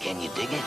Can you dig it?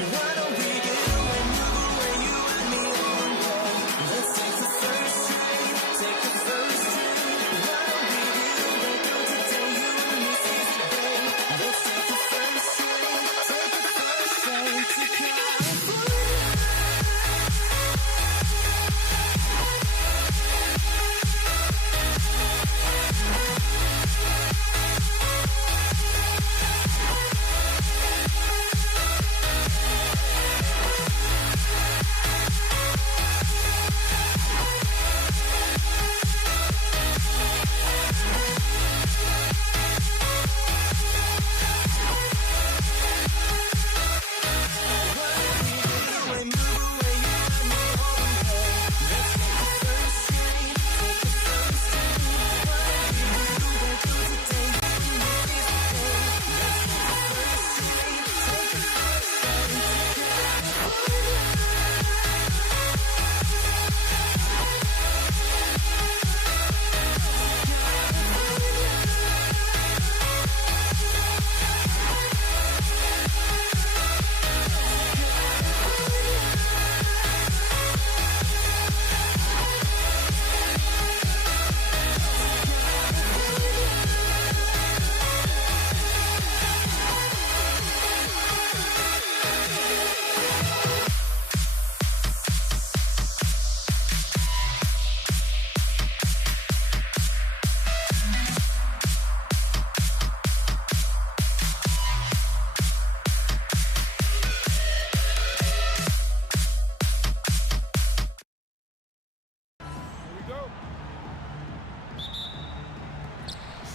What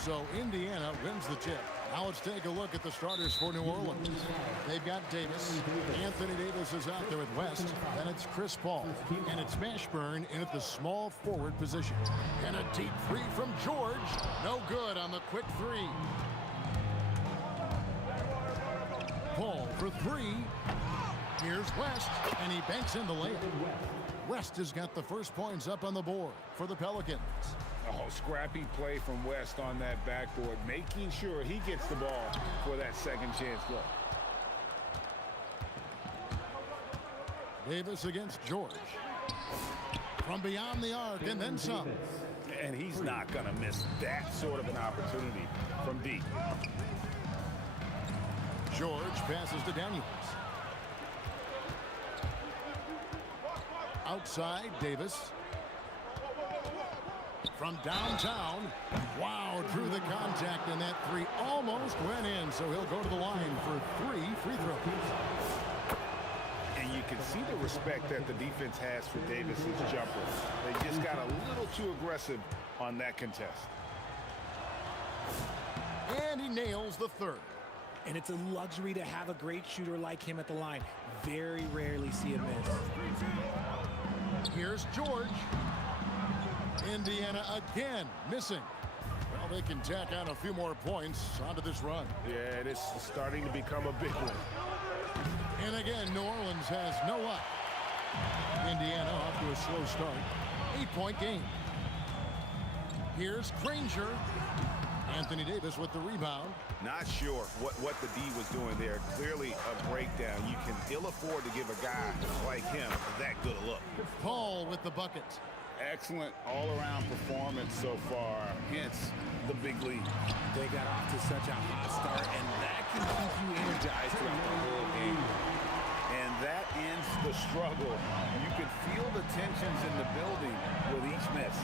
So Indiana wins the tip. Now let's take a look at the starters for New Orleans. They've got Davis. Anthony Davis is out there with West. Then it's Chris Paul. And it's Mashburn in at the small forward position. And a deep three from George. No good on the quick three. Paul for three. Here's West. And he banks in the layup. West has got the first points up on the board for the Pelicans. Oh, scrappy play from West on that backboard, making sure he gets the ball for that second chance look. Davis against George. From beyond the arc and then some. And he's not going to miss that sort of an opportunity from deep. George passes to Daniels. Outside, Davis. From downtown. Wow, drew the contact, and that three almost went in, so he'll go to the line for 3 free throws. And you can see the respect that the defense has for Davis's jumper. They just got a little too aggressive on that contest. And he nails the third. And it's a luxury to have a great shooter like him at the line. Very rarely see him miss. Here's George. Indiana again missing. Well, they can tack on a few more points onto this run. Yeah, it is starting to become a big one. And again, New Orleans has no luck. Indiana off to a slow start. 8-point game. Here's Granger. Anthony Davis with the rebound. Not sure what the D was doing there. Clearly a breakdown. You can ill afford to give a guy like him that good a look. Paul with the bucket. Excellent all-around performance so far, hence the big lead. They got off to such a hot start, and that can keep you energized throughout the whole game. And that ends the struggle. You can feel the tensions in the building with each miss.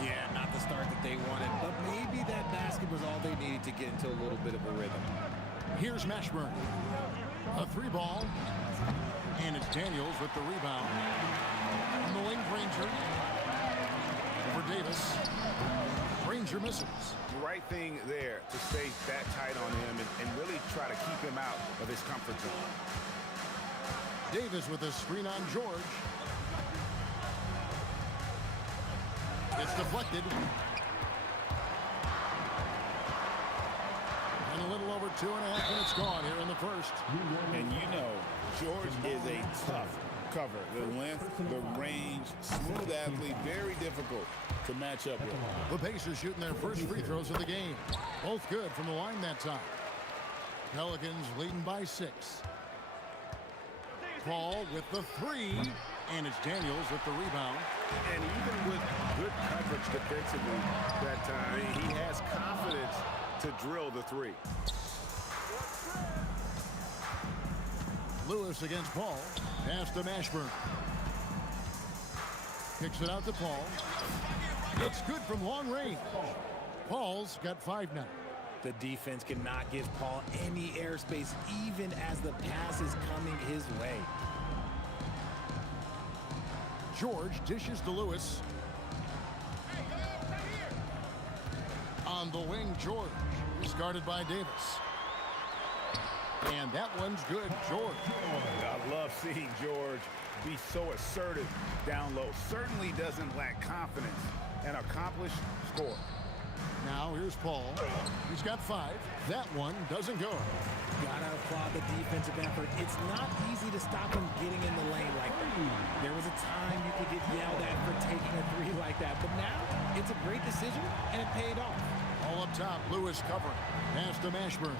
Yeah, not the start that they wanted, but maybe that basket was all they needed to get into a little bit of a rhythm. Here's Mashburn. A three ball. And it's Daniels with the rebound. On the wing, Granger. For Davis. Granger misses. Right thing there to stay that tight on him and really try to keep him out of his comfort zone. Davis with a screen on George. It's deflected. And a little over 2.5 minutes gone here in the first. And you know, George is a tough cover. The length, the range, smooth athlete, very difficult to match up with. The Pacers shooting their first free throws of the game. Both good from the line that time. Pelicans leading by 6. Paul with the three. And it's Daniels with the rebound. And even with good coverage defensively that time, he has confidence to drill the three. Lewis against Paul. Pass to Mashburn. Kicks it out to Paul. It's good from long range. Paul's got 5 now. The defense cannot give Paul any airspace, even as the pass is coming his way. George dishes to Lewis. On the wing, George is guarded by Davis. And that one's good, George. I love seeing George be so assertive down low. Certainly doesn't lack confidence. An accomplished scorer. Now here's Paul. He's got 5. That one doesn't go. Gotta applaud the defensive effort. It's not easy to stop him getting in the lane like that. There was a time you could get yelled at for taking a three like that, but now it's a great decision, and it paid off. All up top, Lewis covering. Pass to Mashburn.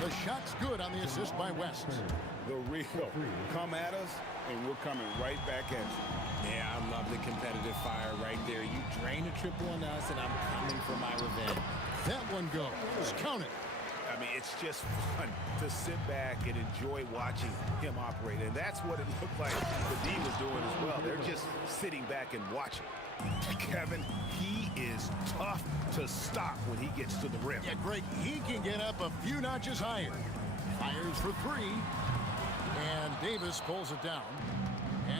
The shot's good on the assist by West. The real come at us, and we're coming right back at you. Yeah, I love the competitive fire right there. You drain a triple on us, and I'm coming for my revenge. That one goes. Count it. I mean, it's just fun to sit back and enjoy watching him operate. And that's what it looked like the D was doing as well. They're just sitting back and watching. Kevin, he is tough to stop when he gets to the rim. Yeah, Greg, he can get up a few notches higher. Fires for 3. And Davis pulls it down.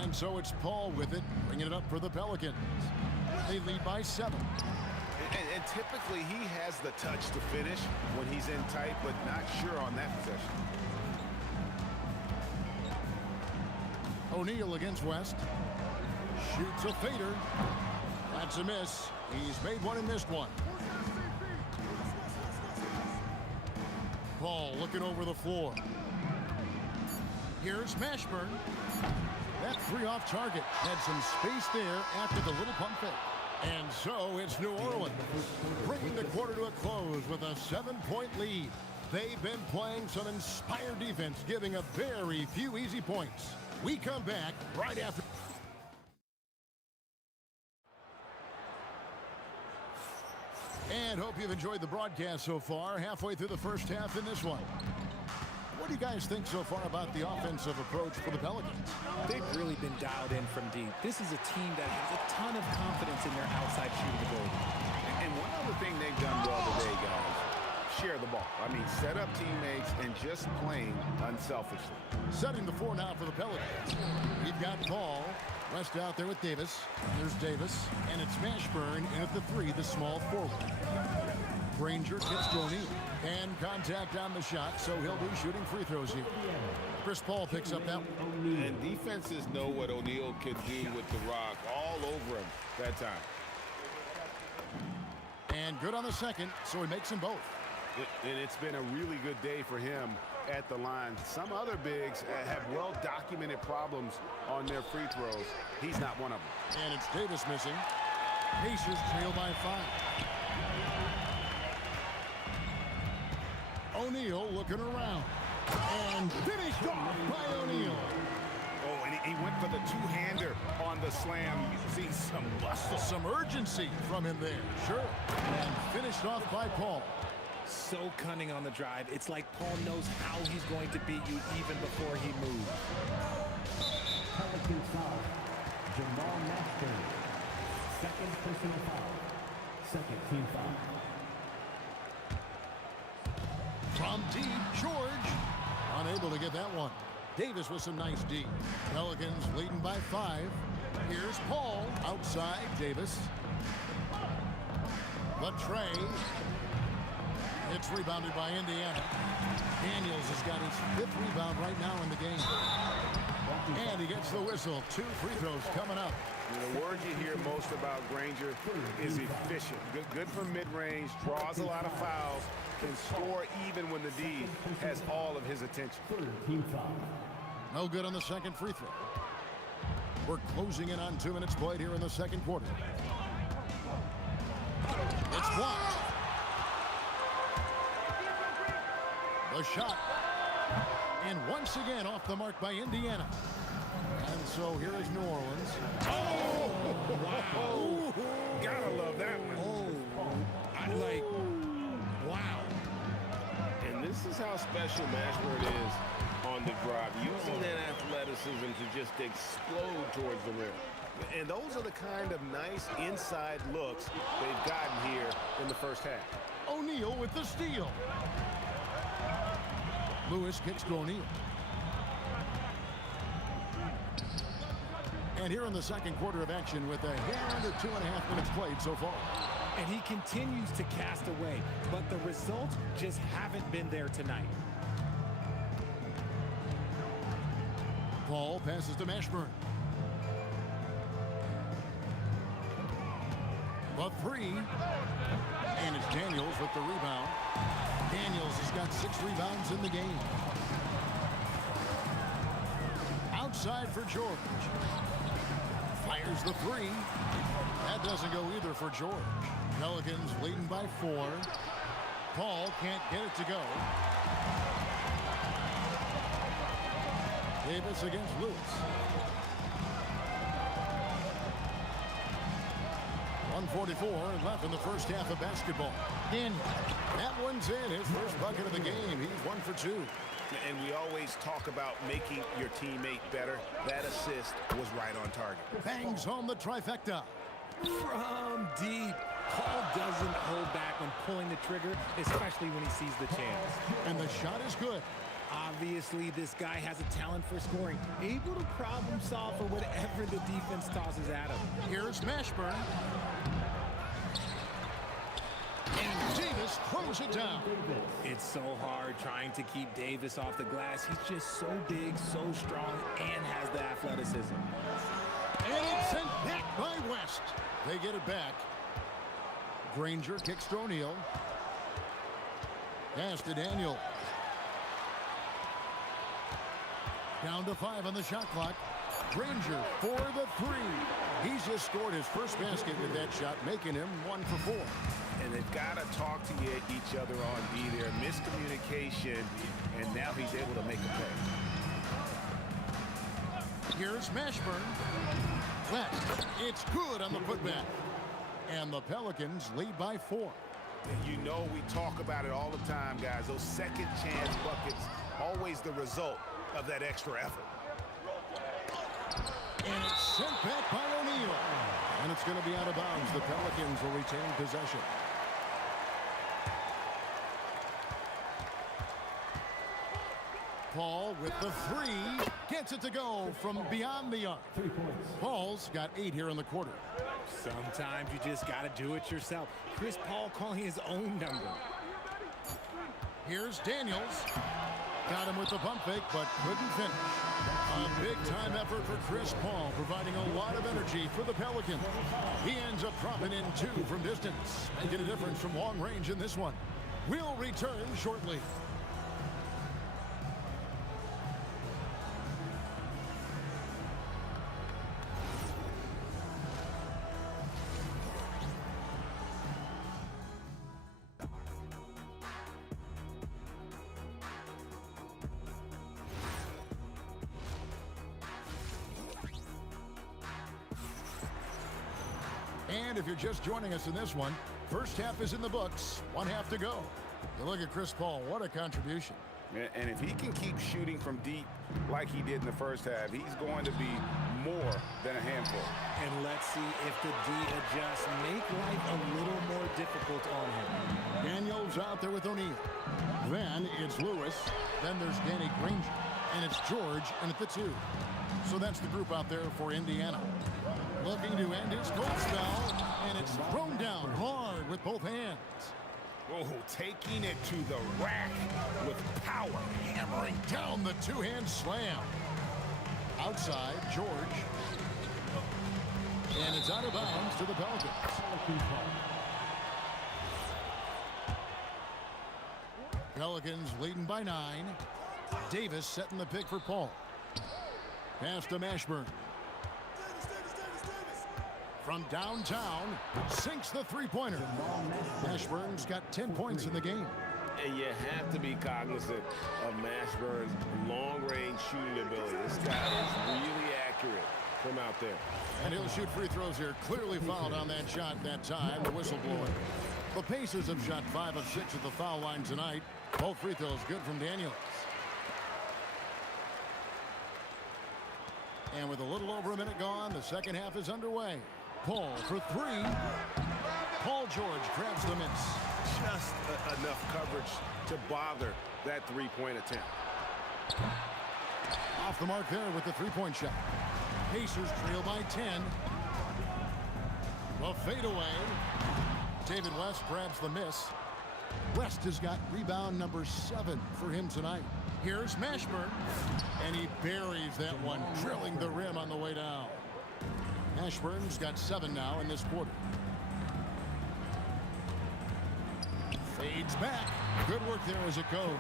And so it's Paul with it, bringing it up for the Pelicans. They lead by 7. And typically he has the touch to finish when he's in tight, but not sure on that possession. O'Neal against West. Shoots a fader. That's a miss. He's made one and missed one. Paul looking over the floor. Here's Mashburn. That three off target. Had some space there after the little pump fake. And so it's New Orleans bringing the quarter to a close with a 7-point lead. They've been playing some inspired defense, giving up very few easy points. We come back right after. And hope you've enjoyed the broadcast so far. Halfway through the first half in this one. What do you guys think so far about the offensive approach for the Pelicans? They've really been dialed in from deep. This is a team that has a ton of confidence in their outside shooting ability. And one other thing they've done well today, guys, share the ball. I mean, set up teammates and just playing unselfishly. Setting the floor now for the Pelicans. We've got Paul. West out there with Davis. There's Davis. And it's Mashburn in at the three, the small forward. Granger gets to O'Neal. And contact on the shot, so he'll be shooting free throws here. Chris Paul picks up that one. And defenses know what O'Neal can do with the rock all over him that time. And good on the second, so he makes them both. And it's been a really good day for him at the line. Some other bigs have well-documented problems on their free throws. He's not one of them. And it's Davis missing. Pacers trail by 5. O'Neal looking around. And finished off by O'Neal. Oh, and he went for the two-hander on the slam. You see some muscle. Some urgency from him there. Sure. And finished off by Paul. So cunning on the drive. It's like Paul knows how he's going to beat you even before he moves. Pelican foul. Jamal Mashburn. Second personal foul. Second team foul. From deep, George. Unable to get that one. Davis with some nice D. Pelicans leading by 5. Here's Paul. Outside, Davis. The tray. It's rebounded by Indiana. Daniels has got his 5th rebound right now in the game. And he gets the whistle. 2 free throws coming up. The word you hear most about Granger is efficient. Good from mid-range, draws a lot of fouls, can score even when the D has all of his attention. Team foul. No good on the second free throw. We're closing in on 2 minutes played here in the second quarter. It's blocked. The shot. And once again off the mark by Indiana. And so here is New Orleans. Oh! Wow. Gotta love that one. Wow. And this is how special Mashburn is on the drive, using that athleticism to just explode towards the rim. And those are the kind of nice inside looks they've gotten here in the first half. O'Neal with the steal. Lewis kicks to O'Neal. And here in the second quarter of action with a hair under 2.5 minutes played so far. And he continues to cast away, but the results just haven't been there tonight. Paul passes to Mashburn. The three. And it's Daniels with the rebound. Daniels has got 6 rebounds in the game. Outside for George. Fires the 3. That doesn't go either for George. Pelicans leading by 4. Paul can't get it to go. Davis against Lewis. 1:44 left in the first half of basketball. Daniel, that one's in. His first bucket of the game. He's 1 for 2. And we always talk about making your teammate better. That assist was right on target. Bangs home the trifecta. From deep. Paul doesn't hold back when pulling the trigger, especially when he sees the chance. And the shot is good. Obviously, this guy has a talent for scoring, able to problem solve for whatever the defense tosses at him. Here's Mashburn. throws it down. It's so hard trying to keep Davis off the glass. He's just so big, so strong, and has the athleticism. And it's sent back by West. They get it back. Granger kicks to O'Neal. Pass to Daniel. Down to 5 on the shot clock. Granger for the 3. He's just scored his first basket with that shot, making him 1 for 4. And they've got to talk to each other on D there. Miscommunication, and now he's able to make a play. Here's Mashburn. West. It's good on the putback. And the Pelicans lead by 4. And you know we talk about it all the time, guys. Those second chance buckets, always the result of that extra effort. And it's sent back by O'Neal. And it's going to be out of bounds. The Pelicans will retain possession. Paul with the 3. Gets it to go from beyond the arc. Paul's got 8 here in the quarter. Sometimes you just got to do it yourself. Chris Paul calling his own number. Here's Daniels. Got him with the pump fake, but couldn't finish. A big-time effort for Chris Paul, providing a lot of energy for the Pelicans. He ends up dropping in 2 from distance, making a difference from long range in this one. We'll return shortly. And if you're just joining us in this one, first half is in the books, 1 half to go. You look at Chris Paul, what a contribution. And if he can keep shooting from deep like he did in the first half, he's going to be more than a handful. And let's see if the D adjusts, make life a little more difficult on him. Daniels out there with O'Neal. Then it's Lewis. Then there's Danny Granger. And it's George and at the 2. So that's the group out there for Indiana. Looking to end his cold spell, and it's thrown down hard with both hands. Oh, taking it to the rack with power. Hammering down the 2-hand slam. Outside, George. And it's out of bounds to the Pelicans. Pelicans leading by 9. Davis setting the pick for Paul. Pass to Mashburn. From downtown, sinks the 3-pointer. Mashburn's got 10 points in the game. And you have to be cognizant of Mashburn's long-range shooting ability. This guy is really accurate from out there. And he'll shoot free throws here. Clearly fouled on that shot that time. The whistle blowing. The Pacers have shot 5 of 6 at the foul line tonight. Both free throws good from Daniels. And with a little over a minute gone, the second half is underway. Paul for 3. Paul George grabs the miss. Just enough coverage to bother that 3-point attempt. Off the mark there with the 3-point shot. Pacers trail by 10. The fadeaway. David West grabs the miss. West has got rebound number 7 for him tonight. Here's Mashburn. And he buries that one, drilling the rim on the way down. Mashburn's got 7 now in this quarter. Fades back. Good work there as it goes.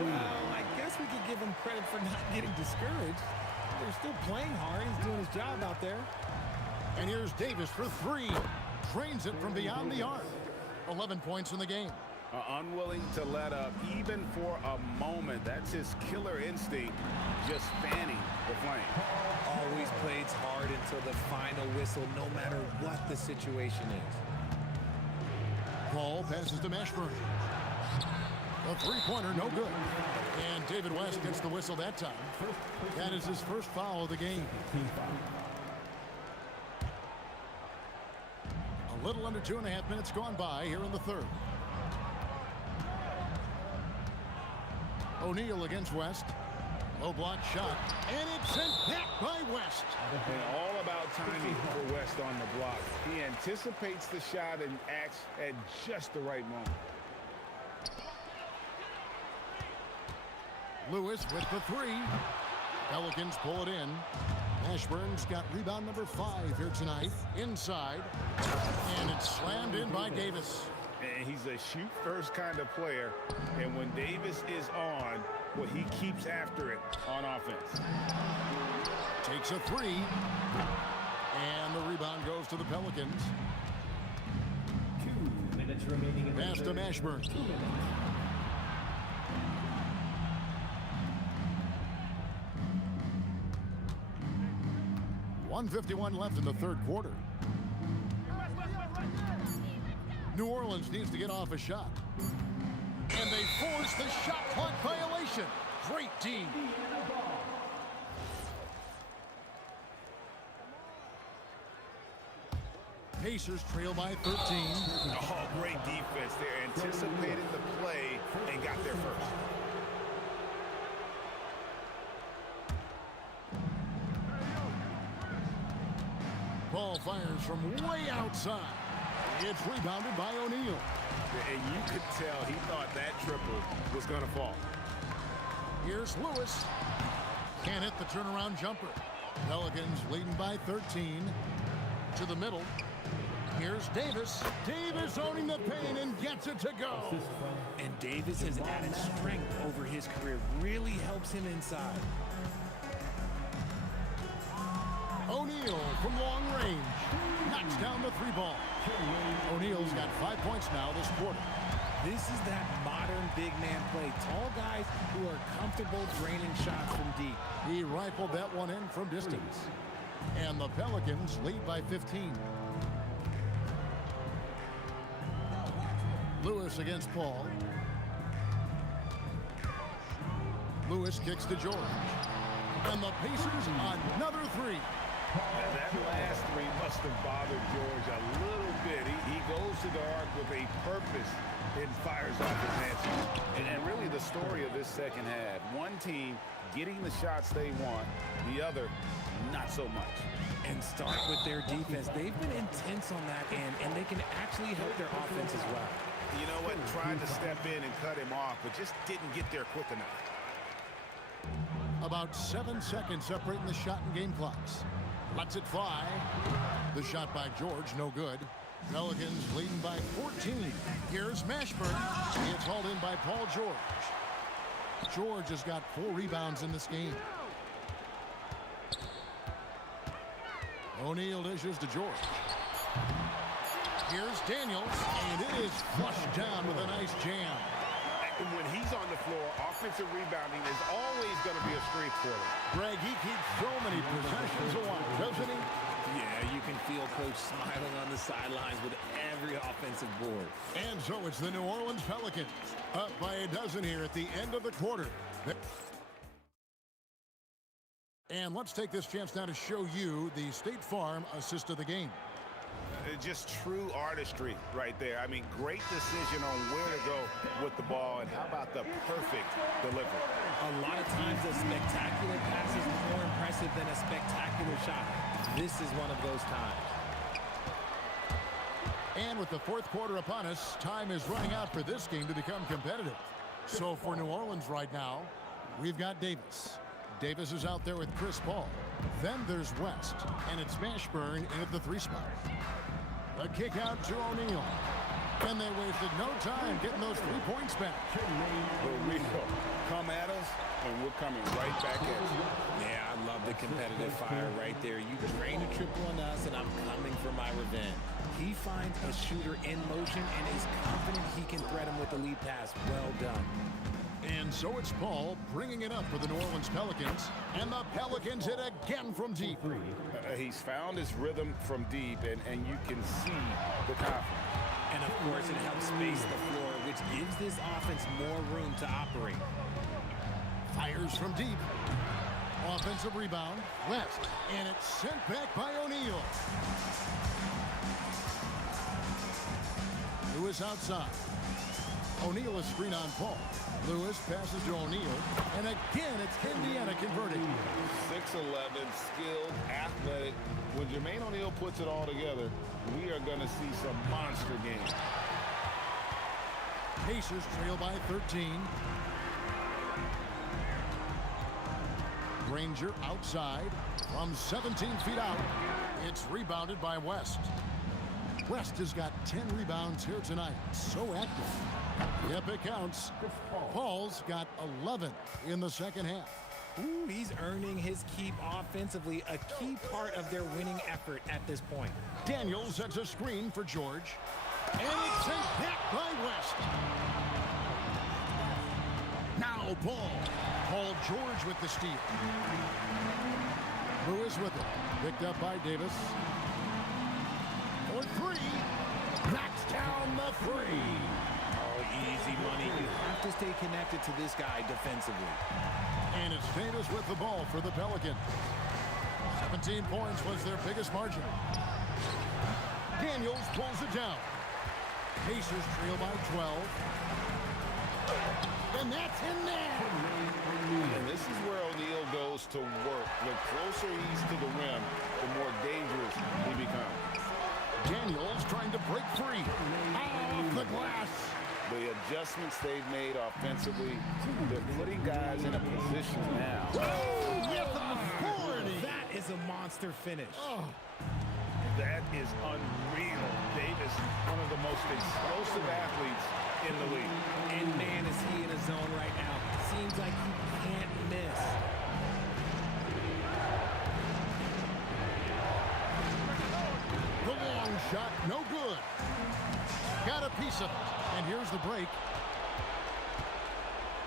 Well, I guess we could give him credit for not getting discouraged. They're still playing hard. He's doing his job out there. And here's Davis for 3. Drains it from beyond the arc. 11 points in the game. Unwilling to let up even for a moment. That's his killer instinct, just fanning the flame. Always plays hard until the final whistle, no matter what the situation is. Paul passes to Mashburn. A 3-pointer, no good. And David West gets the whistle that time. That is his first foul of the game. A little under 2.5 minutes gone by here in the third. O'Neal against West. Low block shot. And it's sent back by West. And all about timing for West on the block. He anticipates the shot and acts at just the right moment. Lewis with the three. Pelicans pull it in. Mashburn's got rebound number 5 here tonight. Inside. And it's slammed in by Davis. And he's a shoot-first kind of player. And when Davis is on, well, he keeps after it on offense. Takes a three. And the rebound goes to the Pelicans. 2 minutes remaining in the Pass to third. Mashburn. 2 minutes. .151 left in the third quarter. New Orleans needs to get off a shot. And they force the shot clock violation. Great D. Pacers trail by 13. Oh, great defense there. Anticipated the play and got there first. Ball fires from way outside. It's rebounded by O'Neal. And you could tell he thought that triple was going to fall. Here's Lewis. Can't hit the turnaround jumper. Pelicans leading by 13. To the middle. Here's Davis. Davis owning the paint and gets it to go. And Davis has added strength over his career. Really helps him inside. O'Neal from long range. Knocks down the 3-ball. O'Neal's got 5 points now this quarter. This is that modern big man play. Tall guys who are comfortable draining shots from deep. He rifled that one in from distance. And the Pelicans lead by 15. Lewis against Paul. Lewis kicks to George. And the Pacers another 3. Now, that last three must have bothered George a little bit. He goes to the arc with a purpose and fires off his answer. And really the story of this second half, one team getting the shots they want, the other not so much. And start with their defense. They've been intense on that end, and they can actually help their offense as well. You know what? Tried to step in and cut him off, but just didn't get there quick enough. About 7 seconds separating the shot and game clocks. Lets it fly. The shot by George, no good. Pelicans leading by 14. Here's Mashburn. It's hauled in by Paul George. George has got 4 rebounds in this game. O'Neal dishes to George. Here's Daniels, and it is flushed down with a nice jam. And when he's on the floor, offensive rebounding is always going to be a strength for him. Greg, he keeps so many possessions alive, doesn't he? Yeah, you can feel Coach smiling on the sidelines with every offensive board. And so it's the New Orleans Pelicans, up by a dozen here at the end of the quarter. And let's take this chance now to show you the State Farm assist of the game. Just true artistry right there. I mean, great decision on where to go with the ball, and how about the perfect delivery? A lot of times a spectacular pass is more impressive than a spectacular shot. This is one of those times. And with the fourth quarter upon us, time is running out for this game to become competitive. So for New Orleans right now, we've got Davis. Davis is out there with Chris Paul. Then there's West, and it's Mashburn in at the 3 spot. A kick out to O'Neal. And they wasted no time getting those 3 points back. For real. Come at us, and we're coming right back at you. Yeah, I love the competitive fire right there. You drain a triple on us, and I'm coming for my revenge. He finds a shooter in motion and is confident he can thread him with the lead pass. Well done. And so it's Paul bringing it up for the New Orleans Pelicans. And the Pelicans hit again from deep. He's found his rhythm from deep, and you can see the confidence. And, of course, it helps space the floor, which gives this offense more room to operate. Fires from deep. Offensive rebound. West. And it's sent back by O'Neal. Lewis outside. O'Neal is screen on Paul. Lewis passes to O'Neal. And again, it's Indiana converting. 6'11", skilled, athletic. When Jermaine O'Neal puts it all together, we are going to see some monster games. Pacers trail by 13. Granger outside from 17 feet out. It's rebounded by West. West has got 10 rebounds here tonight. So active. Yep, it counts. Paul's got 11 in the second half. Ooh, he's earning his keep offensively, a key part of their winning effort at this point. Daniels sets a screen for George. And it's sent back by West. Now Paul. Paul George with the steal. Lewis with it. Picked up by Davis. For three. Knocks down the three. Oh, easy money. You have to stay connected to this guy defensively. And it's Davis with the ball for the Pelicans. 17 points was their biggest margin. Daniels pulls it down. Pacers trail by 12. And that's in there. And this is where O'Neal goes to work. The closer he's to the rim, the more dangerous he becomes. Daniels trying to break free. Off the glass. The adjustments they've made offensively, they're putting guys in a position now. With authority. That is a monster finish. Oh. That is unreal. Davis, one of the most explosive athletes in the league. And man, is he in a zone right now. Seems like he can't miss. The long shot, no good. Got a piece of it. And here's the break.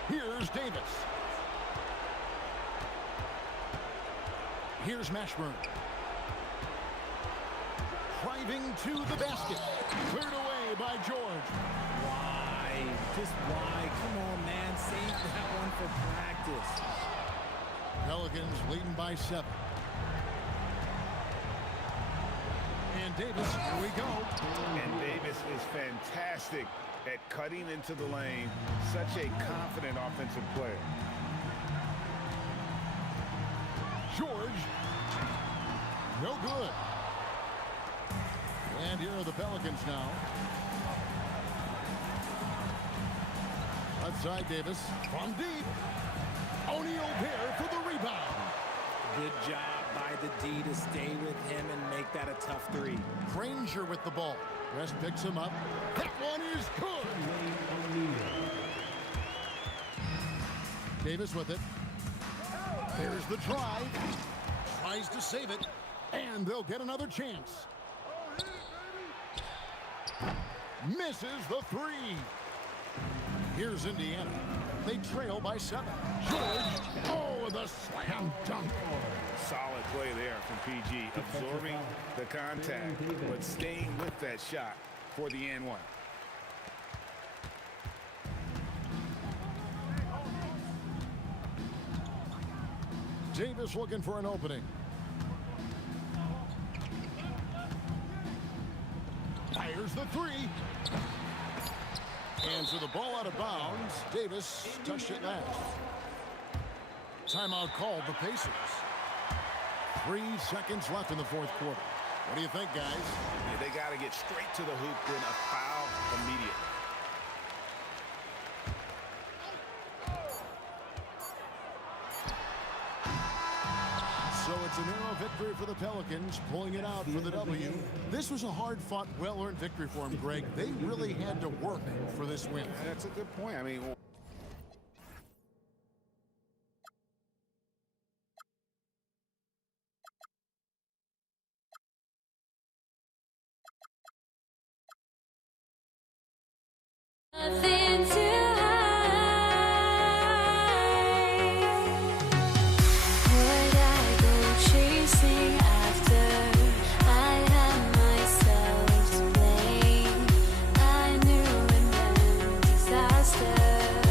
Here's Davis. Here's Mashburn. Driving to the basket. Cleared away by George. Why? Just why? Come on, man. Save that one for practice. Pelicans leading by 7. And Davis, here we go. And Davis is fantastic at cutting into the lane. Such a confident offensive player. George. No good. And here are the Pelicans now. Outside Davis from deep. O'Neal there for the rebound. Good job by the D to stay with him and make that a tough three. Granger with the ball. West picks him up. That one is good. Davis with it. There's the drive. Tries to save it. And they'll get another chance. Misses the three. Here's Indiana. They trail by 7. George. Oh, the slam dunk. Solid play there from PG. Absorbing the contact, but staying with that shot for the and one. Davis looking for an opening. Fires the three. Hands with the ball out of bounds. Davis touched it last. Timeout called the Pacers. 3 seconds left in the fourth quarter. What do you think, guys? Yeah, they got to get straight to the hoop, then a foul immediately. So it's a narrow victory for the Pelicans, pulling it out for the W. This was a hard-fought, well-earned victory for them, Greg. They really had to work for this win. That's a good point. I mean, Nothing to hide. Would I go chasing after? I had myself to blame. I knew it meant disaster.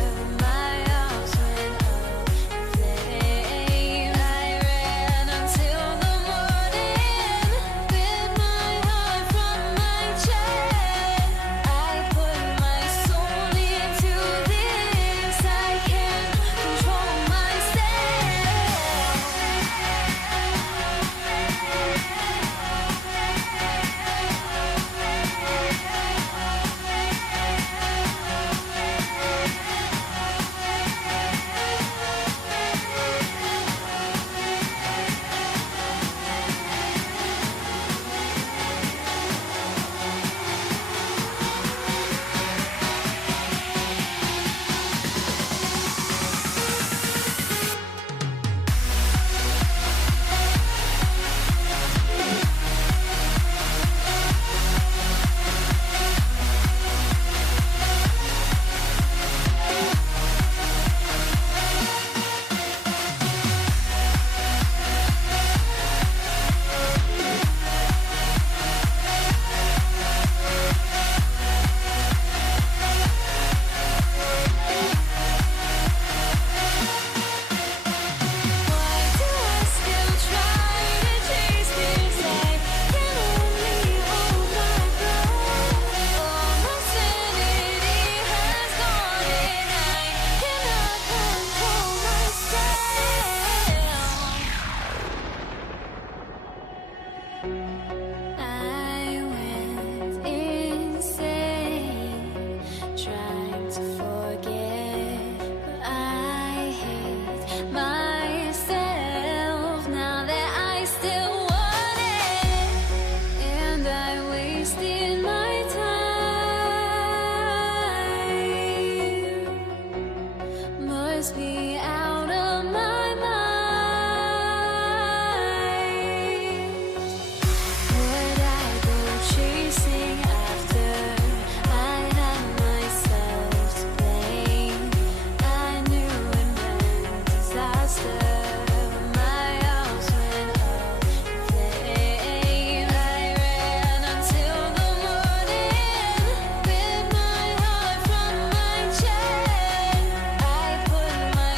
must be out of my mind. Would I go chasing after? I had myself to blame. I knew it meant disaster. My house went up in flames. I ran until the morning, bit my heart from my chest. I put my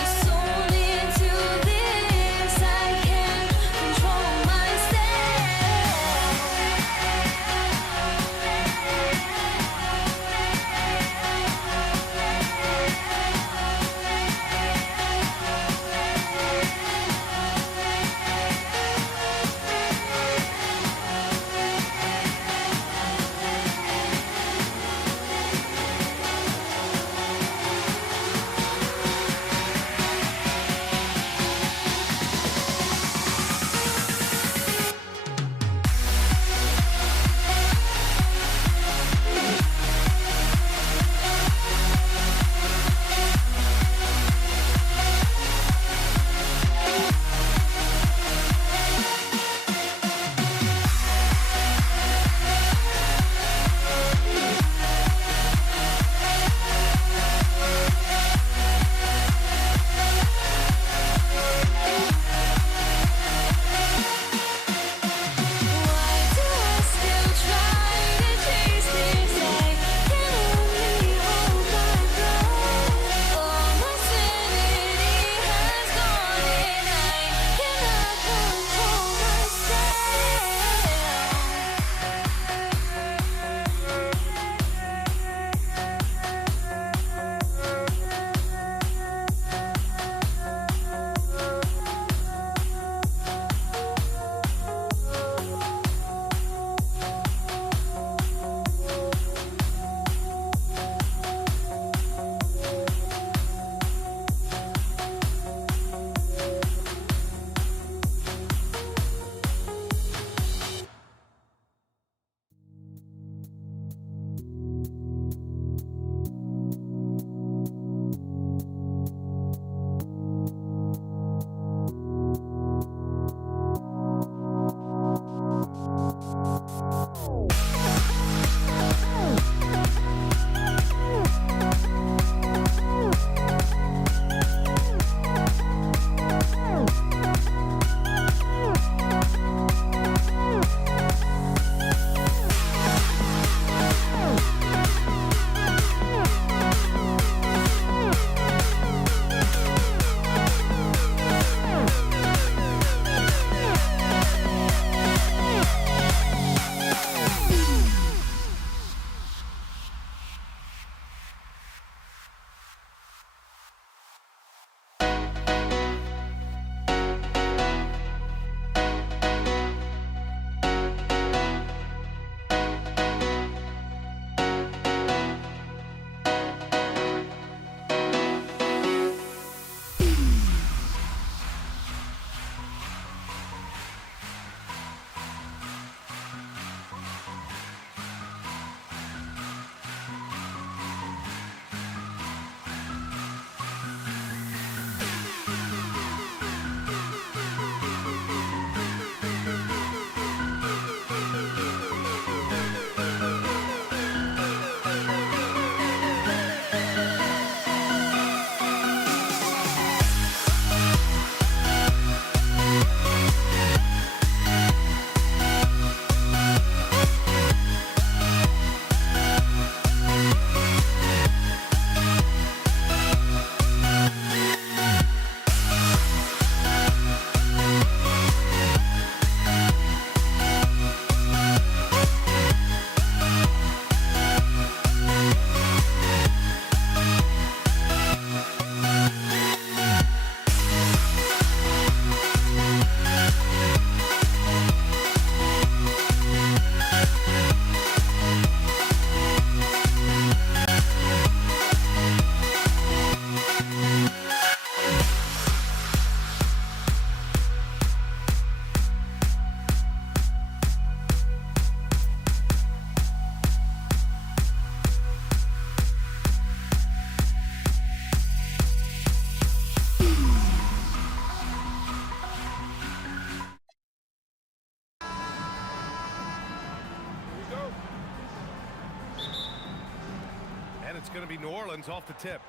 Pelicans off the tip.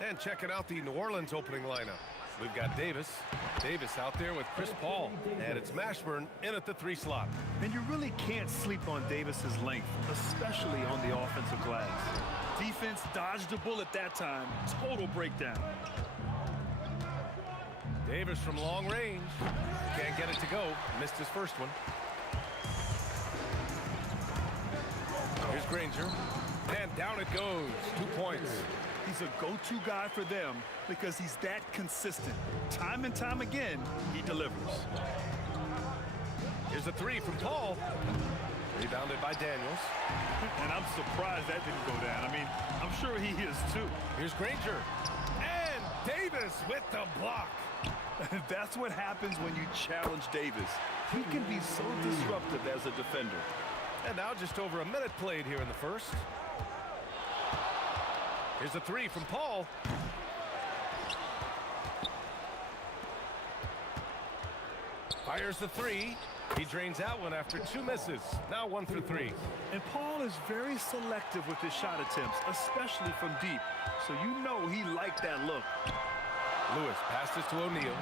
And checking out the New Orleans opening lineup. We've got Davis. Davis out there with Chris Paul. And it's Mashburn in at the 3 slot. And you really can't sleep on Davis's length, especially on the offensive glass. Defense dodged a bullet that time. Total breakdown. Davis from long range. Can't get it to go. Missed his first one. Here's Granger. And down it goes. 2 points. He's a go-to guy for them because he's that consistent. Time and time again, he delivers. Here's a 3 from Paul. Rebounded by Daniels. And I'm surprised that didn't go down. I mean, I'm sure he is too. Here's Granger. And Davis with the block. That's what happens when you challenge Davis. He can be so disruptive as a defender. And now just over a minute played here in the first. Here's a 3 from Paul. Fires the 3. He drains that one after 2 misses. Now 1 for 3. And Paul is very selective with his shot attempts, especially from deep. So you know he liked that look. Lewis passes to O'Neal.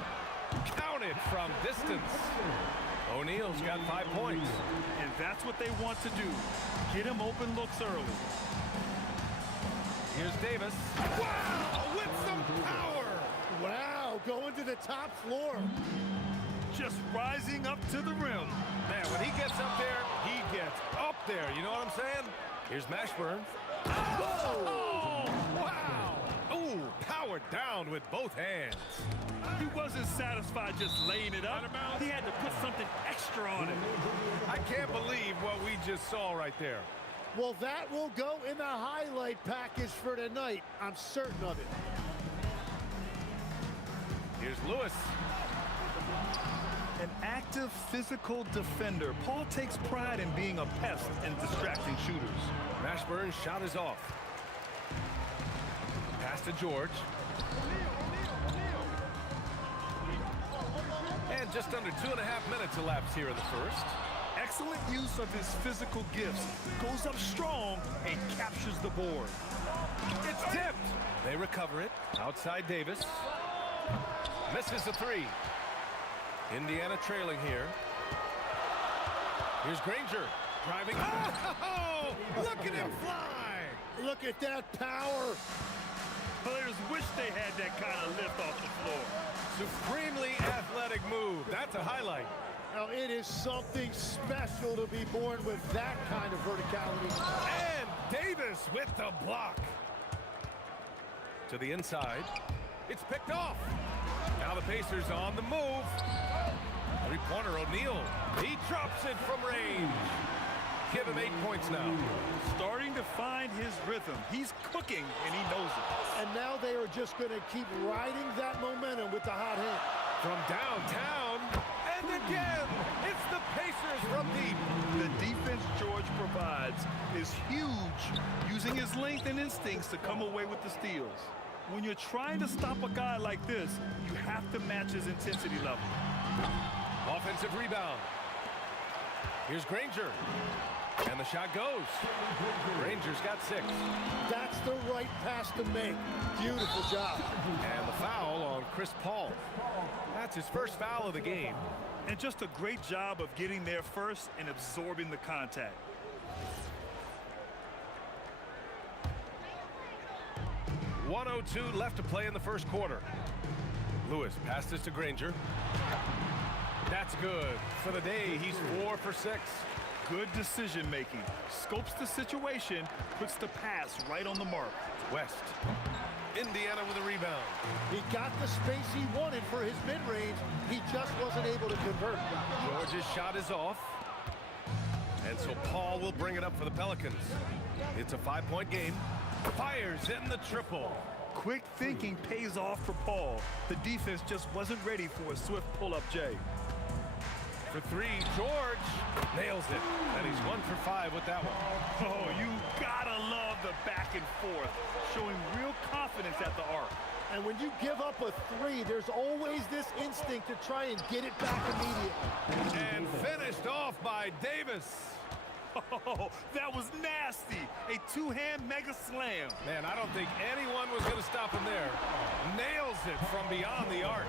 Counted from distance. O'Neal's got 5 points. And that's what they want to do. Get him open looks early. Here's Davis. Wow, with some power. Wow, going to the top floor. Just rising up to the rim. Man, when he gets up there, he gets up there. You know what I'm saying? Here's Mashburn. Oh, wow. Ooh, powered down with both hands. He wasn't satisfied just laying it up. He had to put something extra on it. I can't believe what we just saw right there. Well, that will go in the highlight package for tonight. I'm certain of it. Here's Lewis. An active physical defender. Paul takes pride in being a pest and distracting shooters. Mashburn's shot is off. Pass to George. And just under 2.5 minutes elapsed here in the first. Excellent use of his physical gifts. Goes up strong and captures the board. It's tipped. They recover it. Outside Davis. Misses the 3. Indiana trailing here. Here's Granger. Driving. Oh! Look at him fly! Look at that power. Players wish they had that kind of lift off the floor. Supremely athletic move. That's a highlight. Now, it is something special to be born with that kind of verticality. And Davis with the block. To the inside. It's picked off. Now the Pacers on the move. Three-pointer O'Neal. He drops it from range. Give him 8 points now. Starting to find his rhythm. He's cooking, and he knows it. And now they are just going to keep riding that momentum with the hot hand. From downtown, and again, it's the Pacers from deep. The defense George provides is huge, using his length and instincts to come away with the steals. When you're trying to stop a guy like this, you have to match his intensity level. Offensive rebound. Here's Granger. And the shot goes. Granger's got 6. That's the right pass to make. Beautiful job. And the foul on Chris Paul. That's his first foul of the game. And just a great job of getting there first and absorbing the contact. .102 left to play in the first quarter. Lewis passes to Granger. That's good. For the day, he's 4 for 6. Good decision-making. Scopes the situation, puts the pass right on the mark. West. Indiana with a rebound. He got the space he wanted for his mid-range. He just wasn't able to convert. George's shot is off. And so Paul will bring it up for the Pelicans. It's a 5-point game. Fires in the triple. Quick thinking pays off for Paul. The defense just wasn't ready for a swift pull-up J. For 3, George nails it. And he's 1 for 5 with that one. Oh, you gotta love the back and forth, showing real confidence at the arc. And when you give up a 3, there's always this instinct to try and get it back immediately. And finished off by Davis. Oh, that was nasty. A two-hand mega slam. Man, I don't think anyone was going to stop him there. Nails it from beyond the arc.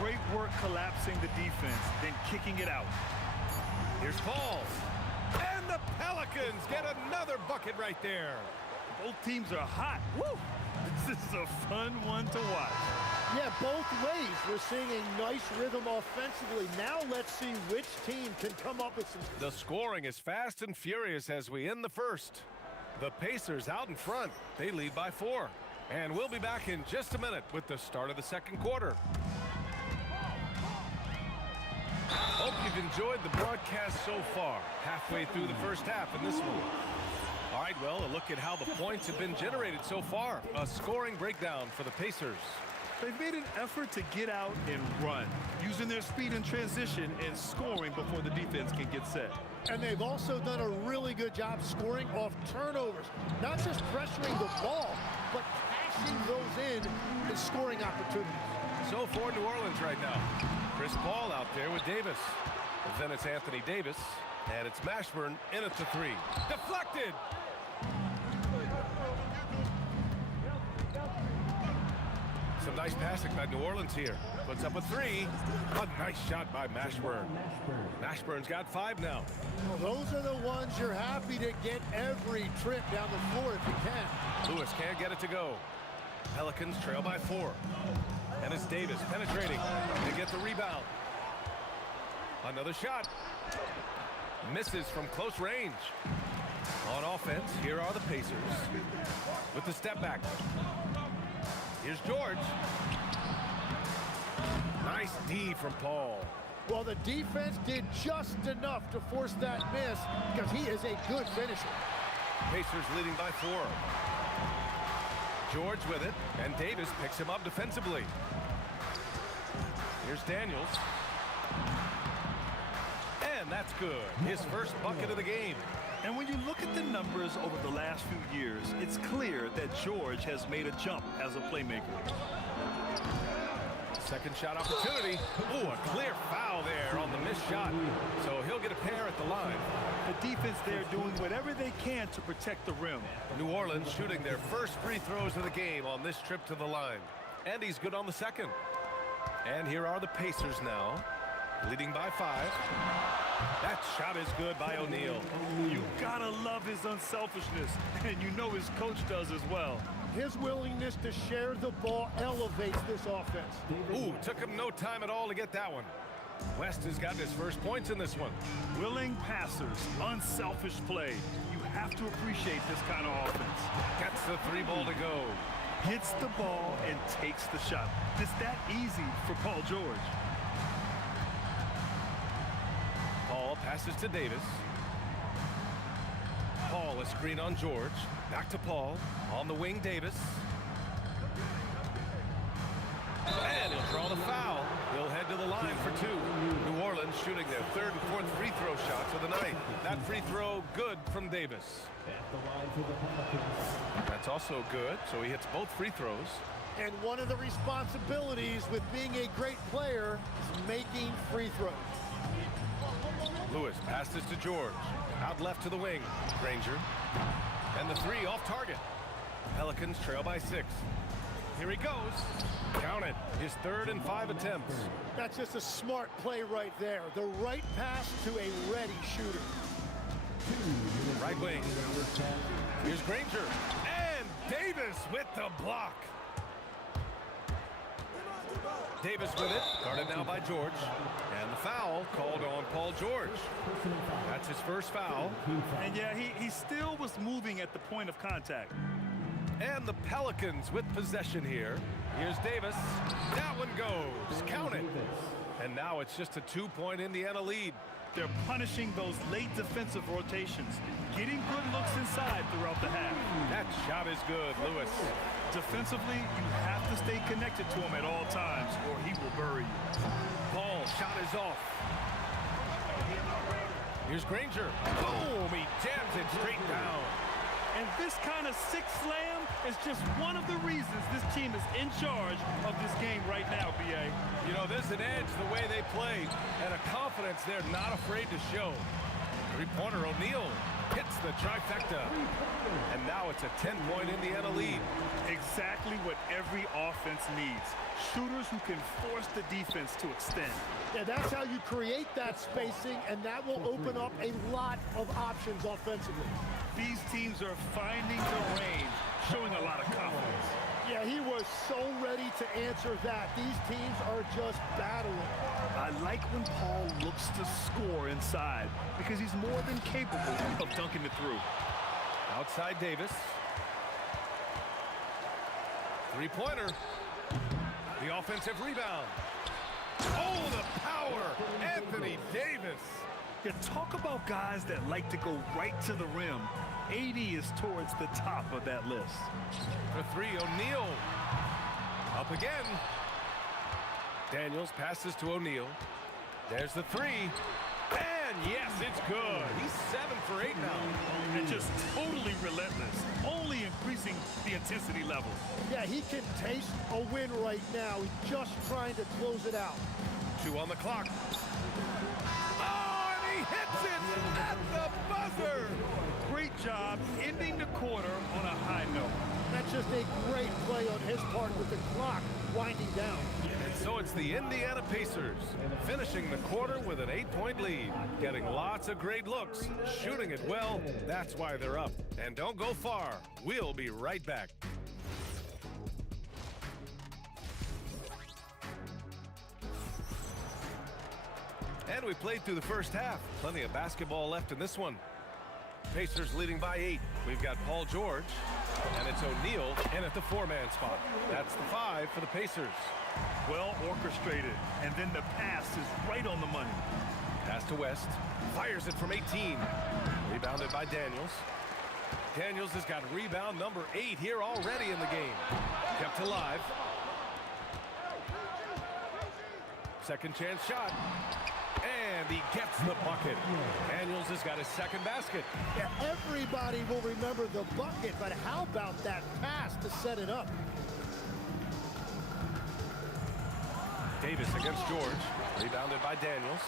Great work collapsing the defense, then kicking it out. Here's Paul. And the Pelicans get another bucket right there. Both teams are hot. Woo! This is a fun one to watch. Yeah, both ways. We're seeing a nice rhythm offensively. Now let's see which team can come up with some... The scoring is fast and furious as we end the first. The Pacers out in front. They lead by 4. And we'll be back in just a minute with the start of the second quarter. Hope you've enjoyed the broadcast so far. Halfway through the first half in this one. All right, well, a look at how the points have been generated so far. A scoring breakdown for the Pacers. They've made an effort to get out and run, using their speed in transition and scoring before the defense can get set. And they've also done a really good job scoring off turnovers. Not just pressuring the ball, but cashing those in and scoring opportunities. So for New Orleans right now, Chris Paul out there with Davis. And then it's Anthony Davis, and it's Mashburn in at the 3. Deflected! Some nice passing by New Orleans here. Puts up a 3. A nice shot by Mashburn. Mashburn's got 5 now. Well, those are the ones you're happy to get every trip down the floor if you can. Lewis can't get it to go. Pelicans trail by 4. And it's Davis penetrating. They get the rebound. Another shot. Misses from close range. On offense, here are the Pacers. With the step back. Here's George. Nice D from Paul. Well, the defense did just enough to force that miss because he is a good finisher. Pacers leading by 4. George with it, and Davis picks him up defensively. Here's Daniels. And that's good. His first bucket of the game. And when you look at the numbers over the last few years, it's clear that George has made a jump as a playmaker. Second shot opportunity. Ooh, a clear foul there on the missed shot. So he'll get a pair at the line. The defense there doing whatever they can to protect the rim. New Orleans shooting their first free throws of the game on this trip to the line. And he's good on the second. And here are the Pacers now, leading by 5. That shot is good by O'Neal. You gotta love his unselfishness, and you know his coach does as well. His willingness to share the ball elevates this offense. Ooh, took him no time at all to get that one. West has gotten his first points in this one. Willing passers, unselfish play. You have to appreciate this kind of offense. Gets the 3 ball to go. Hits the ball and takes the shot. It's that easy for Paul George. Paul passes to Davis. Paul, a screen on George. Back to Paul. On the wing, Davis. And he'll draw the foul. He'll head to the line for 2. New Orleans shooting their 3rd and 4th free throw shots of the night. That free throw good from Davis. That's also good, so he hits both free throws. And one of the responsibilities with being a great player is making free throws. Lewis passes to George. Out left to the wing. Granger. And the 3 off target. Pelicans trail by 6. Here he goes. Count it. His 3rd and 5 attempts. That's just a smart play right there. The right pass to a ready shooter. Right wing. Here's Granger. And Davis with the block. Davis with it. Guarded now by George. And the foul called on Paul George. That's his first foul. And yeah, he still was moving at the point of contact. And the Pelicans with possession here. Here's Davis. That one goes. Count it. And now it's just a 2-point Indiana lead. They're punishing those late defensive rotations, getting good looks inside throughout the half. That shot is good, Lewis. Defensively, you have to stay connected to him at all times, or he will bury you. Paul, shot is off. Here's Granger. Boom, he jams it straight down. And this kind of six slam is just one of the reasons this team is in charge of this game right now, B.A. You know, there's an edge the way they play and a confidence they're not afraid to show. Three-pointer, O'Neal hits the trifecta. And now it's a 10-point Indiana lead. Exactly what every offense needs. Shooters who can force the defense to extend. Yeah, that's how you create that spacing, and that will open up a lot of options offensively. These teams are finding the range, showing a lot of confidence. Yeah, he was so ready to answer that. These teams are just battling. I like when Paul looks to score inside because he's more than capable of dunking it through. Outside Davis. Three-pointer. The offensive rebound. Oh, the power! Anthony Davis. You talk about guys that like to go right to the rim. AD is towards the top of that list. For three, O'Neal. Up again. Daniels passes to O'Neal. There's the three. And yes, it's good. He's 7 for 8 now. And just totally relentless, only increasing the intensity level. Yeah, he can taste a win right now. He's just trying to close it out. 2 on the clock. Oh, and he hits it at the buzzer. Great job ending the quarter on a high note. That's just a great play on his part with the clock winding down. And so it's the Indiana Pacers finishing the quarter with an 8-point lead, getting lots of great looks, shooting it well. That's why they're up. And don't go far. We'll be right back. And we played through the first half. Plenty of basketball left in this one. Pacers leading by 8. We've got Paul George, and it's O'Neal in at the 4-man spot. That's the 5 for the Pacers. Well orchestrated, and then the pass is right on the money. Pass to West, fires it from 18. Rebounded by Daniels. Daniels has got rebound number 8 here already in the game. Kept alive. Second chance shot. And he gets the bucket. Daniels has got his second basket. Yeah, everybody will remember the bucket, but how about that pass to set it up? Davis against George. Rebounded by Daniels.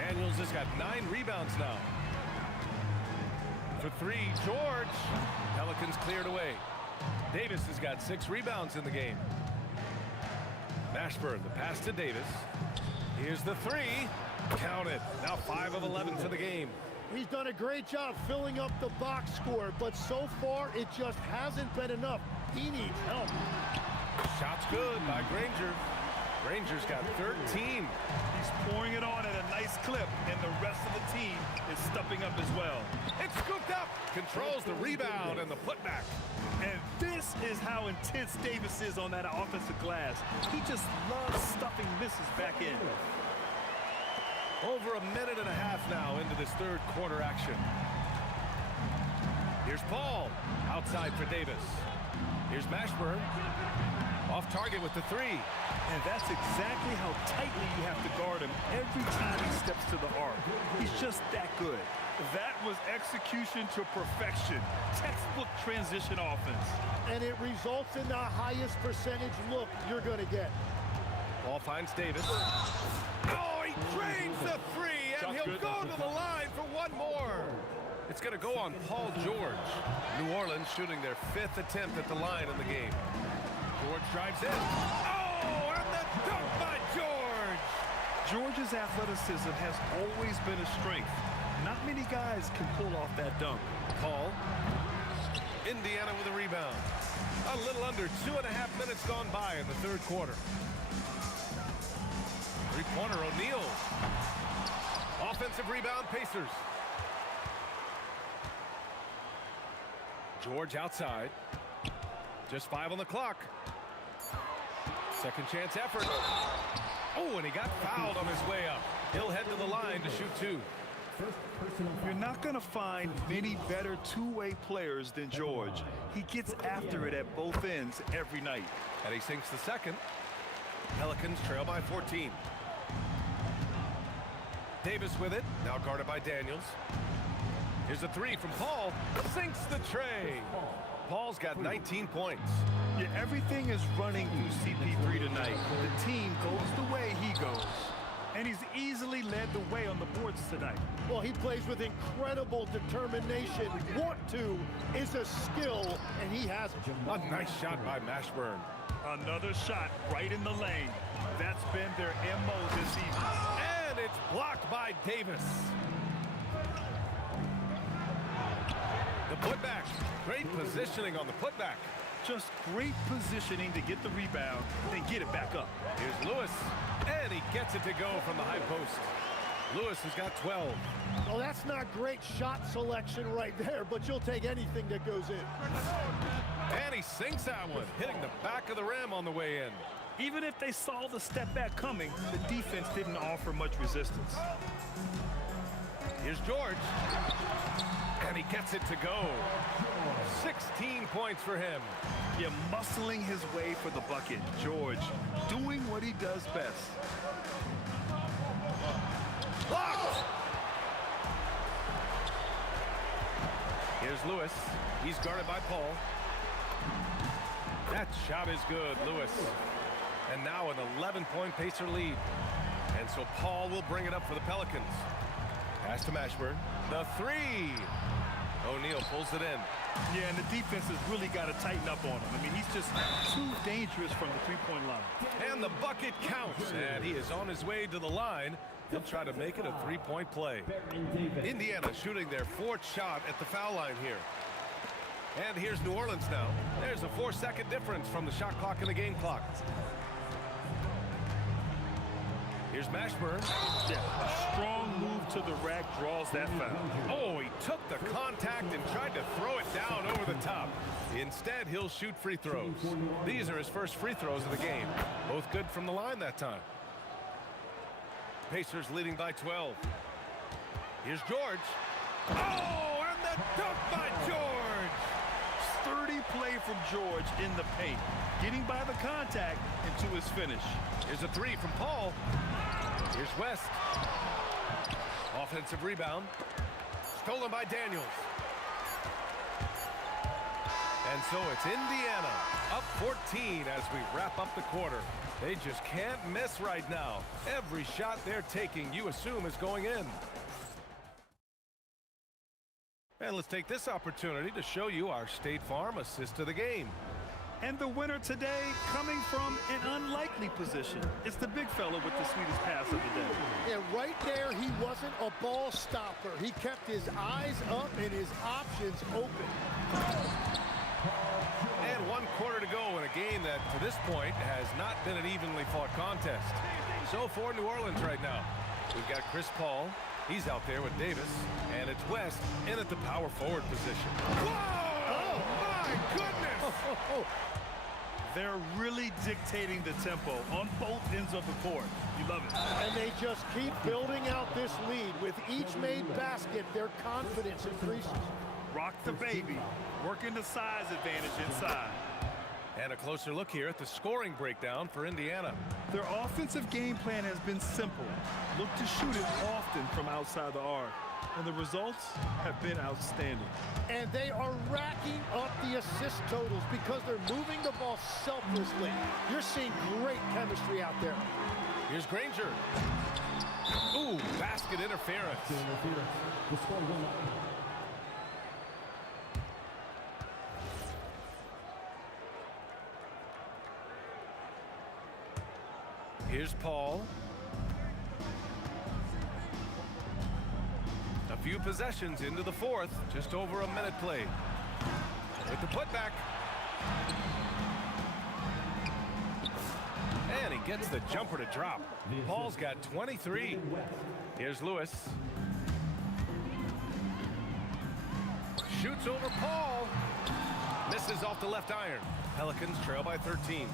Daniels has got 9 rebounds now. For 3, George. Pelicans cleared away. Davis has got 6 rebounds in the game. Mashburn, the pass to Davis. Here's the 3. Count it. Now 5 of 11 for the game. He's done a great job filling up the box score, but so far it just hasn't been enough. He needs help. Shot's good by Granger. Granger's got 13. He's pouring it on at a nice clip, and the rest of the team is stepping up as well. It's scooped up. Controls the rebound and the putback. And this is how intense Davis is on that offensive glass. He just loves stuffing misses back in. Over a minute and a half now into this third quarter action. Here's Paul. Outside for Davis. Here's Mashburn. Off target with the 3. And that's exactly how tightly you have to guard him every time he steps to the arc. He's just that good. That was execution to perfection. Textbook transition offense. And it results in the highest percentage look you're going to get. Ball finds Davis. Oh, he drains the 3, and he'll go to the line for one more. It's going to go on Paul George. New Orleans shooting their 5th attempt at the line in the game. George drives in. Oh, and the dunk by George. George's athleticism has always been a strength. Not many guys can pull off that dunk. Paul. Indiana with a rebound. A little under 2.5 minutes gone by in the third quarter. Three-pointer, O'Neal. Offensive rebound, Pacers. George outside. Just 5 on the clock. Second chance effort. Oh, and he got fouled on his way up. He'll head to the line to shoot 2. You're not going to find many better two-way players than George. He gets after it at both ends every night. And he sinks the second. Pelicans trail by 14. Davis with it, now guarded by Daniels. Here's a 3 from Paul. Sinks the tray. Paul's got 19 points. Yeah, everything is running through CP3 tonight. The team goes the way he goes. And he's easily led the way on the boards tonight. Well, he plays with incredible determination. Want to is a skill, and he has it. A nice shot by Mashburn. Another shot right in the lane. That's been their MO this evening. And it's blocked by Davis. The putback. Great positioning on the putback. Just great positioning to get the rebound, then get it back up. Here's Lewis. And he gets it to go from the high post. Lewis has got 12. Well, that's not great shot selection right there, but you'll take anything that goes in. And he sinks that one, hitting the back of the rim on the way in. Even if they saw the step back coming, the defense didn't offer much resistance. Here's George. And he gets it to go. 16 points for him. Yeah, muscling his way for the bucket. George doing what he does best. Blocked! Here's Lewis. He's guarded by Paul. That shot is good, Lewis. And now an 11-point Pacer lead. And so Paul will bring it up for the Pelicans. Pass to Mashburn. The three. O'Neal pulls it in. Yeah, and the defense has really got to tighten up on him. I mean, he's just too dangerous from the three-point line. And the bucket counts. And he is on his way to the line. He'll try to make it a three-point play. Indiana shooting their fourth shot at the foul line here. And here's New Orleans now. There's a 4-second difference from the shot clock and the game clock. Here's Mashburn. Yeah, a strong move to the rack draws that foul. Oh, he took the contact and tried to throw it down over the top. Instead, he'll shoot free throws. These are his first free throws of the game. Both good from the line that time. Pacers leading by 12. Here's George. Oh, and the dunk by George. Sturdy play from George in the paint, getting by the contact and to his finish. Here's a three from Paul. Here's West. Offensive rebound. Stolen by Daniels. And so it's Indiana up 14 as we wrap up the quarter. They just can't miss right now. Every shot they're taking, you assume, is going in. And let's take this opportunity to show you our State Farm assist of the game. And the winner today coming from an unlikely position. It's the big fella with the sweetest pass of the day. And right there, he wasn't a ball stopper. He kept his eyes up and his options open. And 1 quarter to go in a game that, to this point, has not been an evenly fought contest. So for New Orleans right now, we've got Chris Paul. He's out there with Davis. And it's West in at the power forward position. Whoa! Oh, my goodness! They're really dictating the tempo on both ends of the court. You love it. And they just keep building out this lead. With each made basket, their confidence increases. Rock the baby, working the size advantage inside. And a closer look here at the scoring breakdown for Indiana. Their offensive game plan has been simple. Look to shoot it often from outside the arc. And the results have been outstanding. And they are racking up the assist totals because they're moving the ball selflessly. You're seeing great chemistry out there. Here's Granger. Ooh, basket interference. The score will not. Here's Paul. A few possessions into the fourth, just over a minute played. With the putback. And he gets the jumper to drop. Paul's got 23. Here's Lewis. Shoots over Paul. Misses off the left iron. Pelicans trail by 13.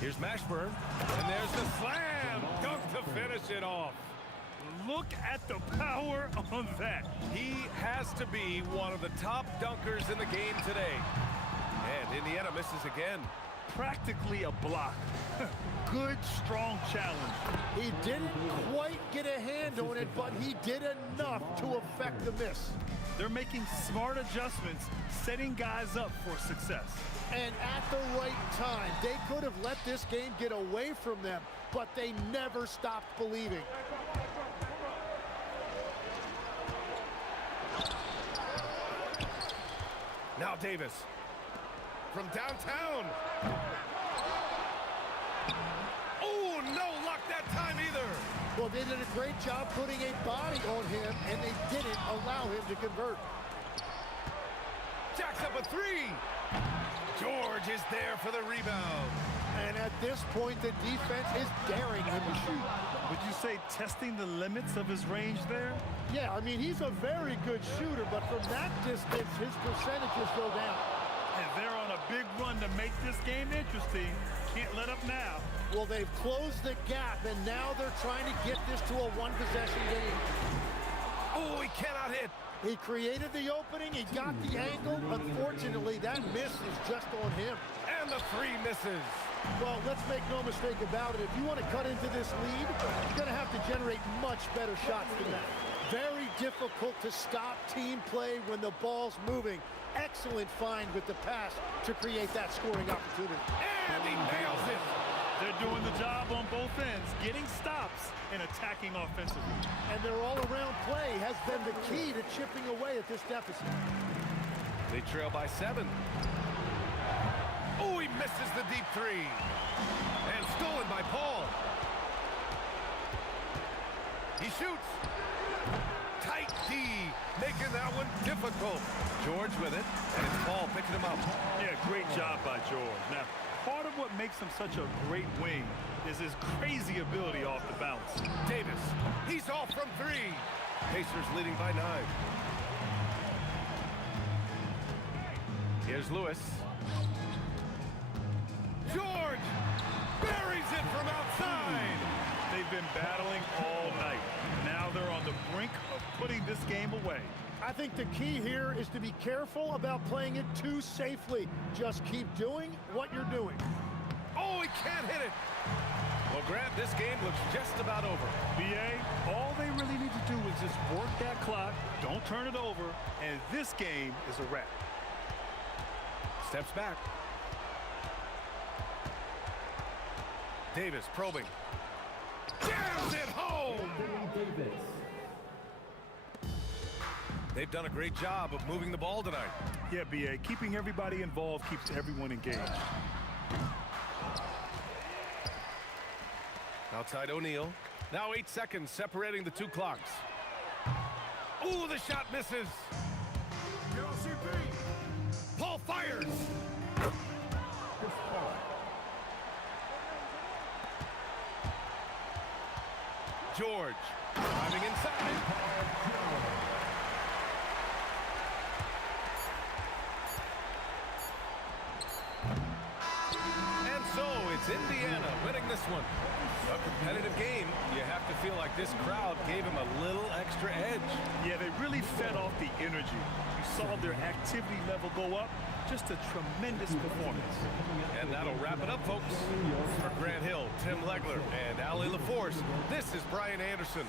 Here's Mashburn. And there's the slam. Dunk to finish it off. Look at the power on that. He has to be one of the top dunkers in the game today. And Indiana misses again. practically a block. Good, strong challenge. He didn't quite get a hand on it, but he did enough to affect the miss. They're making smart adjustments, setting guys up for success. And at the right time, they could have let this game get away from them, but they never stopped believing. Now Davis from downtown. Oh, no luck that time either. Well, they did a great job putting a body on him, and they didn't allow him to convert. Jacks up a three. George is there for the rebound. And at this point, the defense is daring him to shoot. Would you say testing the limits of his range there? Yeah, I mean, he's a very good shooter, but from that distance, his percentages go down. And they're on a big run to make this game interesting. Can't let up now. Well, they've closed the gap, and now they're trying to get this to a one-possession game. Oh, he cannot hit. He created the opening. He got the angle. Unfortunately, that miss is just on him. And the three misses. Well, let's make no mistake about it. If you want to cut into this lead, you're going to have to generate much better shots than that. Very difficult to stop team play when the ball's moving. Excellent find with the pass to create that scoring opportunity. And he nails it. They're doing the job on both ends, getting stops and attacking offensively. And their all-around play has been the key to chipping away at this deficit. They trail by 7. Oh, he misses the deep three. And stolen by Paul. He shoots. Tight D, making that one difficult. George with it, and it's Paul picking him up. Yeah, great job by George. Now, part of what makes him such a great wing is his crazy ability off the bounce. Davis, he's off from 3. Pacers leading by 9. Here's Lewis. George buries it from outside. They've been battling all night. Now they're on the brink of putting this game away. I think the key here is to be careful about playing it too safely. Just keep doing what you're doing. Oh, he can't hit it. Well, Grant, this game looks just about over. BA, all they really need to do is just work that clock, don't turn it over, and this game is a wrap. Steps back. Davis probing. Jams it home! Davis. They've done a great job of moving the ball tonight. Yeah, BA, keeping everybody involved keeps everyone engaged. Outside O'Neal. Now 8 seconds separating the 2 clocks. Ooh, the shot misses. Paul fires. George driving inside. And so it's Indiana winning this one. A competitive game. You have to feel like this crowd gave him a little extra edge. Yeah, they really fed off the energy. You saw their activity level go up. Just a tremendous performance. And that'll wrap it up, folks. For Grant Hill, Tim Legler, and Allie LaForce, this is Brian Anderson.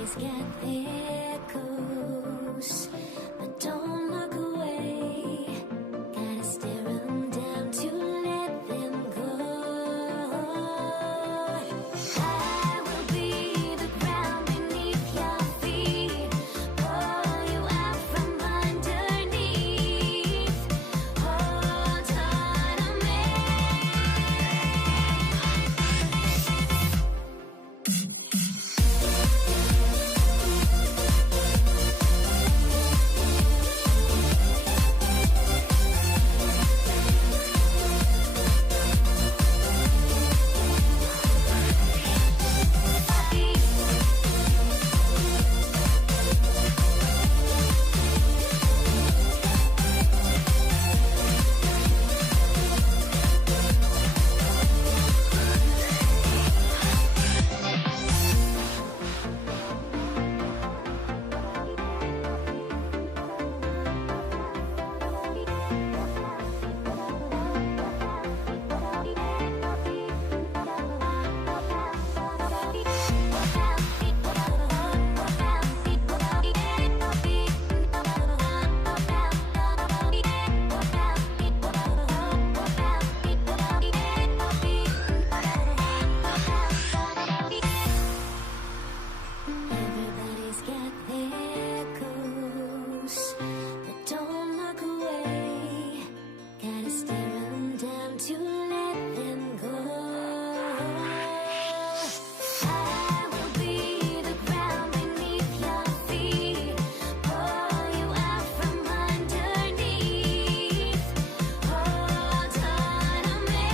Everybody's got their goals, but don't look away. Gotta stare 'em down to let them go. I will be the ground beneath your feet, pull you out from underneath. Hold on to me. Everybody's got their goals, but don't look away. Gotta stare 'em down to let them go. I will be the ground beneath your feet, pull you out from underneath. Hold on to me.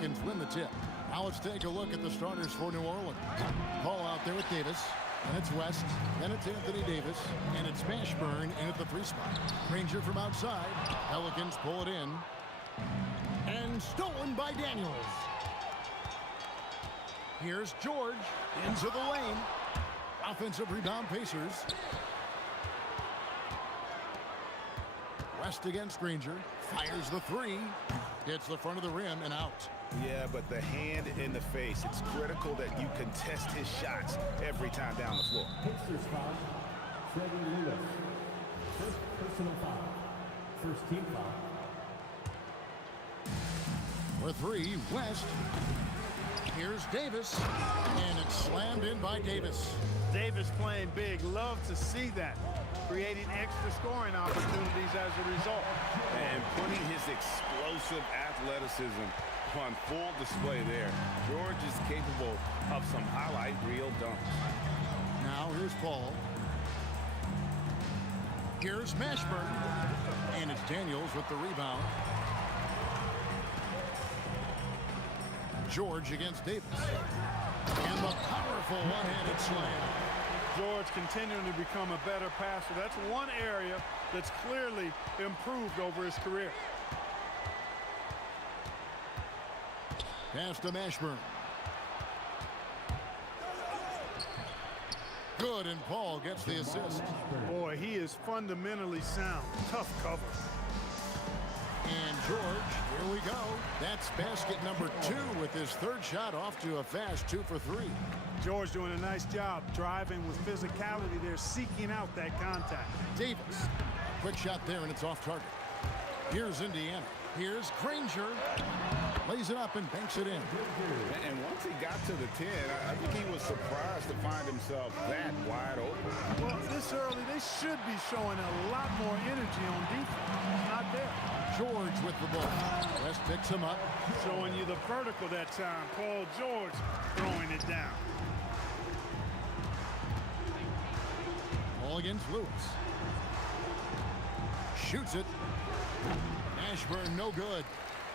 Pelicans win the tip. Now let's take a look at the starters for New Orleans. Paul out there with Davis. And it's West. Then it's Anthony Davis. And it's Mashburn in at the 3 spot. Granger from outside. Pelicans pull it in. And stolen by Daniels. Here's George into the lane. Offensive rebound, Pacers. West against Granger. Fires the 3. Hits the front of the rim and out. Yeah, but the hand in the face. It's critical that you contest his shots every time down the floor. Pacers foul. Freddie Lewis. First personal foul. First team foul. For 3, West. Here's Davis. And it's slammed in by Davis. Davis playing big. Love to see that. Creating extra scoring opportunities as a result. And putting his explosive athleticism on full display there. George is capable of some highlight reel dunks. Now here's Paul. Here's Mashburn. And it's Daniels with the rebound. George against Davis. And the powerful one-handed slam. George continuing to become a better passer. That's one area that's clearly improved over his career. Pass to Mashburn. Good, and Paul gets the assist. Boy, he is fundamentally sound. Tough cover. And George, here we go. That's basket number 2 with his 3rd shot off to a fast 2 for 3. George doing a nice job driving with physicality there, seeking out that contact. Davis, quick shot there, and it's off target. Here's Indiana. Here's Granger. Lays it up and banks it in. And once he got to the 10, I think he was surprised to find himself that wide open. Well, this early, they should be showing a lot more energy on defense. It's not there. George with the ball. West picks him up. Showing you the vertical that time. Paul George throwing it down. Ball against Lewis. Shoots it. Ashburn, no good.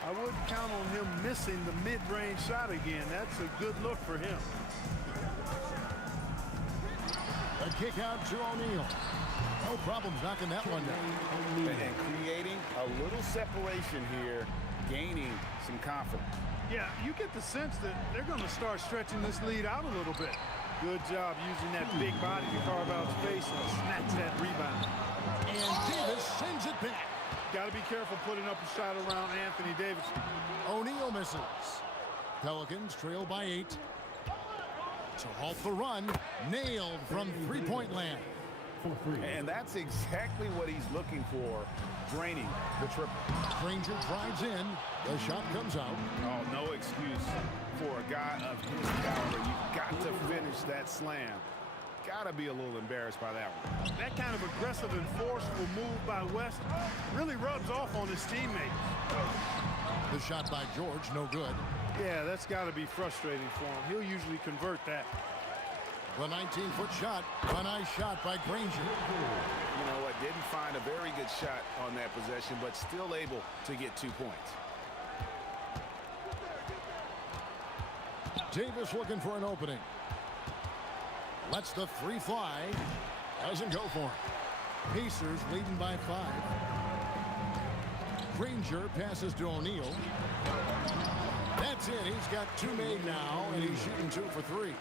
I wouldn't count on him missing the mid-range shot again. That's a good look for him. A kick out to O'Neal. No problems knocking that one down. And creating a little separation here, gaining some confidence. Yeah, you get the sense that they're going to start stretching this lead out a little bit. Good job using that big body to carve out space and snatch that rebound. And Davis sends it back. Got to be careful putting up a shot around Anthony Davis. O'Neal misses. Pelicans trail by 8. To halt the run, nailed from 3-point land. And that's exactly what he's looking for, draining the triple. Granger drives in. The shot comes out. Oh, no excuse for a guy of his caliber. You've got to finish that slam. Got to be a little embarrassed by that one. That kind of aggressive and forceful move by West really rubs off on his teammates. The shot by George, no good. Yeah, that's got to be frustrating for him. He'll usually convert that. The 19-foot shot, a nice shot by Granger. You know what, didn't find a very good shot on that possession, but still able to get 2 points. Davis looking for an opening. Lets the 3 fly. Doesn't go for him. Pacers leading by 5. Granger passes to O'Neal. That's it. He's got 2 made now, and he's shooting 2 for 3.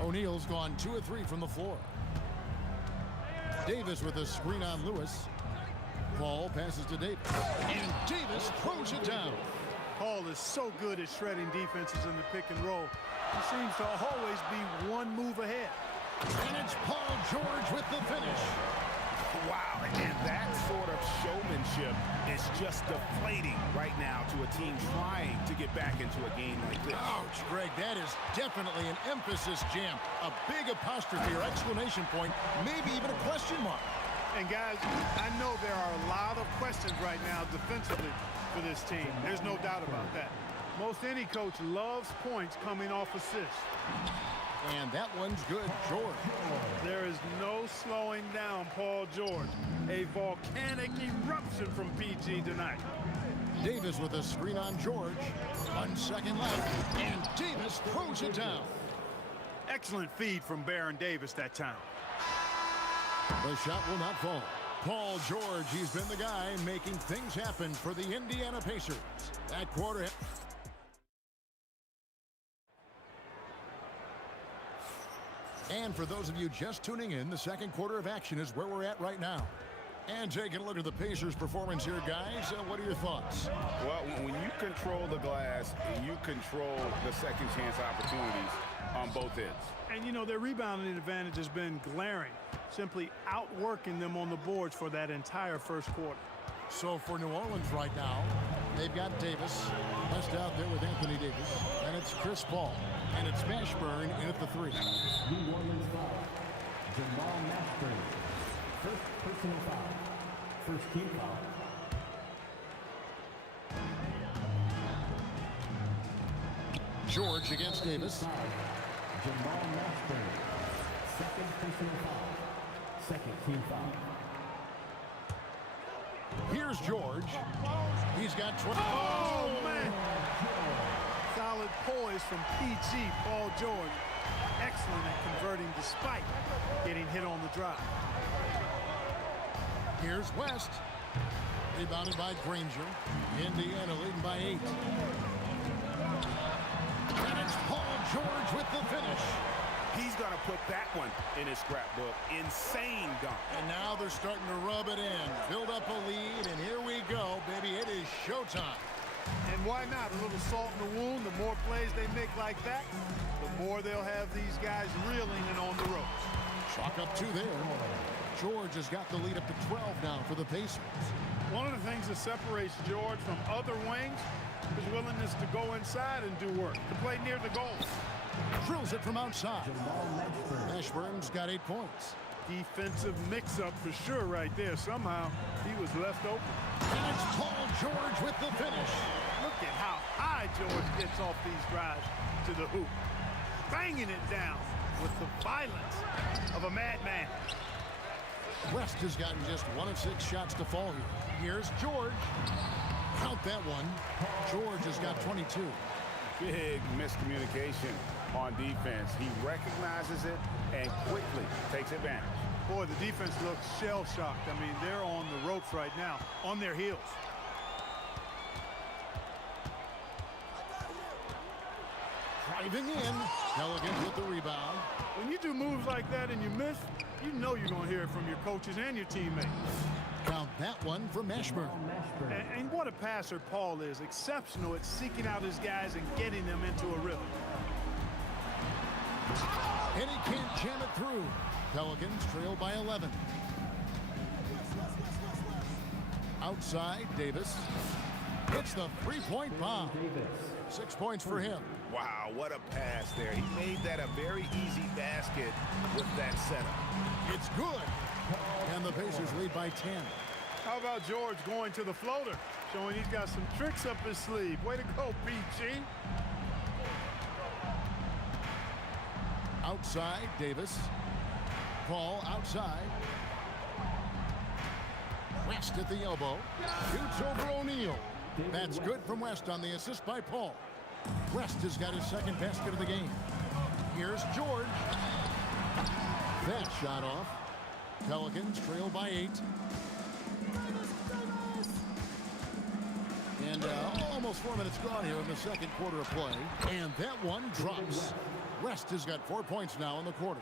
O'Neal's gone 2 of 3 from the floor. Davis with a screen on Lewis. Paul passes to Davis. And Davis throws it down. Paul is so good at shredding defenses in the pick and roll. He seems to always be one move ahead. And it's Paul George with the finish. Wow, and that sort of showmanship is just deflating right now to a team trying to get back into a game like this. Ouch, Greg, that is definitely an emphasis jam. A big apostrophe or exclamation point, maybe even a question mark. And guys, I know there are a lot of questions right now defensively for this team. There's no doubt about that. Most any coach loves points coming off assists. And that one's good, George. There is no slowing down Paul George. A volcanic eruption from PG tonight. Davis with a screen on George. 1 second left, and Davis throws it down. Excellent feed from Baron Davis that time. The shot will not fall. Paul George, he's been the guy making things happen for the Indiana Pacers. That quarter. And for those of you just tuning in, the second quarter of action is where we're at right now. And taking a look at the Pacers' performance here, guys. What are your thoughts? Well, when you control the glass, you control the second chance opportunities on both ends. And, you know, their rebounding advantage has been glaring, simply outworking them on the boards for that entire first quarter. So for New Orleans right now, they've got Davis. West out there with Anthony Davis. And it's Chris Paul. And it's Mashburn in at the 3. New Orleans foul. Jamal Mashburn. First personal foul. First team foul. George against Davis. Jamal Mashburn. Second personal foul. Second team foul. Here's George. He's got 20. Oh, man. Solid poise from PG, Paul George. Excellent at converting despite getting hit on the drive. Here's West. Rebounded by Granger. Indiana leading by 8. And it's Paul George with the finish. He's going to put that one in his scrapbook. Insane dunk. And now they're starting to rub it in. Build up a lead, and here we go, baby. It is showtime. And why not? A little salt in the wound. The more plays they make like that, the more they'll have these guys reeling and on the ropes. Chalk up 2 there. George has got the lead up to 12 now for the Pacers. One of the things that separates George from other wings is willingness to go inside and do work, to play near the goal. Drills it from outside. Mashburn's got 8 points. Defensive mix-up for sure right there. Somehow he was left open. And it's Paul George with the finish. Look at how high George gets off these drives to the hoop. Banging it down with the violence of a madman. West has gotten just 1 of 6 shots to fall here. Here's George. Count that one. George has got 22. Big miscommunication on defense. He recognizes it and quickly takes advantage. Boy, the defense looks shell-shocked. I mean, they're on the ropes right now, on their heels. Driving in. Pelicans with the rebound. When you do moves like that and you miss, you know you're going to hear it from your coaches and your teammates. Count that one for Mashburn. And what a passer Paul is. Exceptional at seeking out his guys and getting them into a rhythm. And he can't jam it through. Pelicans trail by 11. Outside, Davis hits the 3-point bomb. 6 points for him. Wow, what a pass there. He made that a very easy basket with that setup. It's good. And the Pacers lead by 10. How about George going to the floater, showing he's got some tricks up his sleeve. Way to go, PG. Outside, Davis. Paul outside. West at the elbow. Shoots over O'Neal. That's good from West on the assist by Paul. West has got his second basket of the game. Here's George. That shot off. Pelicans trail by 8. And almost 4 minutes gone here in the second quarter of play. And that one drops. West has got 4 points now in the quarter.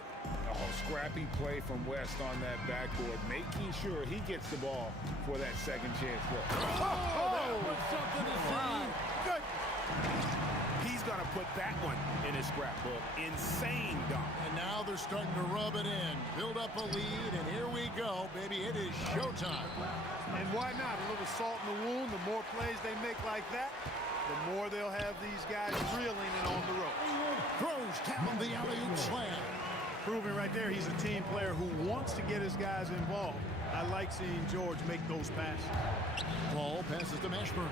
Oh, scrappy play from West on that backboard, making sure he gets the ball for that second chance look. That was something to see. Good. He's going to put that one in his scrapbook. Insane dunk. And now they're starting to rub it in. Build up a lead, and here we go, baby. It is showtime. And why not? A little salt in the wound. The more plays they make like that, the more they'll have these guys reeling and on the ropes. Throws down the alley-oop slam. Proving right there he's a team player who wants to get his guys involved. I like seeing George make those passes. Paul passes to Mashburn.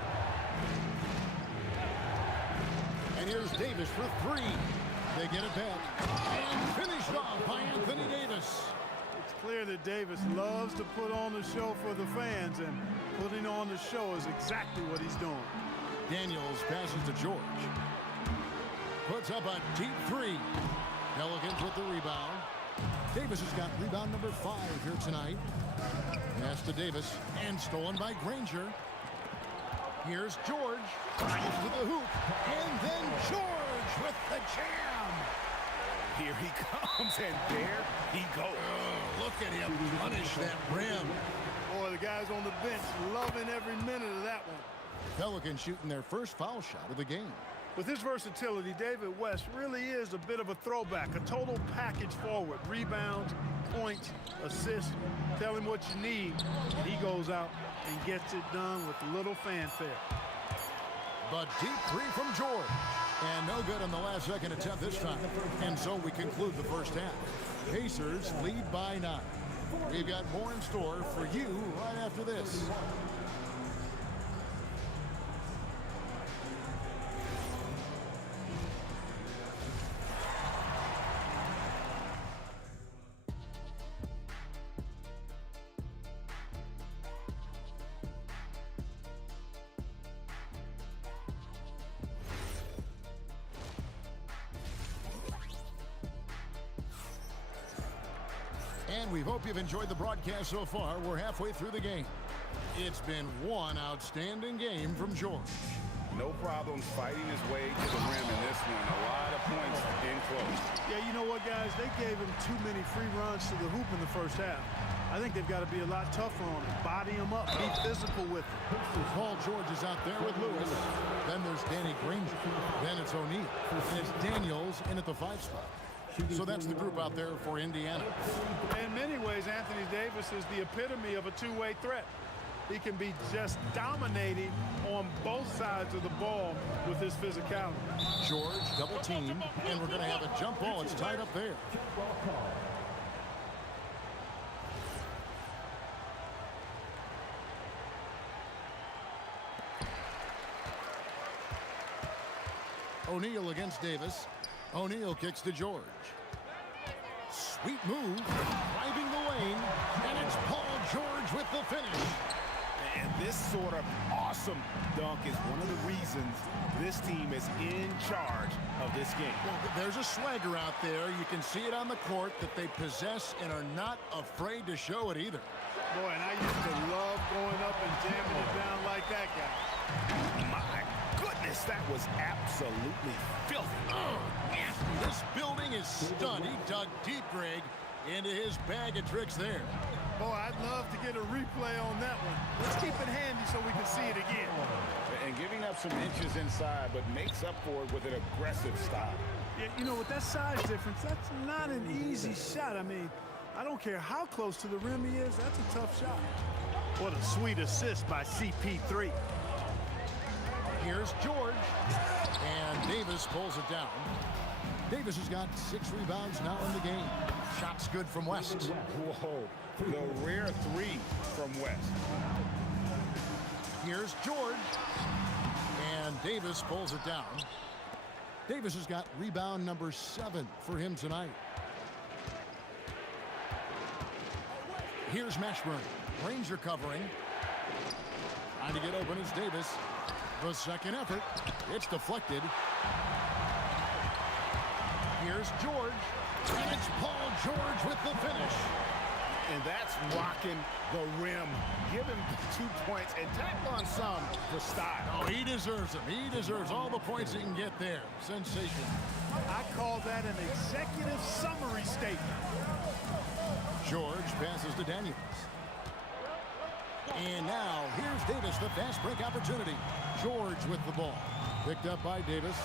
And here's Davis for 3. They get it back. And finished off by Anthony Davis. It's Clear that Davis loves to put on the show for the fans, and putting on the show is exactly what he's doing. Daniels passes to George. Puts up a deep three. Pelicans with the rebound. Davis has got rebound number 5 here tonight. Pass to Davis, and stolen by Granger. Here's George. Drives to the hoop, and then George with the jam. Here he comes, and there he goes. Oh, look at him punish that rim. Boy, the guys on the bench loving every minute of that one. Pelicans shooting their first foul shot of the game. With his versatility, David West really is a bit of a throwback, a total package forward. Rebounds, points, assists. Tell him what you need. He goes out and gets it done with little fanfare. The deep three from George. And no good on the last second attempt this time. And so we conclude the first half. Pacers lead by 9. We've got more in store for you right after this. And we hope you've enjoyed the broadcast so far. We're halfway through the game. It's been one outstanding game from George. No problems fighting his way to the rim in this one. A lot of points in close. Yeah, you know what, guys? They gave him too many free runs to the hoop in the first half. I think they've got to be a lot tougher on him. Body him up. Be physical with him. Paul George is out there with Lewis. Then there's Danny Granger. Then it's O'Neal. And it's Daniels in at the 5 spot. So that's the group out there for Indiana. In many ways, Anthony Davis is the epitome of a two-way threat. He can be just dominating on both sides of the ball with his physicality. George double team, and we're going to have a jump ball. It's tied up there. O'Neal against Davis. O'Neal kicks to George. Sweet move, driving the lane, and it's Paul George with the finish. And this sort of awesome dunk is one of the reasons this team is in charge of this game. Well, there's a swagger out there. You can see it on the court that they possess and are not afraid to show it either. Boy, and I used to love going up and jamming it down like that guy. My goodness, that was absolutely filthy. Oh, this building is stunned. He dug deep, Greg, into his bag of tricks there. Boy, I'd love to get a replay on that one. Let's keep it handy so we can see it again. And giving up some inches inside, but makes up for it with an aggressive style. Yeah, you know, with that size difference, that's not an easy shot. I mean, I don't care how close to the rim he is, that's a tough shot. What a sweet assist by CP3. Here's George, and Davis pulls it down. Davis has got 6 rebounds now in the game. Shots good from West. Whoa, the rare 3 from West. Here's George, and Davis pulls it down. Davis has got rebound number 7 for him tonight. Here's Mashburn. Ranger covering. Trying to get open is Davis. The second effort. It's deflected. Here's George. And it's Paul George with the finish. And that's rocking the rim. Give him 2 points and tack on some for style. Oh, he deserves them. He deserves all the points he can get there. Sensation. I call that an executive summary statement. George passes to Daniels. And now, here's Davis, the fast break opportunity. George with the ball. Picked up by Davis.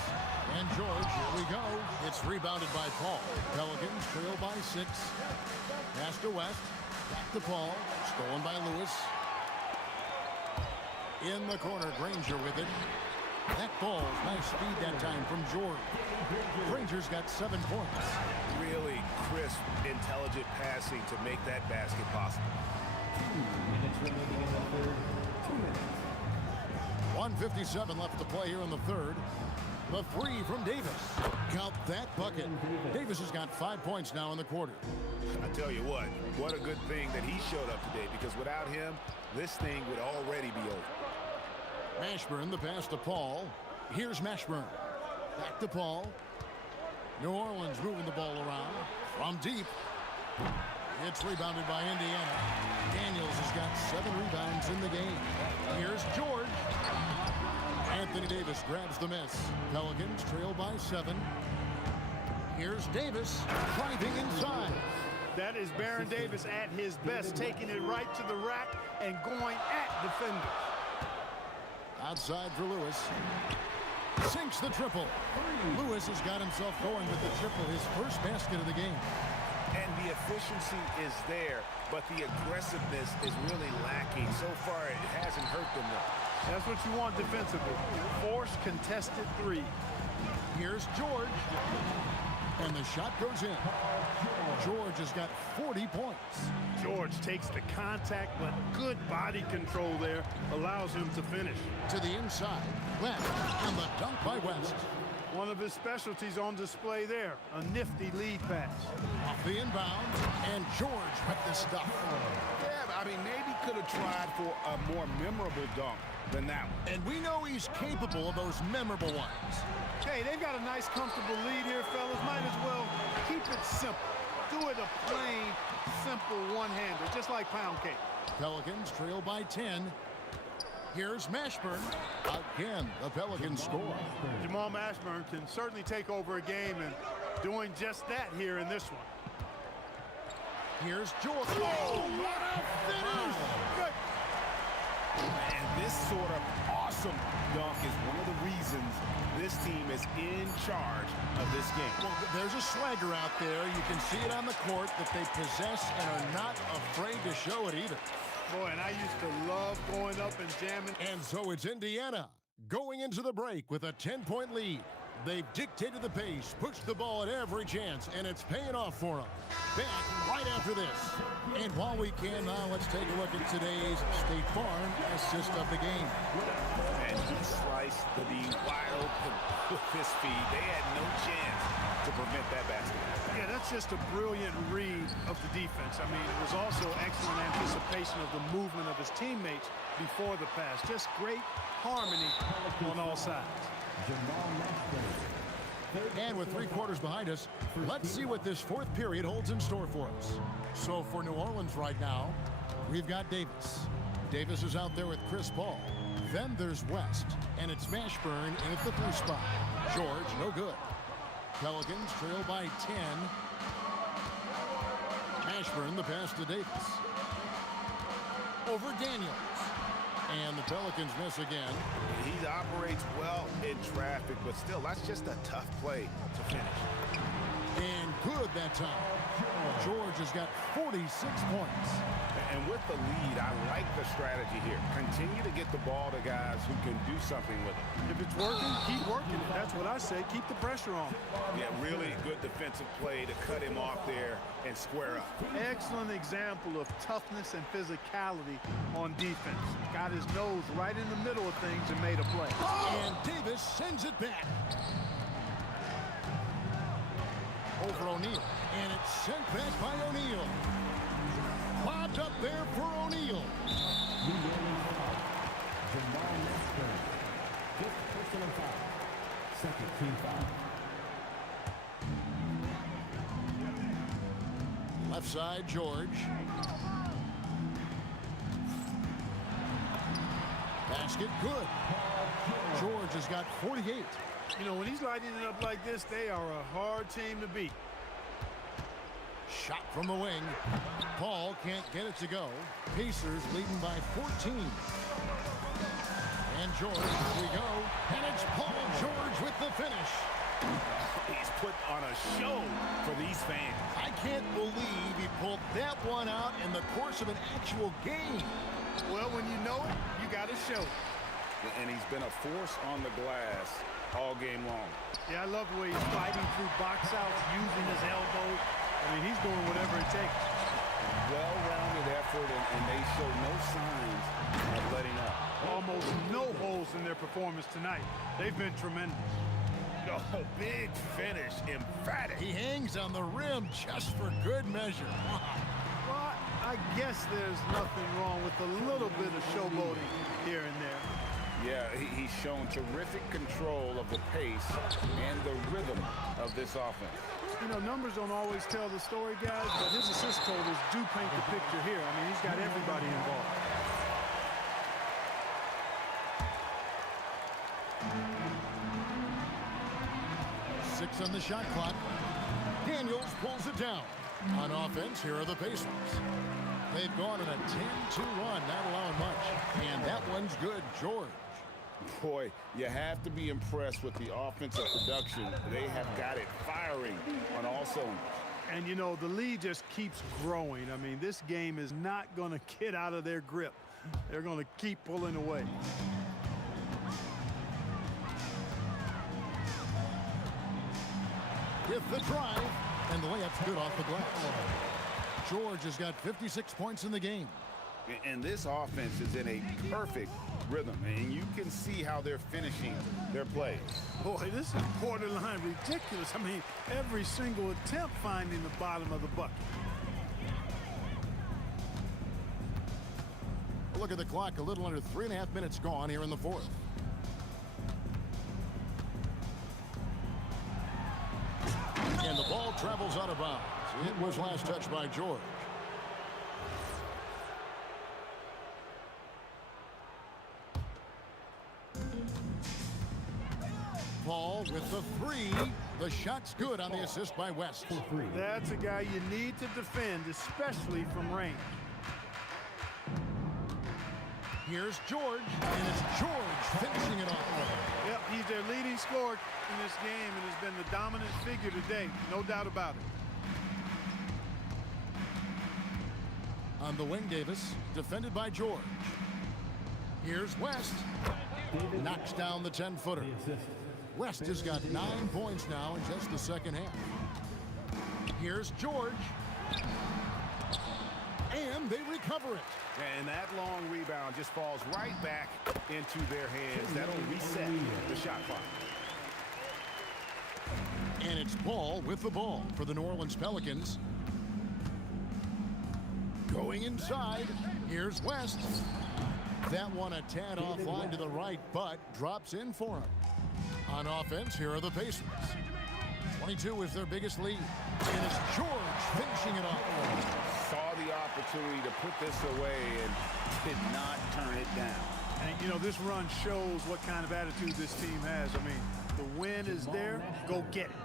And George, here we go. It's rebounded by Paul. Pelicans trail by 6. Pass to West. Back to Paul. Stolen by Lewis. In the corner, Granger with it. That ball, nice speed that time from George. Granger's got 7 points. Really crisp, intelligent passing to make that basket possible. 2 minutes remaining in the third. 2 minutes. 1:57 left to play here in the third. The three from Davis. Count that bucket. Davis has got 5 points now in the quarter. I tell you what a good thing that he showed up today, because without him, this thing would already be over. Mashburn, the pass to Paul. Here's Mashburn. Back to Paul. New Orleans moving the ball around from deep. It's rebounded by Indiana. Daniels has got 7 rebounds in the game. Here's George. Anthony Davis grabs the miss. Pelicans trail by 7. Here's Davis driving inside. That is Baron Davis at his best, taking it right to the rack and going at defenders. Outside for Lewis. Sinks the triple. Lewis has got himself going with the triple, his first basket of the game. And the efficiency is there, but the aggressiveness is really lacking. So far, it hasn't hurt them though. That's what you want defensively. Force contested three. Here's George. And the shot goes in. George has got 40 points. George takes the contact, but good body control there allows him to finish. To the inside. West. And the dunk by West. One of his specialties on display there. A nifty lead pass. Off the inbound. And George with the stuff. Yeah, I mean, maybe could have tried for a more memorable dunk than that one. And we know he's capable of those memorable ones. Hey, they've got a nice, comfortable lead here, fellas. Might as well keep it simple. Do it a plain, simple one-hander, just like pound cake. Pelicans trail by 10. Here's Mashburn. Again, the Pelicans score. Jamal Mashburn can certainly take over a game, and doing just that here in this one. Here's George. Oh, what a finish! Good. And this sort of awesome dunk is one of the reasons this team is in charge of this game. Well, there's a swagger out there. You can see it on the court that they possess and are not afraid to show it either. Boy, and I used to love going up and jamming. And so it's Indiana going into the break with a 10-point lead. They've dictated the pace, pushed the ball at every chance, and it's paying off for them. Back right after this. And while we can now, let's take a look at today's State Farm assist of the game. And he sliced the D wide open with his feet. They had no chance to prevent that basket. Yeah, that's just a brilliant read of the defense. I mean, it was also excellent anticipation of the movement of his teammates before the pass. Just great harmony on all sides. And with 3 quarters behind us, let's see what this 4th period holds in store for us. So for New Orleans right now, we've got Davis. Davis is out there with Chris Paul. Then there's West, and it's Mashburn in at the 3 spot. George, no good. Pelicans trail by 10. Mashburn, the pass to Davis. Over Daniels. And the Pelicans miss again. He operates well in traffic, but still, that's just a tough play to finish. And good that time. George has got 46 points. And with the lead, I like the strategy here. Continue to get the ball to guys who can do something with it. If it's working, keep working it. That's what I say. Keep the pressure on. Yeah, really good defensive play to cut him off there and square up. Excellent example of toughness and physicality on defense. Got his nose right in the middle of things and made a play. And Davis sends it back. Over O'Neal. And it's sent back by O'Neal. Lobbed up there for O'Neal. Jamal Mashburn, 5th personal foul, 2nd team foul. Left side, George. Basket good. George has got 48. You know, when he's lighting it up like this, they are a hard team to beat. Shot from the wing. Paul can't get it to go. Pacers leading by 14. And George, here we go. And it's Paul George with the finish. He's put on a show for these fans. I can't believe he pulled that one out in the course of an actual game. Well, when you know it, you got to show it. And he's been a force on the glass all game long. Yeah, I love the way he's fighting through box outs, using his elbow. I mean, he's doing whatever it takes. Well-rounded effort, and they show no signs of letting up. Almost no holes in their performance tonight. They've been tremendous. Oh, big finish, emphatic. He hangs on the rim just for good measure. Wow. Well, I guess there's nothing wrong with a little bit of showboating here and there. Yeah, he's shown terrific control of the pace and the rhythm of this offense. You know, numbers don't always tell the story, guys, but his assist totals do paint the picture here. I mean, he's got everybody involved. Six on the shot clock. Daniels pulls it down. On offense, here are the Pacers. They've gone on a 10-2 run, not allowing much. And that one's good, George. Boy, you have to be impressed with the offensive production. They have got it firing on all cylinders. And, you know, the lead just keeps growing. I mean, this game is not going to get out of their grip. They're going to keep pulling away. With the drive, and the layup's good off the glass. George has got 56 points in the game. And this offense is in a perfect rhythm, and you can see how they're finishing their plays. Boy, this is borderline ridiculous. I mean, every single attempt finding the bottom of the bucket. Look at the clock, a little under 3.5 minutes gone here in the fourth. And the ball travels out of bounds. It was last touched by George. Paul with the three. The shot's good on the assist by West. That's a guy you need to defend, especially from range. Here's George, and it's George finishing it off. Yep, he's their leading scorer in this game and has been the dominant figure today, no doubt about it. On the wing, Davis, defended by George. Here's West. Knocks down the 10-footer. West has got 9 points now in just the second half. Here's George. And they recover it. And that long rebound just falls right back into their hands. That'll reset the shot clock. And it's Paul with the ball for the New Orleans Pelicans. Going inside. Here's West. That one a tad offline to the right, but drops in for him. On offense, here are the Pacers. 22 is their biggest lead. And it's George finishing it off. Saw the opportunity to put this away and did not turn it down. And, you know, this run shows what kind of attitude this team has. I mean, the win is there. Go get it.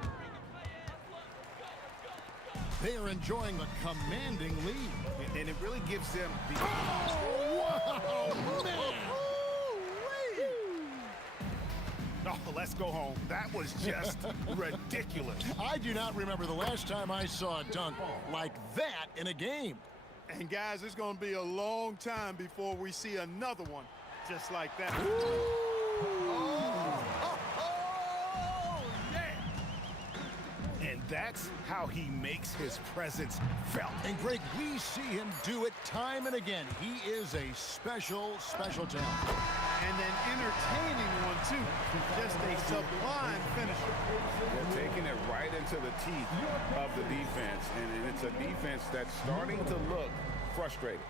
They are enjoying a commanding lead. And it really gives them the... Oh, wow, man! Oh, let's go home. That was just ridiculous. I do not remember the last time I saw a dunk like that in a game. And, guys, it's going to be a long time before we see another one just like that. Yeah. And that's how he makes his presence felt. And, Greg, we see him do it time and again. He is a special, special talent. And an entertaining one, too. Just a sublime finisher. They're taking it right into the teeth of the defense, and it's a defense that's starting to look frustrated.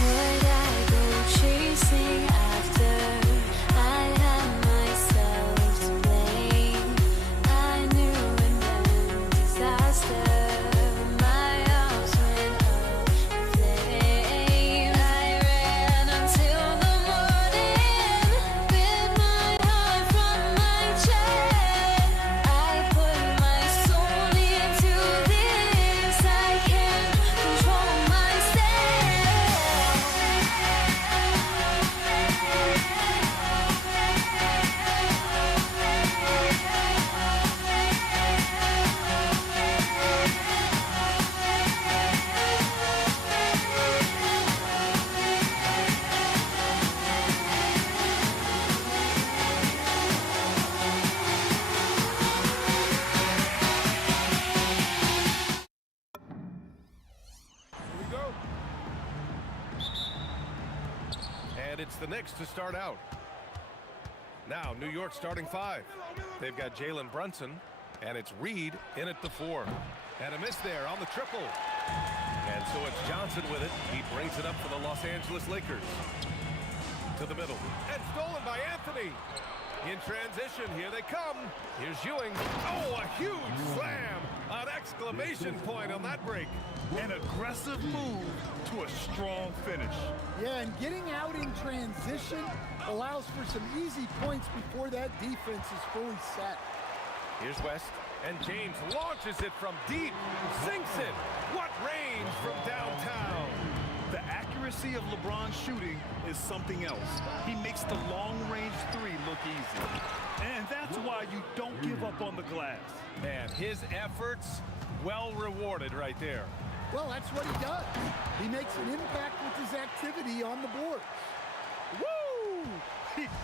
Would I go chasing after And it's the Knicks to start out. Now, New York starting 5. They've got Jalen Brunson, and it's Reed in at the 4. And a miss there on the triple. And so it's Johnson with it. He brings it up for the Los Angeles Lakers. To the middle. And stolen by Anthony. In transition, here they come. Here's Ewing. Oh, a huge slam. An exclamation point on that break. An aggressive move to a strong finish. Yeah, and getting out in transition allows for some easy points before that defense is fully set. Here's West, and James launches it from deep, sinks it. What range from downtown. The accuracy of LeBron's shooting is something else. He makes the long-range 3 look easy. And that's why you don't give up on the glass. And his efforts, well rewarded right there. Well, that's what he does. He makes an impact with his activity on the board. Woo!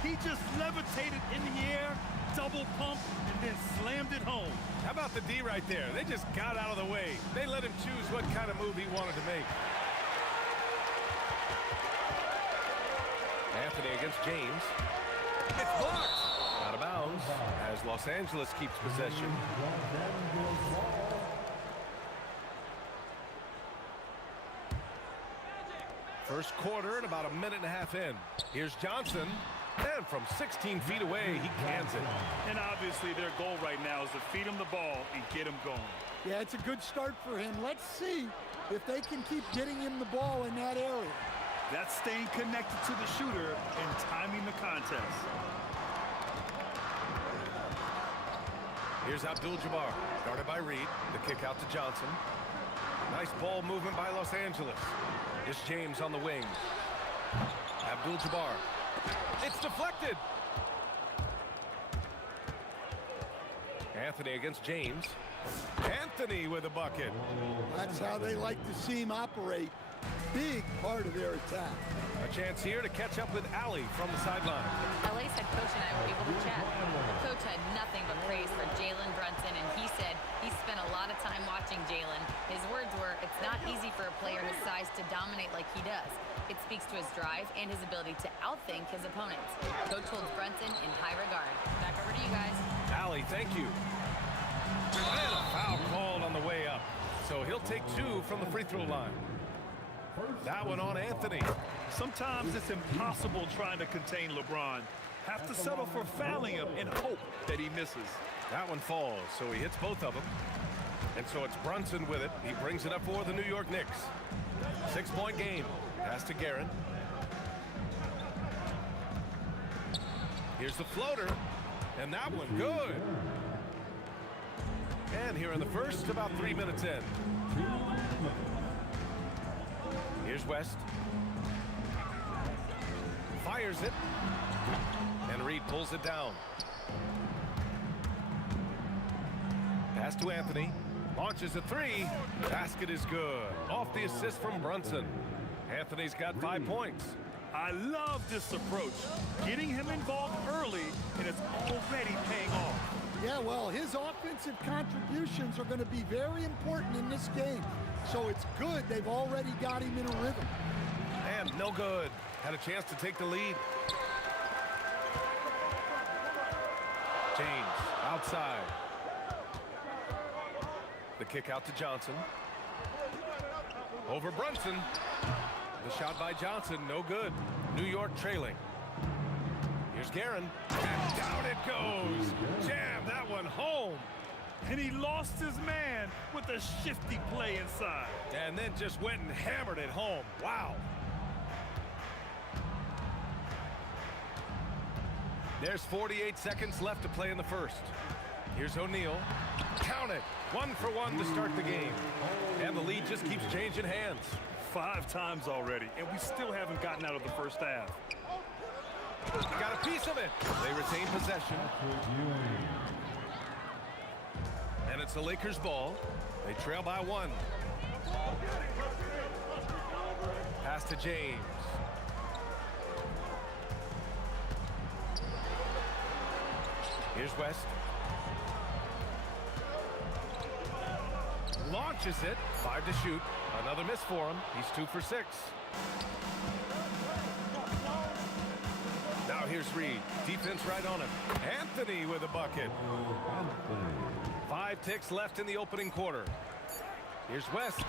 He just levitated in the air, double pump, and then slammed it home. How about the D right there? They just got out of the way. They let him choose what kind of move he wanted to make. Anthony against James. It's blocked. Out of bounds as Los Angeles keeps possession. First quarter and about a minute and a half in. Here's Johnson. And from 16 feet away, he cans it. And obviously their goal right now is to feed him the ball and get him going. Yeah, it's a good start for him. Let's see if they can keep getting him the ball in that area. That's staying connected to the shooter and timing the contest. Here's Abdul-Jabbar, guarded by Reed. The kick out to Johnson. Nice ball movement by Los Angeles. Here's James on the wing. Abdul-Jabbar. It's deflected. Anthony against James. Anthony with a bucket. That's how they like to see him operate. Big part of their attack. A chance here to catch up with Allie from the sideline. LA's head coach and I were able to chat. The coach had nothing but praise for Jalen Brunson, and he said he spent a lot of time watching Jalen. His words were, it's not easy for a player his size to dominate like he does. It speaks to his drive and his ability to outthink his opponents. Coach holds Brunson in high regard. Back over to you guys. Allie, thank you. And a foul called on the way up. So he'll take 2 from the free throw line. That one on Anthony. Sometimes it's impossible trying to contain LeBron. Have to settle for fouling him and hope that he misses. That one falls, so he hits both of them. And so it's Brunson with it. He brings it up for the New York Knicks. 6-point game. Pass to Guerin. Here's the floater. And that one good. And here in the first, about 3 minutes in. Here's West. Fires it. And Reed pulls it down. Pass to Anthony. Launches a 3. Basket is good. Off the assist from Brunson. Anthony's got 5 points. I love this approach. Getting him involved early, and it's already paying off. Yeah, well, his offensive contributions are going to be very important in this game. So it's good they've already got him in a rhythm. And no good. Had a chance to take the lead. James outside. The kick out to Johnson. Over Brunson. The shot by Johnson, no good. New York trailing. Here's Guerin. And down it goes. Jam that one home. And he lost his man with a shifty play inside. And then just went and hammered it home. Wow. There's 48 seconds left to play in the first. Here's O'Neal. Count it. 1 for 1 to start the game. And the lead just keeps changing hands. 5 times already, and we still haven't gotten out of the first half. Got a piece of it. They retain possession. And it's the Lakers' ball. They trail by 1. Pass to James. Here's West. Launches it. 5 to shoot. Another miss for him. He's 2 for 6. Reed. Defense right on him. Anthony with a bucket. 5 ticks left in the opening quarter. Here's West.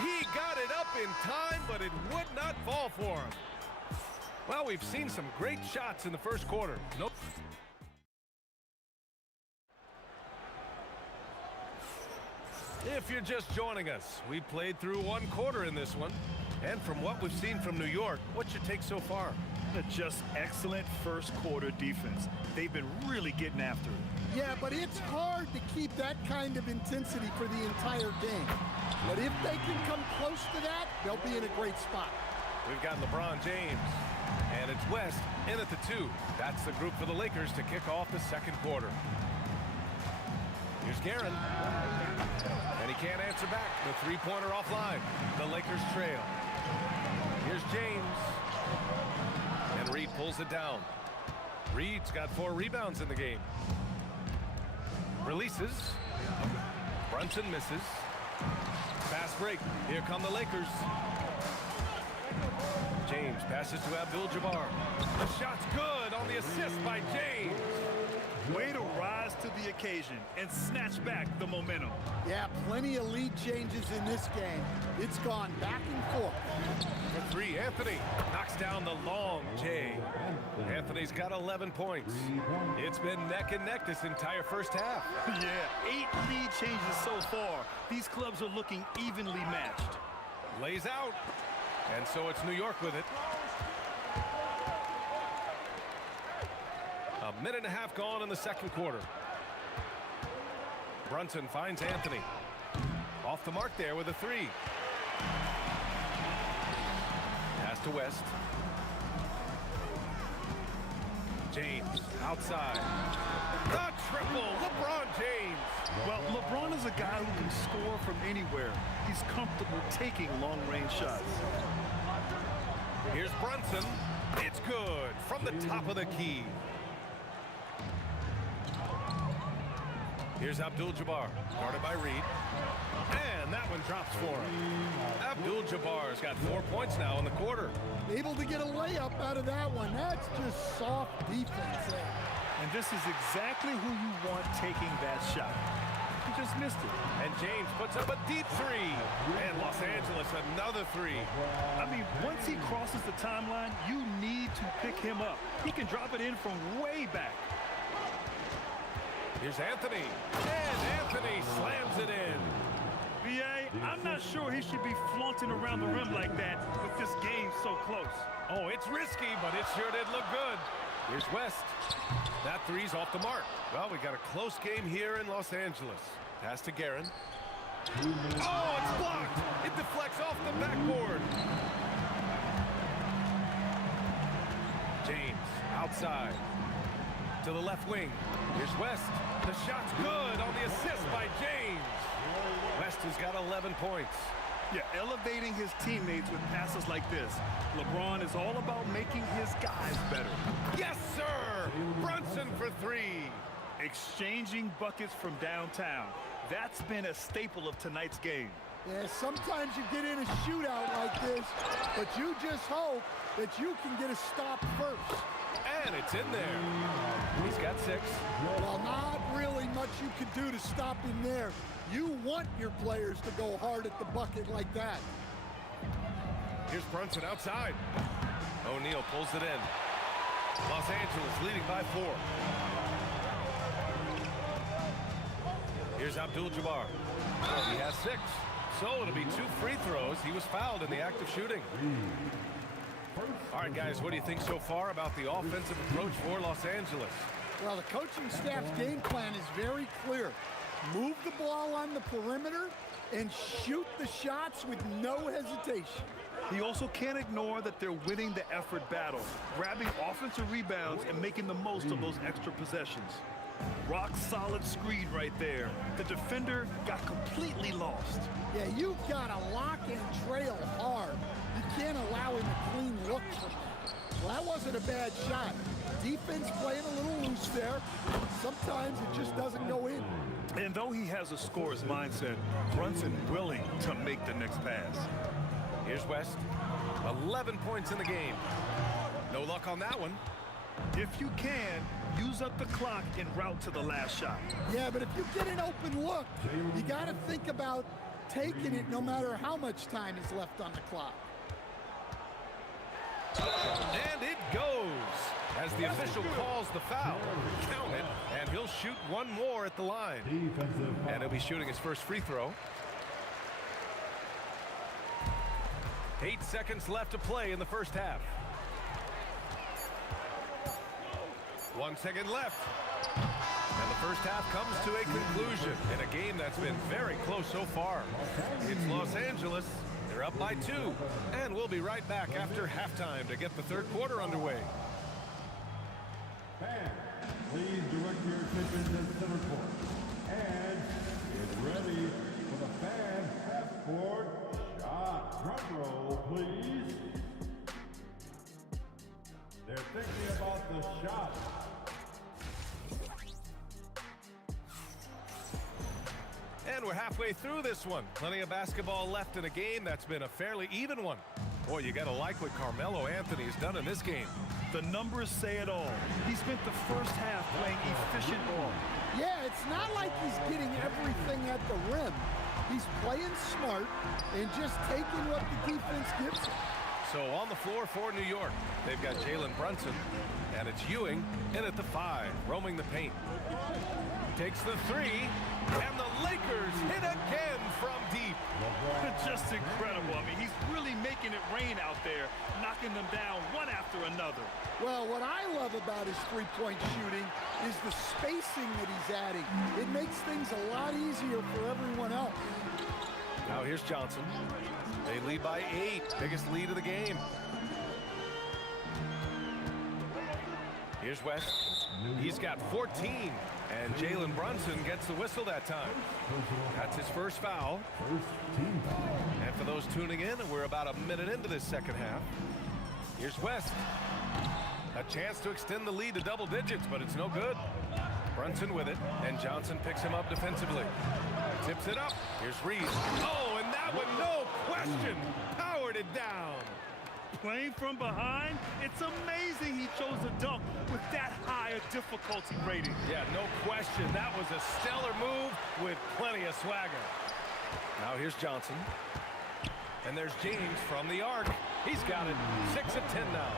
He got it up in time, but it would not fall for him. Well, we've seen some great shots in the first quarter. Nope. If you're just joining us, we played through 1 quarter in this one. And from what we've seen from New York, what's your take so far? Just excellent first quarter defense. They've been really getting after it. Yeah, but it's hard to keep that kind of intensity for the entire game. But if they can come close to that, they'll be in a great spot. We've got LeBron James. And it's West in at the 2. That's the group for the Lakers to kick off the second quarter. Here's Guerin. And he can't answer back. The three-pointer offline. The Lakers trail. Here's James. And Reed pulls it down. Reed's got 4 rebounds in the game. Releases. Brunson misses. Fast break. Here come the Lakers. James passes to Abdul-Jabbar. The shot's good on the assist by James. Way to rise to the occasion and snatch back the momentum. Yeah, plenty of lead changes in this game. It's gone back and forth. For 3, Anthony knocks down the long J. Anthony's got 11 points. It's been neck and neck this entire first half. Yeah, 8 lead changes so far. These clubs are looking evenly matched. Lays out. And so it's New York with it. A minute and a half gone in the second quarter. Brunson finds Anthony. Off the mark there with a 3. Pass to West. James outside. The triple, LeBron James. Well, LeBron is a guy who can score from anywhere. He's comfortable taking long-range shots. Here's Brunson. It's good from the top of the key. Here's Abdul-Jabbar, guarded by Reed. And that one drops for him. Abdul-Jabbar's got 4 points now in the quarter. Able to get a layup out of that one. That's just soft defense there. And this is exactly who you want taking that shot. He just missed it. And James puts up a deep 3. And Los Angeles another 3. I mean, once he crosses the timeline, you need to pick him up. He can drop it in from way back. Here's Anthony. And Anthony slams it in. B.A., I'm not sure he should be flaunting around the rim like that with this game so close. Oh, it's risky, but it sure did look good. Here's West. That 3's off the mark. Well, we got a close game here in Los Angeles. Pass to Guerin. Oh, it's blocked. It deflects off the backboard. James outside to the left wing. Here's West. The shot's good on the assist by James. West has got 11 points. Yeah, elevating his teammates with passes like this. LeBron is all about making his guys better. Yes, sir! Brunson for 3. Exchanging buckets from downtown. That's been a staple of tonight's game. Yeah, sometimes you get in a shootout like this, but you just hope that you can get a stop first. And it's in there. He's got 6. Well, not really much you can do to stop him there. You want your players to go hard at the bucket like that. Here's Brunson outside. O'Neal pulls it in. Los Angeles leading by 4. Here's Abdul-Jabbar. He has 6. So it'll be 2 free throws. He was fouled in the act of shooting. All right, guys, what do you think so far about the offensive approach for Los Angeles? Well, the coaching staff's game plan is very clear. Move the ball on the perimeter and shoot the shots with no hesitation. He also can't ignore that they're winning the effort battle, grabbing offensive rebounds and making the most of those extra possessions. Rock solid screen right there. The defender got completely lost. Yeah, you've got to lock and trail hard. You can't allow him a clean look from that. Well, that wasn't a bad shot. Defense playing a little loose there. Sometimes it just doesn't go in. And though he has a scorer's mindset, Brunson willing to make the next pass. Here's West. 11 points in the game. No luck on that one. If you can, use up the clock en route to the last shot. Yeah, but if you get an open look, you got to think about taking it no matter how much time is left on the clock. And it goes as the official calls the foul. Count it, and he'll shoot one more at the line. And he'll be shooting his first free throw. 8 seconds left to play in the first half. 1 second left. And the first half comes to a conclusion in a game that's been very close so far. It's Los Angeles. They're up by 2. And we'll be right back after halftime to get the third quarter underway. Fans, please direct your attention to center court. And get ready for the fan half-court shot. Drum roll, please. They're thinking about the shot. And we're halfway through this one. Plenty of basketball left in a game that's been a fairly even one. Boy, you got to like what Carmelo Anthony has done in this game. The numbers say it all. He spent the first half playing efficient ball. Yeah, it's not like he's getting everything at the rim. He's playing smart and just taking what the defense gives him. So on the floor for New York, they've got Jalen Brunson, and it's Ewing in at the 5, roaming the paint. Takes the 3, and the Lakers hit again from deep. Just incredible. I mean, he's really making it rain out there, knocking them down one after another. Well, what I love about his three-point shooting is the spacing that he's adding. It makes things a lot easier for everyone else. Now here's Johnson. They lead by 8, biggest lead of the game. Here's West. He's got 14, and Jalen Brunson gets the whistle that time. That's his first foul. And for those tuning in, we're about a minute into this second half. Here's West. A chance to extend the lead to double digits, but it's no good. Brunson with it, and Johnson picks him up defensively. Tips it up. Here's Reed. Oh, and that one, no question, powered it down. Playing from behind, it's amazing he chose a dunk with that high a difficulty rating. Yeah, no question. That was a stellar move with plenty of swagger. Now here's Johnson. And there's James from the arc. He's got it. 6 of 10 now.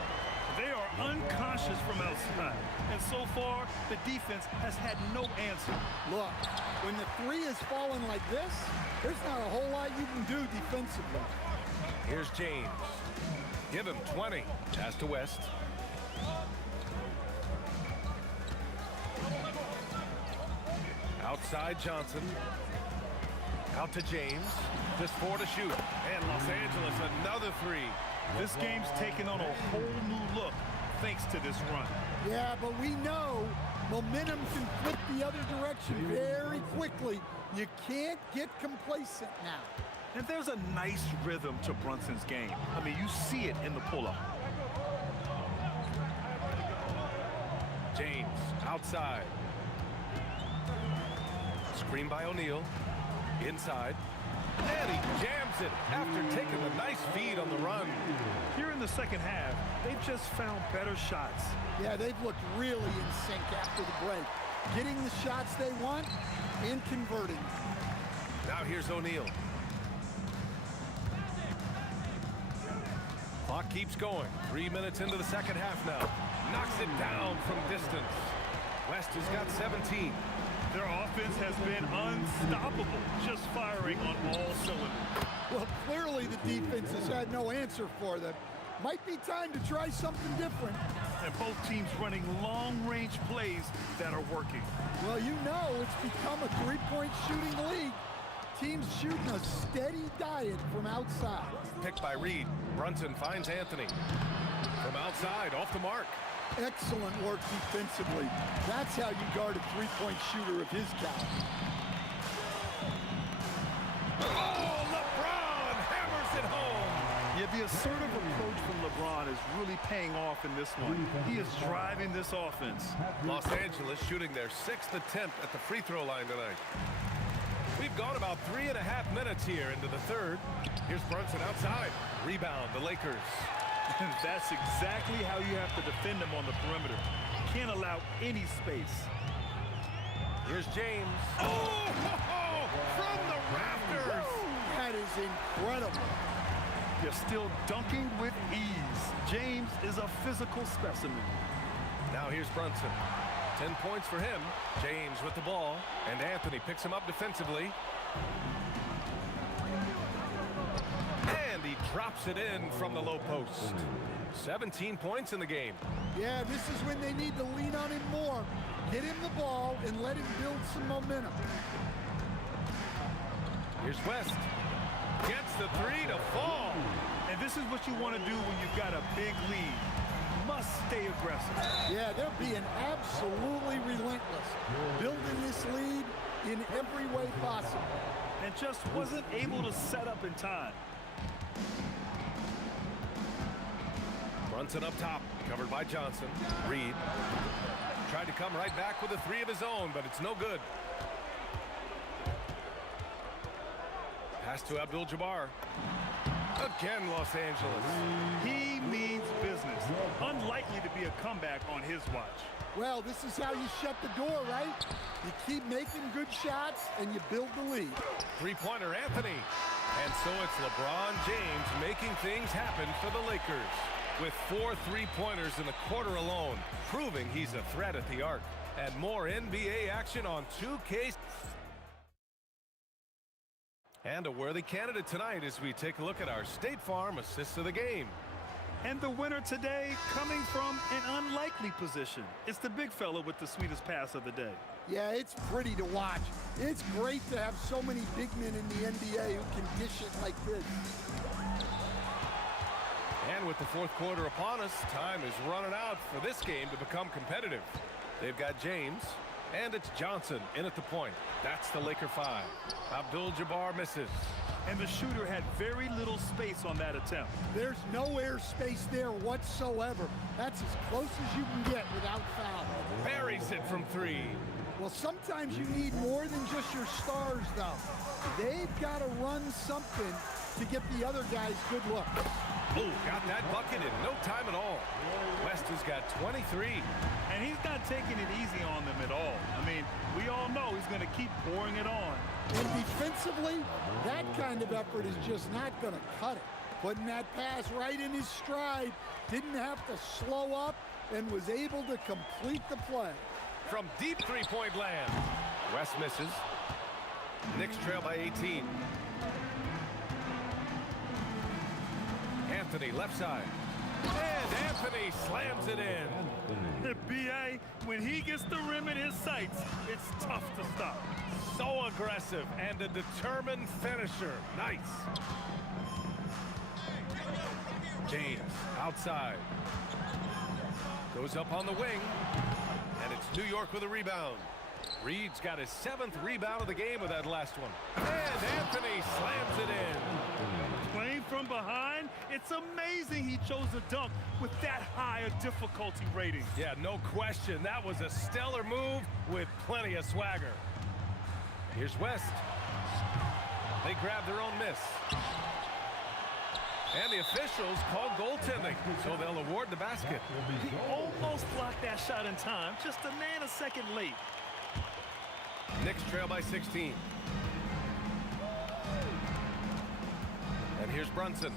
They are unconscious from outside. And so far, the defense has had no answer. Look, when the 3 is falling like this, there's not a whole lot you can do defensively. Here's James. Give him 20. Pass to West. Outside Johnson. Out to James. Just 4 to shoot. And Los Angeles, another 3. This game's taken on a whole new look thanks to this run. Yeah, but we know momentum can flip the other direction very quickly. You can't get complacent now. And there's a nice rhythm to Brunson's game. I mean, you see it in the pull-up. James outside. Screen by O'Neal. Inside. And he jams it after taking a nice feed on the run. Here in the second half, they've just found better shots. Yeah, they've looked really in sync after the break. Getting the shots they want and converting. Now here's O'Neal. Clock keeps going. 3 minutes into the second half now. Knocks it down from distance. West has got 17. Their offense has been unstoppable, just firing on all cylinders. Well, clearly the defense has had no answer for them. Might be time to try something different. And both teams running long-range plays that are working. Well, you know it's become a three-point shooting league. Teams shooting a steady diet from outside. Picked by Reed. Brunson finds Anthony. From outside, off the mark. Excellent work defensively. That's how you guard a three-point shooter of his caliber. Oh, LeBron hammers it home. Yeah, the assertive approach from LeBron is really paying off in this one. He is driving this offense. Los Angeles shooting their 6th attempt at the free throw line tonight. We've gone about 3.5 minutes here into the third. Here's Brunson outside. Rebound, the Lakers. And that's exactly how you have to defend them on the perimeter. Can't allow any space. Here's James. Oh, from the rafters. That is incredible. You're still dunking with ease. James is a physical specimen. Now here's Brunson. 10 points for him. James with the ball, and Anthony picks him up defensively. And he drops it in from the low post. 17 points in the game. Yeah, this is when they need to lean on him more. Get him the ball and let him build some momentum. Here's West. Gets the three to fall. And this is what you want to do when you've got a big lead. Must stay aggressive. Yeah, they're being absolutely relentless. Building this lead in every way possible. And just wasn't able to set up in time. Brunson up top, covered by Johnson. Reed tried to come right back with a three of his own, but it's no good. Pass to Abdul-Jabbar. Again, Los Angeles. He means business. Unlikely to be a comeback on his watch. Well, this is how you shut the door, right? You keep making good shots and you build the lead. Three-pointer Anthony. And so it's LeBron James making things happen for the Lakers with 4 3-pointers in the quarter alone, proving he's a threat at the arc. And more NBA action on 2K. And a worthy candidate tonight as we take a look at our State Farm assists of the game. And the winner today coming from an unlikely position. It's the big fella with the sweetest pass of the day. Yeah, it's pretty to watch. It's great to have so many big men in the NBA who can dish it like this. And with the fourth quarter upon us, time is running out for this game to become competitive. They've got James, and it's Johnson in at the point. That's the Laker 5. Abdul-Jabbar misses. And the shooter had very little space on that attempt. There's no air space there whatsoever. That's as close as you can get without foul. Buries it from 3. Well, sometimes you need more than just your stars, though. They've got to run something to get the other guys good looks. Oh, got that bucket in no time at all. West has got 23. And he's not taking it easy on them at all. I mean, we all know he's going to keep pouring it on. And defensively, that kind of effort is just not going to cut it. Putting that pass right in his stride, didn't have to slow up, and was able to complete the play. From deep three-point land. West misses. Knicks trail by 18. Anthony left side. And Anthony slams it in. The B.A., when he gets the rim in his sights, it's tough to stop. So aggressive and a determined finisher. Nice. James outside. Goes up on the wing. And it's New York with a rebound. Reed's got his 7th rebound of the game with that last one. And Anthony slams it in. Playing from behind, it's amazing he chose a dunk with that high a difficulty rating. Yeah, no question. That was a stellar move with plenty of swagger. Here's West. They grab their own miss. And the officials call goaltending, so they'll award the basket. He almost blocked that shot in time, just a nanosecond late. Knicks trail by 16. And here's Brunson.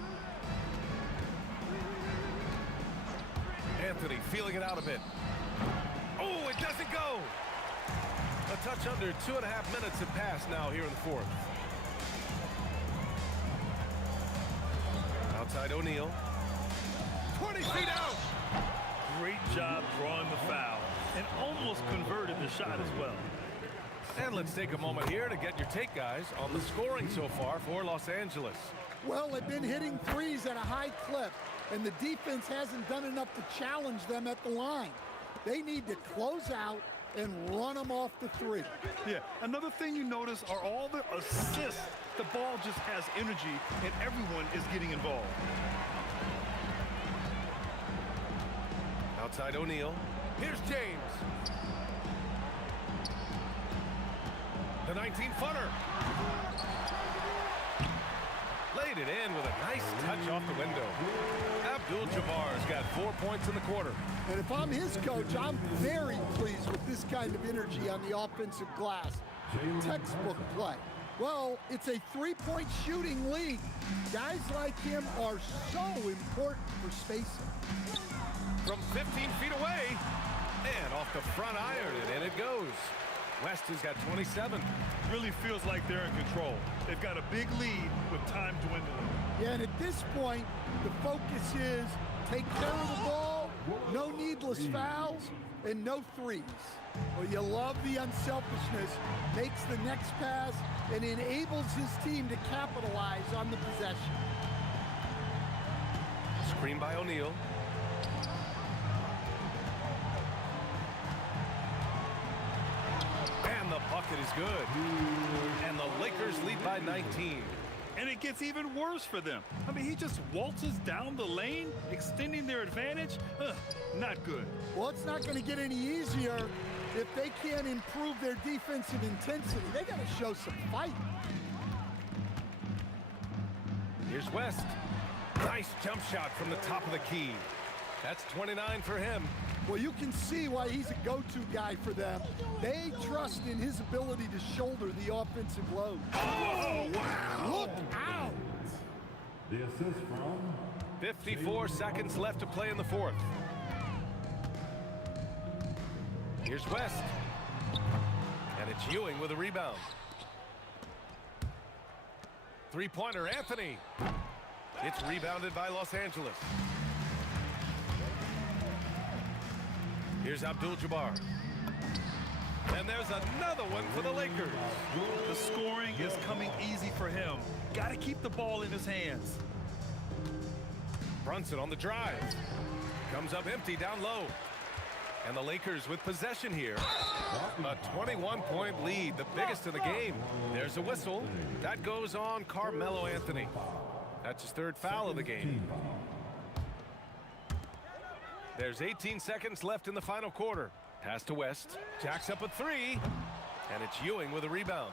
Anthony feeling it out a bit. Oh, it doesn't go. A touch under 2.5 minutes have passed now here in the fourth. Outside O'Neal. 20 feet out. Great job drawing the foul and almost converted the shot as well. And let's take a moment here to get your take, guys, on the scoring so far for Los Angeles. Well, they've been hitting threes at a high clip, and the defense hasn't done enough to challenge them at the line. They need to close out and run them off the three. Yeah, another thing you notice are all the assists. The ball just has energy, and everyone is getting involved. Outside O'Neal. Here's James. The 19-footer. Laid laid it in with a nice touch off the window. Abdul-Jabbar's got 4 points in the quarter. And if I'm his coach, I'm very pleased with this kind of energy on the offensive glass. Textbook play. Well, it's a three-point shooting league. Guys like him are so important for spacing. From 15 feet away, and off the front iron, and in it goes. West has got 27. Really feels like they're in control. They've got a big lead with time dwindling. Yeah, and at this point, the focus is take care of the ball, no needless fouls, and no threes. Well, you love the unselfishness, makes the next pass, and enables his team to capitalize on the possession. Screen by O'Neal. And the bucket is good. And the Lakers lead by 19. And it gets even worse for them. I mean, he just waltzes down the lane, extending their advantage. Not good. Well, it's not going to get any easier if they can't improve their defensive intensity. They got to show some fight. Here's West. Nice jump shot from the top of the key. That's 29 for him. Well, you can see why he's a go-to guy for them. They trust in his ability to shoulder the offensive load. Oh, wow. Look out. The assist from 54 seconds left to play in the fourth. Here's West. And it's Ewing with a rebound. Three-pointer, Anthony. It's rebounded by Los Angeles. Here's Abdul-Jabbar. And there's another one for the Lakers. The scoring is coming easy for him. Got to keep the ball in his hands. Brunson on the drive. Comes up empty down low. And the Lakers with possession here. A 21-point lead, the biggest in the game. There's a whistle. That goes on Carmelo Anthony. That's his third foul of the game. There's 18 seconds left in the final quarter. Pass to West. Jacks up a three. And it's Ewing with a rebound.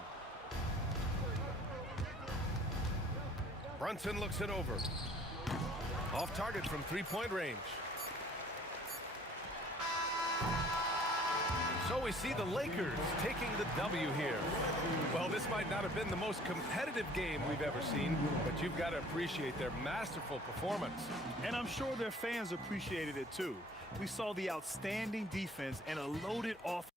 Brunson looks it over. Off target from three-point range. So we see the Lakers taking the W here. Well, this might not have been the most competitive game we've ever seen, but you've got to appreciate their masterful performance. And I'm sure their fans appreciated it too. We saw the outstanding defense and a loaded offense.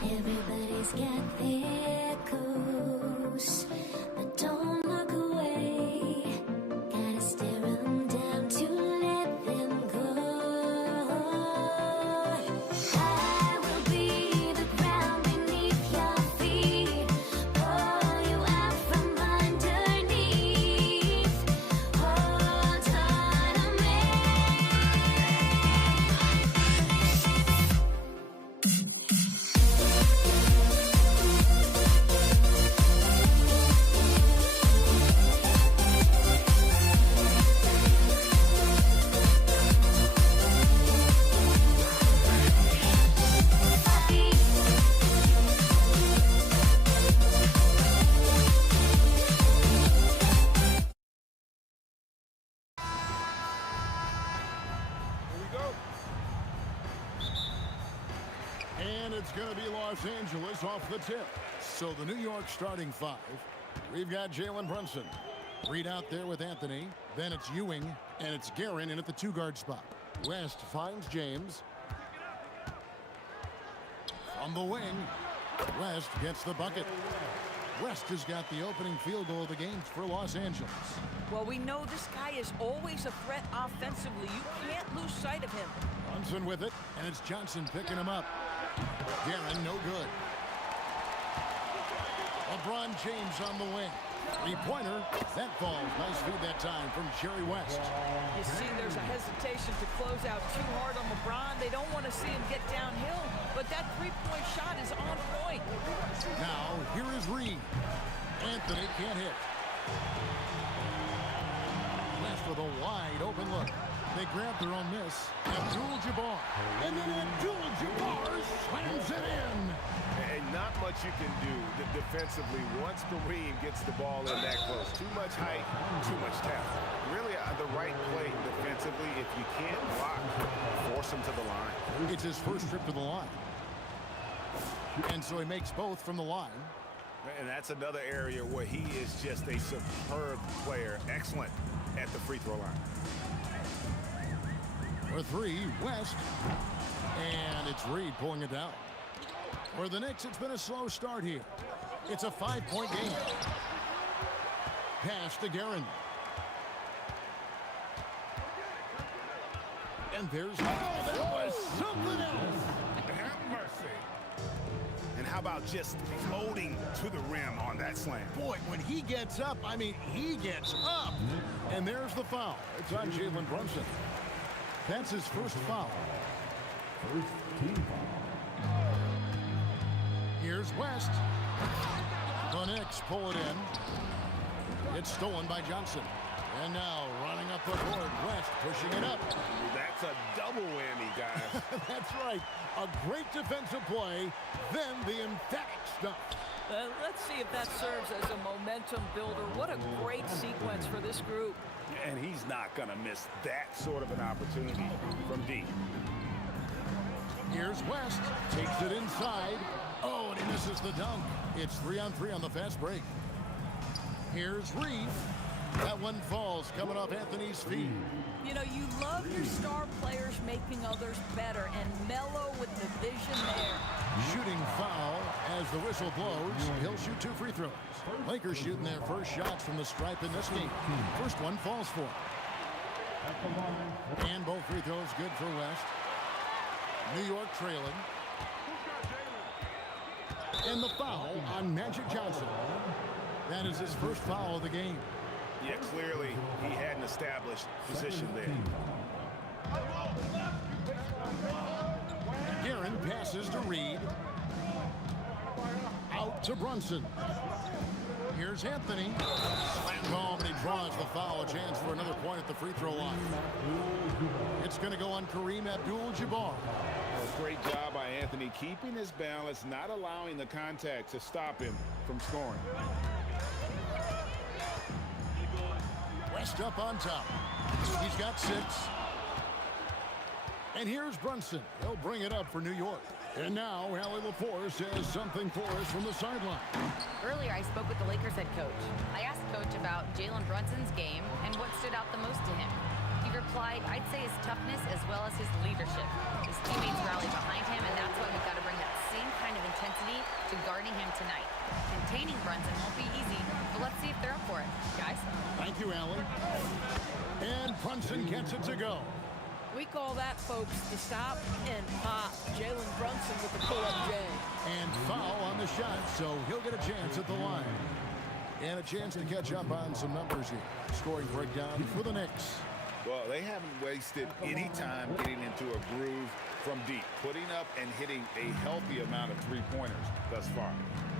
Everybody's got their coast, but don't look away. Gotta stare 'em down to let them go. I will be the ground beneath your feet, pull you out from underneath. Hold on to me. And it's going to be Los Angeles off the tip. So the New York starting five. We've got Jalen Brunson. Reed out there with Anthony. Then it's Ewing, and it's Guerin in at the two-guard spot. West finds James. From the wing, West gets the bucket. West has got the opening field goal of the game for Los Angeles. Well, we know this guy is always a threat offensively. You can't lose sight of him. Brunson with it, and it's Johnson picking him up. Guerin, no good. LeBron James on the wing. Three-pointer. That falls. Nice feed that time from Jerry West. You see, there's a hesitation to close out too hard on LeBron. They don't want to see him get downhill, but that three-point shot is on point. Now, here is Reed. Anthony can't hit. West with a wide open look. They grab their own miss. Abdul-Jabbar. And then Abdul-Jabbar slams it in. And not much you can do defensively once Kareem gets the ball in that close. Too much height, too much talent. Really the right play defensively. If you can't block, force him to the line. It's his first trip to the line. And so he makes both from the line. And that's another area where he is just a superb player. Excellent at the free throw line. For three, West. And it's Reed pulling it down. For the Knicks, it's been a slow start here. It's a 5-point game. Pass to Guerin. And there's... Oh, that was something else. Have mercy. And how about just floating to the rim on that slam? Boy, when he gets up, I mean, he gets up. And there's the foul. It's on Jalen Brunson. That's his first foul. First team foul. Here's West. The Knicks pull it in. It's stolen by Johnson. And now running up the court, West pushing it up. That's a double whammy, guys. That's right. A great defensive play, then the emphatic stuff. Let's see if that serves as a momentum builder. What a great sequence for this group. And he's not going to miss that sort of an opportunity from deep. Here's West. Takes it inside. Oh, and he misses the dunk. It's 3-on-3 on the fast break. Here's Reed. That one falls coming off Anthony's feet. You know, you love your star players making others better, and Melo with the vision there. Shooting foul as the whistle blows. He'll shoot 2 free throws. Lakers shooting their first shots from the stripe in this game. First one falls for him. And both free throws good for West. New York trailing. And the foul on Magic Johnson. That is his first foul of the game. Yeah, clearly he had an established position there. Guerin passes to Reed. Out to Brunson. Here's Anthony. Slam home, and he draws the foul. A chance for another point at the free throw line. It's going to go on Kareem Abdul-Jabbar. Great job by Anthony keeping his balance, not allowing the contact to stop him from scoring. West up on top. He's got 6. And here's Brunson. He'll bring it up for New York. And now, Allie LaForce has something for us from the sideline. Earlier, I spoke with the Lakers head coach. I asked Coach about Jalen Brunson's game and what stood out the most to him. He replied, I'd say his toughness as well as his leadership. His teammates rally behind him, and that's why we've got to bring that same kind of intensity to guarding him tonight. Containing Brunson won't be easy, but let's see if they're up for it. Guys? Thank you, Allie. And Brunson gets it to go. We call that, folks, the stop and pop. Jalen Brunson with the pull-up J. And foul on the shot, so he'll get a chance at the line. And a chance to catch up on some numbers here. Scoring breakdown for the Knicks. Well, they haven't wasted any time getting into a groove from deep, putting up and hitting a healthy amount of three-pointers thus far.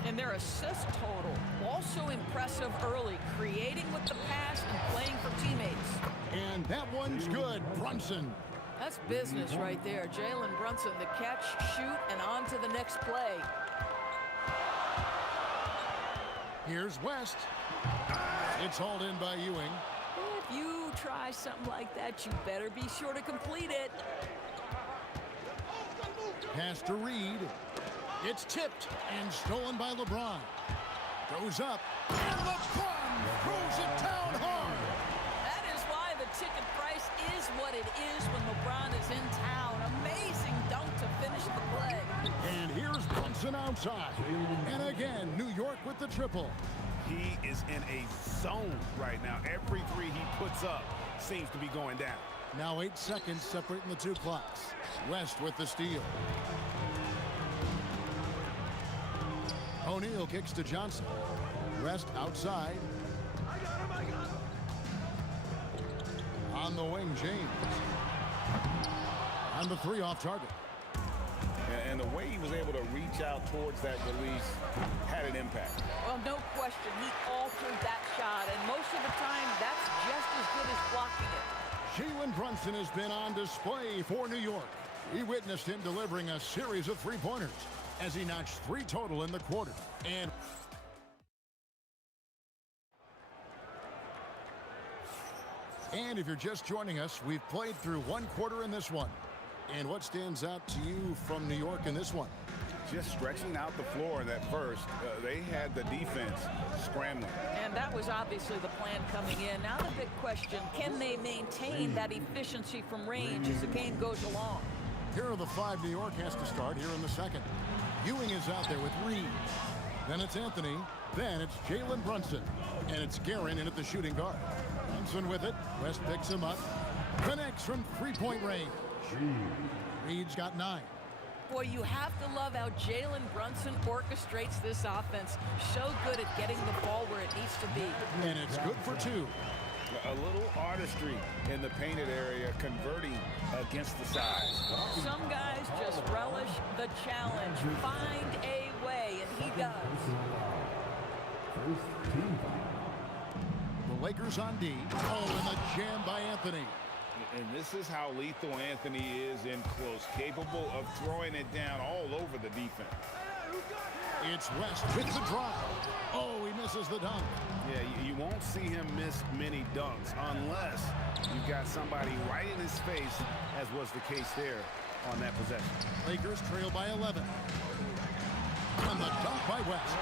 And their assist total, also impressive early, creating with the pass and playing for teammates. And that one's good. Brunson. That's business right there. Jalen Brunson, the catch, shoot, and on to the next play. Here's West. It's hauled in by Ewing. If you try something like that, you better be sure to complete it. Pass to Reed. It's tipped and stolen by LeBron. Goes up, and LeBron throws it down hard. That is why the ticket price is what it is when LeBron is in town. Amazing dunk to finish the play. And here's Brunson outside. And again, New York with the triple. He is in a zone right now. Every three he puts up seems to be going down. Now 8 seconds separating the two clocks. West with the steal. O'Neal kicks to Johnson. West outside. On the wing, James. On the 3 off target. And the way he was able to reach out towards that release had an impact. Well, no question. He altered that shot, and most of the time, that's just as good as blocking it. Jalen Brunson has been on display for New York. We witnessed him delivering a series of three-pointers as he notched 3 total in the quarter. And if you're just joining us, we've played through 1 quarter in this one. And what stands out to you from New York in this one? Just stretching out the floor in that first. They had the defense scrambling. And that was obviously the plan coming in. Now the big question, can they maintain that efficiency from range as the game goes along? Here are the 5 New York has to start here in the second. Ewing is out there with Reed. Then it's Anthony. Then it's Jalen Brunson. And it's Guerin in at the shooting guard. Brunson with it. West picks him up. Connects from 3-point range. Reed's got 9. Boy, you have to love how Jalen Brunson orchestrates this offense. So good at getting the ball where it needs to be. And it's good for 2. A little artistry in the painted area, converting against the size. Some guys just relish the challenge. Find a way, and he does. The Lakers on D. Oh, and the jam by Anthony. And this is how lethal Anthony is in close, capable of throwing it down all over the defense. It's West with the drive. Oh, he misses the dunk. Yeah, you won't see him miss many dunks unless you've got somebody right in his face, as was the case there on that possession. Lakers trail by 11. And the dunk by West.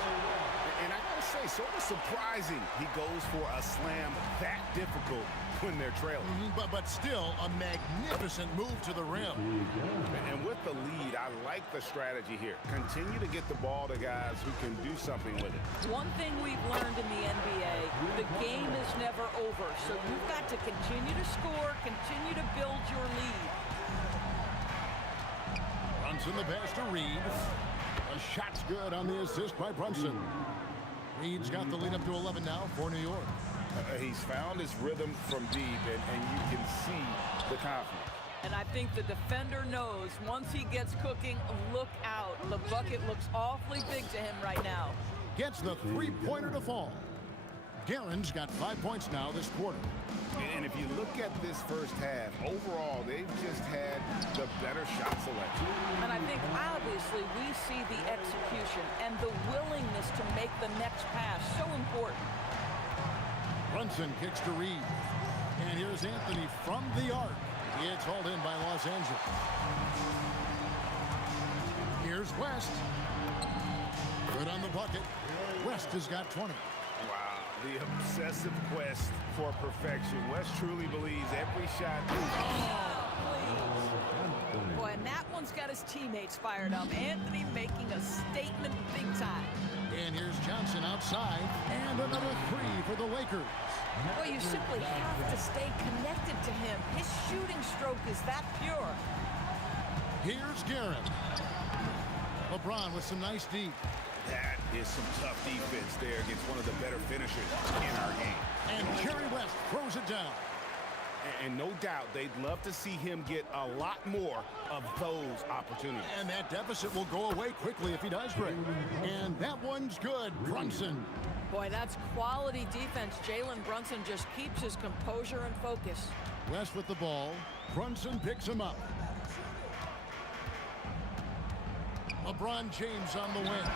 And I gotta say, sort of surprising he goes for a slam that difficult when they're trailing. But still, a magnificent move to the rim. And with the lead, I like the strategy here. Continue to get the ball to guys who can do something with it. One thing we've learned in the NBA, the game is never over. So you've got to continue to score, continue to build your lead. Brunson the pass to Reed. A shot's good on the assist by Brunson. Reed's got the lead up to 11 now for New York. He's found his rhythm from deep, and you can see the confidence. And I think the defender knows once he gets cooking, look out. The bucket looks awfully big to him right now. Gets the three-pointer to fall. Guerin's got 5 points now this quarter. And if you look at this first half, overall, they've just had the better shot selection. And I think, obviously, we see the execution and the willingness to make the next pass so important. Brunson kicks to Reed. And here's Anthony from the arc. It's hauled in by Los Angeles. Here's West. Good on the bucket. West has got 20. Wow, the obsessive quest for perfection. West truly believes every shot. Boy, and that one's got his teammates fired up. Anthony making a statement big time. And here's Johnson outside. And another three for the Lakers. Well, you simply have to stay connected to him. His shooting stroke is that pure. Here's Guerin. LeBron with some nice deep. That is some tough defense there against one of the better finishers in our game. And Jerry West throws it down. And no doubt, they'd love to see him get a lot more of those opportunities. And that deficit will go away quickly if he does break. And that one's good. Brunson. Boy, that's quality defense. Jalen Brunson just keeps his composure and focus. West with the ball. Brunson picks him up. LeBron James on the wing.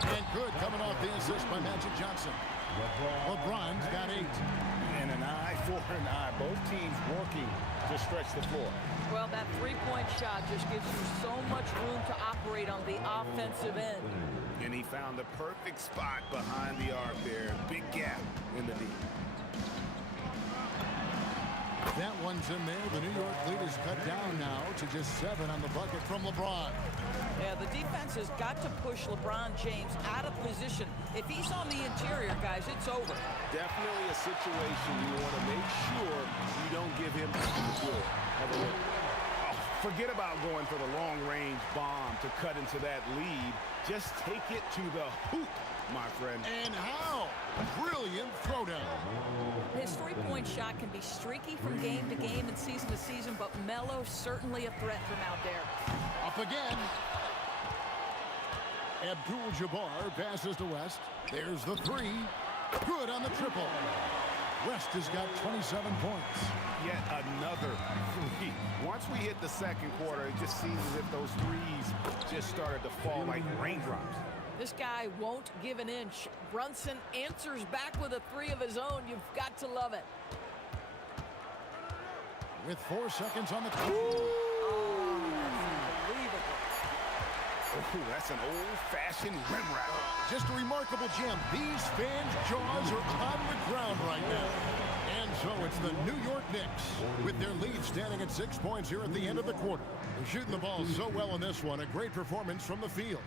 And good coming off the assist by Magic Johnson. LeBron's got 8. And an eye for an eye. Both teams working to stretch the floor. Well, that three-point shot just gives you so much room to operate on the offensive end. And he found the perfect spot behind the arc there. Big gap in the knee. That one's in there. The New York lead is cut down now to just 7 on the bucket from LeBron. Yeah, the defense has got to push LeBron James out of position. If he's on the interior, guys, it's over. Definitely a situation you want to make sure you don't give him the good of a look. Forget about going for the long-range bomb to cut into that lead. Just take it to the hoop, my friend. And how? Brilliant throwdown. His three-point shot can be streaky from game to game and season to season, but Melo's certainly a threat from out there. Up again. Abdul-Jabbar passes to West. There's the three. Good on the triple. West has got 27 points. Yet another three. Once we hit the second quarter, it just seems as if those threes just started to fall like raindrops. This guy won't give an inch. Brunson answers back with a three of his own. You've got to love it. With 4 seconds on the clock. Oh, that's unbelievable. Ooh, that's an old-fashioned rim wrap. Just a remarkable gem. These fans' jaws are on the ground right now. And so it's the New York Knicks with their lead standing at 6 points here at the end of the quarter. They're shooting the ball so well in this one. A great performance from the field.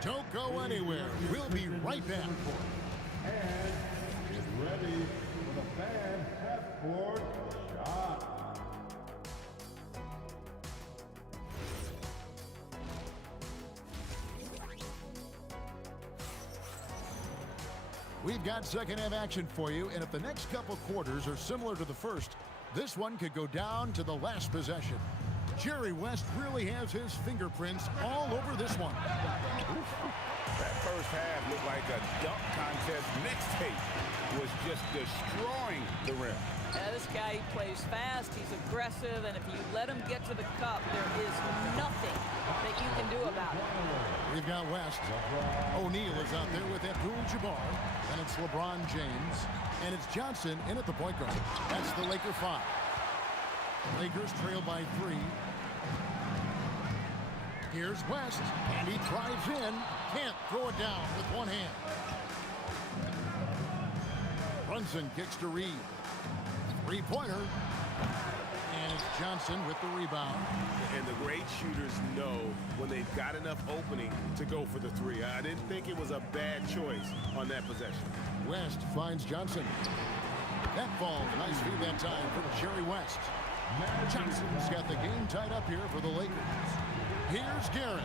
Don't go anywhere. We'll be right back. And get ready for the fan half-court shot. We've got second half action for you, and if the next couple quarters are similar to the first, this one could go down to the last possession. Jerry West really has his fingerprints all over this one. That first half looked like a dunk contest mixtape. Was just destroying the rim. Yeah, this guy, he plays fast, he's aggressive, and if you let him get to the cup, there is nothing that you can do about it. We've got West. O'Neal is out there with Abdul-Jabbar. And it's LeBron James. And it's Johnson in at the point guard. That's the Laker 5. Lakers trail by 3. Here's West. And he drives in. Can't throw it down with one hand. Brunson kicks to Reed. Three-pointer. And it's Johnson with the rebound. And the great shooters know when they've got enough opening to go for the three. I didn't think it was a bad choice on that possession. West finds Johnson. That falls. Nice feed that time from Jerry West. Johnson's got the game tied up here for the Lakers. Here's Garrett.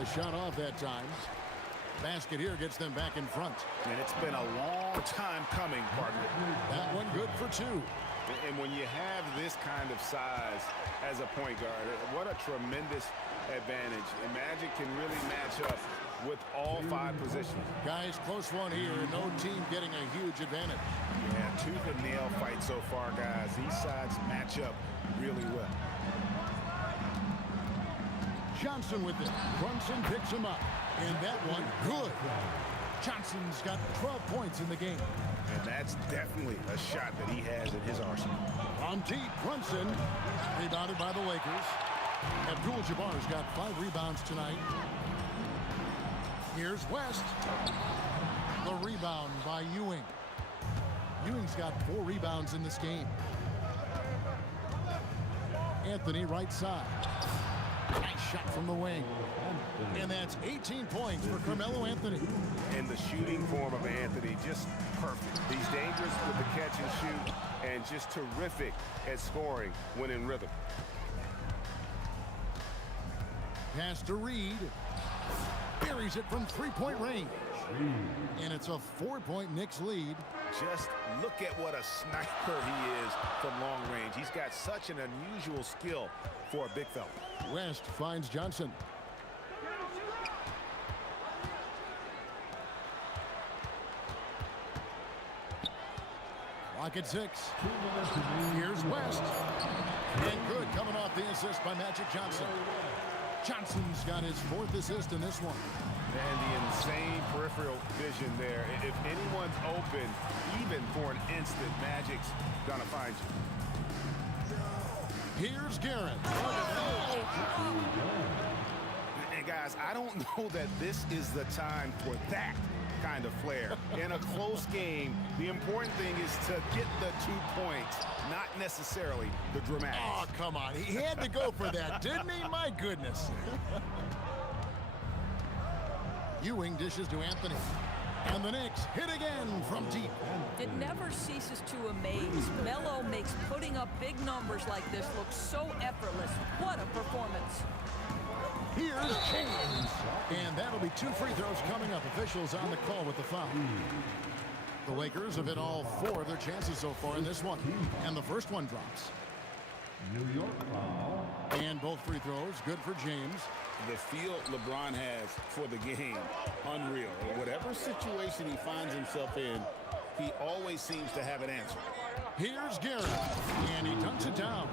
A shot off that time. Basket here gets them back in front. And it's been a long time coming, partner. That one good for two. And when you have this kind of size as a point guard, what a tremendous advantage. And Magic can really match up with all five positions. Guys, close one here. No team getting a huge advantage. Yeah, tooth and nail fight so far, guys. These sides match up really well. Johnson with it. Brunson picks him up. And that one, good. Johnson's got 12 points in the game. And that's definitely a shot that he has in his arsenal. From deep, Brunson. Rebounded by the Lakers. Abdul-Jabbar's got 5 rebounds tonight. Here's West. The rebound by Ewing. Ewing's got 4 rebounds in this game. Anthony right side. Nice shot from the wing. And that's 18 points for Carmelo Anthony. And the shooting form of Anthony, just perfect. He's dangerous with the catch and shoot and just terrific at scoring when in rhythm. Pass to Reed. Buries it from 3-point range. And it's a 4-point Knicks lead. Just look at what a sniper he is from long range. He's got such an unusual skill for a big fella. West finds Johnson. Clock at 6. Here's West. And good coming off the assist by Magic Johnson. Johnson's got his 4th assist in this one. And the insane peripheral vision there. If anyone's open, even for an instant, Magic's gonna find you. Here's Garrett. And guys, I don't know that this is the time for that kind of flair. In a close game, the important thing is to get the 2 points, not necessarily the dramatics. Oh, come on. He had to go for that, didn't he? My goodness. Ewing dishes to Anthony. And the Knicks hit again from deep. It never ceases to amaze. Melo makes putting up big numbers like this look so effortless. What a performance. Here's James. And that'll be 2 free throws coming up. Officials on the call with the foul. The Lakers have hit all 4 of their chances so far in this one. And the first one drops. New York foul. And both free throws good for James. The feel LeBron has for the game, unreal. Whatever situation he finds himself in, he always seems to have an answer. Here's Garrett. And he dunks it down.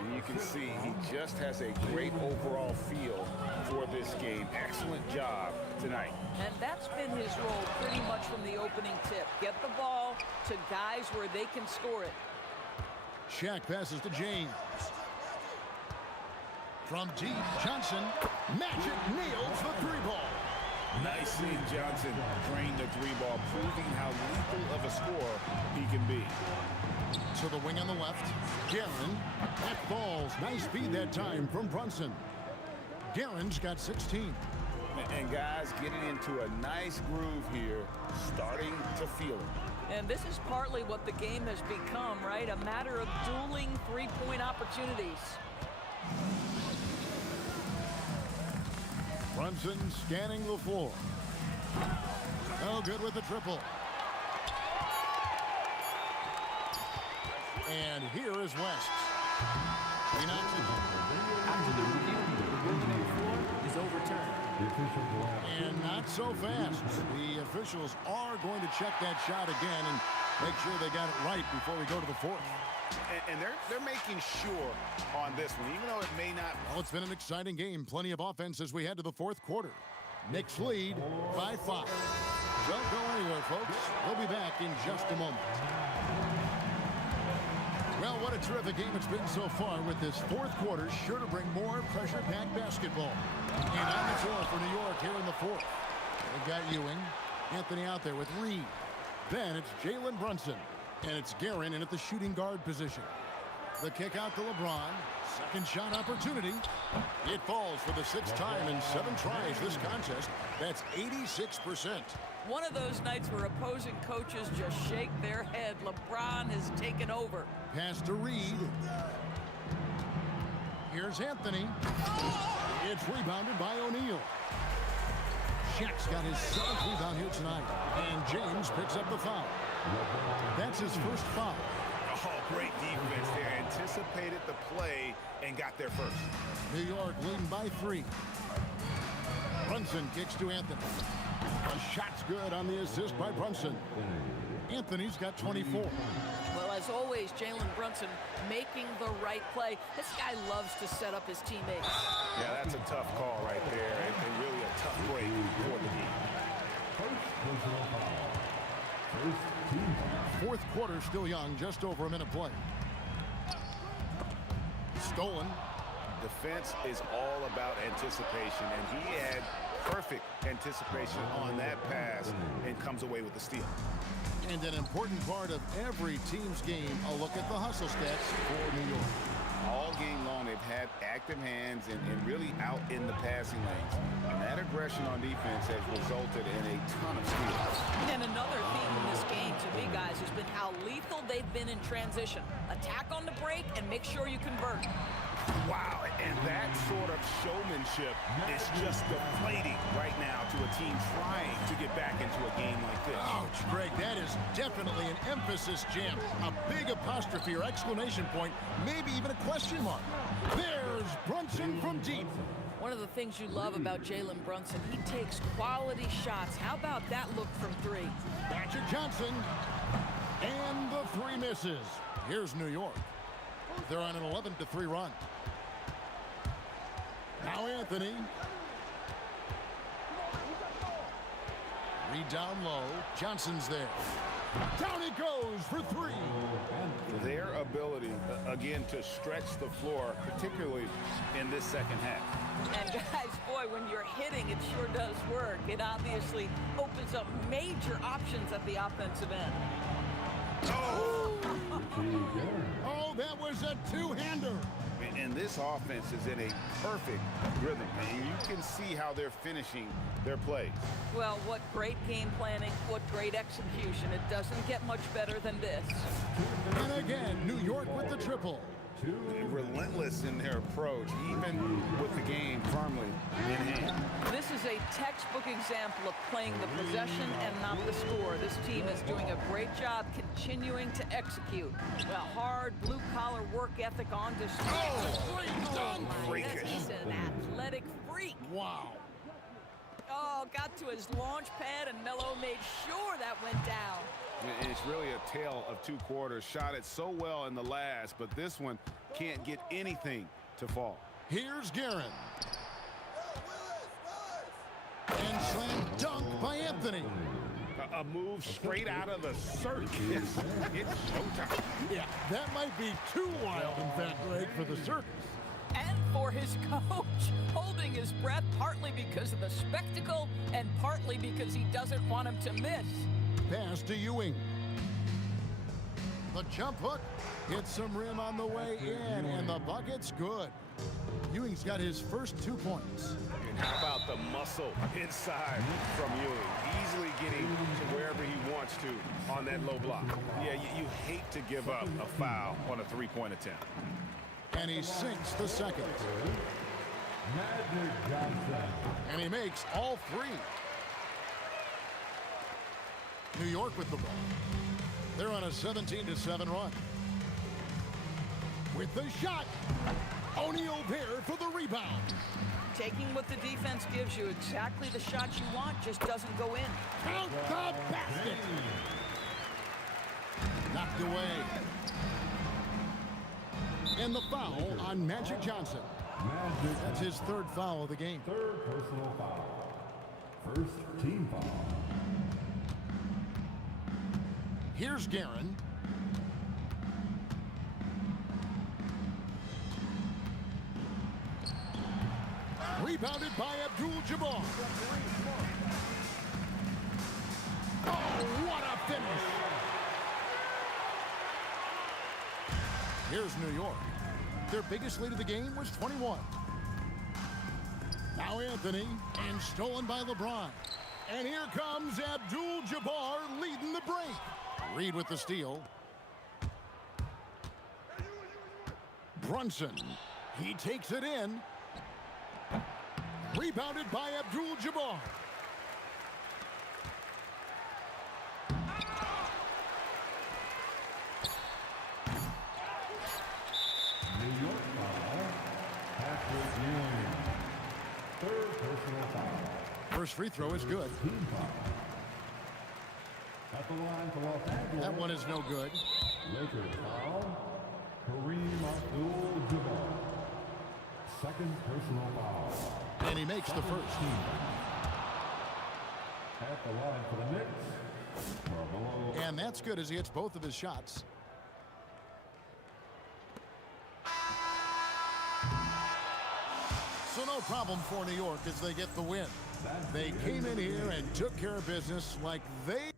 And you can see he just has a great overall feel for this game. Excellent job tonight. And that's been his role pretty much from the opening tip. Get the ball to guys where they can score it. Shaq passes to James. From deep, Johnson. Magic nails the 3-ball. Nice seeing Johnson drain the 3-ball, proving how lethal of a scorer he can be. To the wing on the left. Guerin. That falls. Nice feed that time from Brunson. Guerin's got 16. And guys getting into a nice groove here, starting to feel it. And this is partly what the game has become, right? A matter of dueling 3-point opportunities. Brunson scanning the floor. No good with the triple. And here is West. He knocks it. After the review, the ruling on the floor is overturned. And not so fast. The officials are going to check that shot again and make sure they got it right before we go to the 4th. And they're making sure on this one, even though it may not. Well, it's been an exciting game. Plenty of offense as we head to the 4th quarter. Knicks lead by 5. Don't go anywhere, folks. We'll be back in just a moment. Well, what a terrific game it's been so far, with this 4th quarter sure to bring more pressure-packed basketball. And on the floor for New York here in the 4th. They've got Ewing. Anthony out there with Reed. Then it's Jalen Brunson. And it's Guerin in at the shooting guard position. The kick out to LeBron. Second shot opportunity. It falls for the 6th time in 7 tries this contest. That's 86%. One of those nights where opposing coaches just shake their head. LeBron has taken over. Pass to Reed. Here's Anthony. It's rebounded by O'Neal. Shaq's got his 7th rebound here tonight. And James picks up the foul. That's his first foul. Oh, great defense there. Anticipated the play and got there first. New York leading by 3. Brunson kicks to Anthony. A shot's good on the assist by Brunson. Anthony's got 24. Well, as always, Jalen Brunson making the right play. This guy loves to set up his teammates. Yeah, that's a tough call right there, and really a tough break for the team. Fourth quarter still young, just over a minute play. Stolen. Defense is all about anticipation, and he had perfect anticipation on that pass and comes away with the steal. And an important part of every team's game, a look at the hustle stats for New York. All game long, they've had active hands and really out in the passing lanes. And that aggression on defense has resulted in a ton of steals. And another theme in this game, to me, guys, has been how lethal they've been in transition. Attack on the break and make sure you convert. Wow, and that sort of showmanship is just deflating right now to a team trying to get back into a game like this. Ouch, Greg, that is definitely an emphasis jam. A big apostrophe or exclamation point, maybe even a question mark. There's Brunson from deep. One of the things you love about Jalen Brunson, he takes quality shots. How about that look from 3? Magic Johnson, and the 3 misses. Here's New York. They're on an 11-3 run. Now Anthony. Reed down low. Johnson's there. Down it goes for 3. Their ability, again, to stretch the floor, particularly in this second half. And guys, boy, when you're hitting, it sure does work. It obviously opens up major options at the offensive end. Oh, that was a 2-hander. And this offense is in a perfect rhythm, and you can see how they're finishing their plays. Well, what great game planning, what great execution. It doesn't get much better than this. And again, New York with the triple. Relentless in their approach, even with the game firmly in hand. This is a textbook example of playing the possession and not the score. This team is doing a great job continuing to execute. A hard blue-collar work ethic on display. He's an athletic freak. Wow. Oh, got to his launch pad, and Melo made sure that went down. And it's really a tale of 2 quarters. Shot it so well in the last, but this one can't get anything to fall. Here's Guerin. And slam dunk by Anthony. A move straight out of the circus. It's showtime. Yeah, that might be too wild, in fact, Greg, for the circus. And for his coach, holding his breath partly because of the spectacle and partly because he doesn't want him to miss. Pass to Ewing. The jump hook hits some rim on the way in, and the bucket's good. Ewing's got his first 2 points. And how about the muscle inside from Ewing? Easily getting to wherever he wants to on that low block. Yeah, you hate to give up a foul on a 3-point attempt. And he sinks the second. Magic Johnson. And he makes all 3. New York with the ball. They're on a 17-7 run. With the shot. O'Neal there for the rebound. Taking what the defense gives you, exactly the shot you want, just doesn't go in. Count the basket. Knocked away. And the foul on Magic Johnson. That's his 3rd foul of the game. 3rd personal foul. 1st team foul. Here's Guerin. Rebounded by Abdul-Jabbar. Oh, what a finish. Here's New York. Their biggest lead of the game was 21. Now Anthony, and stolen by LeBron. And here comes Abdul-Jabbar leading the break. Reed with the steal. Brunson, he takes it in. Rebounded by Abdul-Jabbar. New York foul. Patrick Ewing. Third personal foul. First free throw is good. Team foul. At the line for Los Angeles. That one is no good. Lakers foul. Kareem Abdul-Jabbar. Second personal foul. And he makes the first. At the line for the Knicks. And that's good as he hits both of his shots. So no problem for New York as they get the win. They came in here and took care of business like they...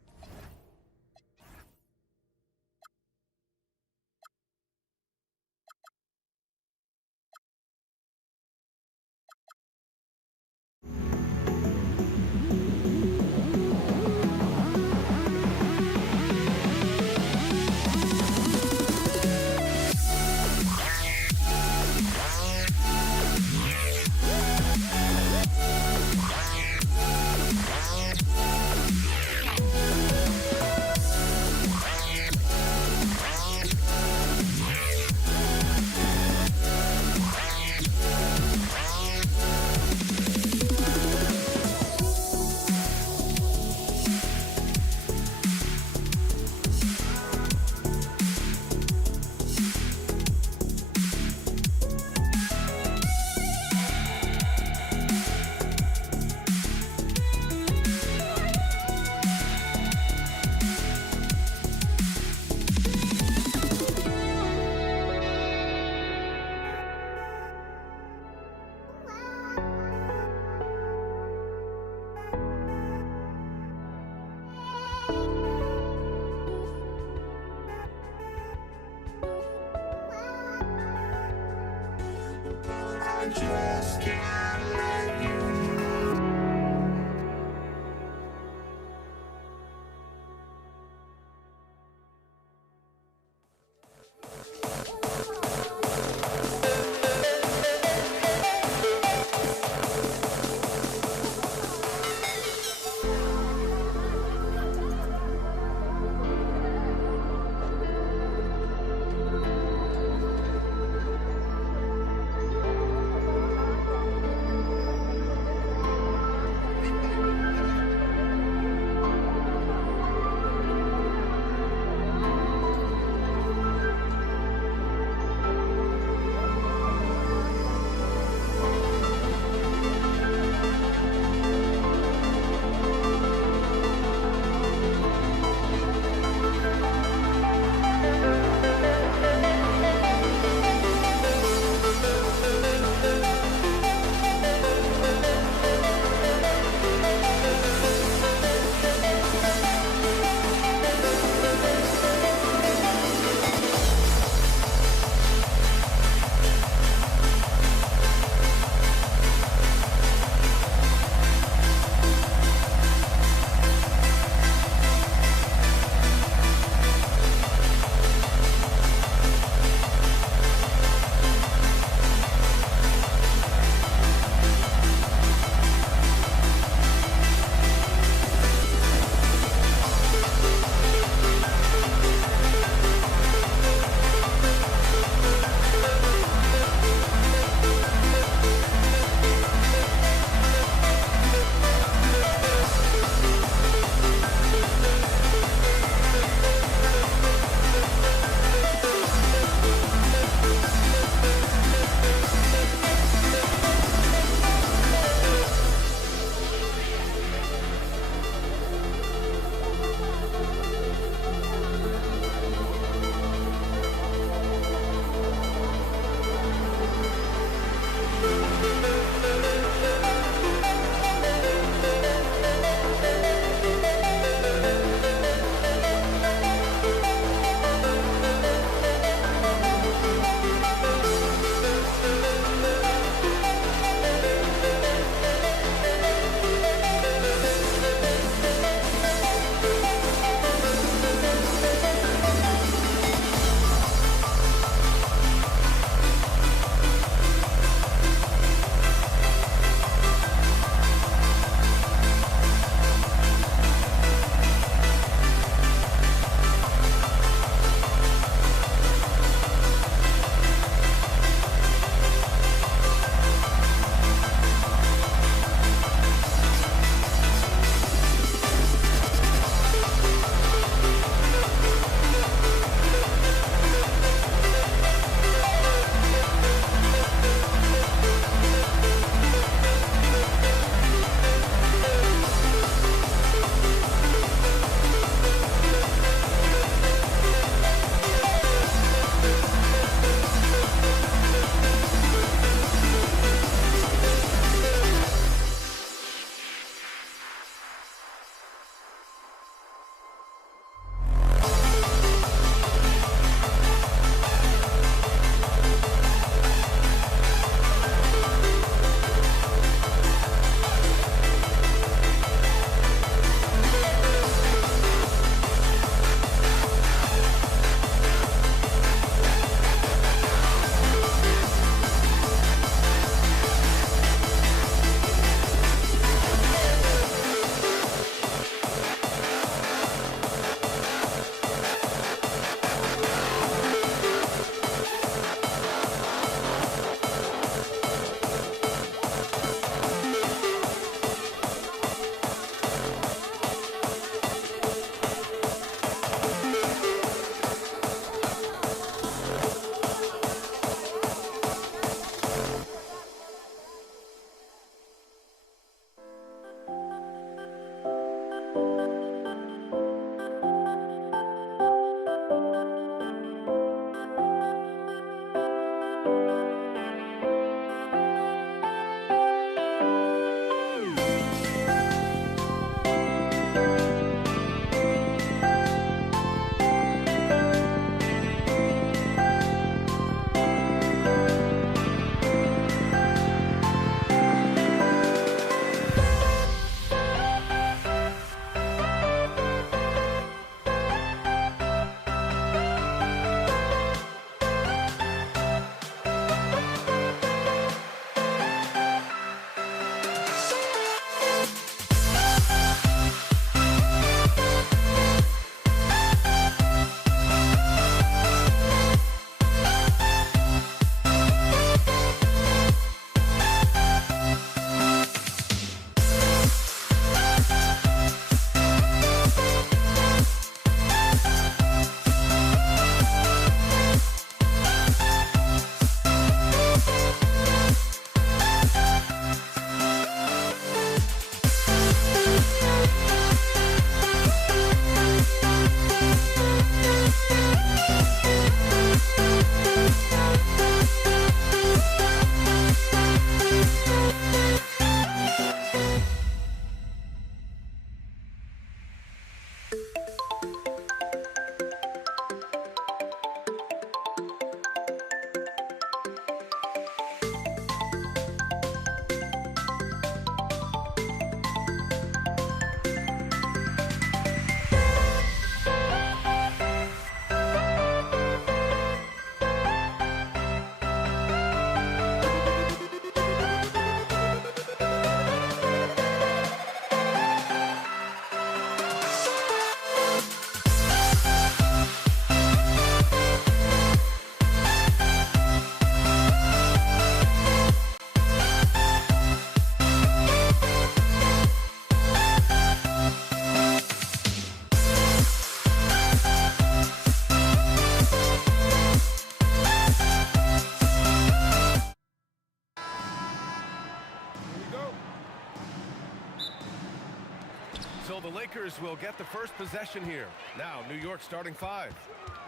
Lakers will get the first possession here. Now, New York starting 5.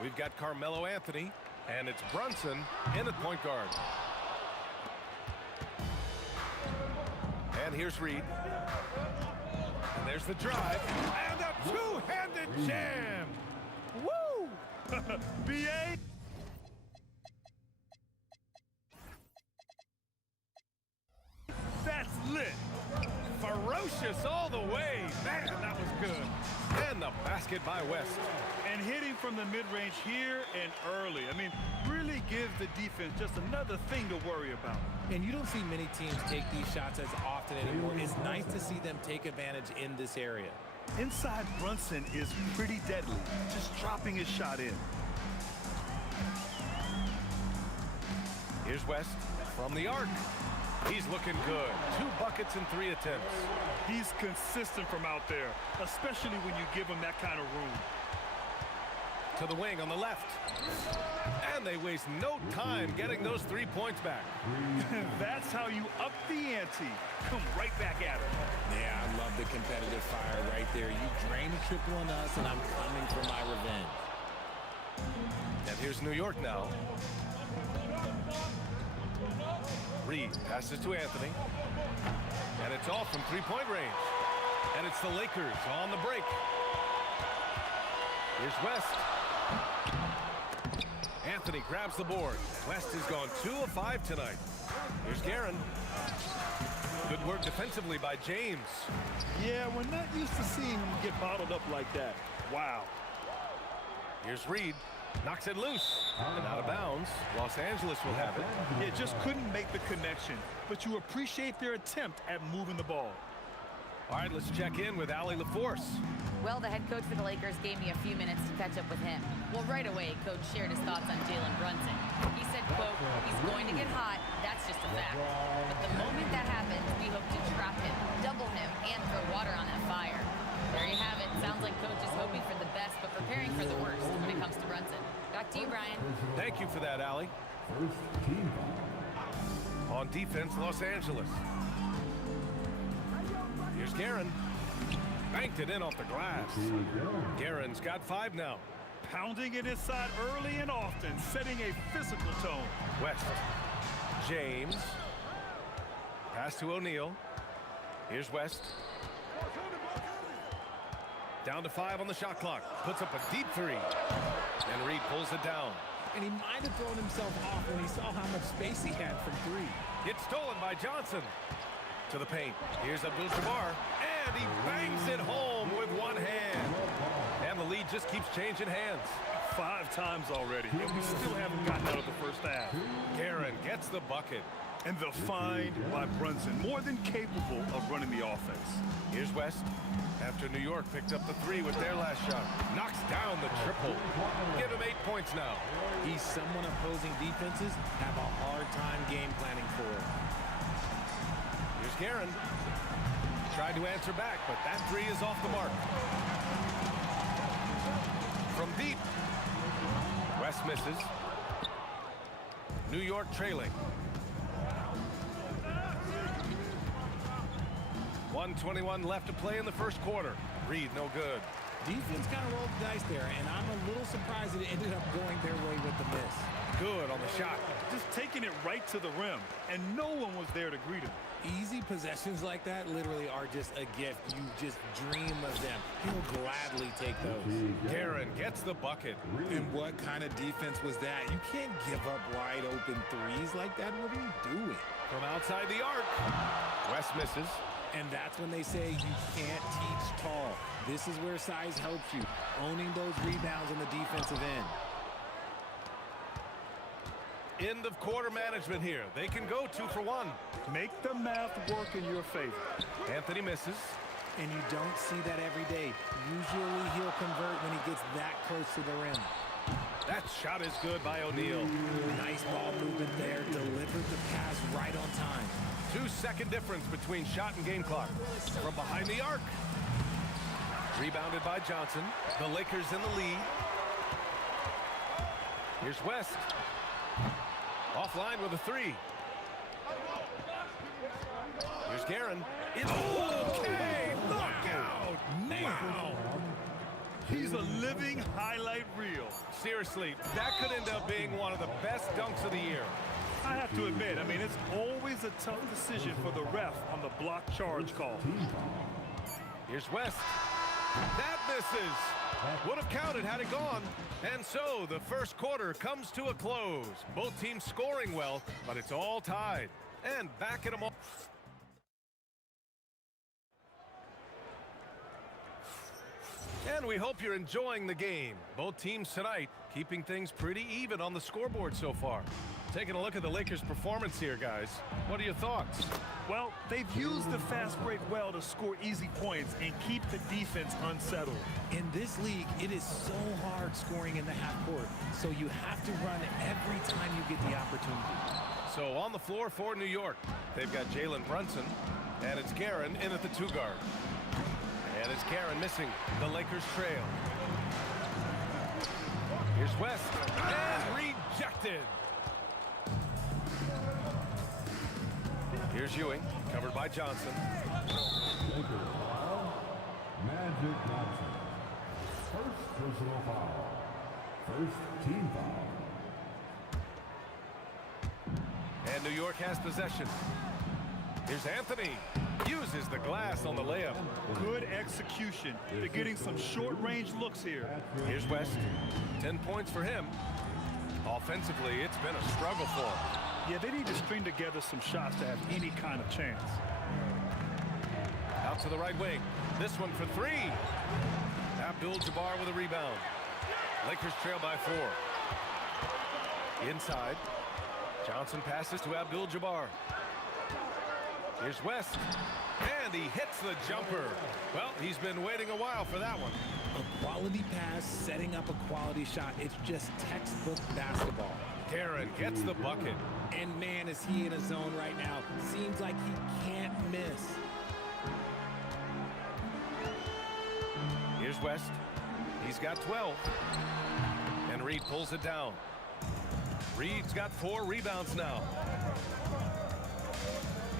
We've got Carmelo Anthony, and it's Brunson in at point guard. And here's Reed. And there's the drive. And a two-handed jam. Woo! BA. That's lit. Ferocious all the way. Man, that was good. And the basket by West. And hitting from the mid-range here and early. I mean, really gives the defense just another thing to worry about. And you don't see many teams take these shots as often anymore. It's nice to see them take advantage in this area. Inside Brunson is pretty deadly, just dropping his shot in. Here's West from the arc. He's looking good. 2 buckets in 3 attempts. He's consistent from out there, especially when you give him that kind of room. To the wing on the left. And they waste no time getting those 3 points back. That's how you up the ante. Come right back at it. Yeah, I love the competitive fire right there. You drain a triple on us, and I'm coming for my revenge. And here's New York now. Reed passes to Anthony. And it's all from 3-point range. And it's the Lakers on the break. Here's West. Anthony grabs the board. West has gone 2 of 5 tonight. Here's Guerin. Good work defensively by James. Yeah, we're not used to seeing him get bottled up like that. Wow. Here's Reed. Knocks it loose. And out of bounds. Los Angeles will have it. Yeah, just couldn't make the connection. But you appreciate their attempt at moving the ball. All right, let's check in with Allie LaForce. Well, the head coach for the Lakers gave me a few minutes to catch up with him. Well, right away, Coach shared his thoughts on Jalen Brunson. He said, quote, he's going to get hot. That's just a fact. But the moment that happens, we hope to trap him, double him, and throw water on that fire. There you have it. Sounds like Coach is hoping for the best, but preparing for the worst when it comes to Brunson. Back to you, Brian. Thank you for that, Allie. On defense, Los Angeles. Here's Guerin. Banked it in off the glass. Guerin's got 5 now. Pounding it inside early and often, setting a physical tone. West. James. Pass to O'Neal. Here's West. Down to 5 on the shot clock. Puts up a deep 3. And Reed pulls it down. And he might have thrown himself off when he saw how much space he had from 3. It's stolen by Johnson. To the paint. Here's Abdul-Jabbar. And he bangs it home with one hand. And the lead just keeps changing hands. 5 times already, and we still haven't gotten out of the first half. Guerin gets the bucket. And the find by Brunson, more than capable of running the offense. Here's West. After New York picked up the 3 with their last shot. Knocks down the triple. Give him 8 points now. He's someone opposing defenses have a hard time game planning for. Here's Guerin. Tried to answer back, but that 3 is off the mark. From deep. West misses. New York trailing. 1:21 left to play in the first quarter. Reed, no good. Defense kind of rolled the dice there, and I'm a little surprised that it ended up going their way with the miss. Good on the shot. Just taking it right to the rim, and no one was there to greet him. Easy possessions like that literally are just a gift. You just dream of them. He'll gladly take those. Guerin gets the bucket. And what kind of defense was that? You can't give up wide open 3s like that. What are you doing? From outside the arc. West misses. And that's when they say you can't teach tall. This is where size helps you. Owning those rebounds on the defensive end. End of quarter management here. They can go 2 for 1. Make the math work in your favor. Anthony misses. And you don't see that every day. Usually he'll convert when he gets that close to the rim. That shot is good by O'Neal. Nice ball movement there. Delivered the pass right on time. 2-second difference between shot and game clock. From behind the arc. Rebounded by Johnson. The Lakers in the lead. Here's West. Offline with a 3. Here's Guerin. It's okay. Look out! Wow! He's a living highlight reel. Seriously, that could end up being one of the best dunks of the year. I have to admit, I mean, it's always a tough decision for the ref on the block charge call. Here's West. That misses. Would have counted had it gone. And so the first quarter comes to a close. Both teams scoring well, but it's all tied. And back at them all. And we hope you're enjoying the game. Both teams tonight keeping things pretty even on the scoreboard so far. Taking a look at the Lakers' performance here, guys. What are your thoughts? Well, they've used the fast break well to score easy points and keep the defense unsettled. In this league, it is so hard scoring in the half court, so you have to run every time you get the opportunity. So on the floor for New York, they've got Jalen Brunson, and it's Guerin in at the 2 guard. And it's Guerin missing. The Lakers trail. Here's West, and rejected. Here's Ewing, covered by Johnson. Lakers foul. Magic Johnson. First personal foul. First team foul. And New York has possession. Here's Anthony. Uses the glass on the layup. Good execution. They're getting some short-range looks here. Here's West. 10 points for him. Offensively, it's been a struggle for him. Yeah, they need to string together some shots to have any kind of chance. Out to the right wing. This one for 3. Abdul-Jabbar with a rebound. Lakers trail by 4. Inside. Johnson passes to Abdul-Jabbar. Here's West. And he hits the jumper. Well, he's been waiting a while for that one. A quality pass, setting up a quality shot. It's just textbook basketball. Guerin gets the bucket. And man, is he in a zone right now. Seems like he can't miss. Here's West. He's got 12. And Reed pulls it down. Reed's got 4 rebounds now.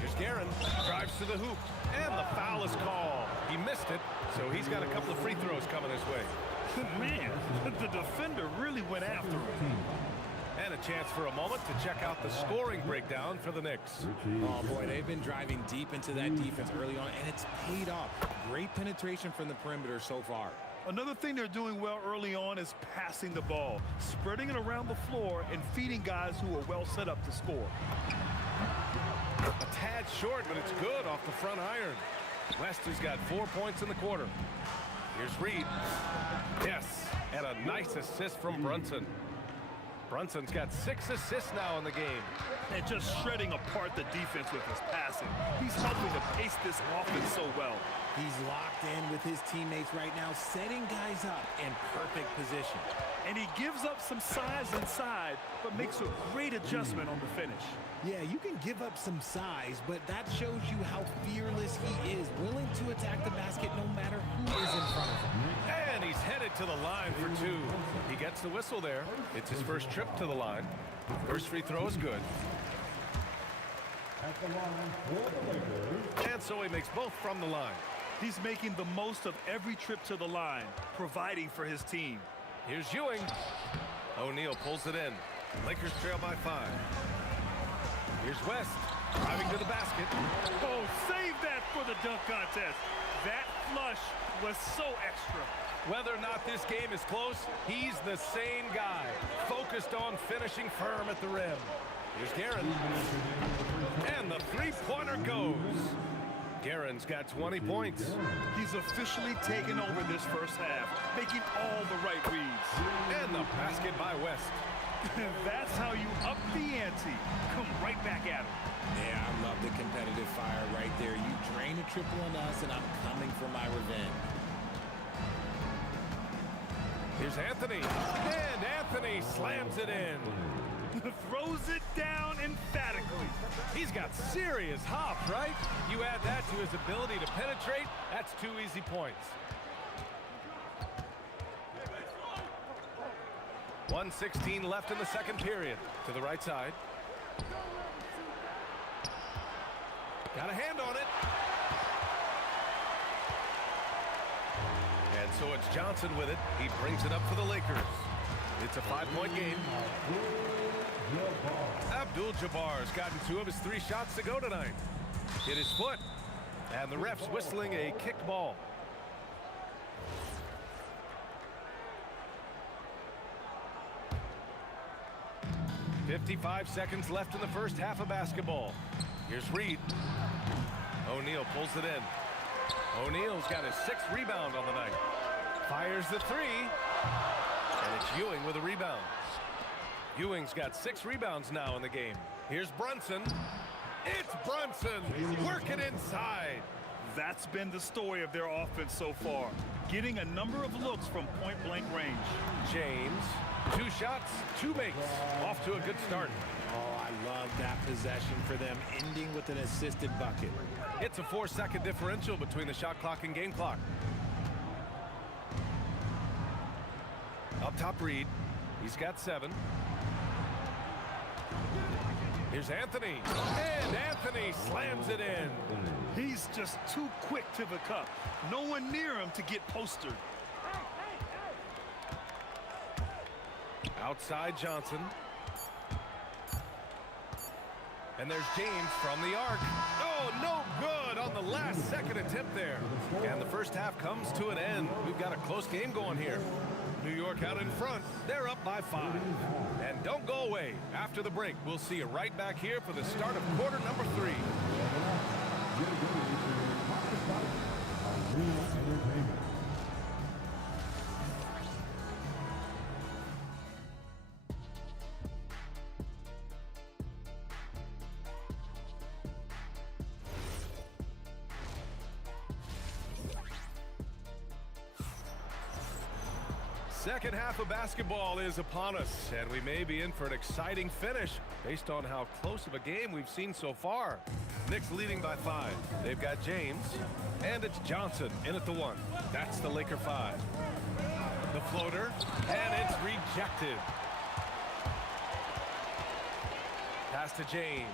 Here's Guerin. Drives to the hoop. And the foul is called. He missed it, so he's got a couple of free throws coming his way. Man, the defender really went after him. And a chance for a moment to check out the scoring breakdown for the Knicks. Oh, boy, they've been driving deep into that defense early on, and it's paid off. Great penetration from the perimeter so far. Another thing they're doing well early on is passing the ball, spreading it around the floor and feeding guys who are well set up to score. A tad short, but it's good off the front iron. West has got 4 points in the quarter. Here's Reed. Yes, and a nice assist from Brunson. Brunson's got 6 assists now in the game. And just shredding apart the defense with his passing. He's helping to pace this offense so well. He's locked in with his teammates right now, setting guys up in perfect position. And he gives up some size inside, but makes a great adjustment on the finish. Yeah, you can give up some size, but that shows you how fearless he is, willing to attack the basket no matter who is in front of him. And he's headed to the line for 2. He gets the whistle there. It's his first trip to the line. First free throw is good. At the line for the Lakers. And so he makes both from the line. He's making the most of every trip to the line, providing for his team. Here's Ewing. O'Neal pulls it in. Lakers trail by 5. Here's West, driving to the basket. Oh, save that for the dunk contest. That flush was so extra. Whether or not this game is close, he's the same guy, focused on finishing firm at the rim. Here's Guerin. And the three-pointer goes. Guerin's got 20 points. He's officially taken over this first half, making all the right reads. And the basket by West. That's how you up the ante. Come right back at him. Yeah, I love the competitive fire right there. You drain a triple on us, and I'm coming for my revenge. Here's Anthony. And Anthony slams it in. Throws it down emphatically. He's got serious hop, right? You add that to his ability to penetrate, that's 2 easy points. 1:16 left in the second period. To the right side. Got a hand on it. so it's Johnson with it. He brings it up for the Lakers. It's a 5-point game. Abdul-Jabbar's gotten 2 of his 3 shots to go tonight. Hit his foot, and the ref's whistling a kicked ball. "55 seconds left in the first half of basketball. Here's Reed. O'Neal pulls it in. O'Neal's got his 6th rebound on the night. Fires the 3. And it's Ewing with a rebound. Ewing's got 6 rebounds now in the game. Here's Brunson. It's Brunson working inside. That's been the story of their offense so far. Getting a number of looks from point-blank range. James, 2 shots, 2 makes. Off to a good start. Oh, I love that possession for them, ending with an assisted bucket. It's a 4-second differential between the shot clock and game clock. Up top, Reed. He's got 7. Here's Anthony. And Anthony slams it in. He's just too quick to the cup. No one near him to get postered. Outside Johnson. And there's James from the arc. Oh, no good on the last second attempt there. And the first half comes to an end. We've got a close game going here. New York out in front. They're up by 5. And don't go away. After the break, we'll see you right back here for the start of quarter number 3. Second half of basketball is upon us, and we may be in for an exciting finish based on how close of a game we've seen so far. Knicks leading by 5. They've got James, and it's Johnson in at the 1. That's the Laker 5. The floater, and it's rejected. Pass to James.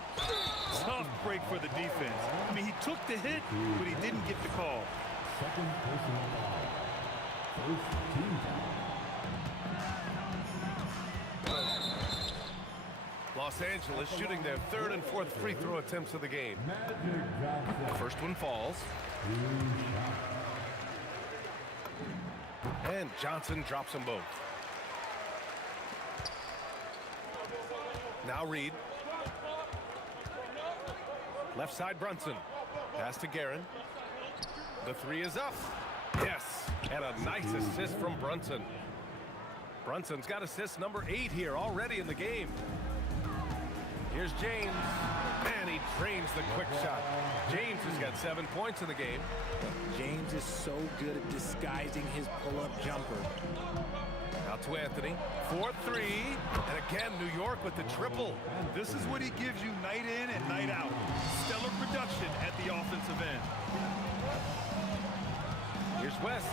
Tough break for the defense. I mean, he took the hit, but he didn't get the call. Second personal foul. First team foul. Los Angeles shooting their 3rd and 4th free throw attempts of the game. The first one falls. And Johnson drops them both. Now Reed. Left side Brunson. Pass to Guerin. The 3 is up. Yes. And a nice assist from Brunson. Brunson's got assist number 8 here already in the game. Here's James, and he drains the quick shot. James has got 7 points in the game. James is so good at disguising his pull-up jumper. Out to Anthony, 4-3, and again New York with the triple. This is what he gives you night in and night out. Stellar production at the offensive end. Here's West.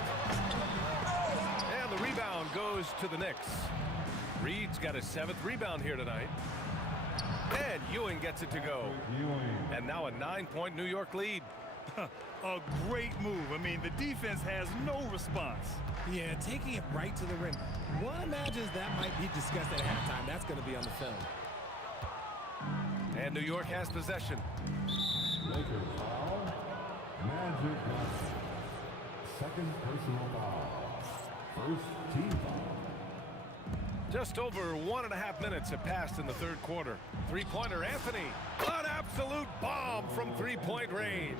And the rebound goes to the Knicks. Reed's got his 7th rebound here tonight. And Ewing gets it to go. And now a 9-point New York lead. A great move. I mean, the defense has no response. Yeah, taking it right to the rim. One imagines that might be discussed at halftime. That's going to be on the film. And New York has possession. Lakers foul. Magic Johnson. Second personal foul. First team foul. Just over 1.5 minutes have passed in the 3rd quarter. 3-pointer Anthony. An absolute bomb from 3-point range.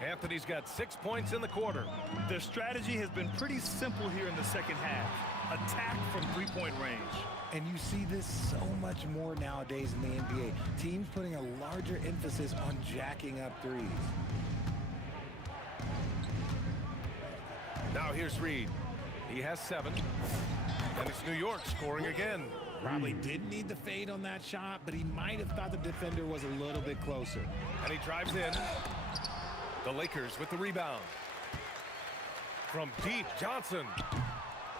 Anthony's got 6 points in the quarter. Their strategy has been pretty simple here in the second half. Attack from 3-point range. And you see this so much more nowadays in the NBA. Teams putting a larger emphasis on jacking up threes. Now here's Reed. He has 7. And it's New York scoring again. Probably didn't need the fade on that shot, but he might have thought the defender was a little bit closer. And he drives in. The Lakers with the rebound. From deep, Johnson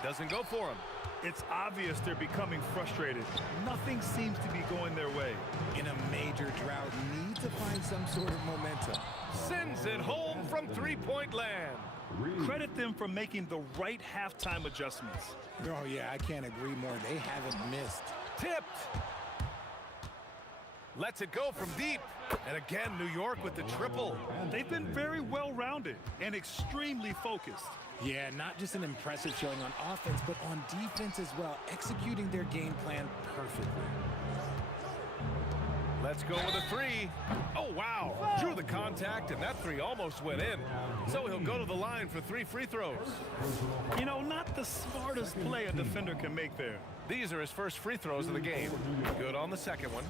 doesn't go for him. It's obvious they're becoming frustrated. Nothing seems to be going their way. In a major drought, need to find some sort of momentum. Sends it home from three-point land. Credit them for making the right halftime adjustments. Oh, yeah, I can't agree more. They haven't missed. Tipped. Lets it go from deep. And again, New York with the triple. They've been very well-rounded and extremely focused. Yeah, not just an impressive showing on offense, but on defense as well, executing their game plan perfectly. Let's go with a three. Oh, wow. Drew the contact, and that three almost went in. So he'll go to the line for 3 free throws. You know, not the smartest play a defender can make there. These are his first free throws of the game. Good on the second one.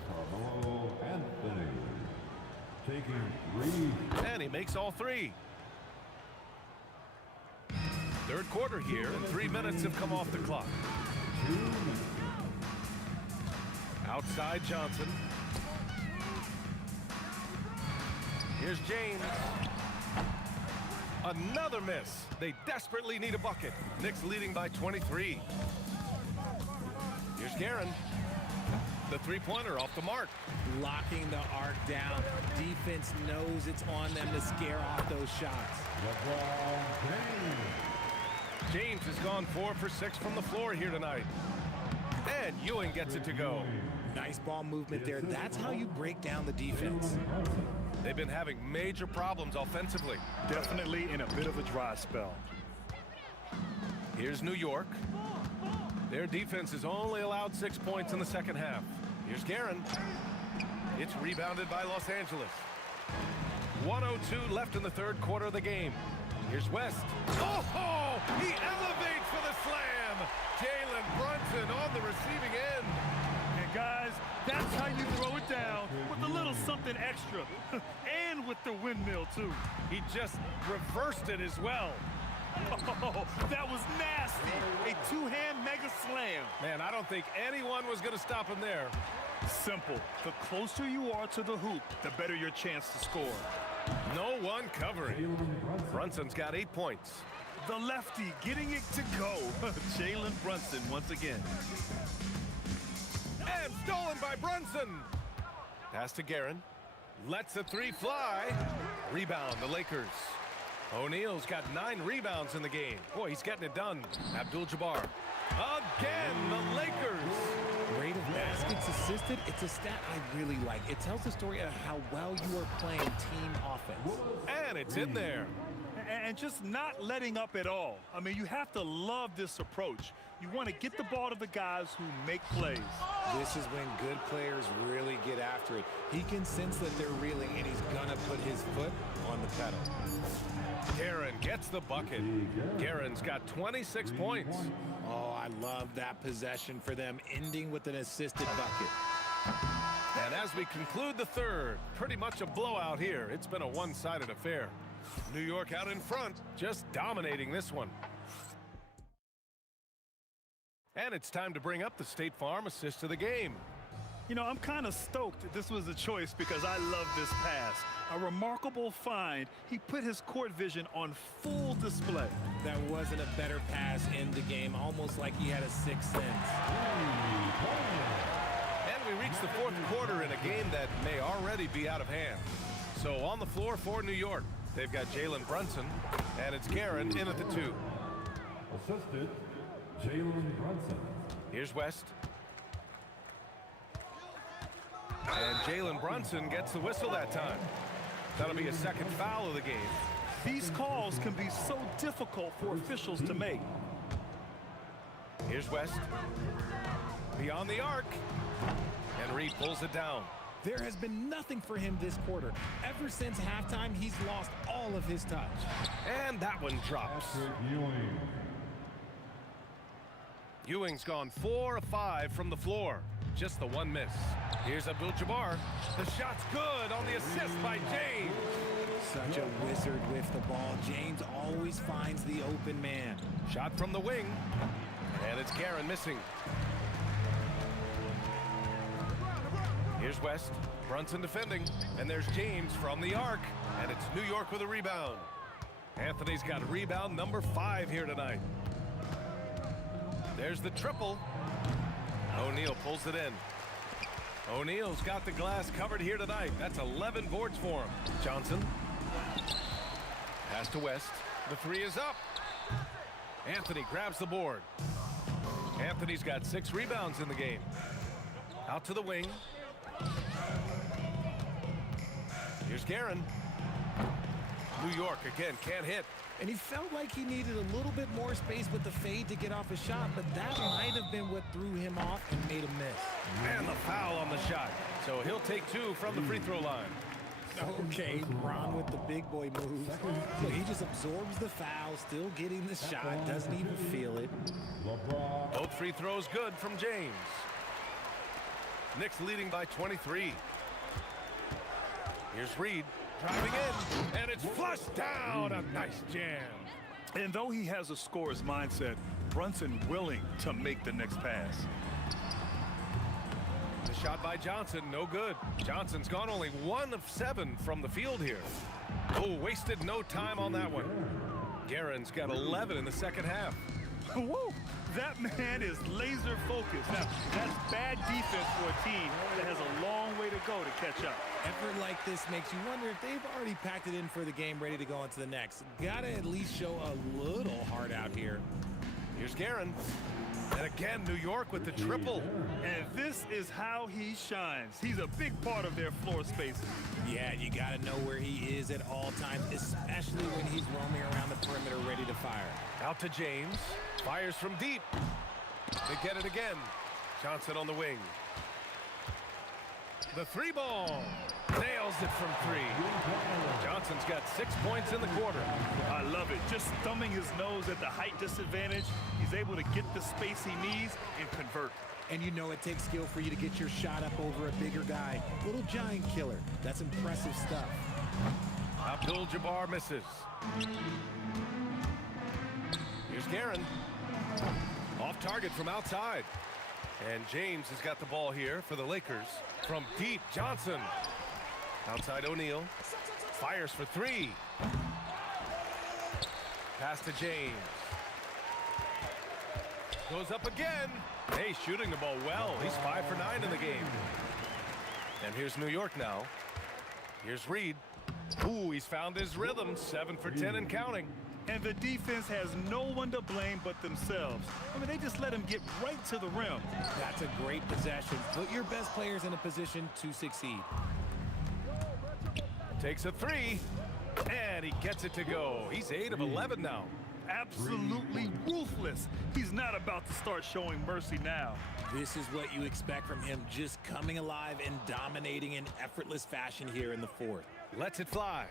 Anthony taking 3. And he makes all 3. Third quarter here, and 3 minutes have come off the clock. Outside Johnson. Here's James. Another miss. They desperately need a bucket. Knicks leading by 23. Here's Guerin. The three-pointer off the mark. Locking the arc down. Defense knows it's on them to scare off those shots. James has gone 4 for 6 from the floor here tonight. And Ewing gets it to go. Nice ball movement there. That's how you break down the defense. They've been having major problems offensively. Definitely in a bit of a dry spell. Here's New York. Their defense has only allowed 6 points in the second half. Here's Guerin. It's rebounded by Los Angeles. 1:02 left in the third quarter of the game. Here's West. Oh, he elevates for the slam. Jalen Brunson on the receiving end. And guys, that's how you throw it down with a little something extra. And with the windmill, too. He just reversed it as well. Oh, that was nasty. A two-hand mega slam. Man, I don't think anyone was going to stop him there. Simple. The closer you are to the hoop, the better your chance to score. No one covering. Brunson's got 8 points. The lefty getting it to go. Jalen Brunson once again. And stolen by Brunson. Pass to Guerin. Lets the 3 fly. Rebound, the Lakers. O'Neal's got 9 rebounds in the game. Boy, he's getting it done. Abdul-Jabbar. Again, the Lakers. Rate of baskets assisted, it's a stat I really like. It tells the story of how well you are playing team offense. And it's in there. And just not letting up at all. I mean, you have to love this approach. You want to get the ball to the guys who make plays. This is when good players really get after it. He can sense that they're reeling, and he's gonna put his foot on the pedal. Guerin gets the bucket. Guerin's got 26 points. Oh, I love that possession for them, ending with an assisted bucket. And as we conclude the third, pretty much a blowout here. It's been a one-sided affair. New York out in front, just dominating this one. And it's time to bring up the State Farm assist of the game. You know, I'm kind of stoked that this was a choice because I love this pass. A remarkable find. He put his court vision on full display. That wasn't a better pass in the game, almost like he had a sixth sense. And we reach the fourth quarter in a game that may already be out of hand. So on the floor for New York, they've got Jalen Brunson, and it's Guerin in at the 2. Assisted, Jalen Brunson. Here's West. And Jalen Brunson gets the whistle that time. That'll be a second foul of the game. These calls can be so difficult for officials to make. Here's West. Beyond the arc. And Reed pulls it down. There has been nothing for him this quarter. Ever since halftime, he's lost all of his touch. And that one drops. Ewing's gone 4 of 5 from the floor. Just the 1 miss. Here's Abdul-Jabbar. The shot's good on the assist by James. Such a wizard with the ball. James always finds the open man. Shot from the wing. And it's Guerin missing. Here's West. Brunson defending. And there's James from the arc. And it's New York with a rebound. Anthony's got rebound number 5 here tonight. There's the triple. O'Neal pulls it in. O'Neal's got the glass covered here tonight. That's 11 boards for him. Johnson. Pass to West. The three is up. Anthony grabs the board. Anthony's got 6 rebounds in the game. Out to the wing. Here's Guerin. New York again can't hit. And he felt like he needed a little bit more space with the fade to get off a shot, but that might have been what threw him off and made him miss. And the foul on the shot. So he'll take 2 from the free throw line. Okay, Ron with the big boy moves. So he just absorbs the foul, still getting the shot, doesn't even feel it. Both free throws good from James. Knicks leading by 23. Here's Reed driving in, and it's flushed down. A nice jam. And though he has a scorer's mindset, Brunson willing to make the next pass. The shot by Johnson, no good. Johnson's gone only 1 of 7 from the field here. Oh, wasted no time on that one. Guerin's got 11 in the second half. Whoa, that man is laser focused. Now, that's bad defense for a team that has a long way to go to catch up. Effort like this makes you wonder if they've already packed it in for the game, ready to go into the next. Gotta at least show a little heart out here. Here's Guerin. And again, New York with the triple. And this is how he shines. He's a big part of their floor spacing. Yeah, you got to know where he is at all times, especially when he's roaming around the perimeter ready to fire. Out to James. Fires from deep. They get it again. Johnson on the wing. The 3 ball. Nails it from 3. Johnson's got 6 points in the quarter. I love it. Just thumbing his nose at the height disadvantage. He's able to get the space he needs and convert. And you know it takes skill for you to get your shot up over a bigger guy. Little giant killer. That's impressive stuff. Abdul-Jabbar misses. Here's Guerin. Off target from outside. And James has got the ball here for the Lakers. From deep, Johnson. Outside O'Neal. Fires for 3. Pass to James. Goes up again. Hey, shooting the ball well. He's 5 for 9 in the game. And here's New York now. Here's Reed. Ooh, he's found his rhythm. 7 for 10 and counting. And the defense has no one to blame but themselves. I mean, they just let him get right to the rim. That's a great possession. Put your best players in a position to succeed. Takes a 3, and he gets it to go. He's 8 of 11 now. Absolutely ruthless. He's not about to start showing mercy now. This is what you expect from him, just coming alive and dominating in effortless fashion here in the 4th. Lets it fly.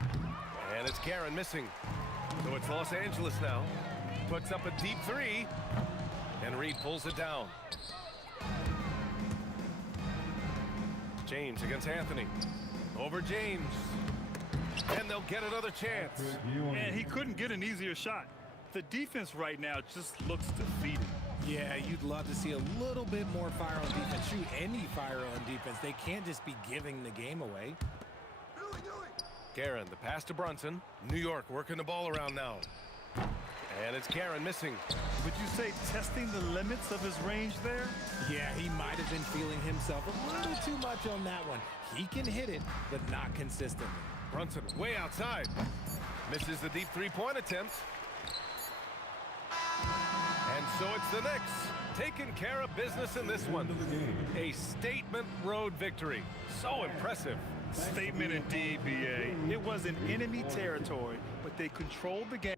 And it's Guerin missing. So it's Los Angeles now. Puts up a deep 3, and Reed pulls it down. James against Anthony. Over James. And they'll get another chance. And he couldn't get an easier shot. The defense right now just looks defeated. Yeah, you'd love to see a little bit more fire on defense. Shoot, any fire on defense. They can't just be giving the game away. Guerin, the pass to Brunson. New York working the ball around now. And it's Guerin missing. Would you say testing the limits of his range there? Yeah, he might have been feeling himself a little too much on that one. He can hit it, but not consistently. Brunson way outside. Misses the deep 3-point attempt. And so it's the Knicks taking care of business in this one. A statement road victory. So impressive. Statement indeed, BA. It was in enemy territory, but they controlled the game.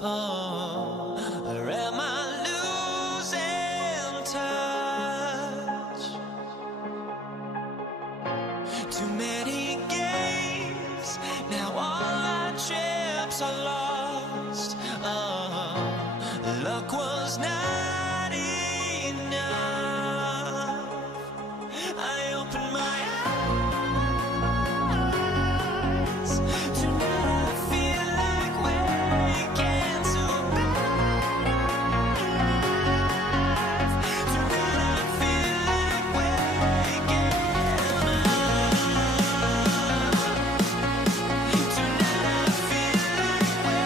Or am I losing touch? Too many games, now all our chips are lost. Luck was not enough. I opened my eyes. Tonight I feel like waking to life. Tonight I feel like waking up. Tonight I feel like waking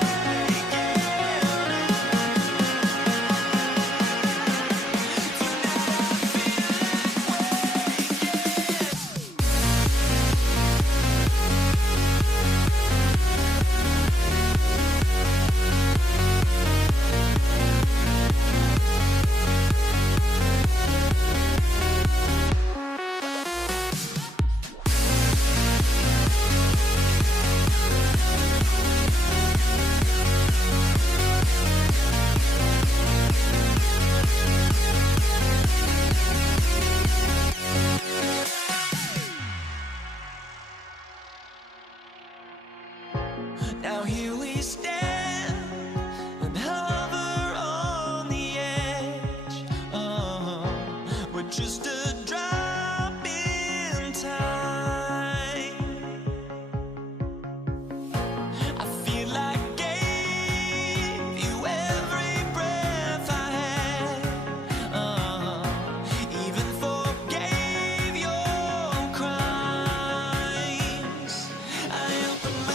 Now here we stand and hover on the edge. We're just a drop in time. I feel like I gave you every breath I had. Even forgave your crimes. I opened my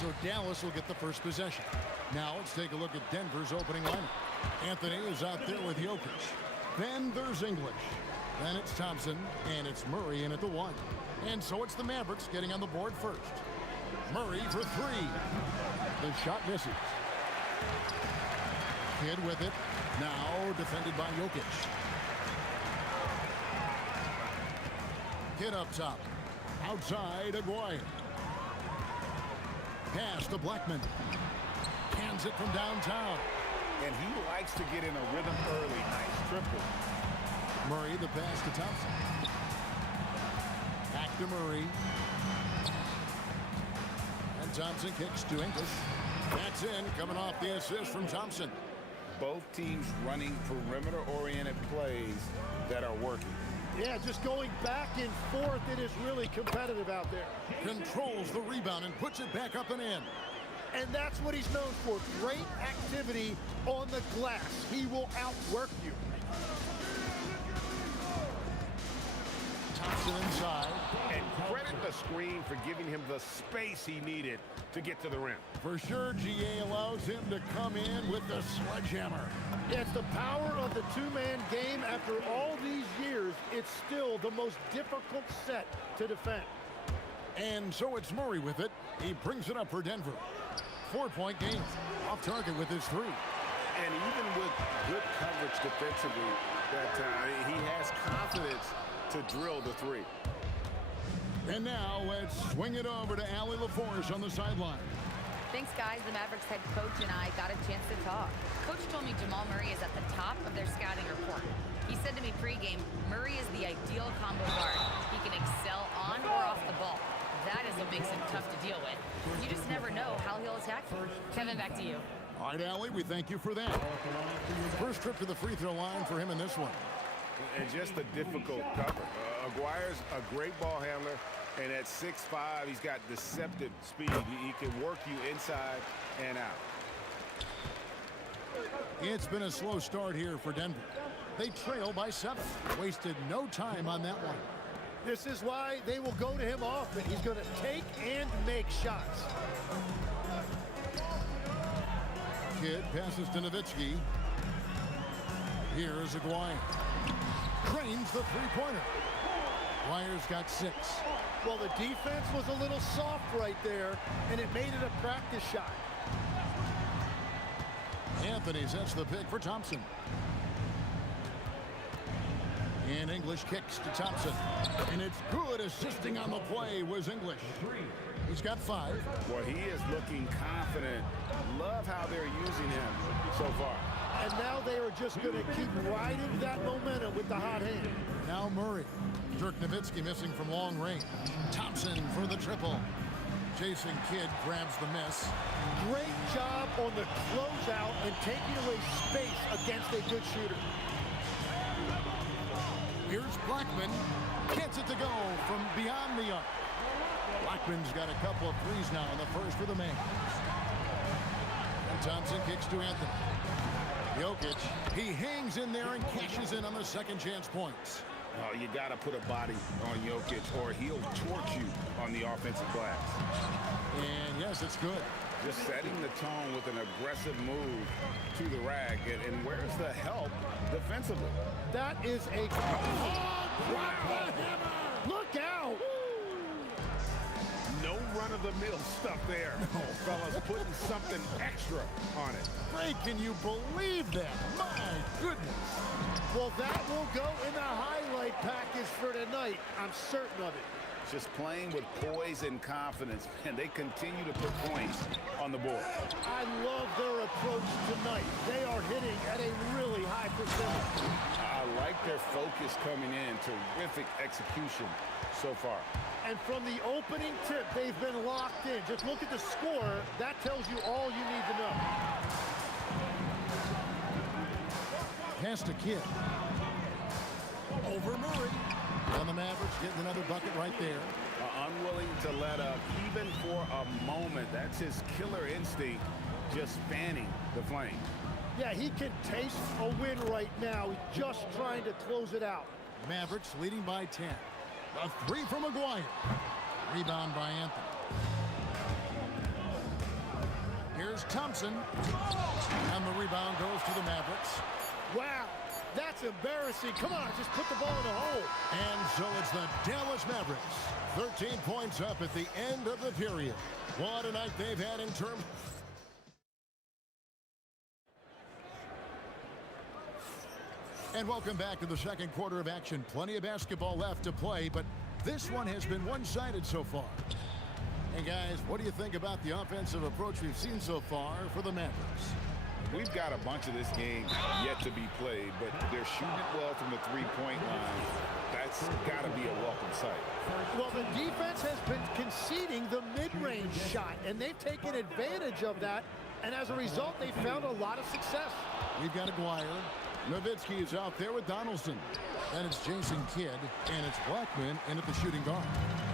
So Dallas will get the first possession. Now let's take a look at Denver's opening lineup. Anthony is out there with Jokic. Then there's English. Then it's Thompson, and it's Murray in at the 1. And so it's the Mavericks getting on the board first. Murray for 3. The shot misses. Kidd with it. Now defended by Jokic. Kidd up top. Outside, Aguirre. Pass to Blackman. Cans it from downtown. And he likes to get in a rhythm early. Nice triple. Murray, the pass to Thompson. Back to Murray. And Thompson kicks to English. That's in, coming off the assist from Thompson. Both teams running perimeter-oriented plays that are working. Yeah, just going back and forth. It is really competitive out there. Controls the rebound and puts it back up and in. And that's what he's known for. Great activity on the glass. He will outwork you. Thompson inside. And credit the screen for giving him the space he needed to get to the rim. For sure, GA allows him to come in with the sledgehammer. Yeah, it's the power of the two-man game. After all these years, it's still the most difficult set to defend. And so it's Murray with it. He brings it up for Denver. 4-point game. Off target with his 3. And even with good coverage defensively that time, he has confidence to drill the three. And now let's swing it over to Allie LaForce on the sideline. Thanks, guys. The Mavericks head coach and I got a chance to talk. Coach told me Jamal Murray is at the top of their scouting report. He said to me pregame, Murray is the ideal combo guard. He can excel on or off the ball. That is what makes him tough to deal with. You just never know how he'll attack you. Kevin, back to you. All right, Allie, we thank you for that. First trip to the free throw line for him in this one. And just a difficult cover. Aguirre's a great ball handler, and at 6'5", he's got deceptive speed. He can work you inside and out. It's been a slow start here for Denver. They trail by 7. Wasted no time on that one. This is why they will go to him often. He's going to take and make shots. Kidd passes to Nowitzki. Here's Aguirre. Cranes the three-pointer. Aguirre's got 6. Well, the defense was a little soft right there, and it made it a practice shot. Anthony sets the pick for Thompson. And English kicks to Thompson. And it's good. Assisting on the play was English. He's got 5. Well, he is looking confident. Love how they're using him so far. And now they are just going to keep riding that momentum with the hot hand. Now Murray. Dirk Nowitzki missing from long range. Thompson for the triple. Jason Kidd grabs the miss. Great job on the closeout and taking away space against a good shooter. Here's Blackman. Gets it to go from beyond the arc. Blackman's got a couple of threes now in the first for the man. And Thompson kicks to Anthony. Jokic, he hangs in there and cashes in on the second chance points. Oh, you got to put a body on Jokic or he'll torch you on the offensive glass. And yes, it's good. Just setting the tone with an aggressive move to the rack. And where's the help defensively? That is a... Oh, drop the hammer! Look out! No run-of-the-mill stuff there. No, fellas, putting something extra on it. Ray, can you believe that? My goodness. Well, that will go in the highlight package for tonight. I'm certain of it. Just playing with poise and confidence, and they continue to put points on the board. I love their approach tonight. They are hitting at a really high percentage. I like their focus coming in. Terrific execution so far. And from the opening tip, they've been locked in. Just look at the score. That tells you all you need to know. Pass to Kidd. Over Murray. And the Mavericks getting another bucket right there. Unwilling to let up even for a moment. That's his killer instinct, just fanning the flame. Yeah, he can taste a win right now. He's just trying to close it out. Mavericks leading by 10. A 3 from Aguirre. Rebound by Anthony. Here's Thompson. And the rebound goes to the Mavericks. Wow, that's embarrassing. Come on, just put the ball in the hole. And so it's the Dallas Mavericks. 13 points up at the end of the period. What a night they've had in terms... And welcome back to the second quarter of action. Plenty of basketball left to play, but this one has been one-sided so far. And guys, what do you think about the offensive approach we've seen so far for the Mavericks? We've got a bunch of this game yet to be played, but they're shooting it well from the three-point line. That's got to be a welcome sight. Well, the defense has been conceding the mid-range shot, and they've taken advantage of that, and as a result, they found a lot of success. We've got Aguirre. Nowitzki is out there with Donaldson. Then it's Jason Kidd, and it's Blackman in at the shooting guard.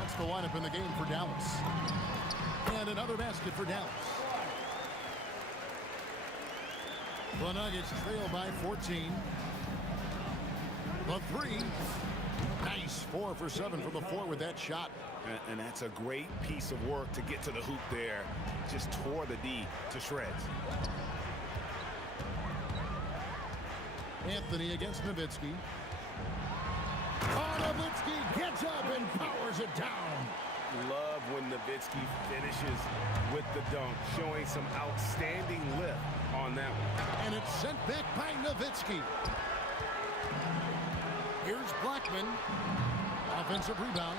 That's the lineup in the game for Dallas. And another basket for Dallas. The Nuggets trail by 14. The 3. Nice. 4 for 7 from the floor with that shot. And that's a great piece of work to get to the hoop there. Just tore the D to shreds. Anthony against Nowitzki. Oh, Nowitzki gets up and powers it down. Love when Nowitzki finishes with the dunk, showing some outstanding lift on that one. And it's sent back by Nowitzki. Here's Here's Blackman. Offensive rebound.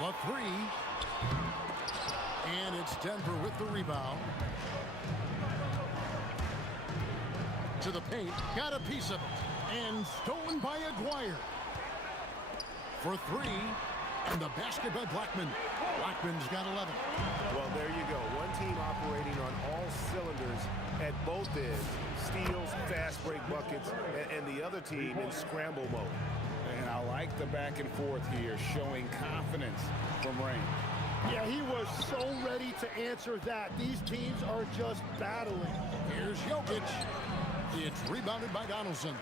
The three. And it's Denver with the rebound. To the paint. Got a piece of it. And stolen by Aguirre. For three. And the basket by Blackman. Blackman's got 11. Well, there you go. One team operating on all cylinders at both ends. Steals, fast break buckets, and the other team in scramble mode. And I like the back and forth here, showing confidence from Rain. Yeah, he was so ready to answer that. These teams are just battling. Here's Jokic. It's rebounded by Donaldson.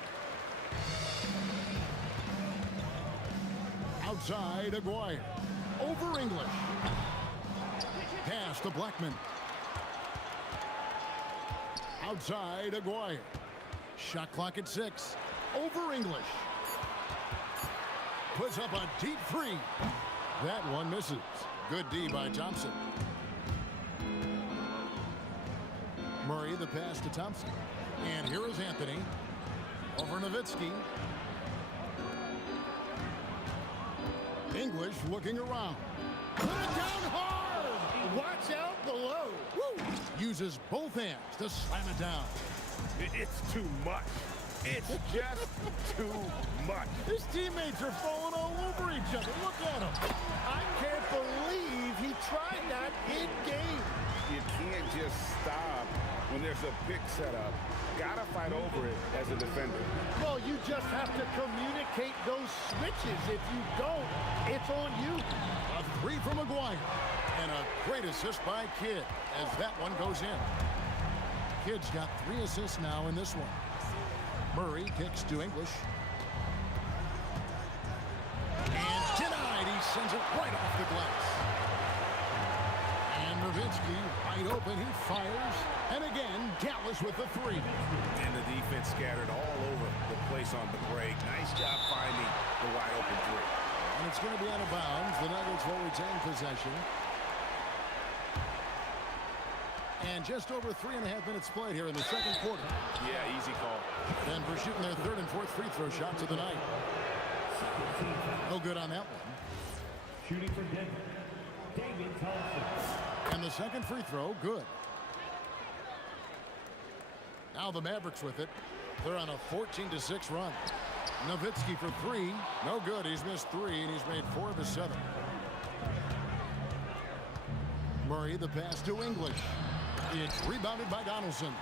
Outside, Aguirre. Over English. Pass to Blackman. Outside, Aguirre. Shot clock at 6. Over English. Puts up a deep three. That one misses. Good D by Thompson. Murray, the pass to Thompson. And here is Anthony. Over Nowitzki. English looking around. Put it down hard! Watch out below. Woo! Uses both hands to slam it down. It's too much. It's just too much. His teammates are falling all over each other. Look at him. I can't believe he tried that in game. You can't just stop when there's a pick set up. Gotta fight over it as a defender. Well, you just have to communicate those switches. If you don't, it's on you. A three from Aguirre. And a great assist by Kidd as that one goes in. Kidd's got 3 assists now in this one. Murray kicks to English. And denied. He sends it right off the glass. And Nowitzki wide open. He fires. And again, Dallas with the three. And the defense scattered all over the place on the break. Nice job finding the wide open three. And it's going to be out of bounds. The Nuggets will retain possession. And just over 3.5 minutes played here in the second quarter. Yeah, easy call. Denver shooting their 3rd and 4th free throw shots of the night. No good on that one. Shooting for Denver, David Thompson. And the second free throw, good. Now the Mavericks with it. They're on a 14-6 run. Nowitzki for 3. No good. He's missed 3, and he's made 4 of his 7. Murray, the pass to English. It's rebounded by Donaldson.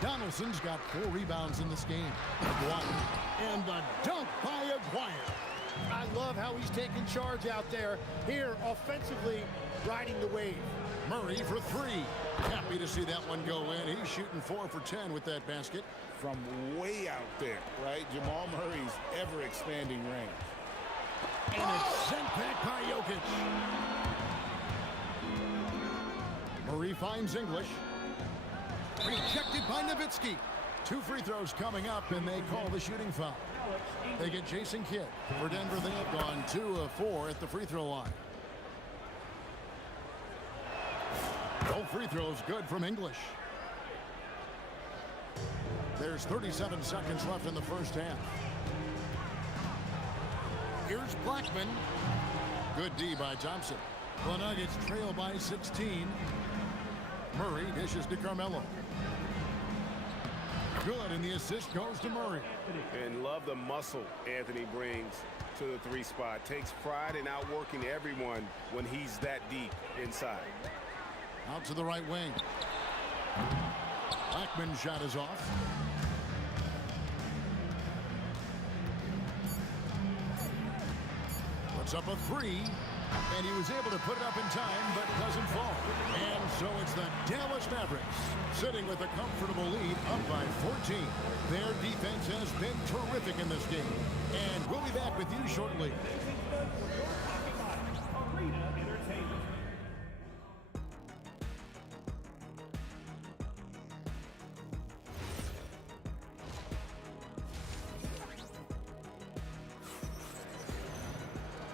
Donaldson's got 4 rebounds in this game. Aguirre. And the dunk by Aguirre. I love how he's taking charge out there. Here, offensively, riding the wave. Murray for 3. Happy to see that one go in. He's shooting 4 for 10 with that basket. From way out there, right? Jamal Murray's ever-expanding range. And it's sent back by Jokic. Murray finds English. Rejected by Nowitzki. 2 free throws coming up, and they call the shooting foul. They get Jason Kidd. For Denver, they have gone 2 of 4 at the free throw line. Both free throws good from English. There's 37 seconds left in the first half. Here's Blackman. Good D by Thompson. The Nuggets trail by 16. Murray dishes to Carmelo. Good, and the assist goes to Murray. And love the muscle Anthony brings to the 3 spot. Takes pride in outworking everyone when he's that deep inside. Out to the right wing. Blackman's shot is off. Puts up a 3. And he was able to put it up in time, but doesn't fall. And so it's the Dallas Mavericks sitting with a comfortable lead up by 14. Their defense has been terrific in this game. And we'll be back with you shortly. Arena Entertainment.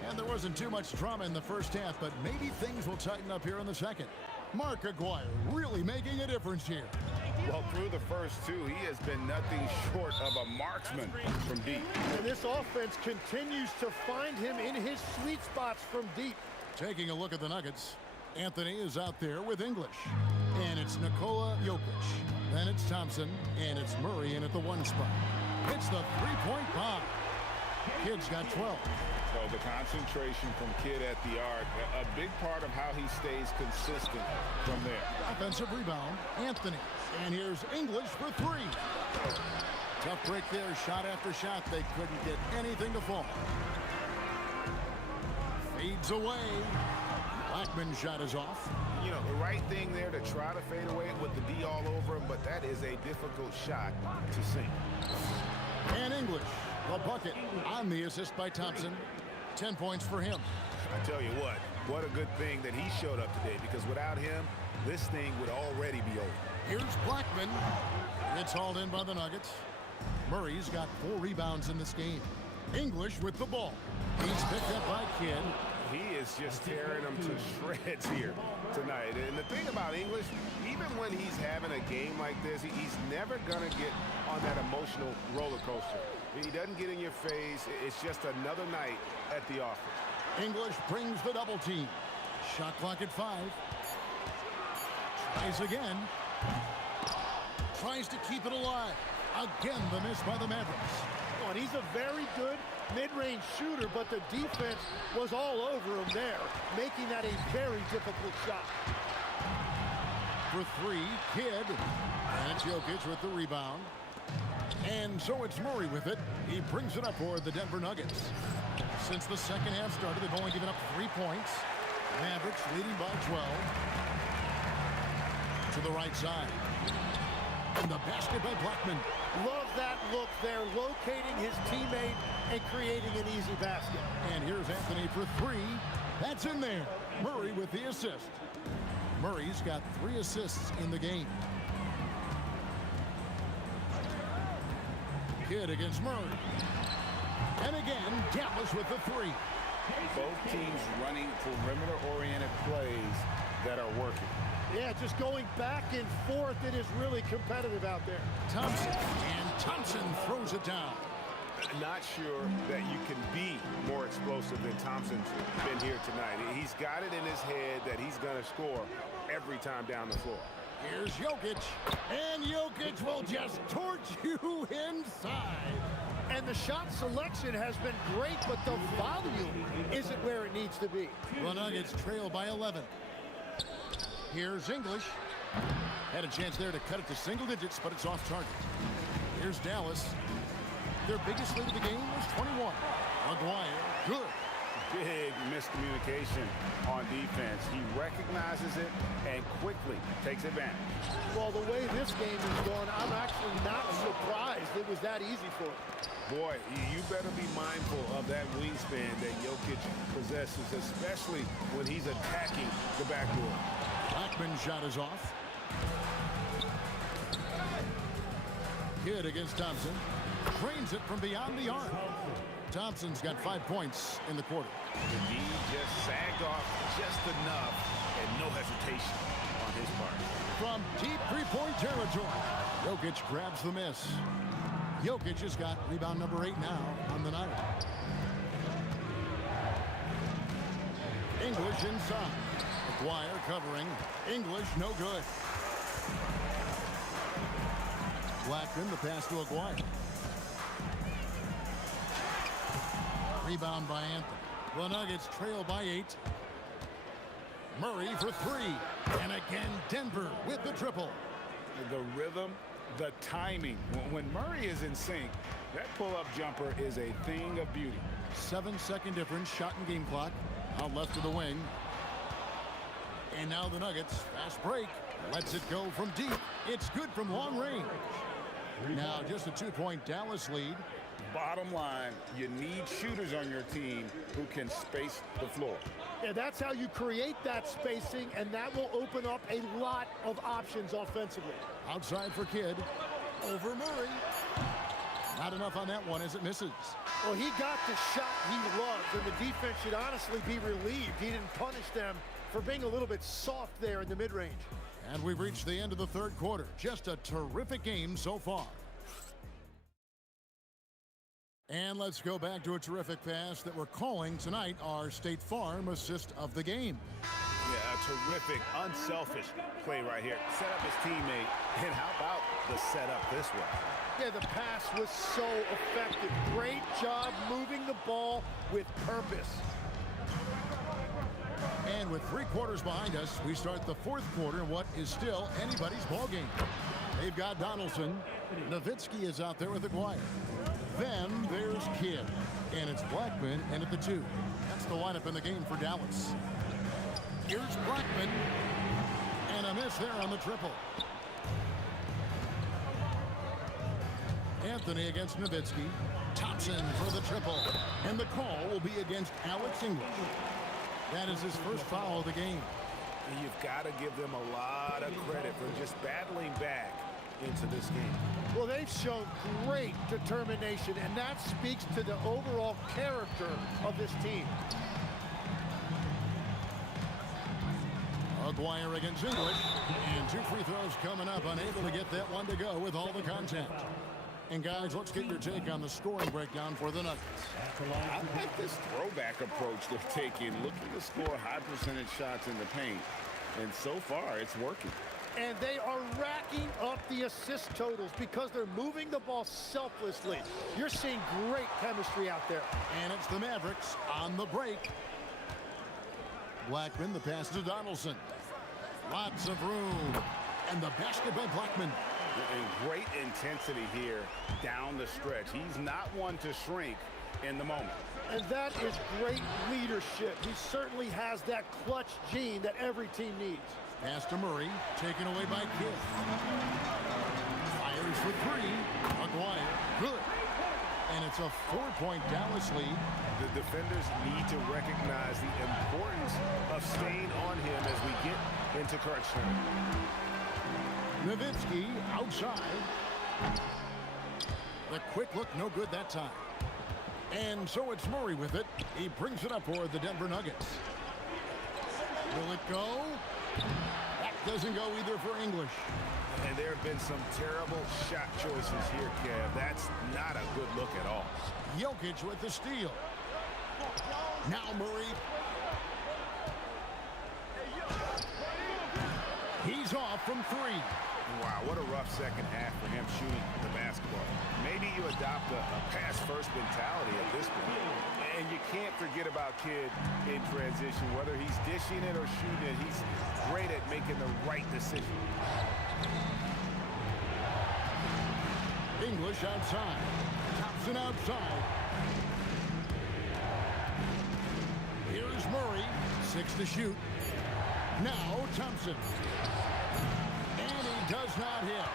And there wasn't too much drama in the first half, but maybe things will tighten up here in the second. Mark Aguirre really making a difference here. Well, through the first two, he has been nothing short of a marksman from deep. And this offense continues to find him in his sweet spots from deep. Taking a look at the Nuggets, Anthony is out there with English. And it's Nikola Jokic. Then it's Thompson, and it's Murray in at the 1 spot. It's the three-point bomb. Kid's got 12. So the concentration from Kidd at the arc, a big part of how he stays consistent from there. Offensive rebound, Anthony. And here's English for 3. Tough break there, shot after shot. They couldn't get anything to fall. Fades away. Blackman's shot is off. You know, the right thing there to try to fade away with the D all over him, but that is a difficult shot to sink. And English, the bucket on the assist by Thompson. 10 points for him. I tell you what a good thing that he showed up today, because without him, this thing would already be over. Here's Blackman. It's hauled in by the Nuggets. Murray's got 4 rebounds in this game. English with the ball. He's picked up by Kidd. He is just tearing them to shreds here tonight. And the thing about English, even when he's having a game like this, he's never going to get on that emotional roller coaster. He doesn't get in your face. It's just another night at the office. English brings the double team. Shot clock at 5. Tries again. Tries to keep it alive. Again, the miss by the Mavericks. Oh, and he's a very good mid-range shooter, but the defense was all over him there, making that a very difficult shot. For 3, Kidd. And it's Jokic with the rebound. And so it's Murray with it. He brings it up for the Denver Nuggets. Since the second half started, they've only given up 3 points. Mavericks leading by 12. To the right side. And the basket by Blackman. Love that look there, locating his teammate and creating an easy basket. And here's Anthony for 3. That's in there. Murray with the assist. Murray's got 3 assists in the game. Kidd against Murray. And again, Dallas with the 3. Both teams running perimeter-oriented plays that are working. Yeah, just going back and forth. It is really competitive out there. Thompson, and Thompson throws it down. Not sure that you can be more explosive than Thompson's been here tonight. He's got it in his head that he's going to score every time down the floor. Here's Jokic, and Jokic will just torch you inside. And the shot selection has been great, but the volume isn't where it needs to be. The Nuggets trail by 11. Here's English. Had a chance there to cut it to single digits, but it's off target. Here's Dallas. Their biggest lead of the game was 21. Maguire, good. Big miscommunication on defense. He recognizes it and quickly takes advantage. Well, the way this game is going, I'm actually not surprised it was that easy for him. Boy, you better be mindful of that wingspan that Jokic possesses, especially when he's attacking the backboard. Blackman's shot is off. Kidd against Thompson. Drains it from beyond the arc. Thompson's got 5 points in the quarter. The D just sagged off just enough and no hesitation on his part. From deep three-point territory, Jokic grabs the miss. Jokic has got rebound number 8 now on the night. English inside. Maguire covering. English no good. Blackman, the pass to Maguire. Rebound by Anthony. The Nuggets trail by 8. Murray for 3. And again, Denver with the triple. The rhythm, the timing. When Murray is in sync, that pull-up jumper is a thing of beauty. 7-second difference, shot and game clock. Out left to the wing. And now the Nuggets, fast break. Lets it go from deep. It's good from long range. Now just a 2-point Dallas lead. Bottom line, you need shooters on your team who can space the floor. Yeah, that's how you create that spacing, and that will open up a lot of options offensively. Outside for Kidd. Over Murray. Not enough on that one as it misses. Well, he got the shot he loves, and the defense should honestly be relieved. He didn't punish them for being a little bit soft there in the mid-range. And we've reached the end of the third quarter. Just a terrific game so far. And let's go back to a terrific pass that we're calling tonight our State Farm assist of the game. Yeah, a terrific, unselfish play right here. Set up his teammate, and how about the setup this way? Yeah, the pass was so effective. Great job moving the ball with purpose. And with 3 quarters behind us, we start the fourth quarter in what is still anybody's ball game. They've got Donaldson. Nowitzki is out there with Aguirre. Then there's Kidd. And it's Blackman in at the 2. That's the lineup in the game for Dallas. Here's Blackman. And a miss there on the triple. Anthony against Nowitzki. Thompson for the triple. And the call will be against Alex English. That is his first foul of the game. And you've got to give them a lot of credit for just battling back into this game. Well, they've shown great determination, and that speaks to the overall character of this team. Aguirre against English. And 2 free throws coming up. Unable to get that one to go with all the contact. And guys, let's get your take on the scoring breakdown for the Nuggets. I like this throwback approach they're taking, looking to score high percentage shots in the paint. And so far, it's working. And they are racking up the assist totals because they're moving the ball selflessly. You're seeing great chemistry out there. And it's the Mavericks on the break. Blackman, the pass to Donaldson. Lots of room. And the basket by Blackman. And great intensity here down the stretch. He's not one to shrink in the moment. And that is great leadership. He certainly has that clutch gene that every team needs. Pass to Murray, taken away by Kidd. Fires for 3. Aguirre, good. And it's a 4-point Dallas lead. The defenders need to recognize the importance of staying on him as we get into crunch time. Nowitzki outside. The quick look, no good that time. And so it's Murray with it. He brings it up for the Denver Nuggets. Will it go? That doesn't go either for English. And there have been some terrible shot choices here, Kev. That's not a good look at all. Jokic with the steal. Now Murray. He's off from 3. Wow, what a rough second half for him shooting the basketball. Maybe you adopt a pass-first mentality at this point. And you can't forget about Kidd in transition. Whether he's dishing it or shooting it, he's great at making the right decision. English outside. Thompson outside. Here's Murray. 6 to shoot. Now Thompson. And he does not hit.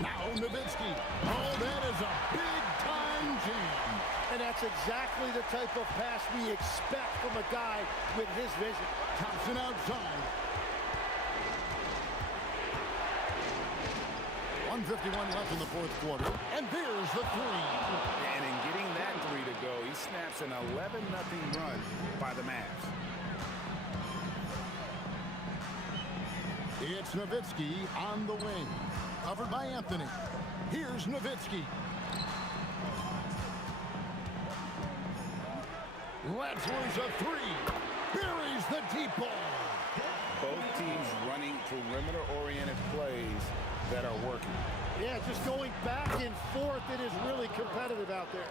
Now Nowitzki. Oh, that is a big-time jam. And that's exactly the type of pass we expect from a guy with his vision. Thompson outside. 1:51 left in the fourth quarter. And there's the 3. And in getting that 3 to go, he snaps an 11-0 run by the Mavs. It's Nowitzki on the wing. Covered by Anthony. Here's Nowitzki. Let's lose a 3. Buries the deep ball. Both teams running perimeter-oriented plays that are working. Yeah, just going back and forth, it is really competitive out there.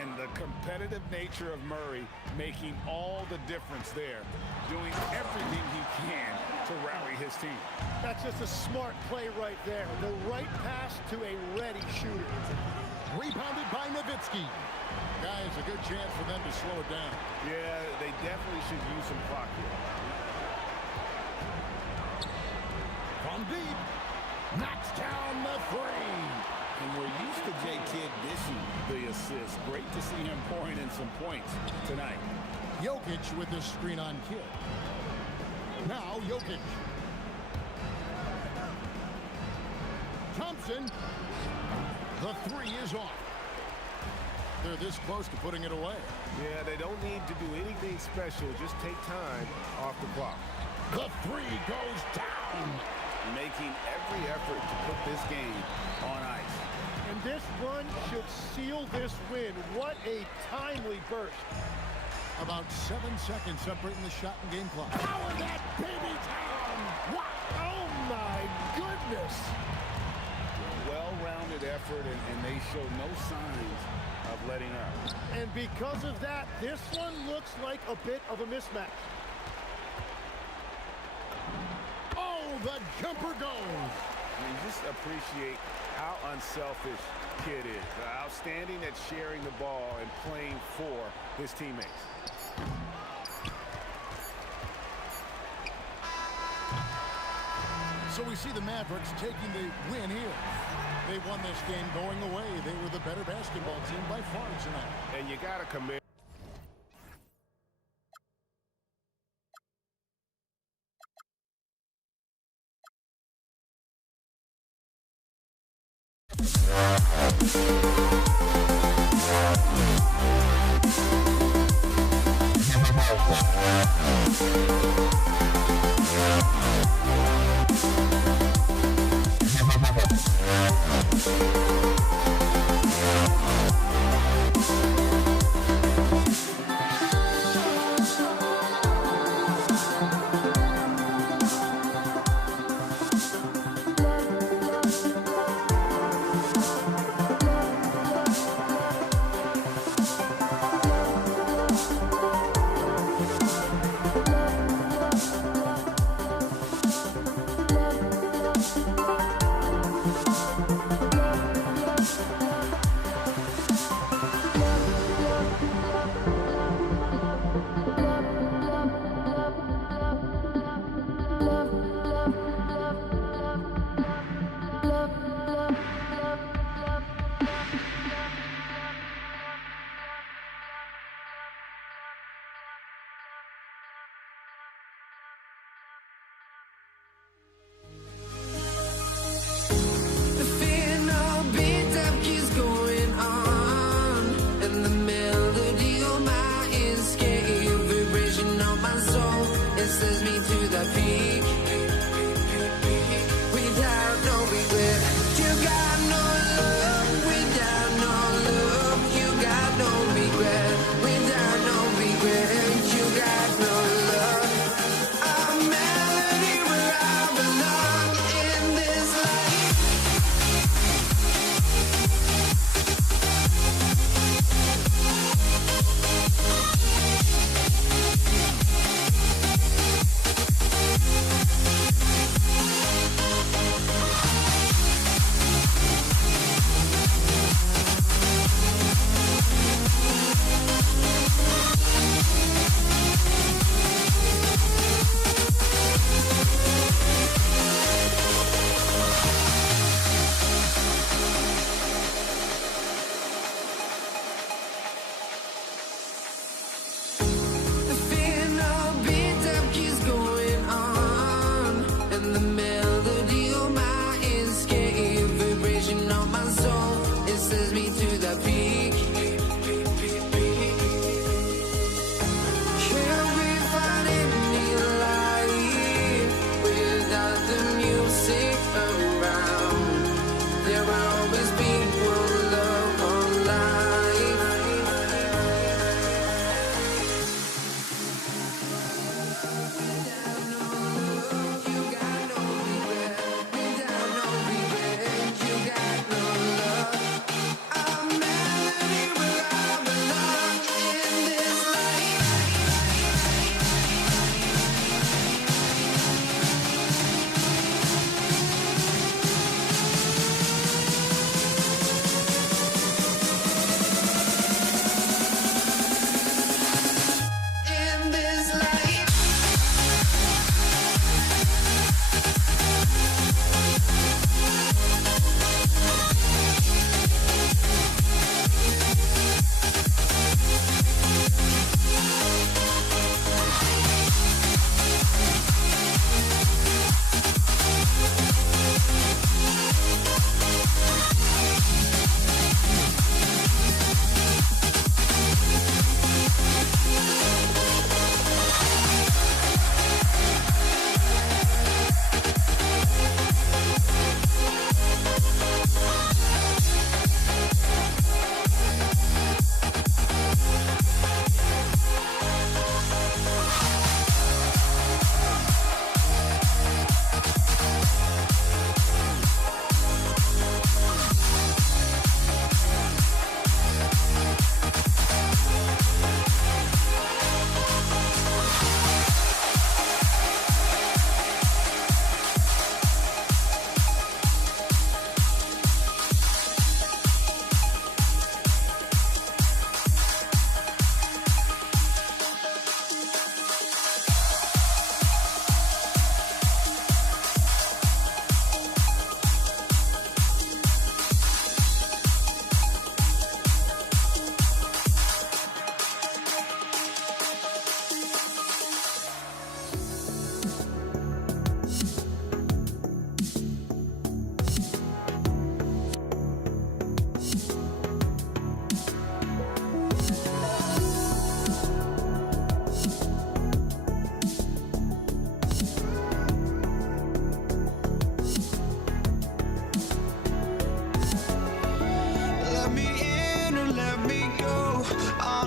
And the competitive nature of Murray making all the difference there, doing everything he can to rally his team. That's just a smart play right there. The right pass to a ready shooter. Rebounded by Nowitzki. Guys, a good chance for them to slow it down. Yeah, they definitely should use some clock here. From deep, knocks down the 3. And we're used to J. Kidd dishing the assist. Great to see him pouring in some points tonight. Jokic with the screen on Kidd. Now Jokic. Thompson. The 3 is off. They're this close to putting it away. Yeah, they don't need to do anything special. Just take time off the clock. The three goes down. Making every effort to put this game on ice. And this run should seal this win. What a timely burst. About 7 seconds separating the shot and game clock. Power that baby down! What? Oh my goodness! Well-rounded effort, and they show no signs of letting up. And because of that, this one looks like a bit of a mismatch. Oh, the jumper goes. I mean, just appreciate how unselfish Kid is. Outstanding at sharing the ball and playing for his teammates. So we see the Mavericks taking the win here. They won this game going away. They were the better basketball team by far tonight. And you got to commit.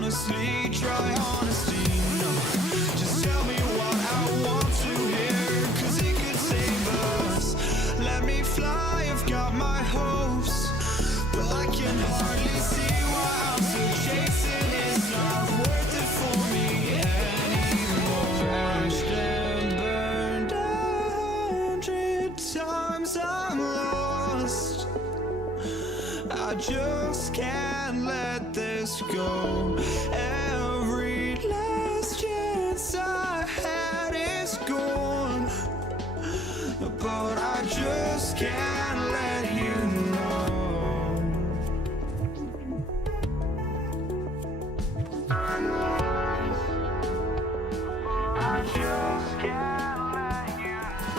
honestly, try honesty. No, just tell me what I want to hear, 'cause it could save us. Let me fly, I've got my hopes, but I can hardly see why I'm still chasing. It's not worth it for me anymore. Crashed and burned 100 times, I'm lost. I just can't let this go. Every last chance I had is gone, but I just can't let you know. I just can't let you know.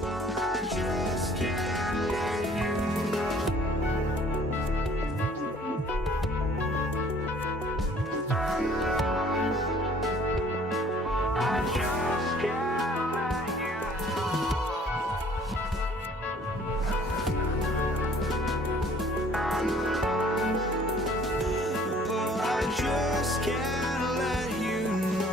But I just can't let you know.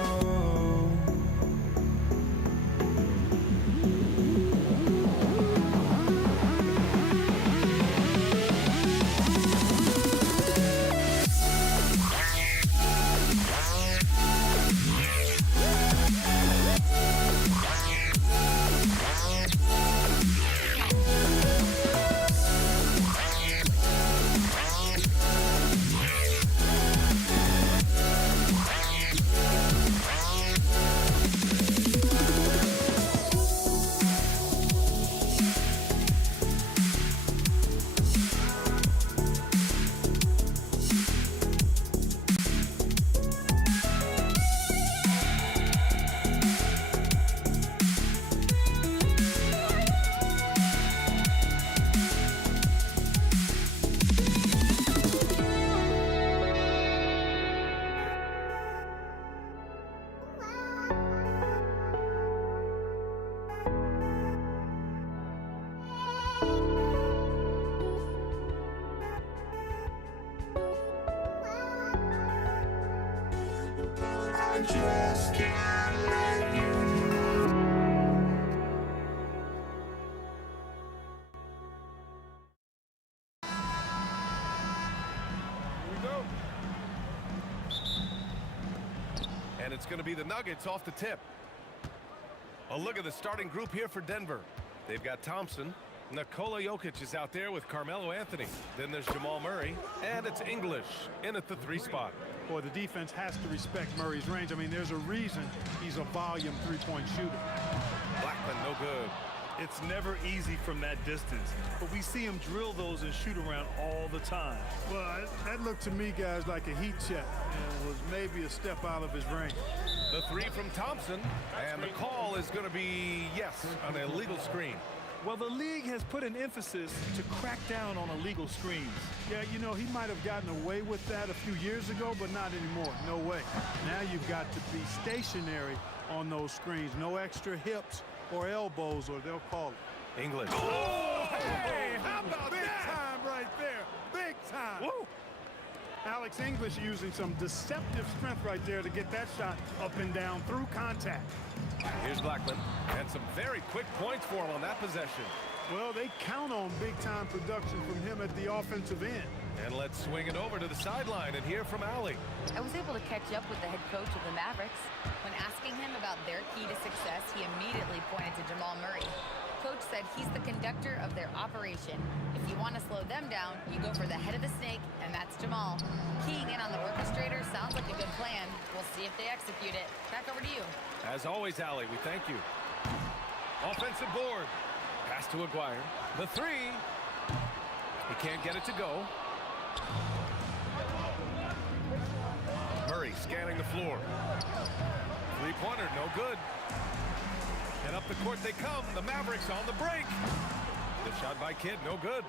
I just can't let you know. Here we go. And it's going to be the Nuggets off the tip. A look at the starting group here for Denver. They've got Thompson. Nikola Jokic is out there with Carmelo Anthony. Then there's Jamal Murray. And it's English in at the 3 spot. Boy, the defense has to respect Murray's range. I mean, there's a reason he's a volume three-point shooter. Blackman, no good. It's never easy from that distance, but we see him drill those and shoot around all the time. Well, that looked to me, guys, like a heat check and was maybe a step out of his range. The 3 from Thompson, and the call is going to be, yes, an illegal screen. Well, the league has put an emphasis to crack down on illegal screens. Yeah, you know, he might have gotten away with that a few years ago, but not anymore. No way. Now you've got to be stationary on those screens. No extra hips or elbows, or they'll call it. English. Oh, hey, how about big time right there. Big time. Woo. Alex English using some deceptive strength right there to get that shot up and down through contact. Here's Blackman, and some very quick points for him on that possession. Well, they count on big-time production from him at the offensive end. And let's swing it over to the sideline and hear from Allie. I was able to catch up with the head coach of the Mavericks. When asking him about their key to success, he immediately pointed to Jamal Murray. Coach said he's the conductor of their operation. If you want to slow them down, you go for the head of the snake, and that's Jamal. Keying in on the orchestrator sounds like a good plan. We'll see if they execute it. Back over to you. As always, Allie, we thank you. Offensive board. Pass to Aguirre. The three. He can't get it to go. Murray scanning the floor. Three-pointer, no good. And up the court they come. The Mavericks on the break. The shot by Kidd, no good.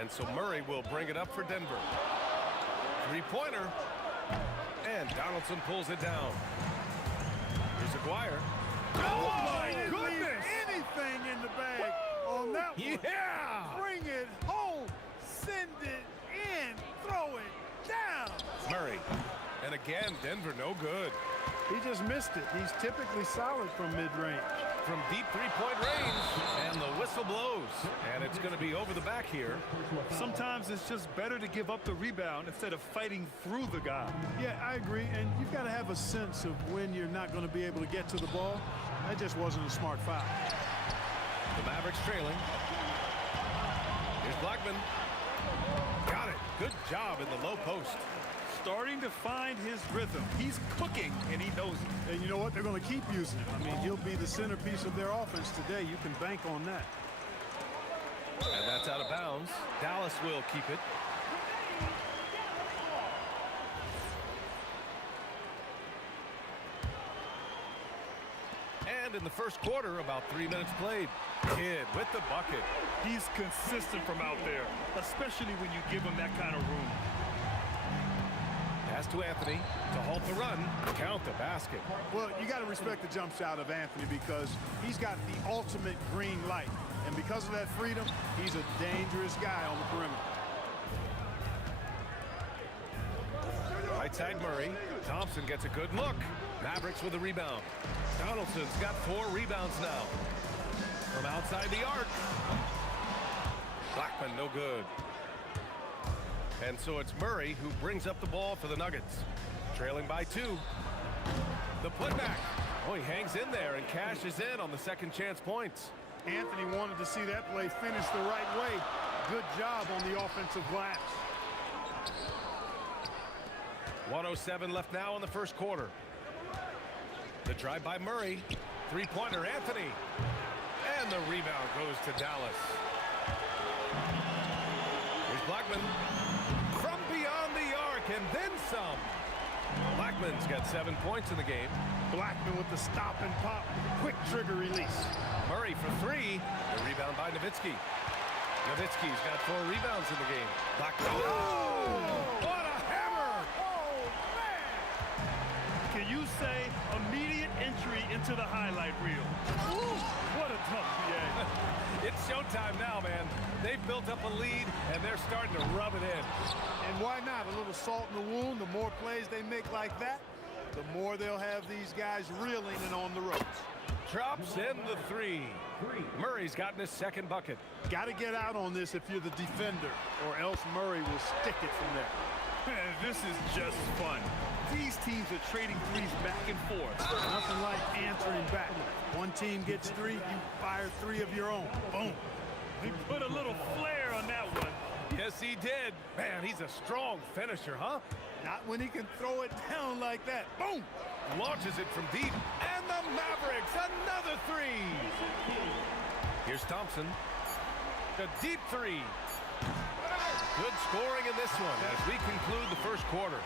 And so Murray will bring it up for Denver. Three-pointer. And Donaldson pulls it down. Here's Aguirre. Oh, my goodness! Anything in the bag on that one. Yeah! Bring it home. Send it in. Throw it down. Murray. And again, Denver no good. He just missed it. He's typically solid from mid-range. From deep three-point range. And the whistle blows. And it's going to be over the back here. Sometimes it's just better to give up the rebound instead of fighting through the guy. Yeah, I agree. And you've got to have a sense of when you're not going to be able to get to the ball. That just wasn't a smart foul. The Mavericks trailing. Here's Blackman. Got it. Good job in the low post. Starting to find his rhythm. He's cooking, and he knows it. And you know what? They're going to keep using him. I mean, he'll be the centerpiece of their offense today. You can bank on that. And that's out of bounds. Dallas will keep it. And in the first quarter, about 3 minutes played. Kidd with the bucket. He's consistent from out there, especially when you give him that kind of room. Pass to Anthony to halt the run. Count the basket. Well, you got to respect the jump shot of Anthony because he's got the ultimate green light. And because of that freedom, he's a dangerous guy on the perimeter. Right side Murray. Thompson gets a good look. Mavericks with a rebound. Donaldson's got 4 rebounds now. From outside the arc. Blackman no good. And so it's Murray who brings up the ball for the Nuggets. Trailing by 2. The putback. Oh, he hangs in there and cashes in on the second chance points. Anthony wanted to see that play finish the right way. Good job on the offensive glass. 1:07 left now in the first quarter. The drive by Murray. Three-pointer Anthony. And the rebound goes to Dallas. Here's Blackman. From beyond the arc and then some. Blackman's got 7 points in the game. Blackman with the stop and pop. Quick trigger release. Murray for 3. The rebound by Nowitzki. Nowitzki's got 4 rebounds in the game. Blackman. Oh! What a hammer! Oh, man! Can you say immediate entry into the highlight reel? Ooh, what a tough PA. It's showtime now, man. They've built up a lead, and they're starting to rub it in. And why not? A little salt in the wound. The more plays they make like that, the more they'll have these guys reeling and on the ropes. Drops in the 3. Murray's gotten his second bucket. Got to get out on this if you're the defender, or else Murray will stick it from there. This is just fun. These teams are trading threes back and forth. Nothing like answering back. One team gets 3, you fire 3 of your own. Boom. He put a little flair on that one. Yes, he did. Man, he's a strong finisher, huh? Not when he can throw it down like that. Boom! Launches it from deep. And the Mavericks, another 3. Here's Thompson. The deep 3. Good scoring in this one as we conclude the first quarter.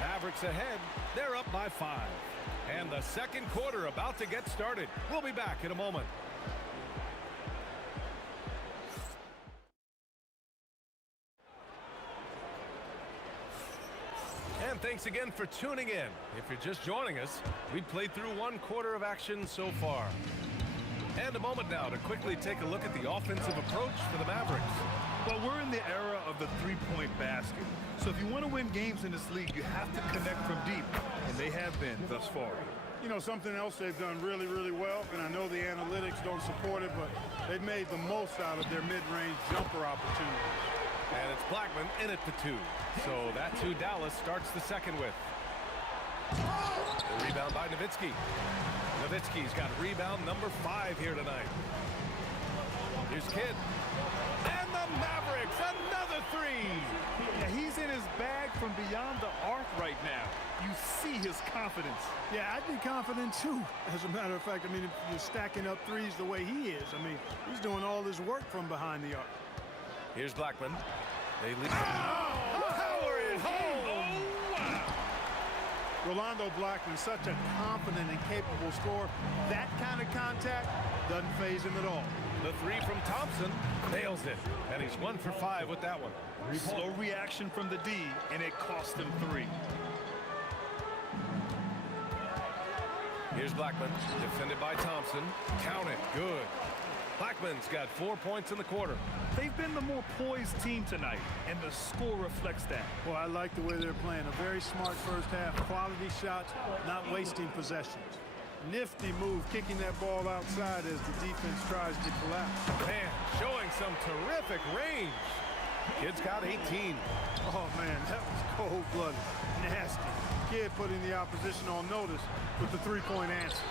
Mavericks ahead. They're up by 5. And the second quarter about to get started. We'll be back in a moment. And thanks again for tuning in. If you're just joining us, we've played through 1 quarter of action so far. And a moment now to quickly take a look at the offensive approach for the Mavericks. Well, we're in the era of the three-point basket. So if you want to win games in this league, you have to connect from deep, and they have been thus far. You know, something else they've done really, really well, and I know the analytics don't support it, but they've made the most out of their mid-range jumper opportunities. And it's Blackman in it for 2. So that's who Dallas starts the second with. The rebound by Nowitzki. Nowitzki's got rebound number 5 here tonight. Here's Kidd. And the Mavericks, another 3. Yeah, he's in his bag from beyond the arc right now. You see his confidence. Yeah, I'd be confident too. As a matter of fact, I mean, if you're stacking up threes the way he is, I mean, he's doing all his work from behind the arc. Here's Blackman. They lead. Power it home! Oh, wow! Rolando Blackman, such a confident and capable scorer. That kind of contact doesn't faze him at all. The 3 from Thompson nails it, and he's 1 for 5 with that one. Slow reaction from the D, and it cost him 3. Here's Blackman, defended by Thompson. Count it, good. Blackman's got 4 points in the quarter. They've been the more poised team tonight, and the score reflects that. Well, I like the way they're playing. A very smart first half. Quality shots, not wasting possessions. Nifty move, kicking that ball outside as the defense tries to collapse. Man, showing some terrific range. Kid's got 18. Oh, man, that was cold-blooded. Nasty. Kidd putting the opposition on notice with the three-point answer.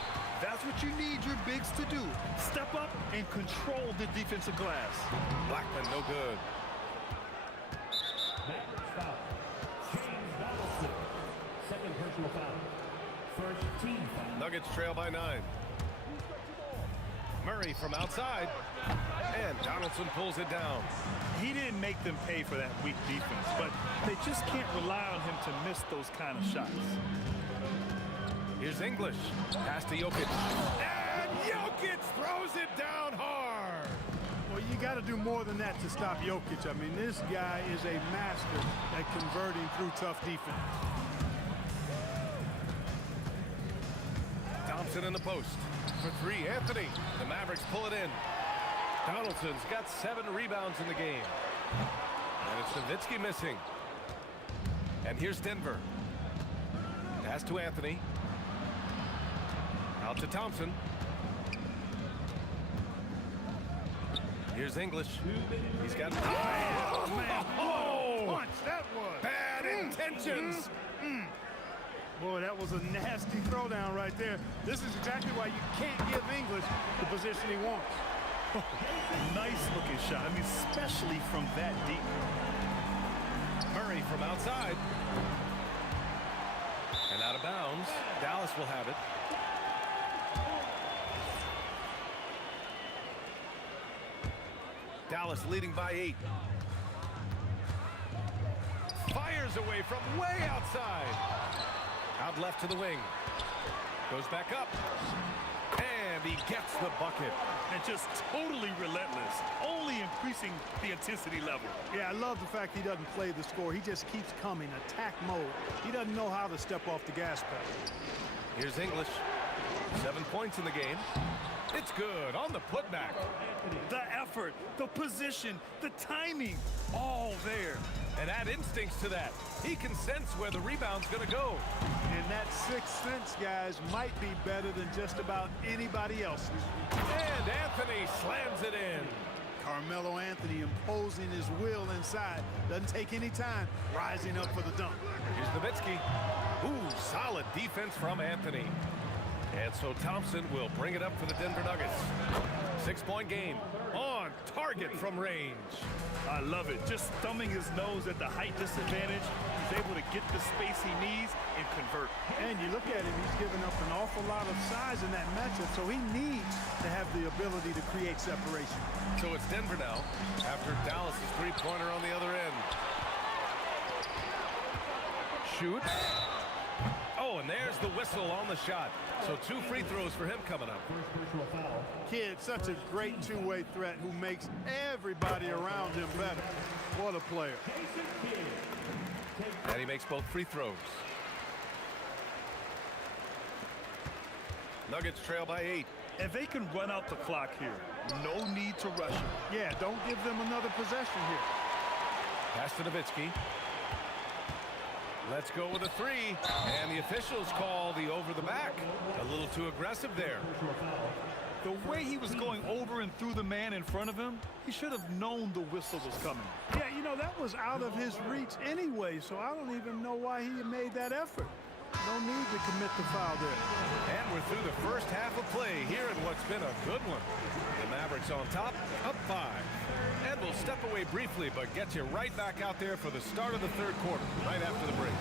That's what you need your bigs to do. Step up and control the defensive glass. Blackman, no good. Second personal foul. First team foul. Nuggets trail by 9. Murray from outside. And Donaldson pulls it down. He didn't make them pay for that weak defense, but they just can't rely on him to miss those kind of shots. Here's English. Pass to Jokic. And Jokic throws it down hard. Well, you got to do more than that to stop Jokic. I mean, this guy is a master at converting through tough defense. Thompson in the post. For 3, Anthony. The Mavericks pull it in. Donaldson's got 7 rebounds in the game. And it's Nowitzki missing. And here's Denver. Pass to Anthony. Out to Thompson. Here's English. He's got... Oh, man. Oh! Punch that was. Bad intentions. Boy, that was a nasty throwdown right there. This is exactly why you can't give English the position he wants. Nice looking shot. I mean, especially from that deep. Murray from outside. And out of bounds. Dallas will have it. Dallas leading by 8. Fires away from way outside. Out left to the wing. Goes back up. And he gets the bucket. And just totally relentless, only increasing the intensity level. Yeah, I love the fact he doesn't play the score. He just keeps coming, attack mode. He doesn't know how to step off the gas pedal. Here's English. 7 points in the game. It's good on the putback. The effort, the position, the timing, all there. And add instincts to that. He can sense where the rebound's going to go. And that sixth sense, guys, might be better than just about anybody else's. And Anthony slams it in. Carmelo Anthony imposing his will inside. Doesn't take any time, rising up for the dunk. Here's Nowitzki. Ooh, solid defense from Anthony. And so Thompson will bring it up for the Denver Nuggets. 6-point game. On target from range. I love it. Just thumbing his nose at the height disadvantage. He's able to get the space he needs and convert. And you look at him, he's given up an awful lot of size in that matchup, so he needs to have the ability to create separation. So it's Denver now, after Dallas' three-pointer on the other end. Shoots. Oh, and there's the whistle on the shot. So 2 free throws for him coming up. Kidd, such a great two-way threat who makes everybody around him better. What a player. And he makes both free throws. Nuggets trail by 8. And they can run out the clock here. No need to rush it. Yeah, don't give them another possession here. Pass to Nowitzki. Let's go with a three. And the officials call the over the back. A little too aggressive there. The way he was going over and through the man in front of him, he should have known the whistle was coming. Yeah, you know, that was out of his reach anyway, so I don't even know why he made that effort. No need to commit the foul there. And we're through the first half of play here in what's been a good one. The Mavericks on top, up 5. And we'll step away briefly, but get you right back out there for the start of the third quarter, right after the break.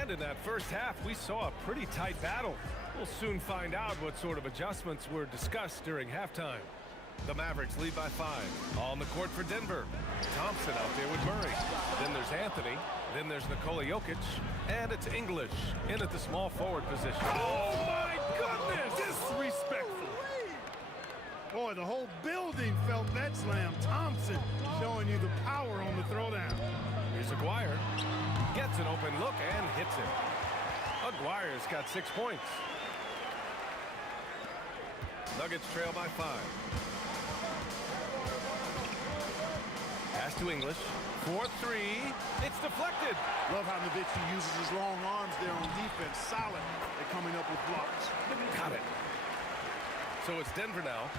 And in that first half, we saw a pretty tight battle. We'll soon find out what sort of adjustments were discussed during halftime. The Mavericks lead by 5. On the court for Denver. Thompson out there with Murray. Then there's Anthony. Then there's Nikola Jokic. And it's English in at the small forward position. Oh, my goodness! Disrespectful. Boy, the whole building felt that slam. Thompson showing you the power on the throwdown. Here's Aguirre. Gets an open look and hits it. Aguirre's got 6 points. Nuggets trail by 5. Pass to English. 4-3. It's deflected. Love how Nowitzki uses his long arms there on defense. Solid at coming up with blocks. Got it. So it's Denver now.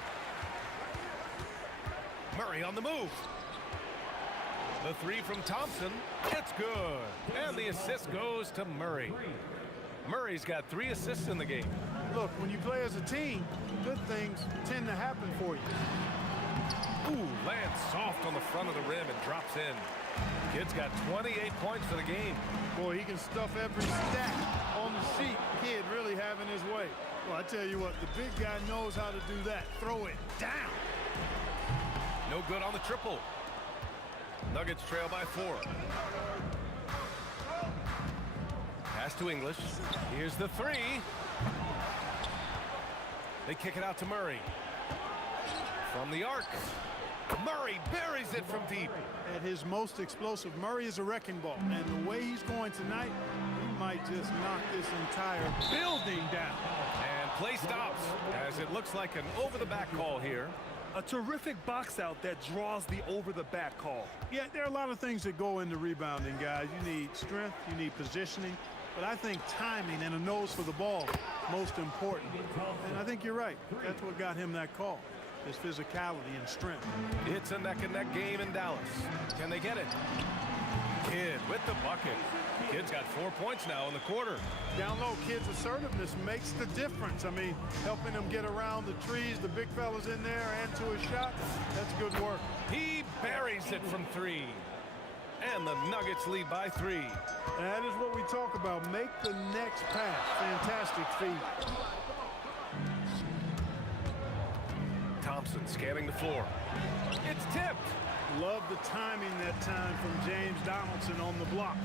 Murray on the move. The three from Thompson. It's good. And the assist goes to Murray. Murray's got 3 assists in the game. Look, when you play as a team, good things tend to happen for you. Ooh, lands soft on the front of the rim and drops in. Kid's got 28 points for the game. Boy, he can stuff every stat on the sheet. Kid really having his way. Well, I tell you what, the big guy knows how to do that. Throw it down. No good on the triple. Nuggets trail by 4. Pass to English. Here's the 3. They kick it out to Murray. From the arc. Murray buries it from deep. At his most explosive, Murray is a wrecking ball. And the way he's going tonight, he might just knock this entire building down. And play stops as it looks like an over-the-back call here. A terrific box out that draws the over-the-back call. Yeah, there are a lot of things that go into rebounding, guys. You need strength, you need positioning, but I think timing and a nose for the ball most important. And I think you're right. That's what got him that call, his physicality and strength. It's a neck-and-neck game in Dallas. Can they get it? Kidd with the bucket. Kidd's got 4 points now in the quarter. Down low, Kidd's assertiveness makes the difference. I mean, helping him get around the trees, the big fellas in there, and to his shot, that's good work. He buries it from 3. And the Nuggets lead by 3. That is what we talk about. Make the next pass. Fantastic feed. Thompson scanning the floor. It's tipped. Love the timing that time from James Donaldson on the block.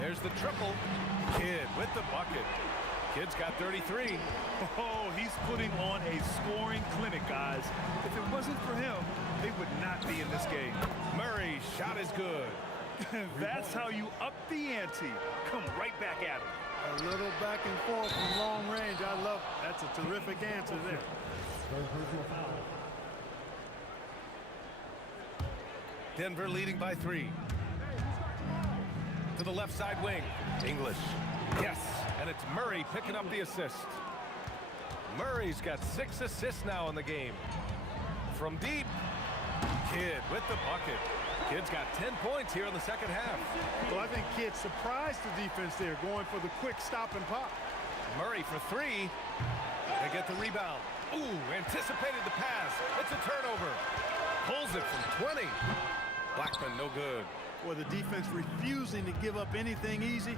There's the triple. Kidd with the bucket. Kidd's got 33. Oh, he's putting on a scoring clinic, guys. If it wasn't for him, they would not be in this game. Murray's shot is good. That's how you up the ante. Come right back at him. A little back and forth from long range. I love it. That's a terrific answer there. Denver leading by 3. To the left side wing. English. Yes, and it's Murray picking up the assist. Murray's got 6 assists now in the game. From deep. Kidd with the bucket. Kidd's got 10 points here in the second half. Well, I think Kidd surprised the defense there, going for the quick stop and pop. Murray for 3. They get the rebound. Ooh, anticipated the pass. It's a turnover. Pulls it from 20. Blackman, no good. Boy, the defense refusing to give up anything easy.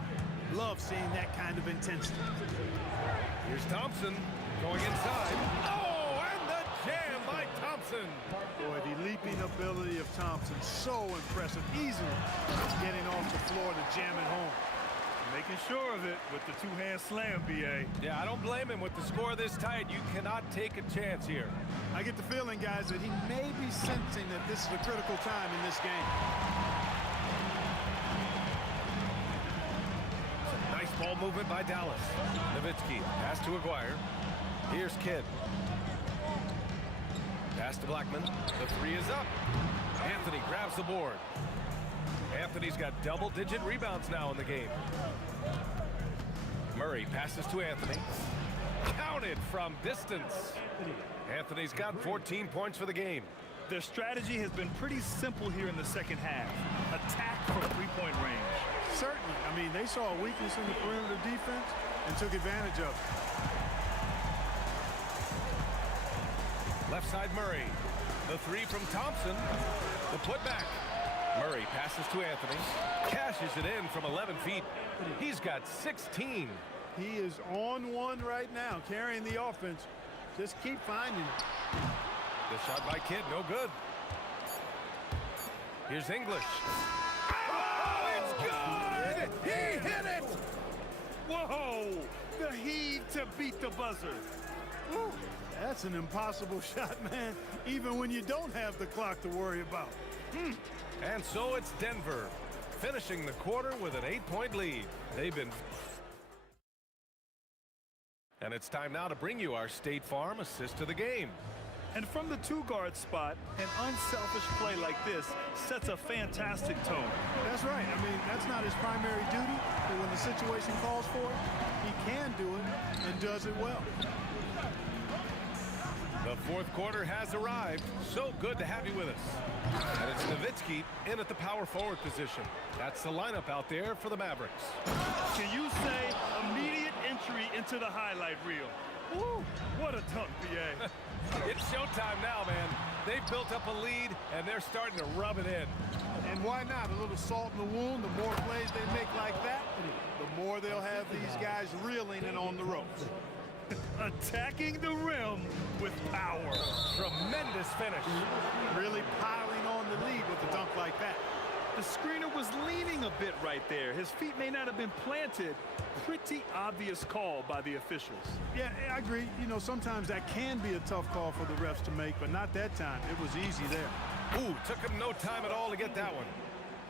Love seeing that kind of intensity. Here's Thompson going inside. Oh, and the jam by Thompson. Boy, the leaping ability of Thompson. So impressive. Easily getting off the floor to jam it home. Making sure of it with the two-hand slam, B.A. Yeah, I don't blame him. With the score this tight, you cannot take a chance here. I get the feeling, guys, that he may be sensing that this is a critical time in this game. Nice ball movement by Dallas. Nowitzki, pass to Aguirre. Here's Kidd. Pass to Blackman. The three is up. Anthony grabs the board. Anthony's got double-digit rebounds now in the game. Murray passes to Anthony. Counted from distance. Anthony's got 14 points for the game. Their strategy has been pretty simple here in the second half. Attack from three-point range. Certainly. I mean, they saw a weakness in the perimeter defense and took advantage of it. Left side Murray. The three from Thompson. The putback. Murray passes to Anthony. Cashes it in from 11 feet. He's got 16. He is on one right now, carrying the offense. Just keep finding it. The shot by Kidd, no good. Here's English. Oh, it's good! He hit it! Whoa! The heave to beat the buzzer. Ooh, that's an impossible shot, man, even when you don't have the clock to worry about. And so it's Denver, finishing the quarter with an 8-point lead. They've been... And it's time now to bring you our State Farm assist of the game. And from the two-guard spot, an unselfish play like this sets a fantastic tone. That's right. I mean, that's not his primary duty, but when the situation calls for it, he can do it and does it well. The fourth quarter has arrived. So good to have you with us. And it's Nowitzki in at the power forward position. That's the lineup out there for the Mavericks. Can you say immediate entry into the highlight reel? Woo, what a dunk, B.A. It's showtime now, man. They've built up a lead, and they're starting to rub it in. And why not? A little salt in the wound. The more plays they make like that, the more they'll have these guys reeling and on the ropes. Attacking the rim with power. Tremendous finish. Really piling on the lead with a dunk like that. The screener was leaning a bit right there. His feet may not have been planted. Pretty obvious call by the officials. Yeah, I agree. You know, sometimes that can be a tough call for the refs to make, but not that time. It was easy there. Ooh, took him no time at all to get that one.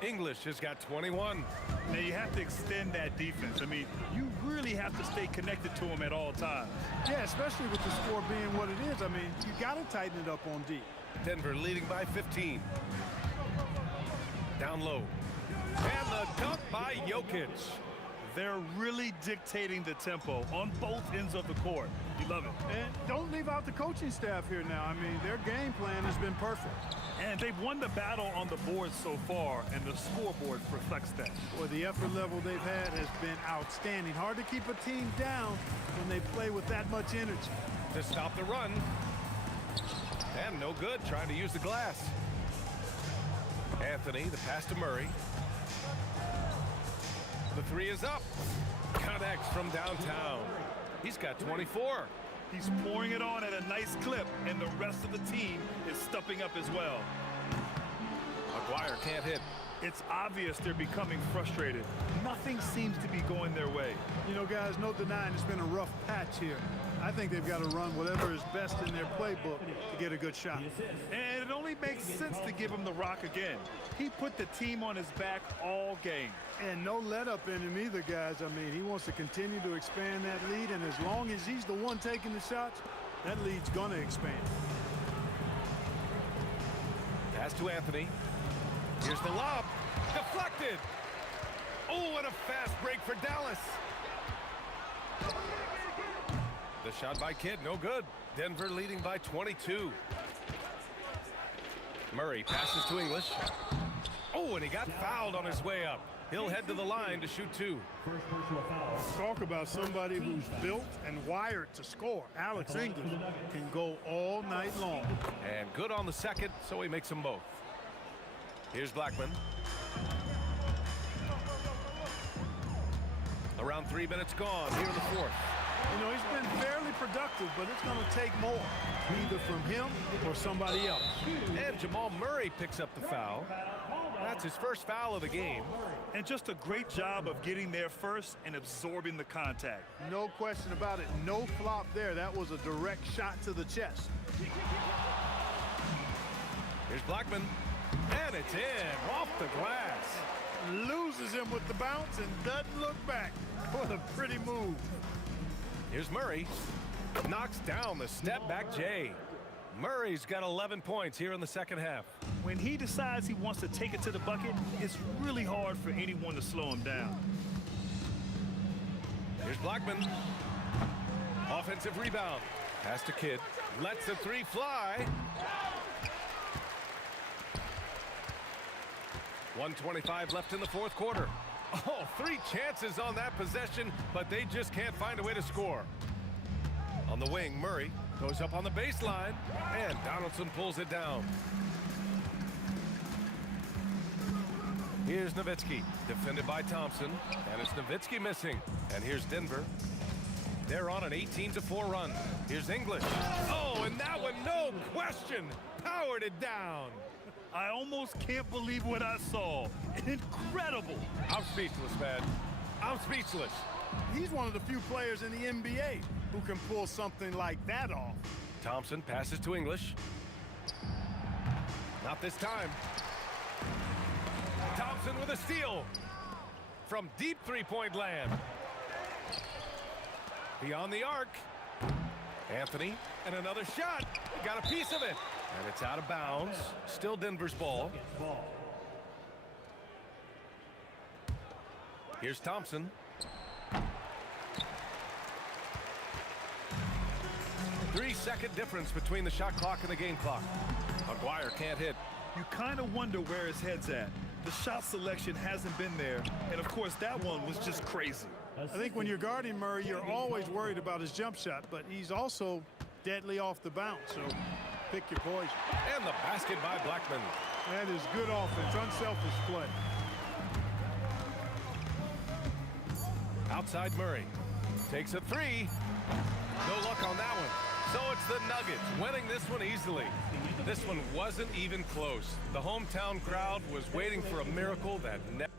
English has got 21. Now you have to extend that defense. I mean, you really have to stay connected to him at all times. Yeah, especially with the score being what it is. I mean, you got to tighten it up on D. Denver leading by 15. Down low. And the dunk by Jokic. They're really dictating the tempo on both ends of the court. You love it. And don't leave out the coaching staff here now. I mean, their game plan has been perfect. And they've won the battle on the board so far, and the scoreboard reflects that. Well, the effort level they've had has been outstanding. Hard to keep a team down when they play with that much energy. To stop the run. And no good, trying to use the glass. Anthony, the pass to Murray. The three is up. Connects from downtown. He's got 24. He's pouring it on at a nice clip, and the rest of the team is stepping up as well. Aguirre can't hit. It's obvious they're becoming frustrated. Nothing seems to be going their way. You know, guys, no denying it's been a rough patch here. I think they've got to run whatever is best in their playbook to get a good shot. And it only makes sense to give him the rock again. He put the team on his back all game. And no let-up in him either, guys. I mean, he wants to continue to expand that lead, and as long as he's the one taking the shots, that lead's going to expand. Pass to Anthony. Here's the lob. Deflected. Oh, and a fast break for Dallas. The shot by Kidd, no good. Denver leading by 22. Murray passes to English. Oh, and he got fouled on his way up. He'll head to the line to shoot two. First personal foul. Talk about somebody who's built and wired to score. Alex English can go all night long. And good on the second, so he makes them both. Here's Blackman. Around 3 minutes gone here in the fourth. You know, he's been fairly productive, but it's going to take more. either from him or somebody else. And Jamal Murray picks up the foul. That's his first foul of the game. And just a great job of getting there first and absorbing the contact. No question about it. No flop there. That was a direct shot to the chest. Here's Blackman. And it's in, off the glass. Loses him with the bounce and doesn't look back. What a pretty move. Here's Murray. Knocks down the step back J. Murray's got 11 points here in the second half. When he decides he wants to take it to the bucket, it's really hard for anyone to slow him down. Here's Blackman. Offensive rebound. Pass to Kidd. Lets the three fly. 1:25 left in the fourth quarter. Oh, 3 chances on that possession, but they just can't find a way to score. On the wing, Murray goes up on the baseline, and Donaldson pulls it down. Here's Nowitzki, defended by Thompson, and it's Nowitzki missing. And here's Denver. They're on an 18-4 run. Here's English. Oh, and that one, no question, powered it down. I almost can't believe what I saw. Incredible. I'm speechless, man. I'm speechless. He's one of the few players in the NBA who can pull something like that off. Thompson passes to English. Not this time. Thompson with a steal from deep three-point land. Beyond the arc. Anthony, and another shot. Got a piece of it. And it's out of bounds. Still Denver's ball. Here's Thompson. Three-second difference between the shot clock and the game clock. McGuire can't hit. You kind of wonder where his head's at. The shot selection hasn't been there, and of course that one was just crazy. I think when you're guarding Murray, you're always worried about his jump shot, but he's also deadly off the bounce, so pick your poison. And the basket by Blackman. That is good offense, unselfish play. Outside Murray. Takes a three. No luck on that one. So it's the Nuggets winning this one easily. This one wasn't even close. The hometown crowd was waiting for a miracle that never.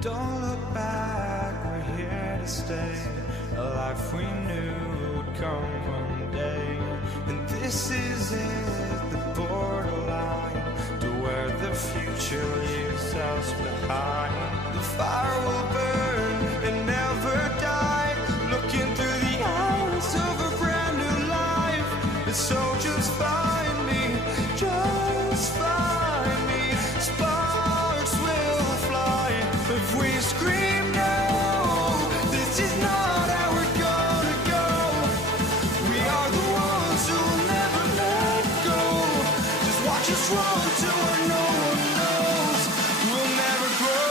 Don't look back, we're here to stay. A life we knew would come one day. And this is it, the borderline to where the future leaves us behind. The fire will burn and never die. Looking through the eyes of a brand new life. And so just find me, just find me. Sparks will fly if we scream no. This is not how we're gonna go. We are the ones who will never let go. Just watch us run to where no one knows. We'll never grow.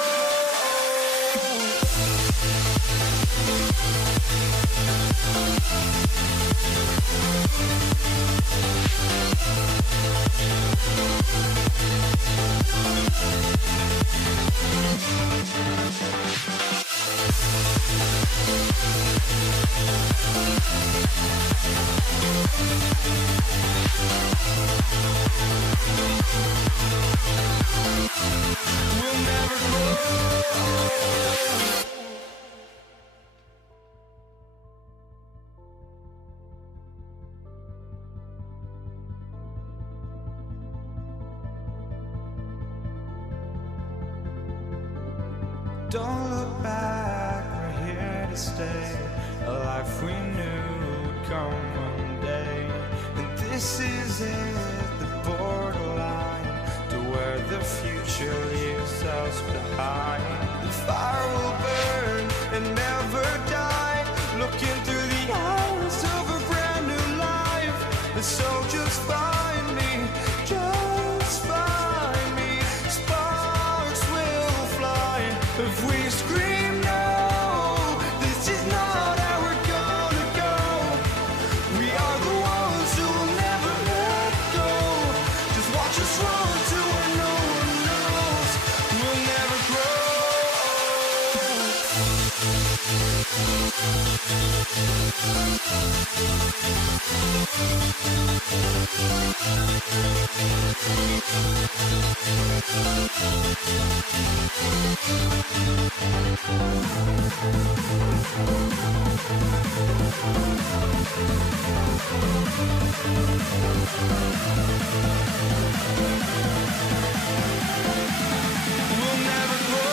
We'll never grow. Don't look back, we're here to stay. A life we knew would come one day. And this is it, the borderline to where the future leaves us behind. The fire will burn and never die. Looking through the eyes of a brand new life. And so just find me, just find me. Sparks will fly if we scream no. This is not how we're gonna go. We are the ones who will never let go. Just watch us run to where no one knows. We'll never grow. We'll never grow.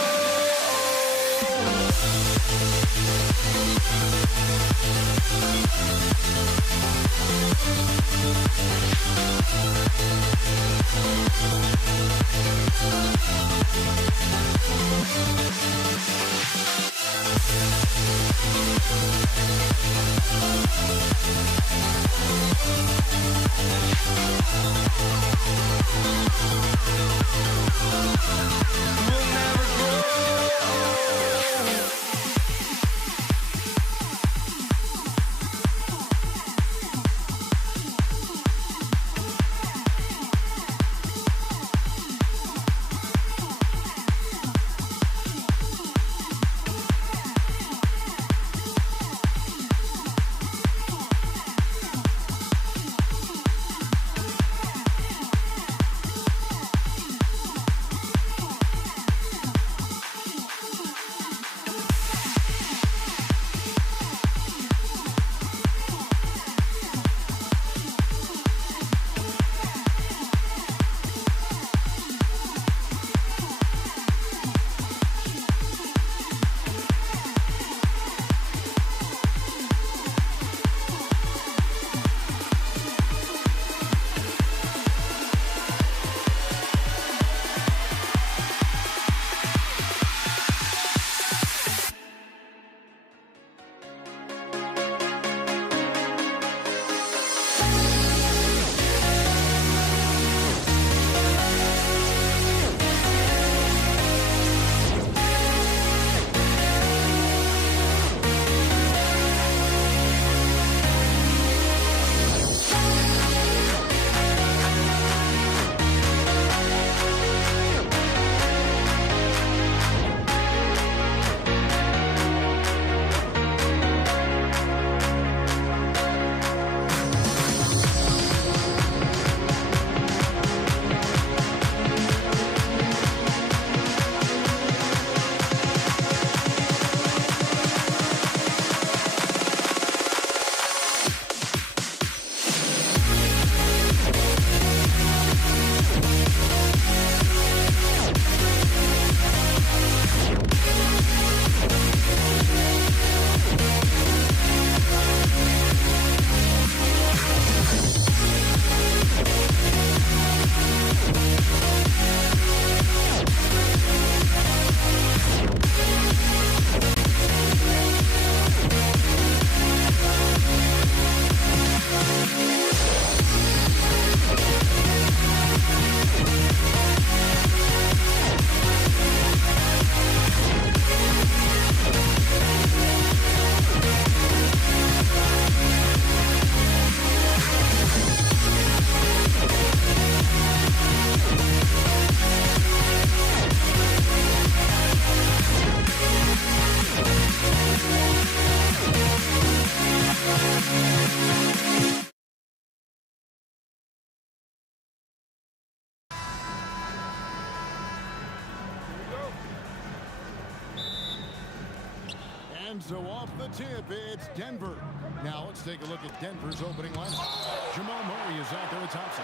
And so off the tip, it's Denver. Now let's take a look at Denver's opening lineup. Jamal Murray is out there with Thompson.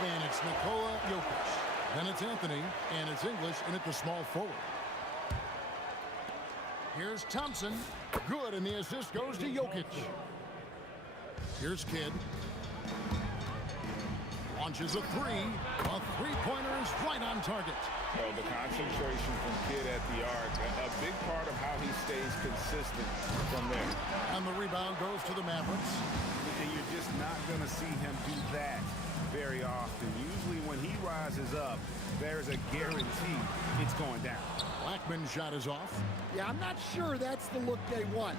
And it's Nikola Jokic. Then it's Anthony, and it's English in at the small forward. Here's Thompson. Good, and the assist goes to Jokic. Here's Kidd. Launches a three. A three-pointer is right on target. Well, the concentration from Kidd at the arc, a big part of how he stays consistent from there. And the rebound goes to the Mavericks. And you're just not going to see him do that very often. Usually when he rises up, there's a guarantee it's going down. Blackman's shot is off. Yeah, I'm not sure that's the look they want.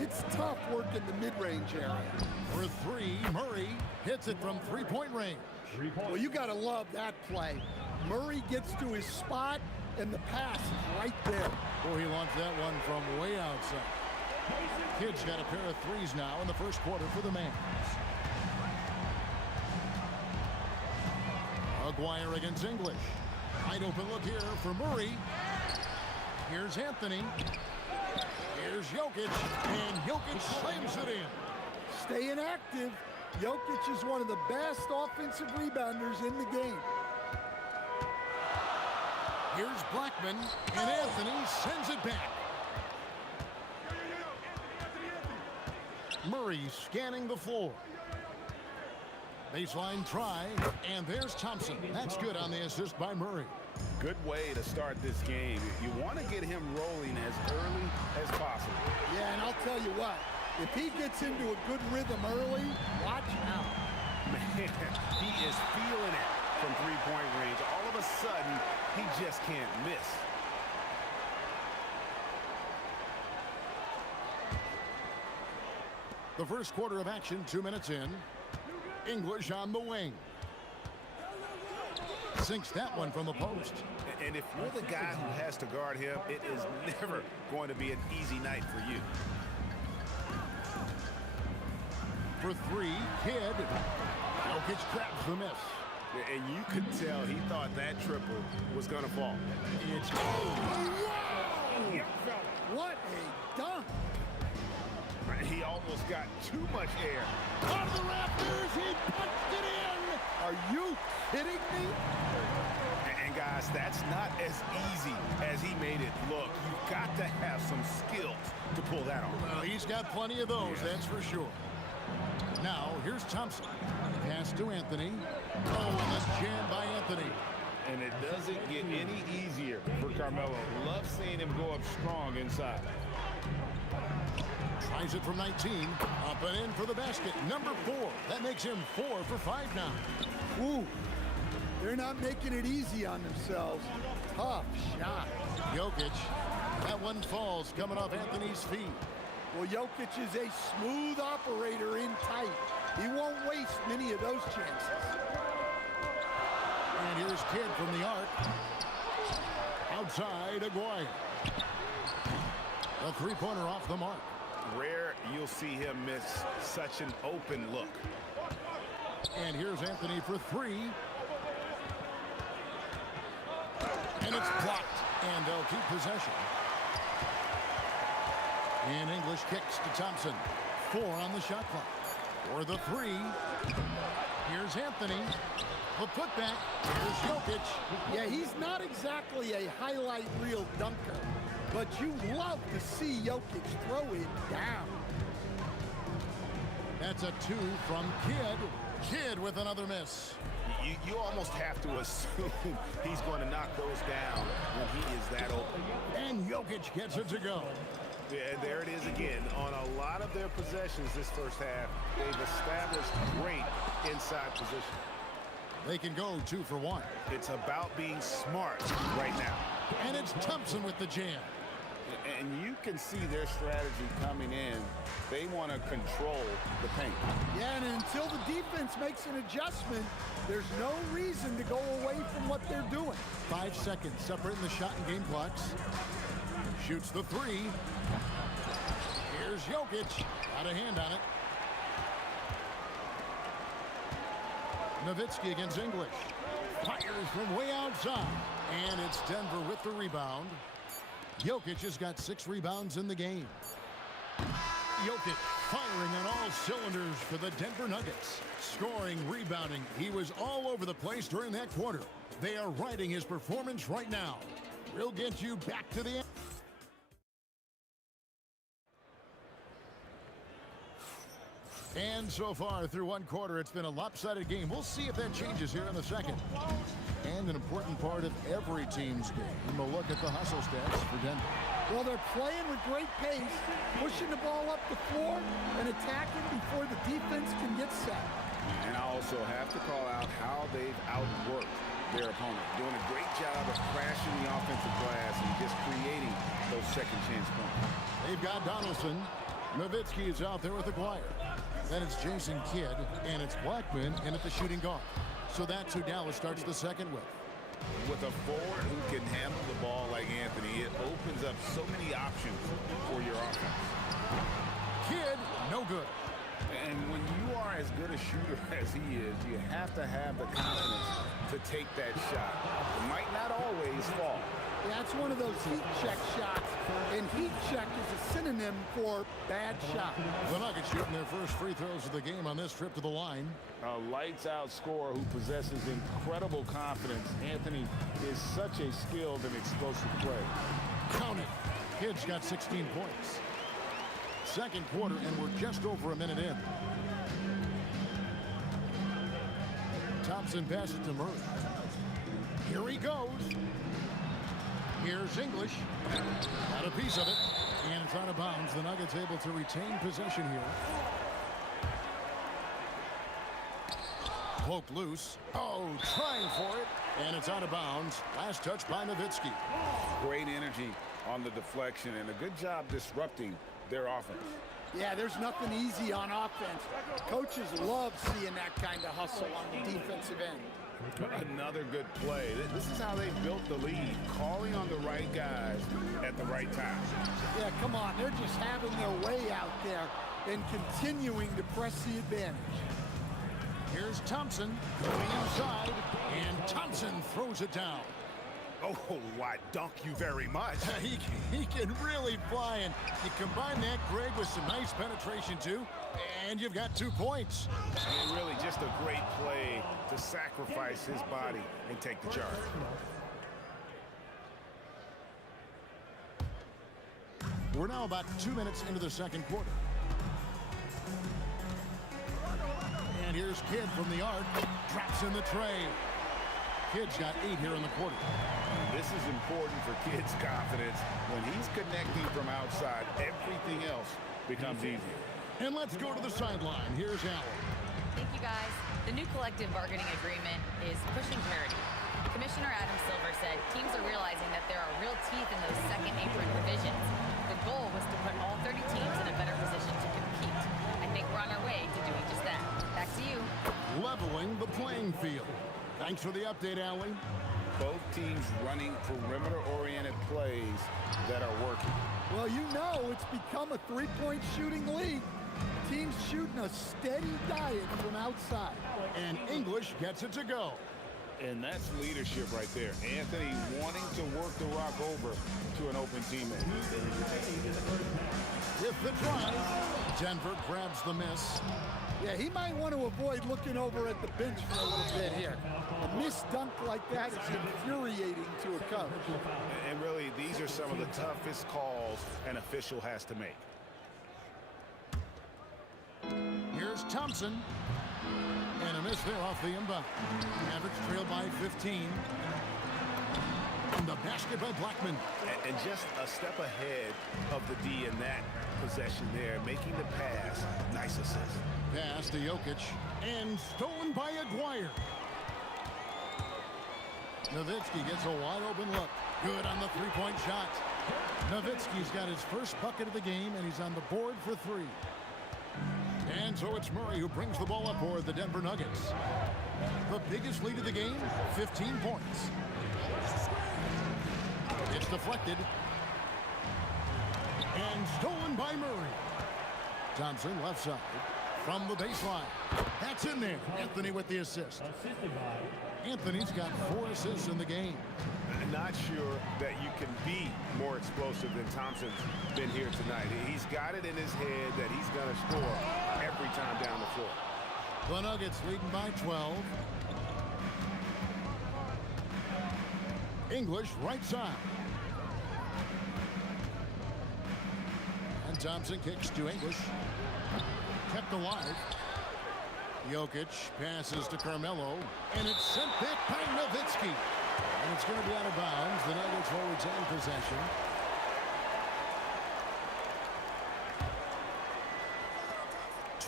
It's tough work in the mid-range area. For three, Murray hits it from three-point range. Well, you got to love that play. Murray gets to his spot, and the pass is right there. Boy, he launched that one from way outside. Kidd's got a pair of threes now in the first quarter for the Mavs. Aguirre against English. Wide open look here for Murray. Here's Anthony. Here's Jokic, and Jokic slams it in. Staying active. Jokic is one of the best offensive rebounders in the game. Here's Blackman, and Anthony sends it back. Murray scanning the floor. Baseline try, and there's Thompson. That's good on the assist by Murray. Good way to start this game. You want to get him rolling as early as possible. Yeah, and I'll tell you what, if he gets into a good rhythm early, watch out. Man, he is feeling it from three-point range. All of a sudden, he just can't miss. The first quarter of action, 2 minutes in. English on the wing. Sinks that one from the post. And if you're the guy who has to guard him, it is never going to be an easy night for you. For three, Kidd. Jokic grabs the miss. And you could tell he thought that triple was going to fall. It's what a dunk. He almost got too much air. Out of the rafters, he punched it in. Are you kidding me? And guys, that's not as easy as he made it look. You've got to have some skills to pull that off. Well, he's got plenty of those, that's for sure. Now, here's Thompson. Pass to Anthony. Oh, and that's jammed by Anthony. And it doesn't get any easier for Carmelo. Love seeing him go up strong inside. Tries it from 19. Up and in for the basket. Number 4. That makes him 4 for 5 now. Ooh, they're not making it easy on themselves. Tough shot. Jokic. That one falls coming off Anthony's feet. Well, Jokic is a smooth operator in tight. He won't waste many of those chances. And here's Kidd from the arc. Outside, Aguirre. A three-pointer off the mark. Rare you'll see him miss such an open look. And here's Anthony for 3. And it's blocked. And they'll keep possession. And English kicks to Thompson. 4 on the shot clock. For the 3. Here's Anthony. The putback. Here's Jokic. Yeah, he's not exactly a highlight reel dunker, but you love to see Jokic throw it down. That's a 2 from Kidd. Kidd with another miss. You almost have to assume he's going to knock those down when he is that open. And Jokic gets it to go. Yeah, there it is again. On a lot of their possessions this first half, they've established great inside position. They can go 2 for 1. It's about being smart right now. And it's Thompson with the jam. And you can see their strategy coming in. They want to control the paint. Yeah, and until the defense makes an adjustment, there's no reason to go away from what they're doing. 5 seconds separating the shot and game clocks. Shoots the 3. Here's Jokic. Got a hand on it. Nowitzki against English. Fires from way outside. And it's Denver with the rebound. Jokic has got 6 rebounds in the game. Jokic firing on all cylinders for the Denver Nuggets. Scoring, rebounding. He was all over the place during that quarter. They are riding his performance right now. We'll get you back to the end. And so far through one quarter, it's been a lopsided game. We'll see if that changes here in the second. And an important part of every team's game. We'll look at the hustle stats for Denver. Well, they're playing with great pace, pushing the ball up the floor and attacking before the defense can get set. And I also have to call out how they've outworked their opponent. Doing a great job of crashing the offensive glass and just creating those second chance points. They've got Donaldson. Nowitzki is out there with Aguirre. Then it's Jason Kidd, and it's Blackman in at the shooting guard. So that's who Dallas starts the second with. With a forward who can handle the ball like Anthony, it opens up so many options for your offense. Kidd, no good. And when you are as good a shooter as he is, you have to have the confidence to take that shot. It might not always fall. That's one of those heat check shots, and heat check is a synonym for bad shot. The Nuggets shooting their first free throws of the game on this trip to the line. A lights-out scorer who possesses incredible confidence. Anthony is such a skilled and explosive player. Count it. Kidd's got 16 points. Second quarter, and we're just over a minute in. Thompson passes to Murray. Here he goes. Here's English. Got a piece of it. And it's out of bounds. The Nuggets able to retain possession here. Poked loose. Oh, trying for it. And it's out of bounds. Last touch by Nowitzki. Great energy on the deflection and a good job disrupting their offense. Yeah, there's nothing easy on offense. Coaches love seeing that kind of hustle on the defensive end. Another good play. This is how they built the lead, calling on the right guys at the right time. Yeah, come on. They're just having their way out there and continuing to press the advantage. Here's Thompson going inside, and Thompson throws it down. Oh, I dunk you very much. he can really fly, and you combine that, Greg, with some nice penetration, too, and you've got 2 points. And really just a great play to sacrifice his body and take the charge. We're now about 2 minutes into the second quarter. And here's Kidd from the arc. Drops in the tray. Kidd's got 8 here in the quarter. This is important for Kidd's confidence. When he's connecting from outside, everything else becomes easier. And let's go to the sideline. Here's Allen. Thank you, guys. The new collective bargaining agreement is pushing parity. Commissioner Adam Silver said teams are realizing that there are real teeth in those second apron divisions. The goal was to put all 30 teams in a better position to compete. I think we're on our way to doing just that. Back to you. Leveling the playing field. Thanks for the update, Allie. Both teams running perimeter-oriented plays that are working. Well, you know it's become a three-point shooting league. Teams shooting a steady diet from outside. And English gets it to go. And that's leadership right there. Anthony wanting to work the rock over to an open teammate. With the drive, Denver grabs the miss. Yeah, he might want to avoid looking over at the bench for a little bit here. A missed dunk like that is infuriating to a coach. And really, these are some of the toughest calls an official has to make. Here's Thompson. And a miss there off the inbound. Mavericks trail by 15. And the basket by Blackman. And just a step ahead of the D in that possession there, making the pass. Nice assist. Pass to Jokic, and stolen by Aguirre. Nowitzki gets a wide open look. Good on the three-point shot. Nowitzki's got his first bucket of the game, and he's on the board for 3. And so it's Murray who brings the ball up for the Denver Nuggets. The biggest lead of the game, 15 points. It's deflected. And stolen by Murray. Thompson left side. From the baseline. That's in there. Anthony with the assist. Anthony's got 4 assists in the game. I'm not sure that you can be more explosive than Thompson's been here tonight. He's got it in his head that he's going to score every time down the floor. The Nuggets leading by 12. English right side. And Thompson kicks to English. Kept alive. Jokic passes to Carmelo. And it's sent back by Nowitzki. And it's going to be out of bounds. The Nuggets will retain possession.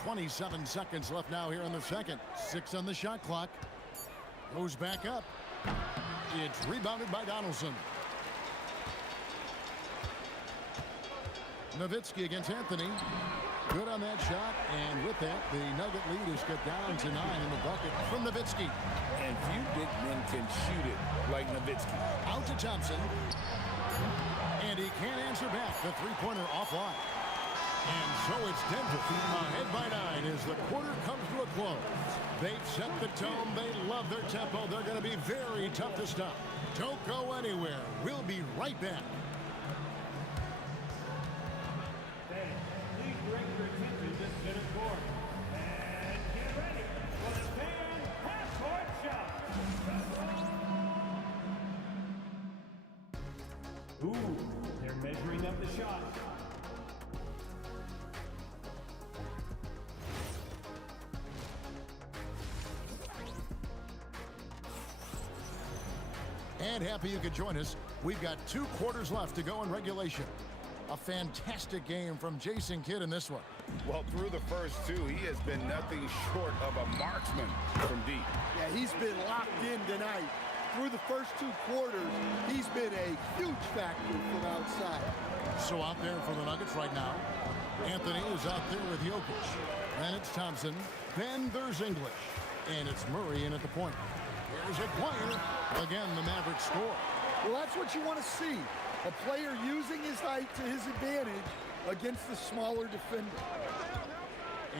.27 seconds left now here in the second. 6 on the shot clock. Goes back up. It's rebounded by Donaldson. Nowitzki against Anthony. Good on that shot. And with that, the Nugget lead is cut down to 9 in the bucket from Nowitzki. And few big men can shoot it like Nowitzki. Out to Thompson. And he can't answer back. The three-pointer offline. And so it's Denver ahead by 9 as the quarter comes to a close. They've set the tone. They love their tempo. They're going to be very tough to stop. Don't go anywhere. We'll be right back. Please direct your attention to center court. And get ready for the fan half-court shot. Ooh, they're measuring up the shot. And happy you could join us. We've got 2 quarters left to go in regulation. A fantastic game from Jason Kidd in this one. Well, through the first 2, he has been nothing short of a marksman from deep. Yeah, he's been locked in tonight. Through the first 2 quarters, he's been a huge factor from outside. So out there for the Nuggets right now. Anthony is out there with Jokic. Then it's Thompson. Then there's English. And it's Murray in at the point. Here's a player. Again, the Mavericks score. Well, that's what you want to see. A player using his height to his advantage against the smaller defender.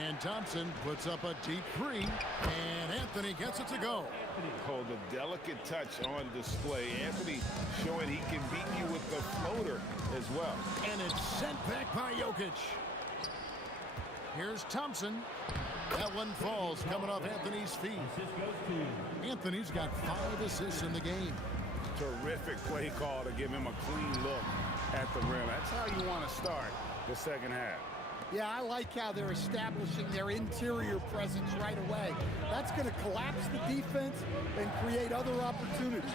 And Thompson puts up a deep 3. And Anthony gets it to go. Oh, the delicate touch on display. Anthony showing he can beat you with the floater as well. And it's sent back by Jokic. Here's Thompson. That one falls coming off Anthony's feet. Anthony's got 5 assists in the game. Terrific play call to give him a clean look at the rim. That's how you want to start the second half. Yeah, I like how they're establishing their interior presence right away. That's going to collapse the defense and create other opportunities.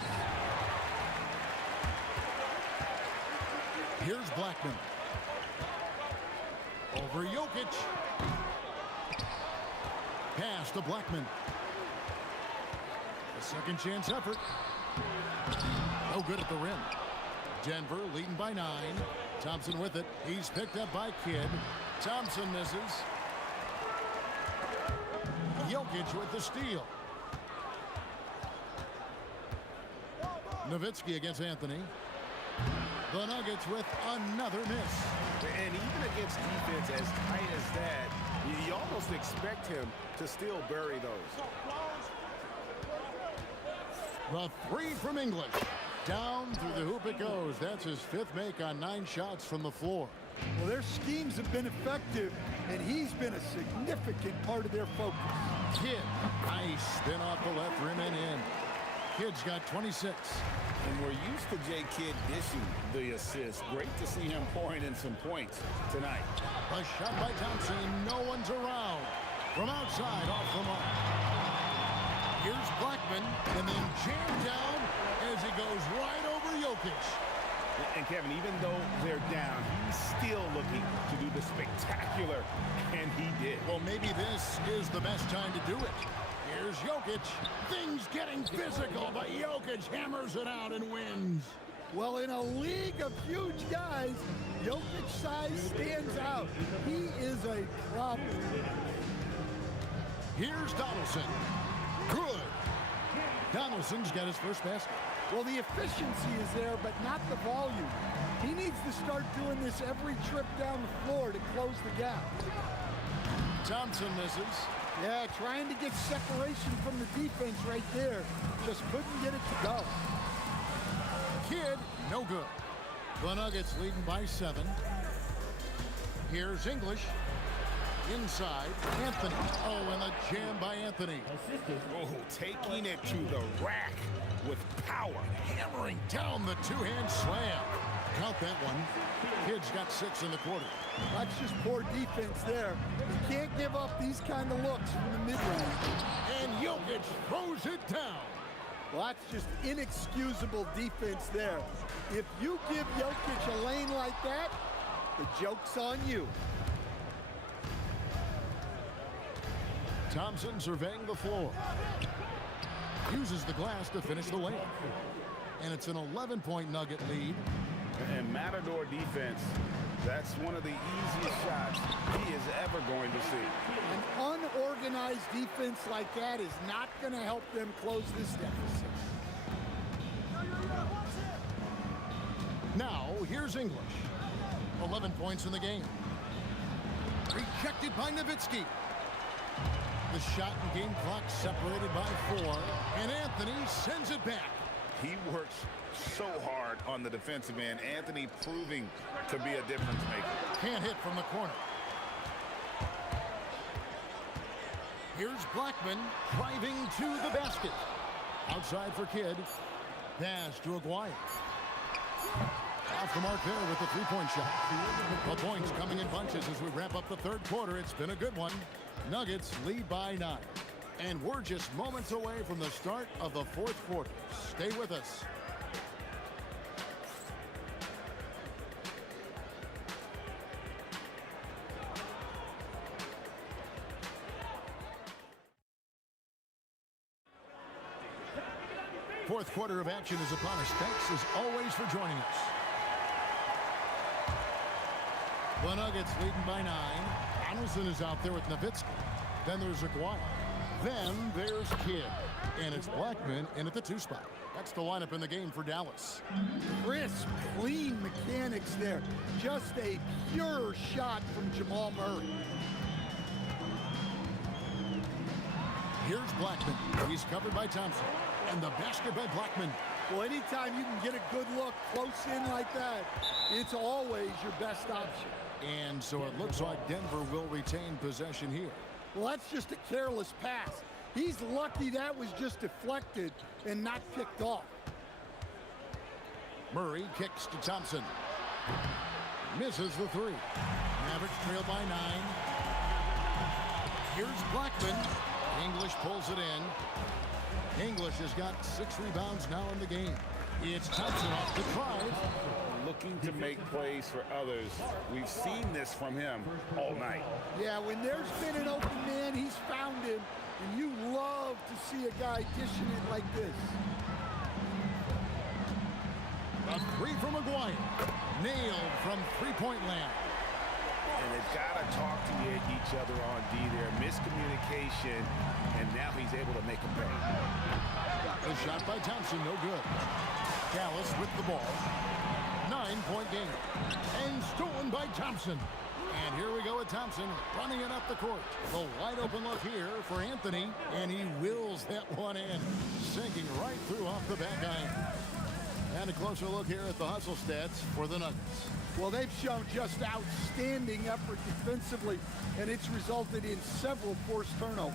Here's Blackman. Over Jokic. Pass to Blackman. A second chance effort. No good at the rim. Denver leading by 9. Thompson with it. He's picked up by Kidd. Thompson misses. Jokic with the steal. Nowitzki against Anthony. The Nuggets with another miss. And even against defense as tight as that, you almost expect him to still bury those. The 3 from English. Down through the hoop it goes. That's his 5th make on 9 shots from the floor. Well, their schemes have been effective, and he's been a significant part of their focus. Kidd, nice spin off the left rim and in. Kidd's got 26. And we're used to J. Kidd dishing the assist. Great to see him pouring in some points tonight. A shot by Thompson. No one's around. From outside, off the mark. Here's Blackman, and then jammed down as he goes right over Jokic. And Kevin, even though they're down, he's still looking to do the spectacular, and he did. Well, maybe this is the best time to do it. Here's Jokic. Things getting physical, but Jokic hammers it out and wins. Well, in a league of huge guys, Jokic's size stands out. He is a problem. Here's Donaldson. Good. Donaldson's got his first basket. Well, the efficiency is there, but not the volume. He needs to start doing this every trip down the floor to close the gap. Thompson misses. Yeah, trying to get separation from the defense right there. Just couldn't get it to go. Kidd, no good. The Nuggets leading by 7. Here's English. Inside, Anthony. Oh, and a jam by Anthony. Oh, taking it to the rack with power. Hammering down the two-hand slam. Count that one. Kidd's got 6 in the quarter. That's just poor defense there. You can't give up these kind of looks from the mid-range. And Jokic throws it down. Well, that's just inexcusable defense there. If you give Jokic a lane like that, the joke's on you. Thompson surveying the floor. Uses the glass to finish the layup. And it's an 11-point Nugget lead. And Matador defense, that's one of the easiest shots he is ever going to see. An unorganized defense like that is not going to help them close this deficit. Now, here's English. 11 points in the game. Rejected by Nowitzki. The shot and game clock separated by 4. And Anthony sends it back. He works so hard on the defensive end. Anthony proving to be a difference maker. Can't hit from the corner. Here's Blackman driving to the basket. Outside for Kidd. Pass to Aguirre. Off the mark there with the three-point shot. The points coming in bunches as we wrap up the third quarter. It's been a good one. Nuggets lead by 9. And we're just moments away from the start of the fourth quarter. Stay with us. Fourth quarter of action is upon us. Thanks as always for joining us. The Nuggets leading by 9. Donaldson is out there with Nowitzki. Then there's Aguirre. Then there's Kidd. And it's Blackman in at the 2 spot. That's the lineup in the game for Dallas. Crisp, clean mechanics there. Just a pure shot from Jamal Murray. Here's Blackman. He's covered by Thompson. And the basket by Blackman. Well, anytime you can get a good look close in like that, it's always your best option. And so it looks like Denver will retain possession here. Well, that's just a careless pass. He's lucky that was just deflected and not picked off. Murray kicks to Thompson. Misses the 3. Mavericks trail by 9. Here's Blackman. English pulls it in. English has got 6 rebounds now in the game. It's Thompson off the drive. Looking to make plays for others. We've seen this from him all night. Yeah, when there's been an open man, he's found him. And you love to see a guy dishing it like this. A 3 from Aguirre. Nailed from three-point land. And they've got to talk to each other on D there. Miscommunication, and now he's able to make a pay. The shot by Thompson, no good. Dallas with the ball. 9-point game. And stolen by Thompson. And here we go with Thompson running it up the court. The wide open look here for Anthony. And he wills that one in. Sinking right through off the back iron. And a closer look here at the hustle stats for the Nuggets. Well, they've shown just outstanding effort defensively, and it's resulted in several forced turnovers.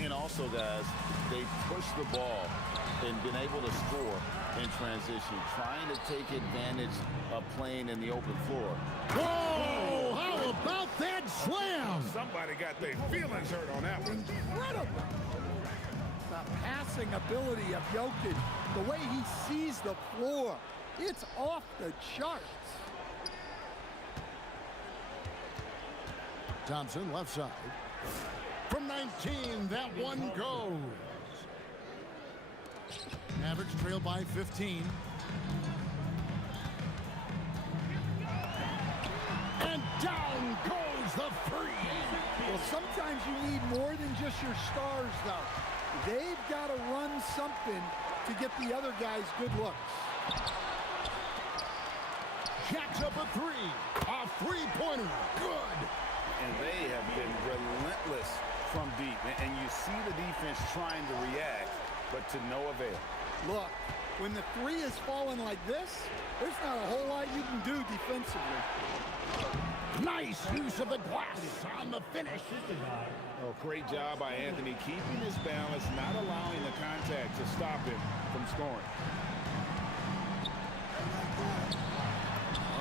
And also, guys, they pushed the ball and been able to score in transition, trying to take advantage of playing in the open floor. Whoa! How about that slam? Somebody got their feelings hurt on that one. Incredible! The passing ability of Jokic, the way he sees the floor, it's off the charts. Thompson left side. From 19, that one goes. Mavericks trail by 15. And down goes the free. Well, sometimes you need more than just your stars, though. They've got to run something to get the other guys good looks. Jacks up a 3. A three-pointer. Good. And they have been relentless from deep. And you see the defense trying to react, but to no avail. Look, When the three is falling like this, there's not a whole lot you can do defensively. Nice use of the glass on the finish. Oh, great job by Anthony keeping his balance, not allowing the contact to stop him from scoring.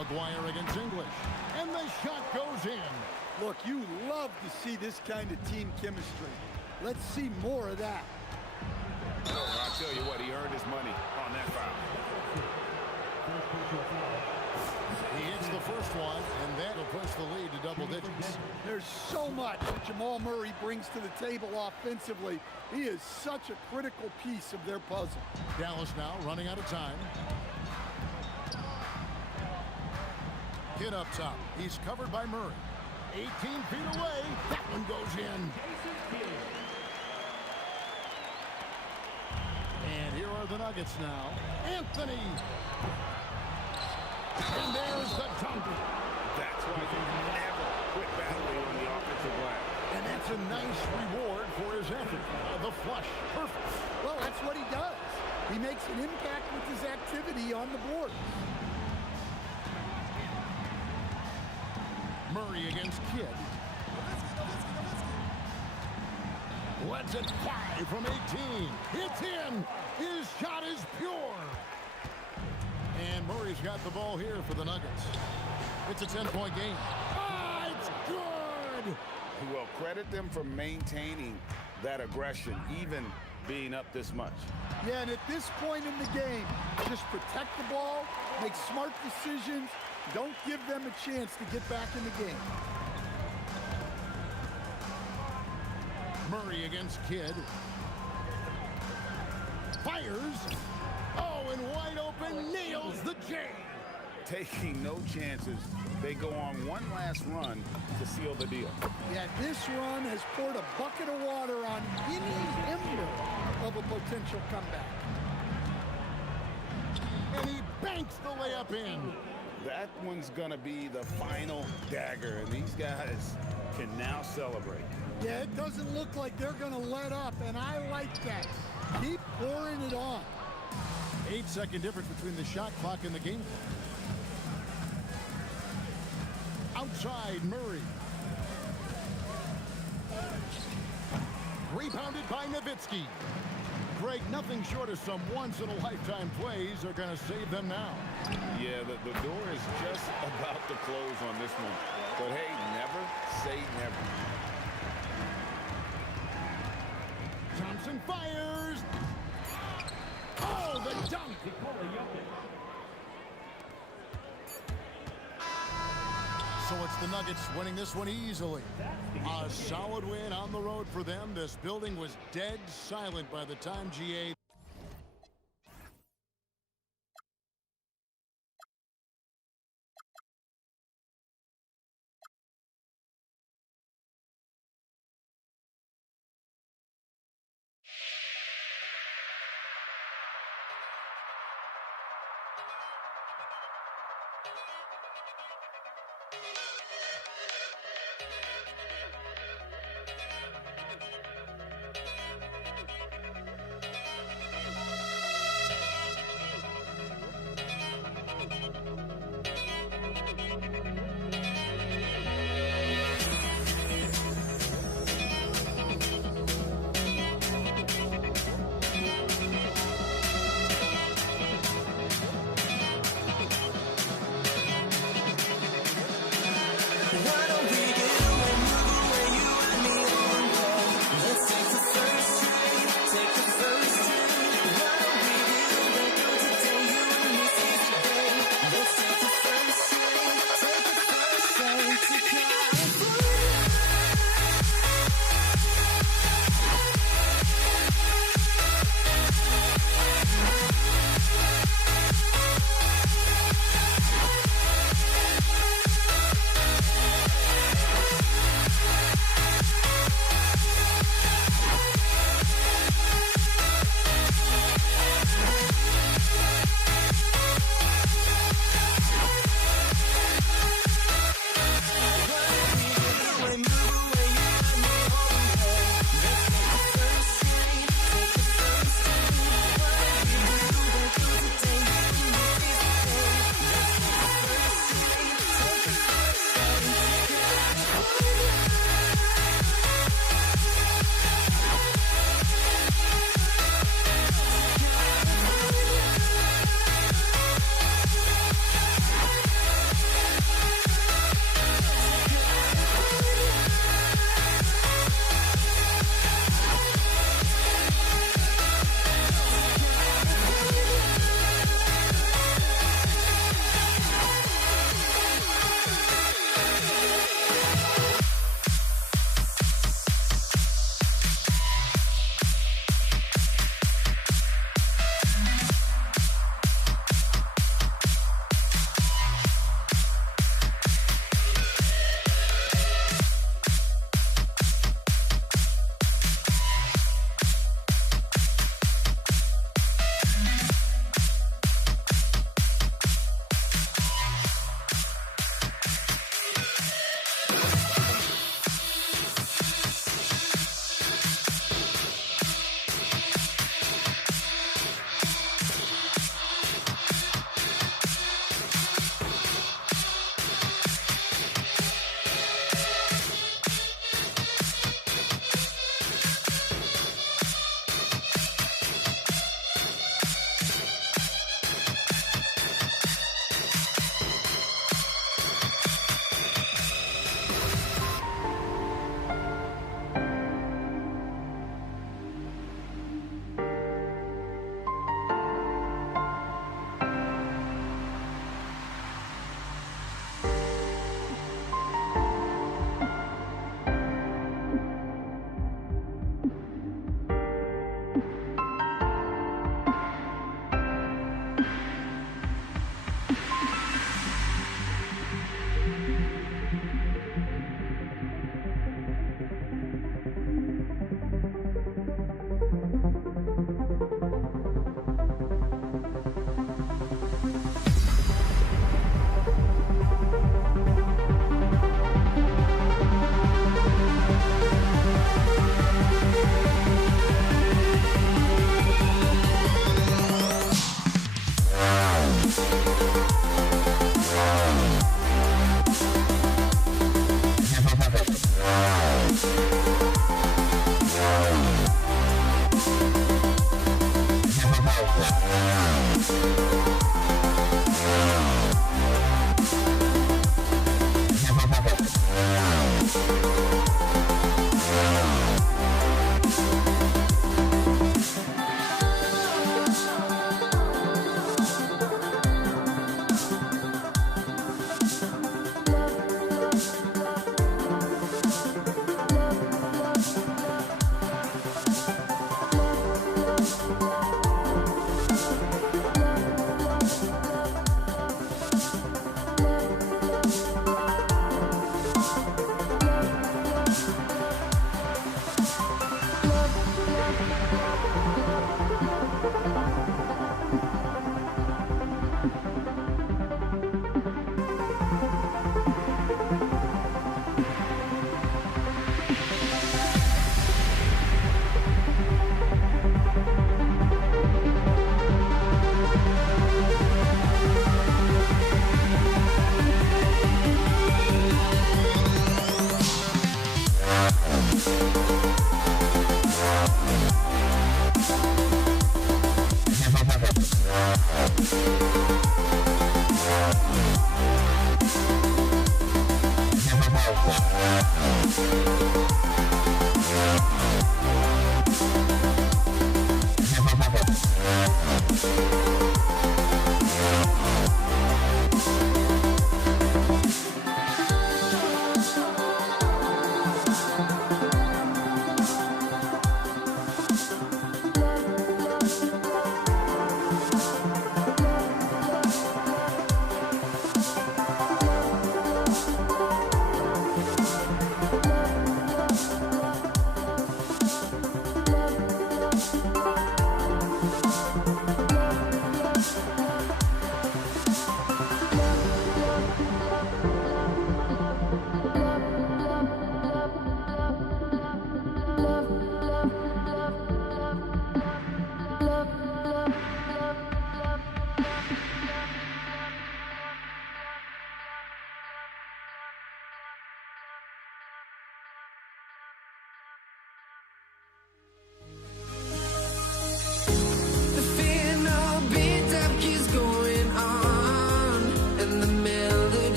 Aguirre against English, and the shot goes in. Look, you love to see this kind of team chemistry. Let's see more of that. Oh, I'll tell you what, he earned his money on that foul. He hits the first one, and that'll push the lead to double digits. There's so much that Jamal Murray brings to the table offensively. He is such a critical piece of their puzzle. Dallas now running out of time. Hit up top. He's covered by Murray. 18 feet away. That one goes in. And here are the Nuggets now. Anthony. And there's the dunk. That's why you never quit battling on the offensive glass. And that's a nice reward for his effort. The flush. Perfect. Well, that's what he does. He makes an impact with his activity on the board. Murray against Kidd. Lets it fly from 18. It's in. His shot is pure. And Murray's got the ball here for the Nuggets. It's a 10-point game. Ah, it's good. Well, credit them for maintaining that aggression, even being up this much. Yeah, and at this point in the game, just protect the ball, make smart decisions, don't give them a chance to get back in the game. Murray against Kidd. Fires. Oh, and wide open, nails the J. Taking no chances, they go on one last run to seal the deal. Yeah, this run has poured a bucket of water on any ember of a potential comeback. And he banks the layup in. That one's gonna be the final dagger, and these guys can now celebrate. Yeah, it doesn't look like they're gonna let up, and I like that. Keep pouring it on. 8-second difference between the shot clock and the game clock. Outside, Murray. Rebounded by Nowitzki. Greg, nothing short of some once-in-a-lifetime plays are going to save them now. Yeah, the door is just about to close on this one. But hey, never say never. Thompson fires. Oh, the dunk. So it's the Nuggets winning this one easily. A solid win on the road for them. This building was dead silent by the time GA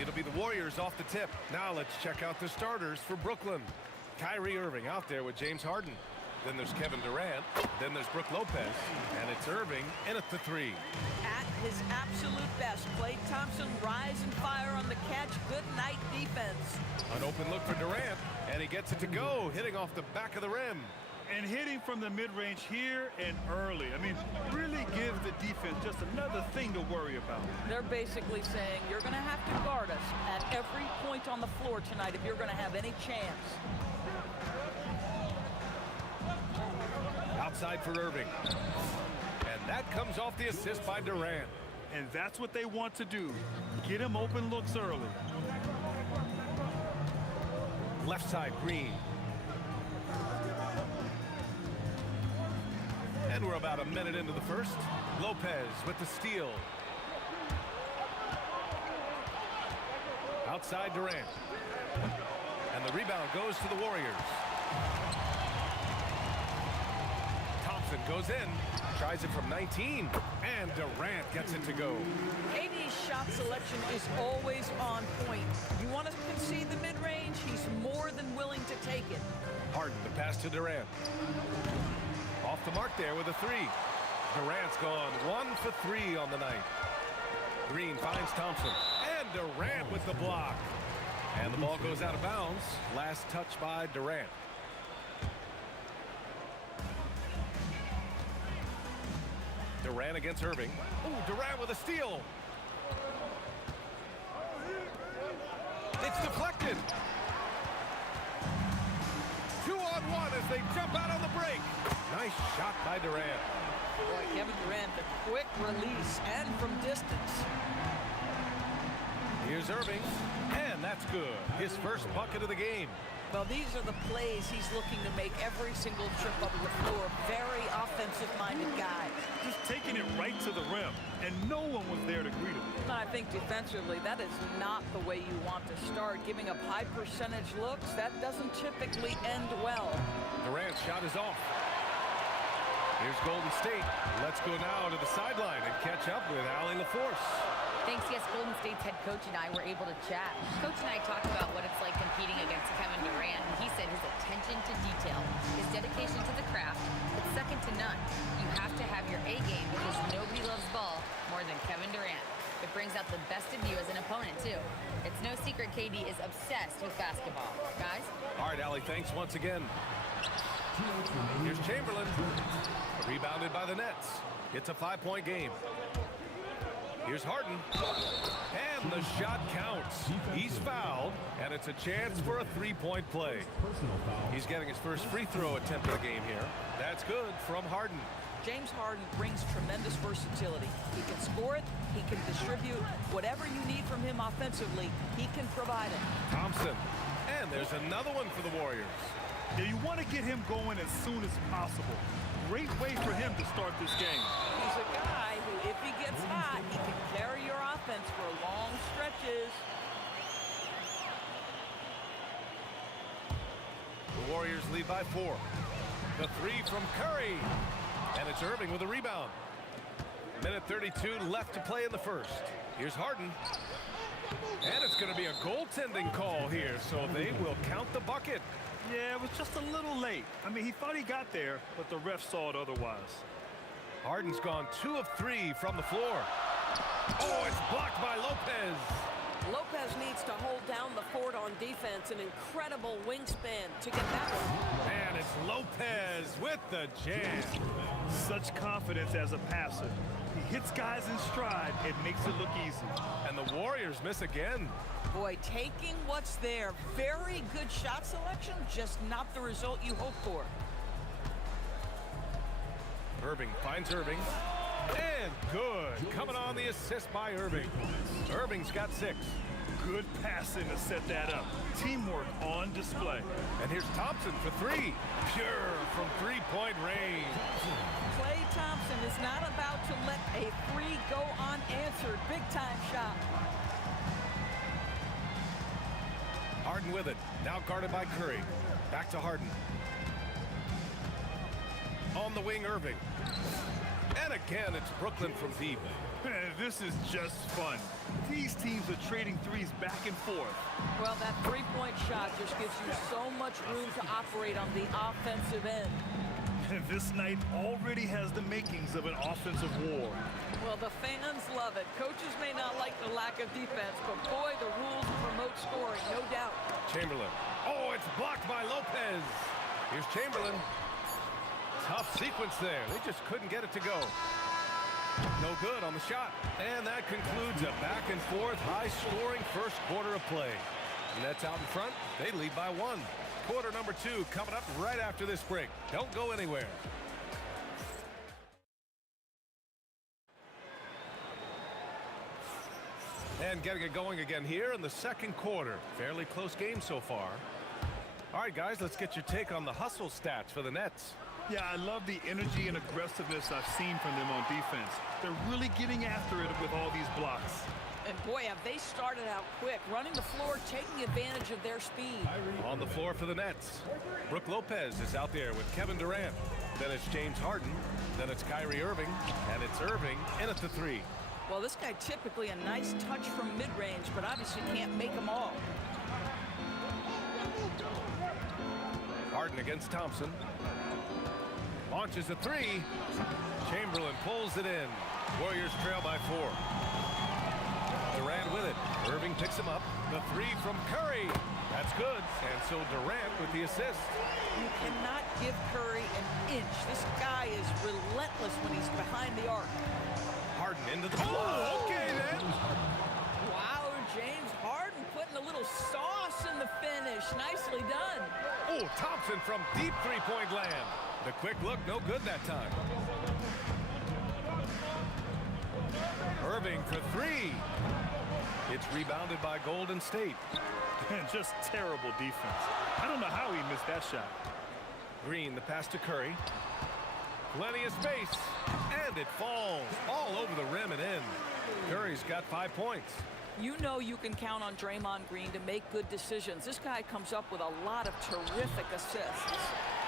It'll be the Warriors off the tip. Now let's check out the starters for Brooklyn. Kyrie Irving out there with James Harden. Then there's Kevin Durant. Then there's Brook Lopez. And it's Irving in at the three. At his absolute best, Klay Thompson rise and fire on the catch. Good night defense. An open look for Durant. And he gets it to go, hitting off the back of the rim. And hitting from the mid-range here and early. I mean, really give the defense just another thing to worry about. They're basically saying you're going to have to guard us at every point on the floor tonight if you're going to have any chance. Outside for Irving. And that comes off the assist by Durant. And that's what they want to do. Get him open looks early. Left side, Green. And we're about a minute into the first. Lopez with the steal. Outside Durant. And the rebound goes to the Warriors. Thompson goes in. Tries it from 19. And Durant gets it to go. KD's shot selection is always on point. You want to concede the mid-range, he's more than willing to take it. Harden, the pass to Durant. Off the mark there with a three. Durant's gone 1 for 3 on the night. Green finds Thompson. And Durant with the block. And the ball goes out of bounds. Last touch by Durant. Durant against Irving. Ooh, Durant with a steal. It's deflected. 2-on-1 as they jump out on the break. Nice shot by Durant. Boy, Kevin Durant, the quick release and from distance. Here's Irving. And And that's good. His first bucket of the game. Well, these are the plays he's looking to make every single trip up the floor. Very offensive-minded guy. Just taking it right to the rim, and no one was there to greet him. I think defensively, that is not the way you want to start. Giving up high percentage looks, that doesn't typically end well. Durant's shot is off. Here's Golden State. Let's go now to the sideline and catch up with Allie LaForce. Thanks, yes, Golden State's head coach and I were able to chat. Coach and I talked about what it's like competing against Kevin Durant, and he said his attention to detail, his dedication to the craft, it's second to none. You have to have your A game because nobody loves ball more than Kevin Durant. It brings out the best of you as an opponent, too. It's no secret KD is obsessed with basketball. Guys? All right, Allie, thanks once again. Here's Chamberlain. Rebounded by the Nets. It's a 5-point game. Here's Harden. And the shot counts. He's fouled, and it's a chance for a 3-point play. He's getting his first free throw attempt of the game here. That's good from Harden. James Harden brings tremendous versatility. He can score it, he can distribute. Whatever you need from him offensively, he can provide it. Thompson. And there's another one for the Warriors. Yeah, you want to get him going as soon as possible. Great way for him to start this game. He's a guy who, if he gets hot, he can carry your offense for long stretches. The Warriors lead by 4. The 3 from Curry. And it's Irving with a rebound. Minute 32 left to play in the first. Here's Harden. And it's going to be a goaltending call here, so they will count the bucket. Yeah, it was just a little late. I mean, he thought he got there, but the ref saw it otherwise. Harden's gone 2 of 3 from the floor. Oh, it's blocked by Lopez. Lopez needs to hold down the fort on defense. An incredible wingspan to get that one. And it's Lopez with the jam. Such confidence as a passer. He hits guys in stride. It makes it look easy. And the Warriors miss again. Boy, taking what's there. Very good shot selection, just not the result you hope for. Irving finds Irving. And good. Coming on the assist by Irving. Irving's got 6. Good passing to set that up. Teamwork on display. And here's Thompson for 3. Pure from 3-point range. Klay Thompson is not about to let a 3 go unanswered. Big time shot. Harden with it. Now guarded by Curry. Back to Harden. On the wing, Irving. And again, it's Brooklyn from deep. This is just fun. These teams are trading threes back and forth. Well, that 3-point shot just gives you so much room to operate on the offensive end. And this night already has the makings of an offensive war. Well, the fans love it. Coaches may not like the lack of defense, but boy, the rules promote scoring, no doubt. Chamberlain. Oh, it's blocked by Lopez. Here's Chamberlain. Tough sequence there. They just couldn't get it to go. No good on the shot. And that concludes a back-and-forth, high-scoring first quarter of play. Nets out in front. They lead by 1. Quarter number 2 coming up right after this break. Don't go anywhere. And getting it going again here in the second quarter. Fairly close game so far. All right, guys, let's get your take on the hustle stats for the Nets. Yeah, I love the energy and aggressiveness I've seen from them on defense. They're really getting after it with all these blocks. And boy, have they started out quick, running the floor, taking advantage of their speed. On the floor for the Nets, Brook Lopez is out there with Kevin Durant. Then it's James Harden. Then it's Kyrie Irving. And it's Irving in at the 3. Well, this guy typically a nice touch from mid-range, but obviously can't make them all. Harden against Thompson. Launches a 3. Chamberlain pulls it in. Warriors trail by 4. Durant with it. Irving picks him up. The 3 from Curry. That's good. And so Durant with the assist. You cannot give Curry an inch. This guy is relentless when he's behind the arc. Harden into the... Oh, okay then. Wow, James Harden putting a little sauce in the finish. Nicely done. Oh, Thompson from deep 3-point land. The quick look, no good that time. Irving for 3. It's rebounded by Golden State. And just terrible defense. I don't know how he missed that shot. Green, the pass to Curry. Plenty of space. And it falls all over the rim and in. Curry's got 5 points. You know you can count on Draymond Green to make good decisions. This guy comes up with a lot of terrific assists.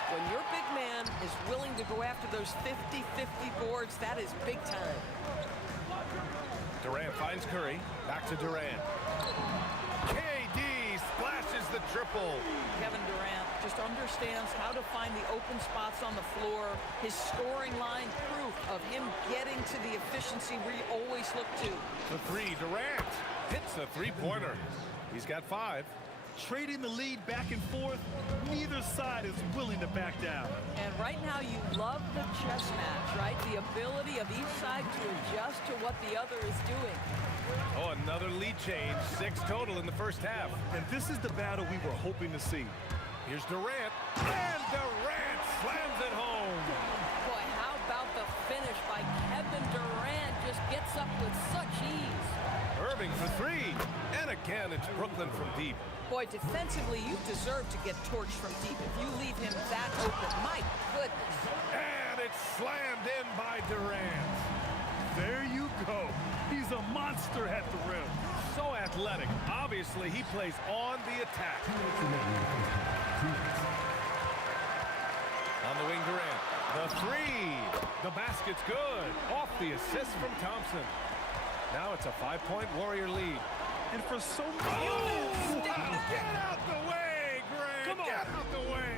When your big man is willing to go after those 50-50 boards, that is big time. Durant finds Curry. Back to Durant. KD splashes the triple. Kevin Durant just understands how to find the open spots on the floor. His scoring line proof of him getting to the efficiency we always look to. The three, Durant hits a three-pointer. He's got 5. Trading the lead back and forth, neither side is willing to back down. And right now you love the chess match, right? The ability of each side to adjust to what the other is doing. Oh, another lead change. 6 total in the first half. And this is the battle we were hoping to see. Here's Durant. And Durant slams it home. Boy, how about the finish by Kevin Durant? Just gets up with such ease. Irving for 3. And again, it's Brooklyn from deep. Boy, defensively, you deserve to get torched from deep if you leave him that open. My goodness. And it's slammed in by Durant. There you go. He's a monster at the rim. So athletic. Obviously, he plays on the attack. On the wing, Durant. The 3. The basket's good. Off the assist from Thompson. Now it's a 5-point Warrior lead. And for so many... Get out the way, Greg! Come on. Get out the way!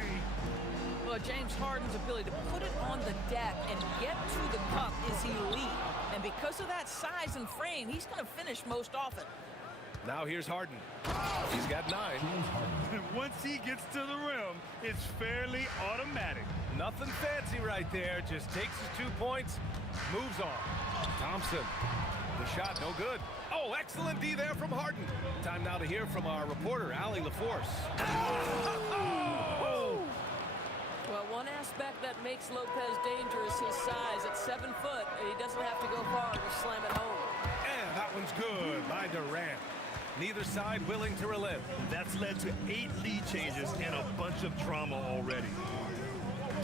Well, James Harden's ability to put it on the deck and get to the cup is elite. And because of that size and frame, he's going to finish most often. Now here's Harden. He's got 9. And once he gets to the rim, it's fairly automatic. Nothing fancy right there. Just takes his 2 points, moves on. Thompson. The shot, no good. Oh, excellent D there from Harden. Time now to hear from our reporter, Allie LaForce. Well, one aspect that makes Lopez dangerous, his size. At 7 foot, he doesn't have to go far to slam it home. And that one's good by Durant. Neither side willing to relent. That's led to 8 lead changes and a bunch of drama already.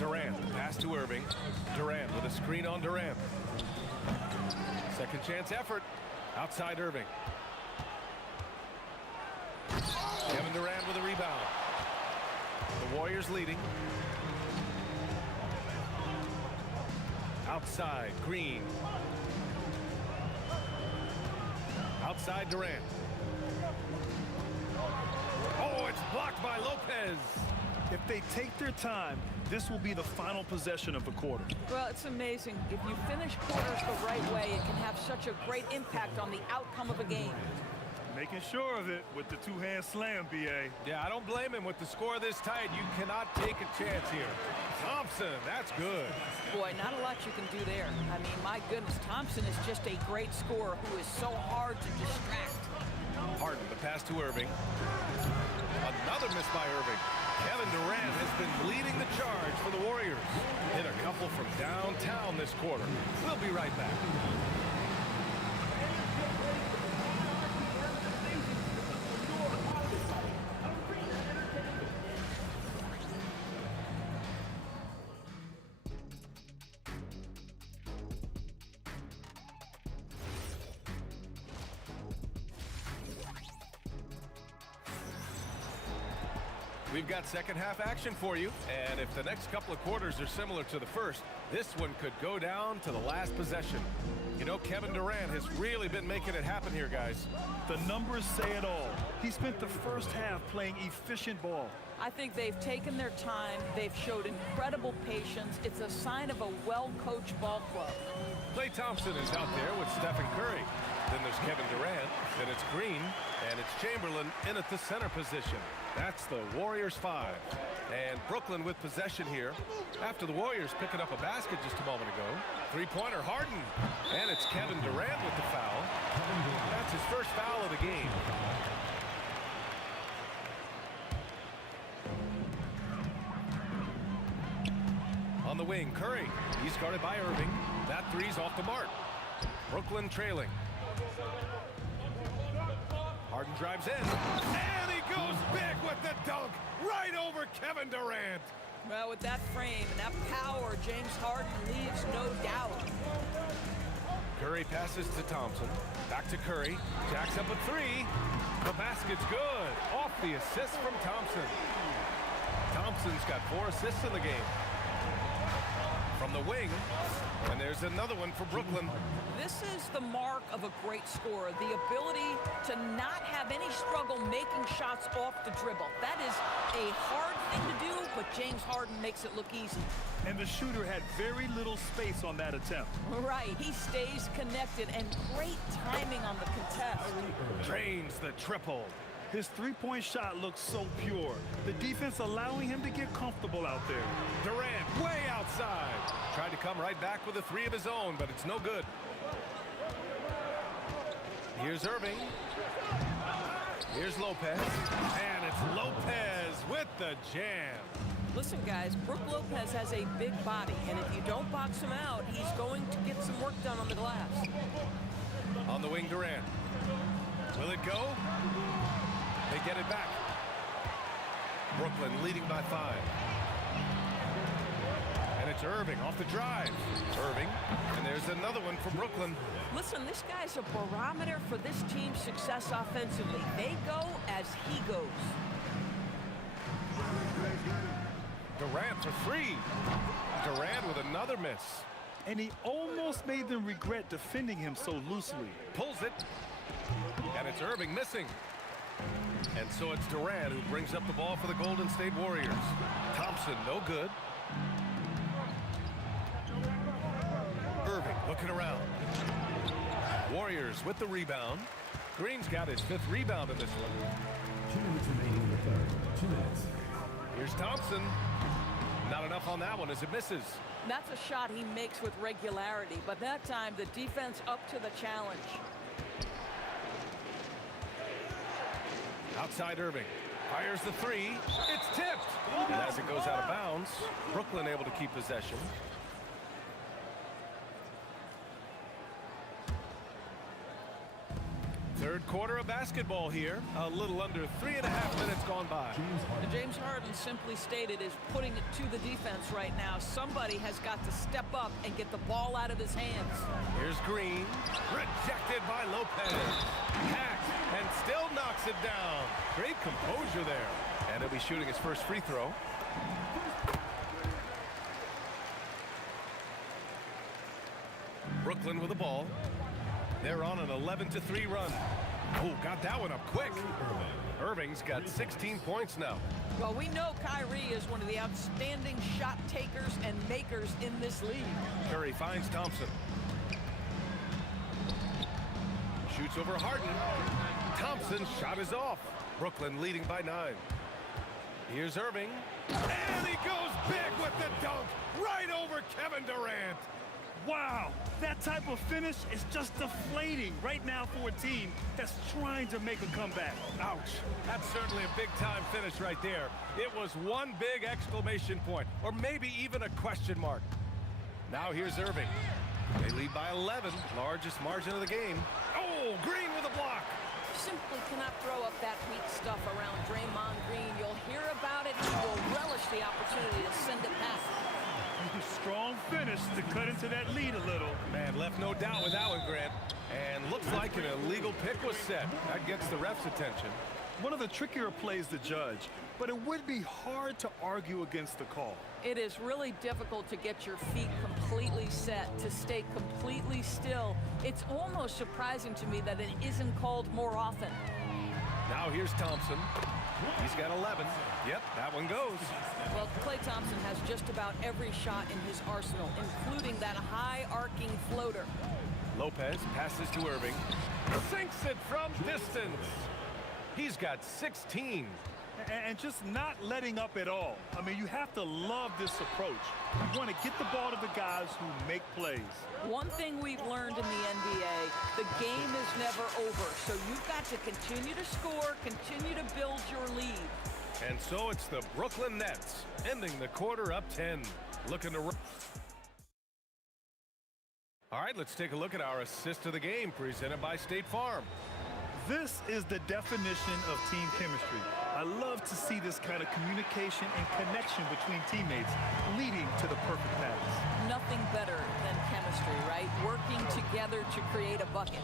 Durant, pass to Irving. Durant with a screen on Durant. Second chance effort. Outside Irving. Kevin Durant with a rebound. The Warriors leading. Outside, Green. Outside Durant. Oh, it's blocked by Lopez. If they take their time, this will be the final possession of the quarter. Well, it's amazing. If you finish quarters the right way, it can have such a great impact on the outcome of a game. Making sure of it with the two-hand slam, B.A. Yeah, I don't blame him. With the score this tight, you cannot take a chance here. Thompson, that's good. Boy, not a lot you can do there. I mean, my goodness, Thompson is just a great scorer who is so hard to distract. Harden, the pass to Irving. Another miss by Irving. Kevin Durant has been leading the charge for the Warriors. Hit a couple from downtown this quarter. We'll be right back. We've got second half action for you, and if the next couple of quarters are similar to the first, this one could go down to the last possession. You know, Kevin Durant has really been making it happen here, guys. The numbers say it all. He spent the first half playing efficient ball. I think they've taken their time. They've showed incredible patience. It's a sign of a well-coached ball club. Klay Thompson is out there with Stephen Curry. Then there's Kevin Durant, then it's Green, and it's Chamberlain in at the center position. That's the Warriors 5. And Brooklyn with possession here after the Warriors picking up a basket just a moment ago. Three-pointer, Harden. And it's Kevin Durant with the foul. That's his first foul of the game. On the wing, Curry. He's guarded by Irving. That three's off the mark. Brooklyn trailing. Harden drives in, and he goes big with the dunk right over Kevin Durant. Well, with that frame and that power, James Harden leaves no doubt. Curry passes to Thompson. Back to Curry. Jacks up a three. The basket's good. Off the assist from Thompson. Thompson's got 4 assists in the game. From the wing, and there's another one for Brooklyn. This is the mark of a great scorer, the ability to not have any struggle making shots off the dribble. That is a hard thing to do, but James Harden makes it look easy. And the shooter had very little space on that attempt. Right, he stays connected, and great timing on the contest. Drains the triple. His three-point shot looks so pure. The defense allowing him to get comfortable out there. Durant way outside. Tried to come right back with a 3 of his own, but it's no good. Here's Irving. Here's Lopez. And it's Lopez with the jam. Listen, guys, Brook Lopez has a big body, and if you don't box him out, he's going to get some work done on the glass. On the wing, Durant. Will it go? They get it back. Brooklyn leading by 5. And it's Irving off the drive. Irving, and there's another one for Brooklyn. Listen, this guy's a barometer for this team's success offensively. They go as he goes. Durant for 3. Durant with another miss. And he almost made them regret defending him so loosely. Pulls it. And it's Irving missing. And so it's Durant who brings up the ball for the Golden State Warriors. Thompson, no good. Irving looking around. Warriors with the rebound. Green's got his 5th rebound in this one. 2 minutes remaining in the third. 2 minutes. Here's Thompson. Not enough on that one as it misses. That's a shot he makes with regularity, but that time the defense up to the challenge. Outside Irving. Fires the 3. It's tipped. And as it goes out of bounds, Brooklyn able to keep possession. Third quarter of basketball here. A little under 3.5 minutes gone by. James Harden simply stated is putting it to the defense right now. Somebody has got to step up and get the ball out of his hands. Here's Green. Rejected by Lopez. Hacked and still knocks it down. Great composure there. And he'll be shooting his first free throw. Brooklyn with the ball. They're on an 11-3 run. Oh, got that one up quick. Irving's got 16 points now. Well, we know Kyrie is one of the outstanding shot takers and makers in this league. Curry finds Thompson. Shoots over Harden. Thompson's shot is off. Brooklyn leading by 9. Here's Irving. And he goes big with the dunk right over Kevin Durant. Wow, that type of finish is just deflating right now for a team that's trying to make a comeback. Ouch. That's certainly a big-time finish right there. It was one big exclamation point, or maybe even a question mark. Now here's Irving. They lead by 11, largest margin of the game. Oh, Green with a block. Simply cannot throw up that weak stuff around Draymond Green. You'll hear about it. He will relish the opportunity to send it back. Strong finish to cut into that lead a little. Man, left no doubt with that one, Grant. And looks like an illegal pick was set. That gets the ref's attention. One of the trickier plays to judge, but it would be hard to argue against the call. It is really difficult to get your feet completely set, to stay completely still. It's almost surprising to me that it isn't called more often. Now here's Thompson. He's got 11. Yep, that one goes. Well, Klay Thompson has just about every shot in his arsenal, including that high-arcing floater. Lopez passes to Irving. Sinks it from distance. He's got 16. And just not letting up at all. I mean, you have to love this approach. You want to get the ball to the guys who make plays. One thing we've learned in the NBA, the game is never over. So you've got to continue to score, continue to build your lead. And so it's the Brooklyn Nets, ending the quarter up 10. Looking to... All right, let's take a look at our assist of the game, presented by State Farm. This is the definition of team chemistry. I love to see this kind of communication and connection between teammates leading to the perfect pass. Nothing better than chemistry, right? Working together to create a bucket.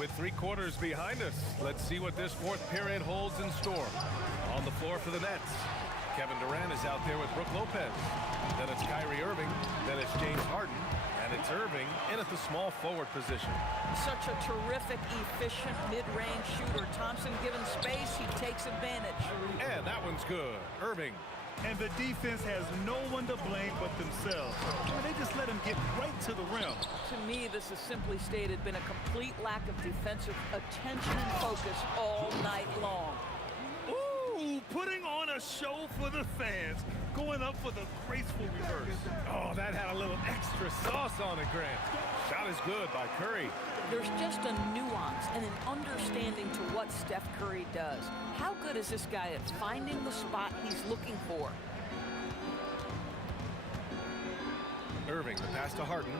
With 3 quarters behind us, let's see what this fourth period holds in store. On the floor for the Nets, Kevin Durant is out there with Brook Lopez. Then it's Kyrie Irving. Then it's James Harden. And it's Irving in at the small forward position. Such a terrific, efficient mid-range shooter. Thompson given space, he takes advantage. And that one's good. Irving. And the defense has no one to blame but themselves. They just let him get right to the rim. To me, this has simply stated been a complete lack of defensive attention and focus all night long. Ooh, putting on a show for the fans. Going up for the graceful reverse. Oh, that had a little extra sauce on it, Grant. Shot is good by Curry. There's just a nuance and an understanding to what Steph Curry does. How good is this guy at finding the spot he's looking for? Irving, the pass to Harden.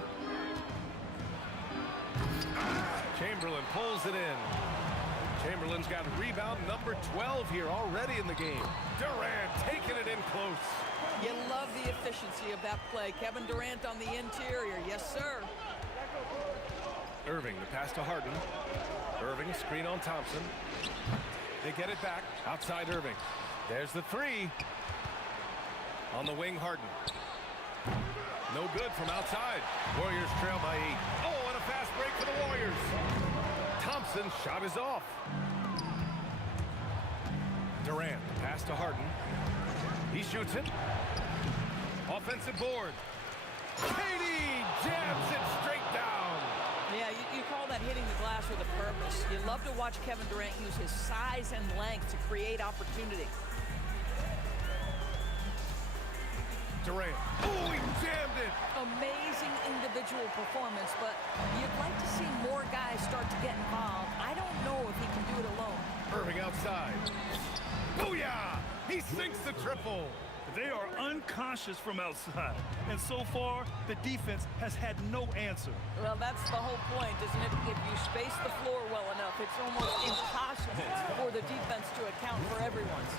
Chamberlain pulls it in. Chamberlain's got rebound number 12 here already in the game. Durant taking it in close. You love the efficiency of that play. Kevin Durant on the interior. Yes, sir. Irving, the pass to Harden. Irving, a screen on Thompson. They get it back. Outside Irving. There's the 3. On the wing, Harden. No good from outside. Warriors trail by 8. Oh, and a fast break for the Warriors. Thompson's shot is off. Durant, pass to Harden. He shoots it. Offensive board. Katie jams it straight down. Yeah, you call that hitting the glass with a purpose. You love to watch Kevin Durant use his size and length to create opportunity. Durant. Oh, he jammed it. Amazing individual performance, but you'd like to see more guys start to get involved. I don't know if he can do it alone. Irving outside. Booyah! He sinks the triple. They are unconscious from outside, and so far, the defense has had no answer. Well, that's the whole point, isn't it? If you space the floor well enough, it's almost impossible for the defense to account for everyone's.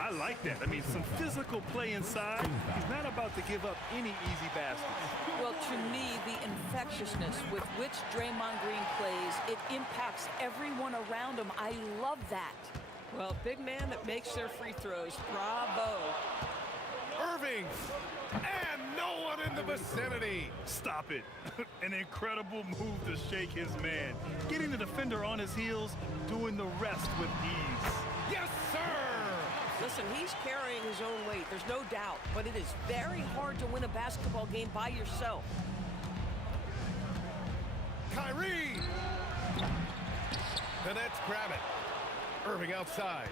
I like that. I mean, some physical play inside. He's not about to give up any easy baskets. Well, to me, the infectiousness with which Draymond Green plays, it impacts everyone around him. I love that. Well, big man that makes their free throws. Bravo. Irving, and no one in the vicinity. Stop it. An incredible move to shake his man. Getting the defender on his heels, doing the rest with ease. Yes, sir. Listen, he's carrying his own weight, there's no doubt, but it is very hard to win a basketball game by yourself. Kyrie. The Nets grab it. Irving outside.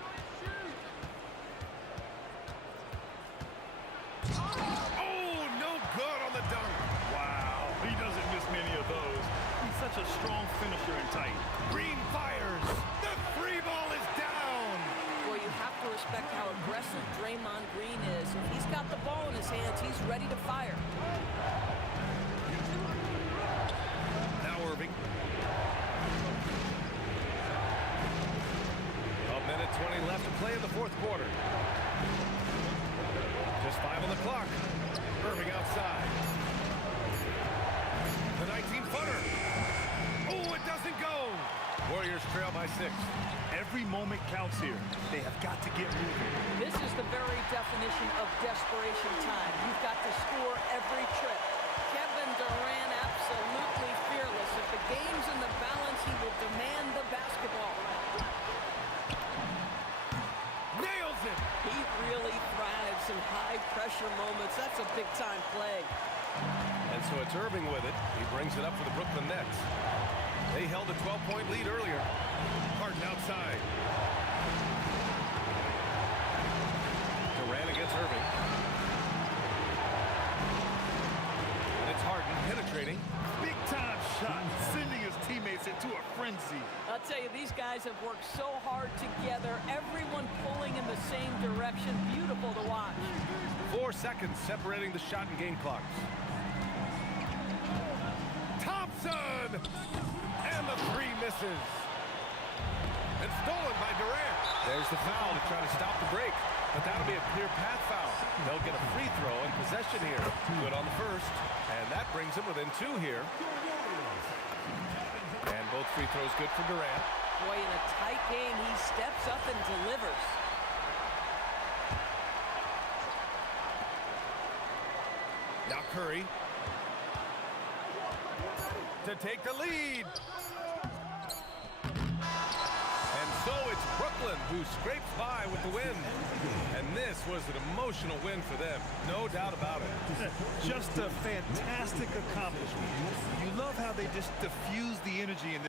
Oh, no good on the dunk. Wow, he doesn't miss many of those. He's such a strong finisher and tight. Green fires. The 3 ball is down. Well, you have to respect how aggressive Draymond Green is. If he's got the ball in his hands, he's ready to fire. Now Irving. A minute 20 left to play in the fourth quarter. Just 5 on the clock. Irving outside. The 19-footer. Oh, it doesn't go. Warriors trail by 6. Every moment counts here. They have got to get moving. This is the very definition of desperation time. You've got to score every trip. Kevin Durant absolutely fearless. If the game's in the balance, he will demand the basketball. Nails it. He really thrives in high-pressure moments. That's a big-time play. And so it's Irving with it. He brings it up for the Brooklyn Nets. They held a 12-point lead earlier. Harden outside. Durant against Irving. And it's Harden penetrating. Big-time shot, sending his teammates into a frenzy. I'll tell you, these guys have worked so hard together. Everyone pulling in the same direction. Beautiful to watch. 4 seconds separating the shot and game clocks. Thompson! And And the three misses. And stolen by Durant. There's the foul to try to stop the break. But that'll be a clear path foul. They'll get a free throw and possession here. Good on the first. And that brings them within 2 here. And both free throws good for Durant. Boy, in a tight game, he steps up and delivers. Now Curry to take the lead. And so it's Brooklyn who scrapes by with the win. And this was an emotional win for them, no doubt about it. Just a fantastic accomplishment. You love how they just diffuse the energy in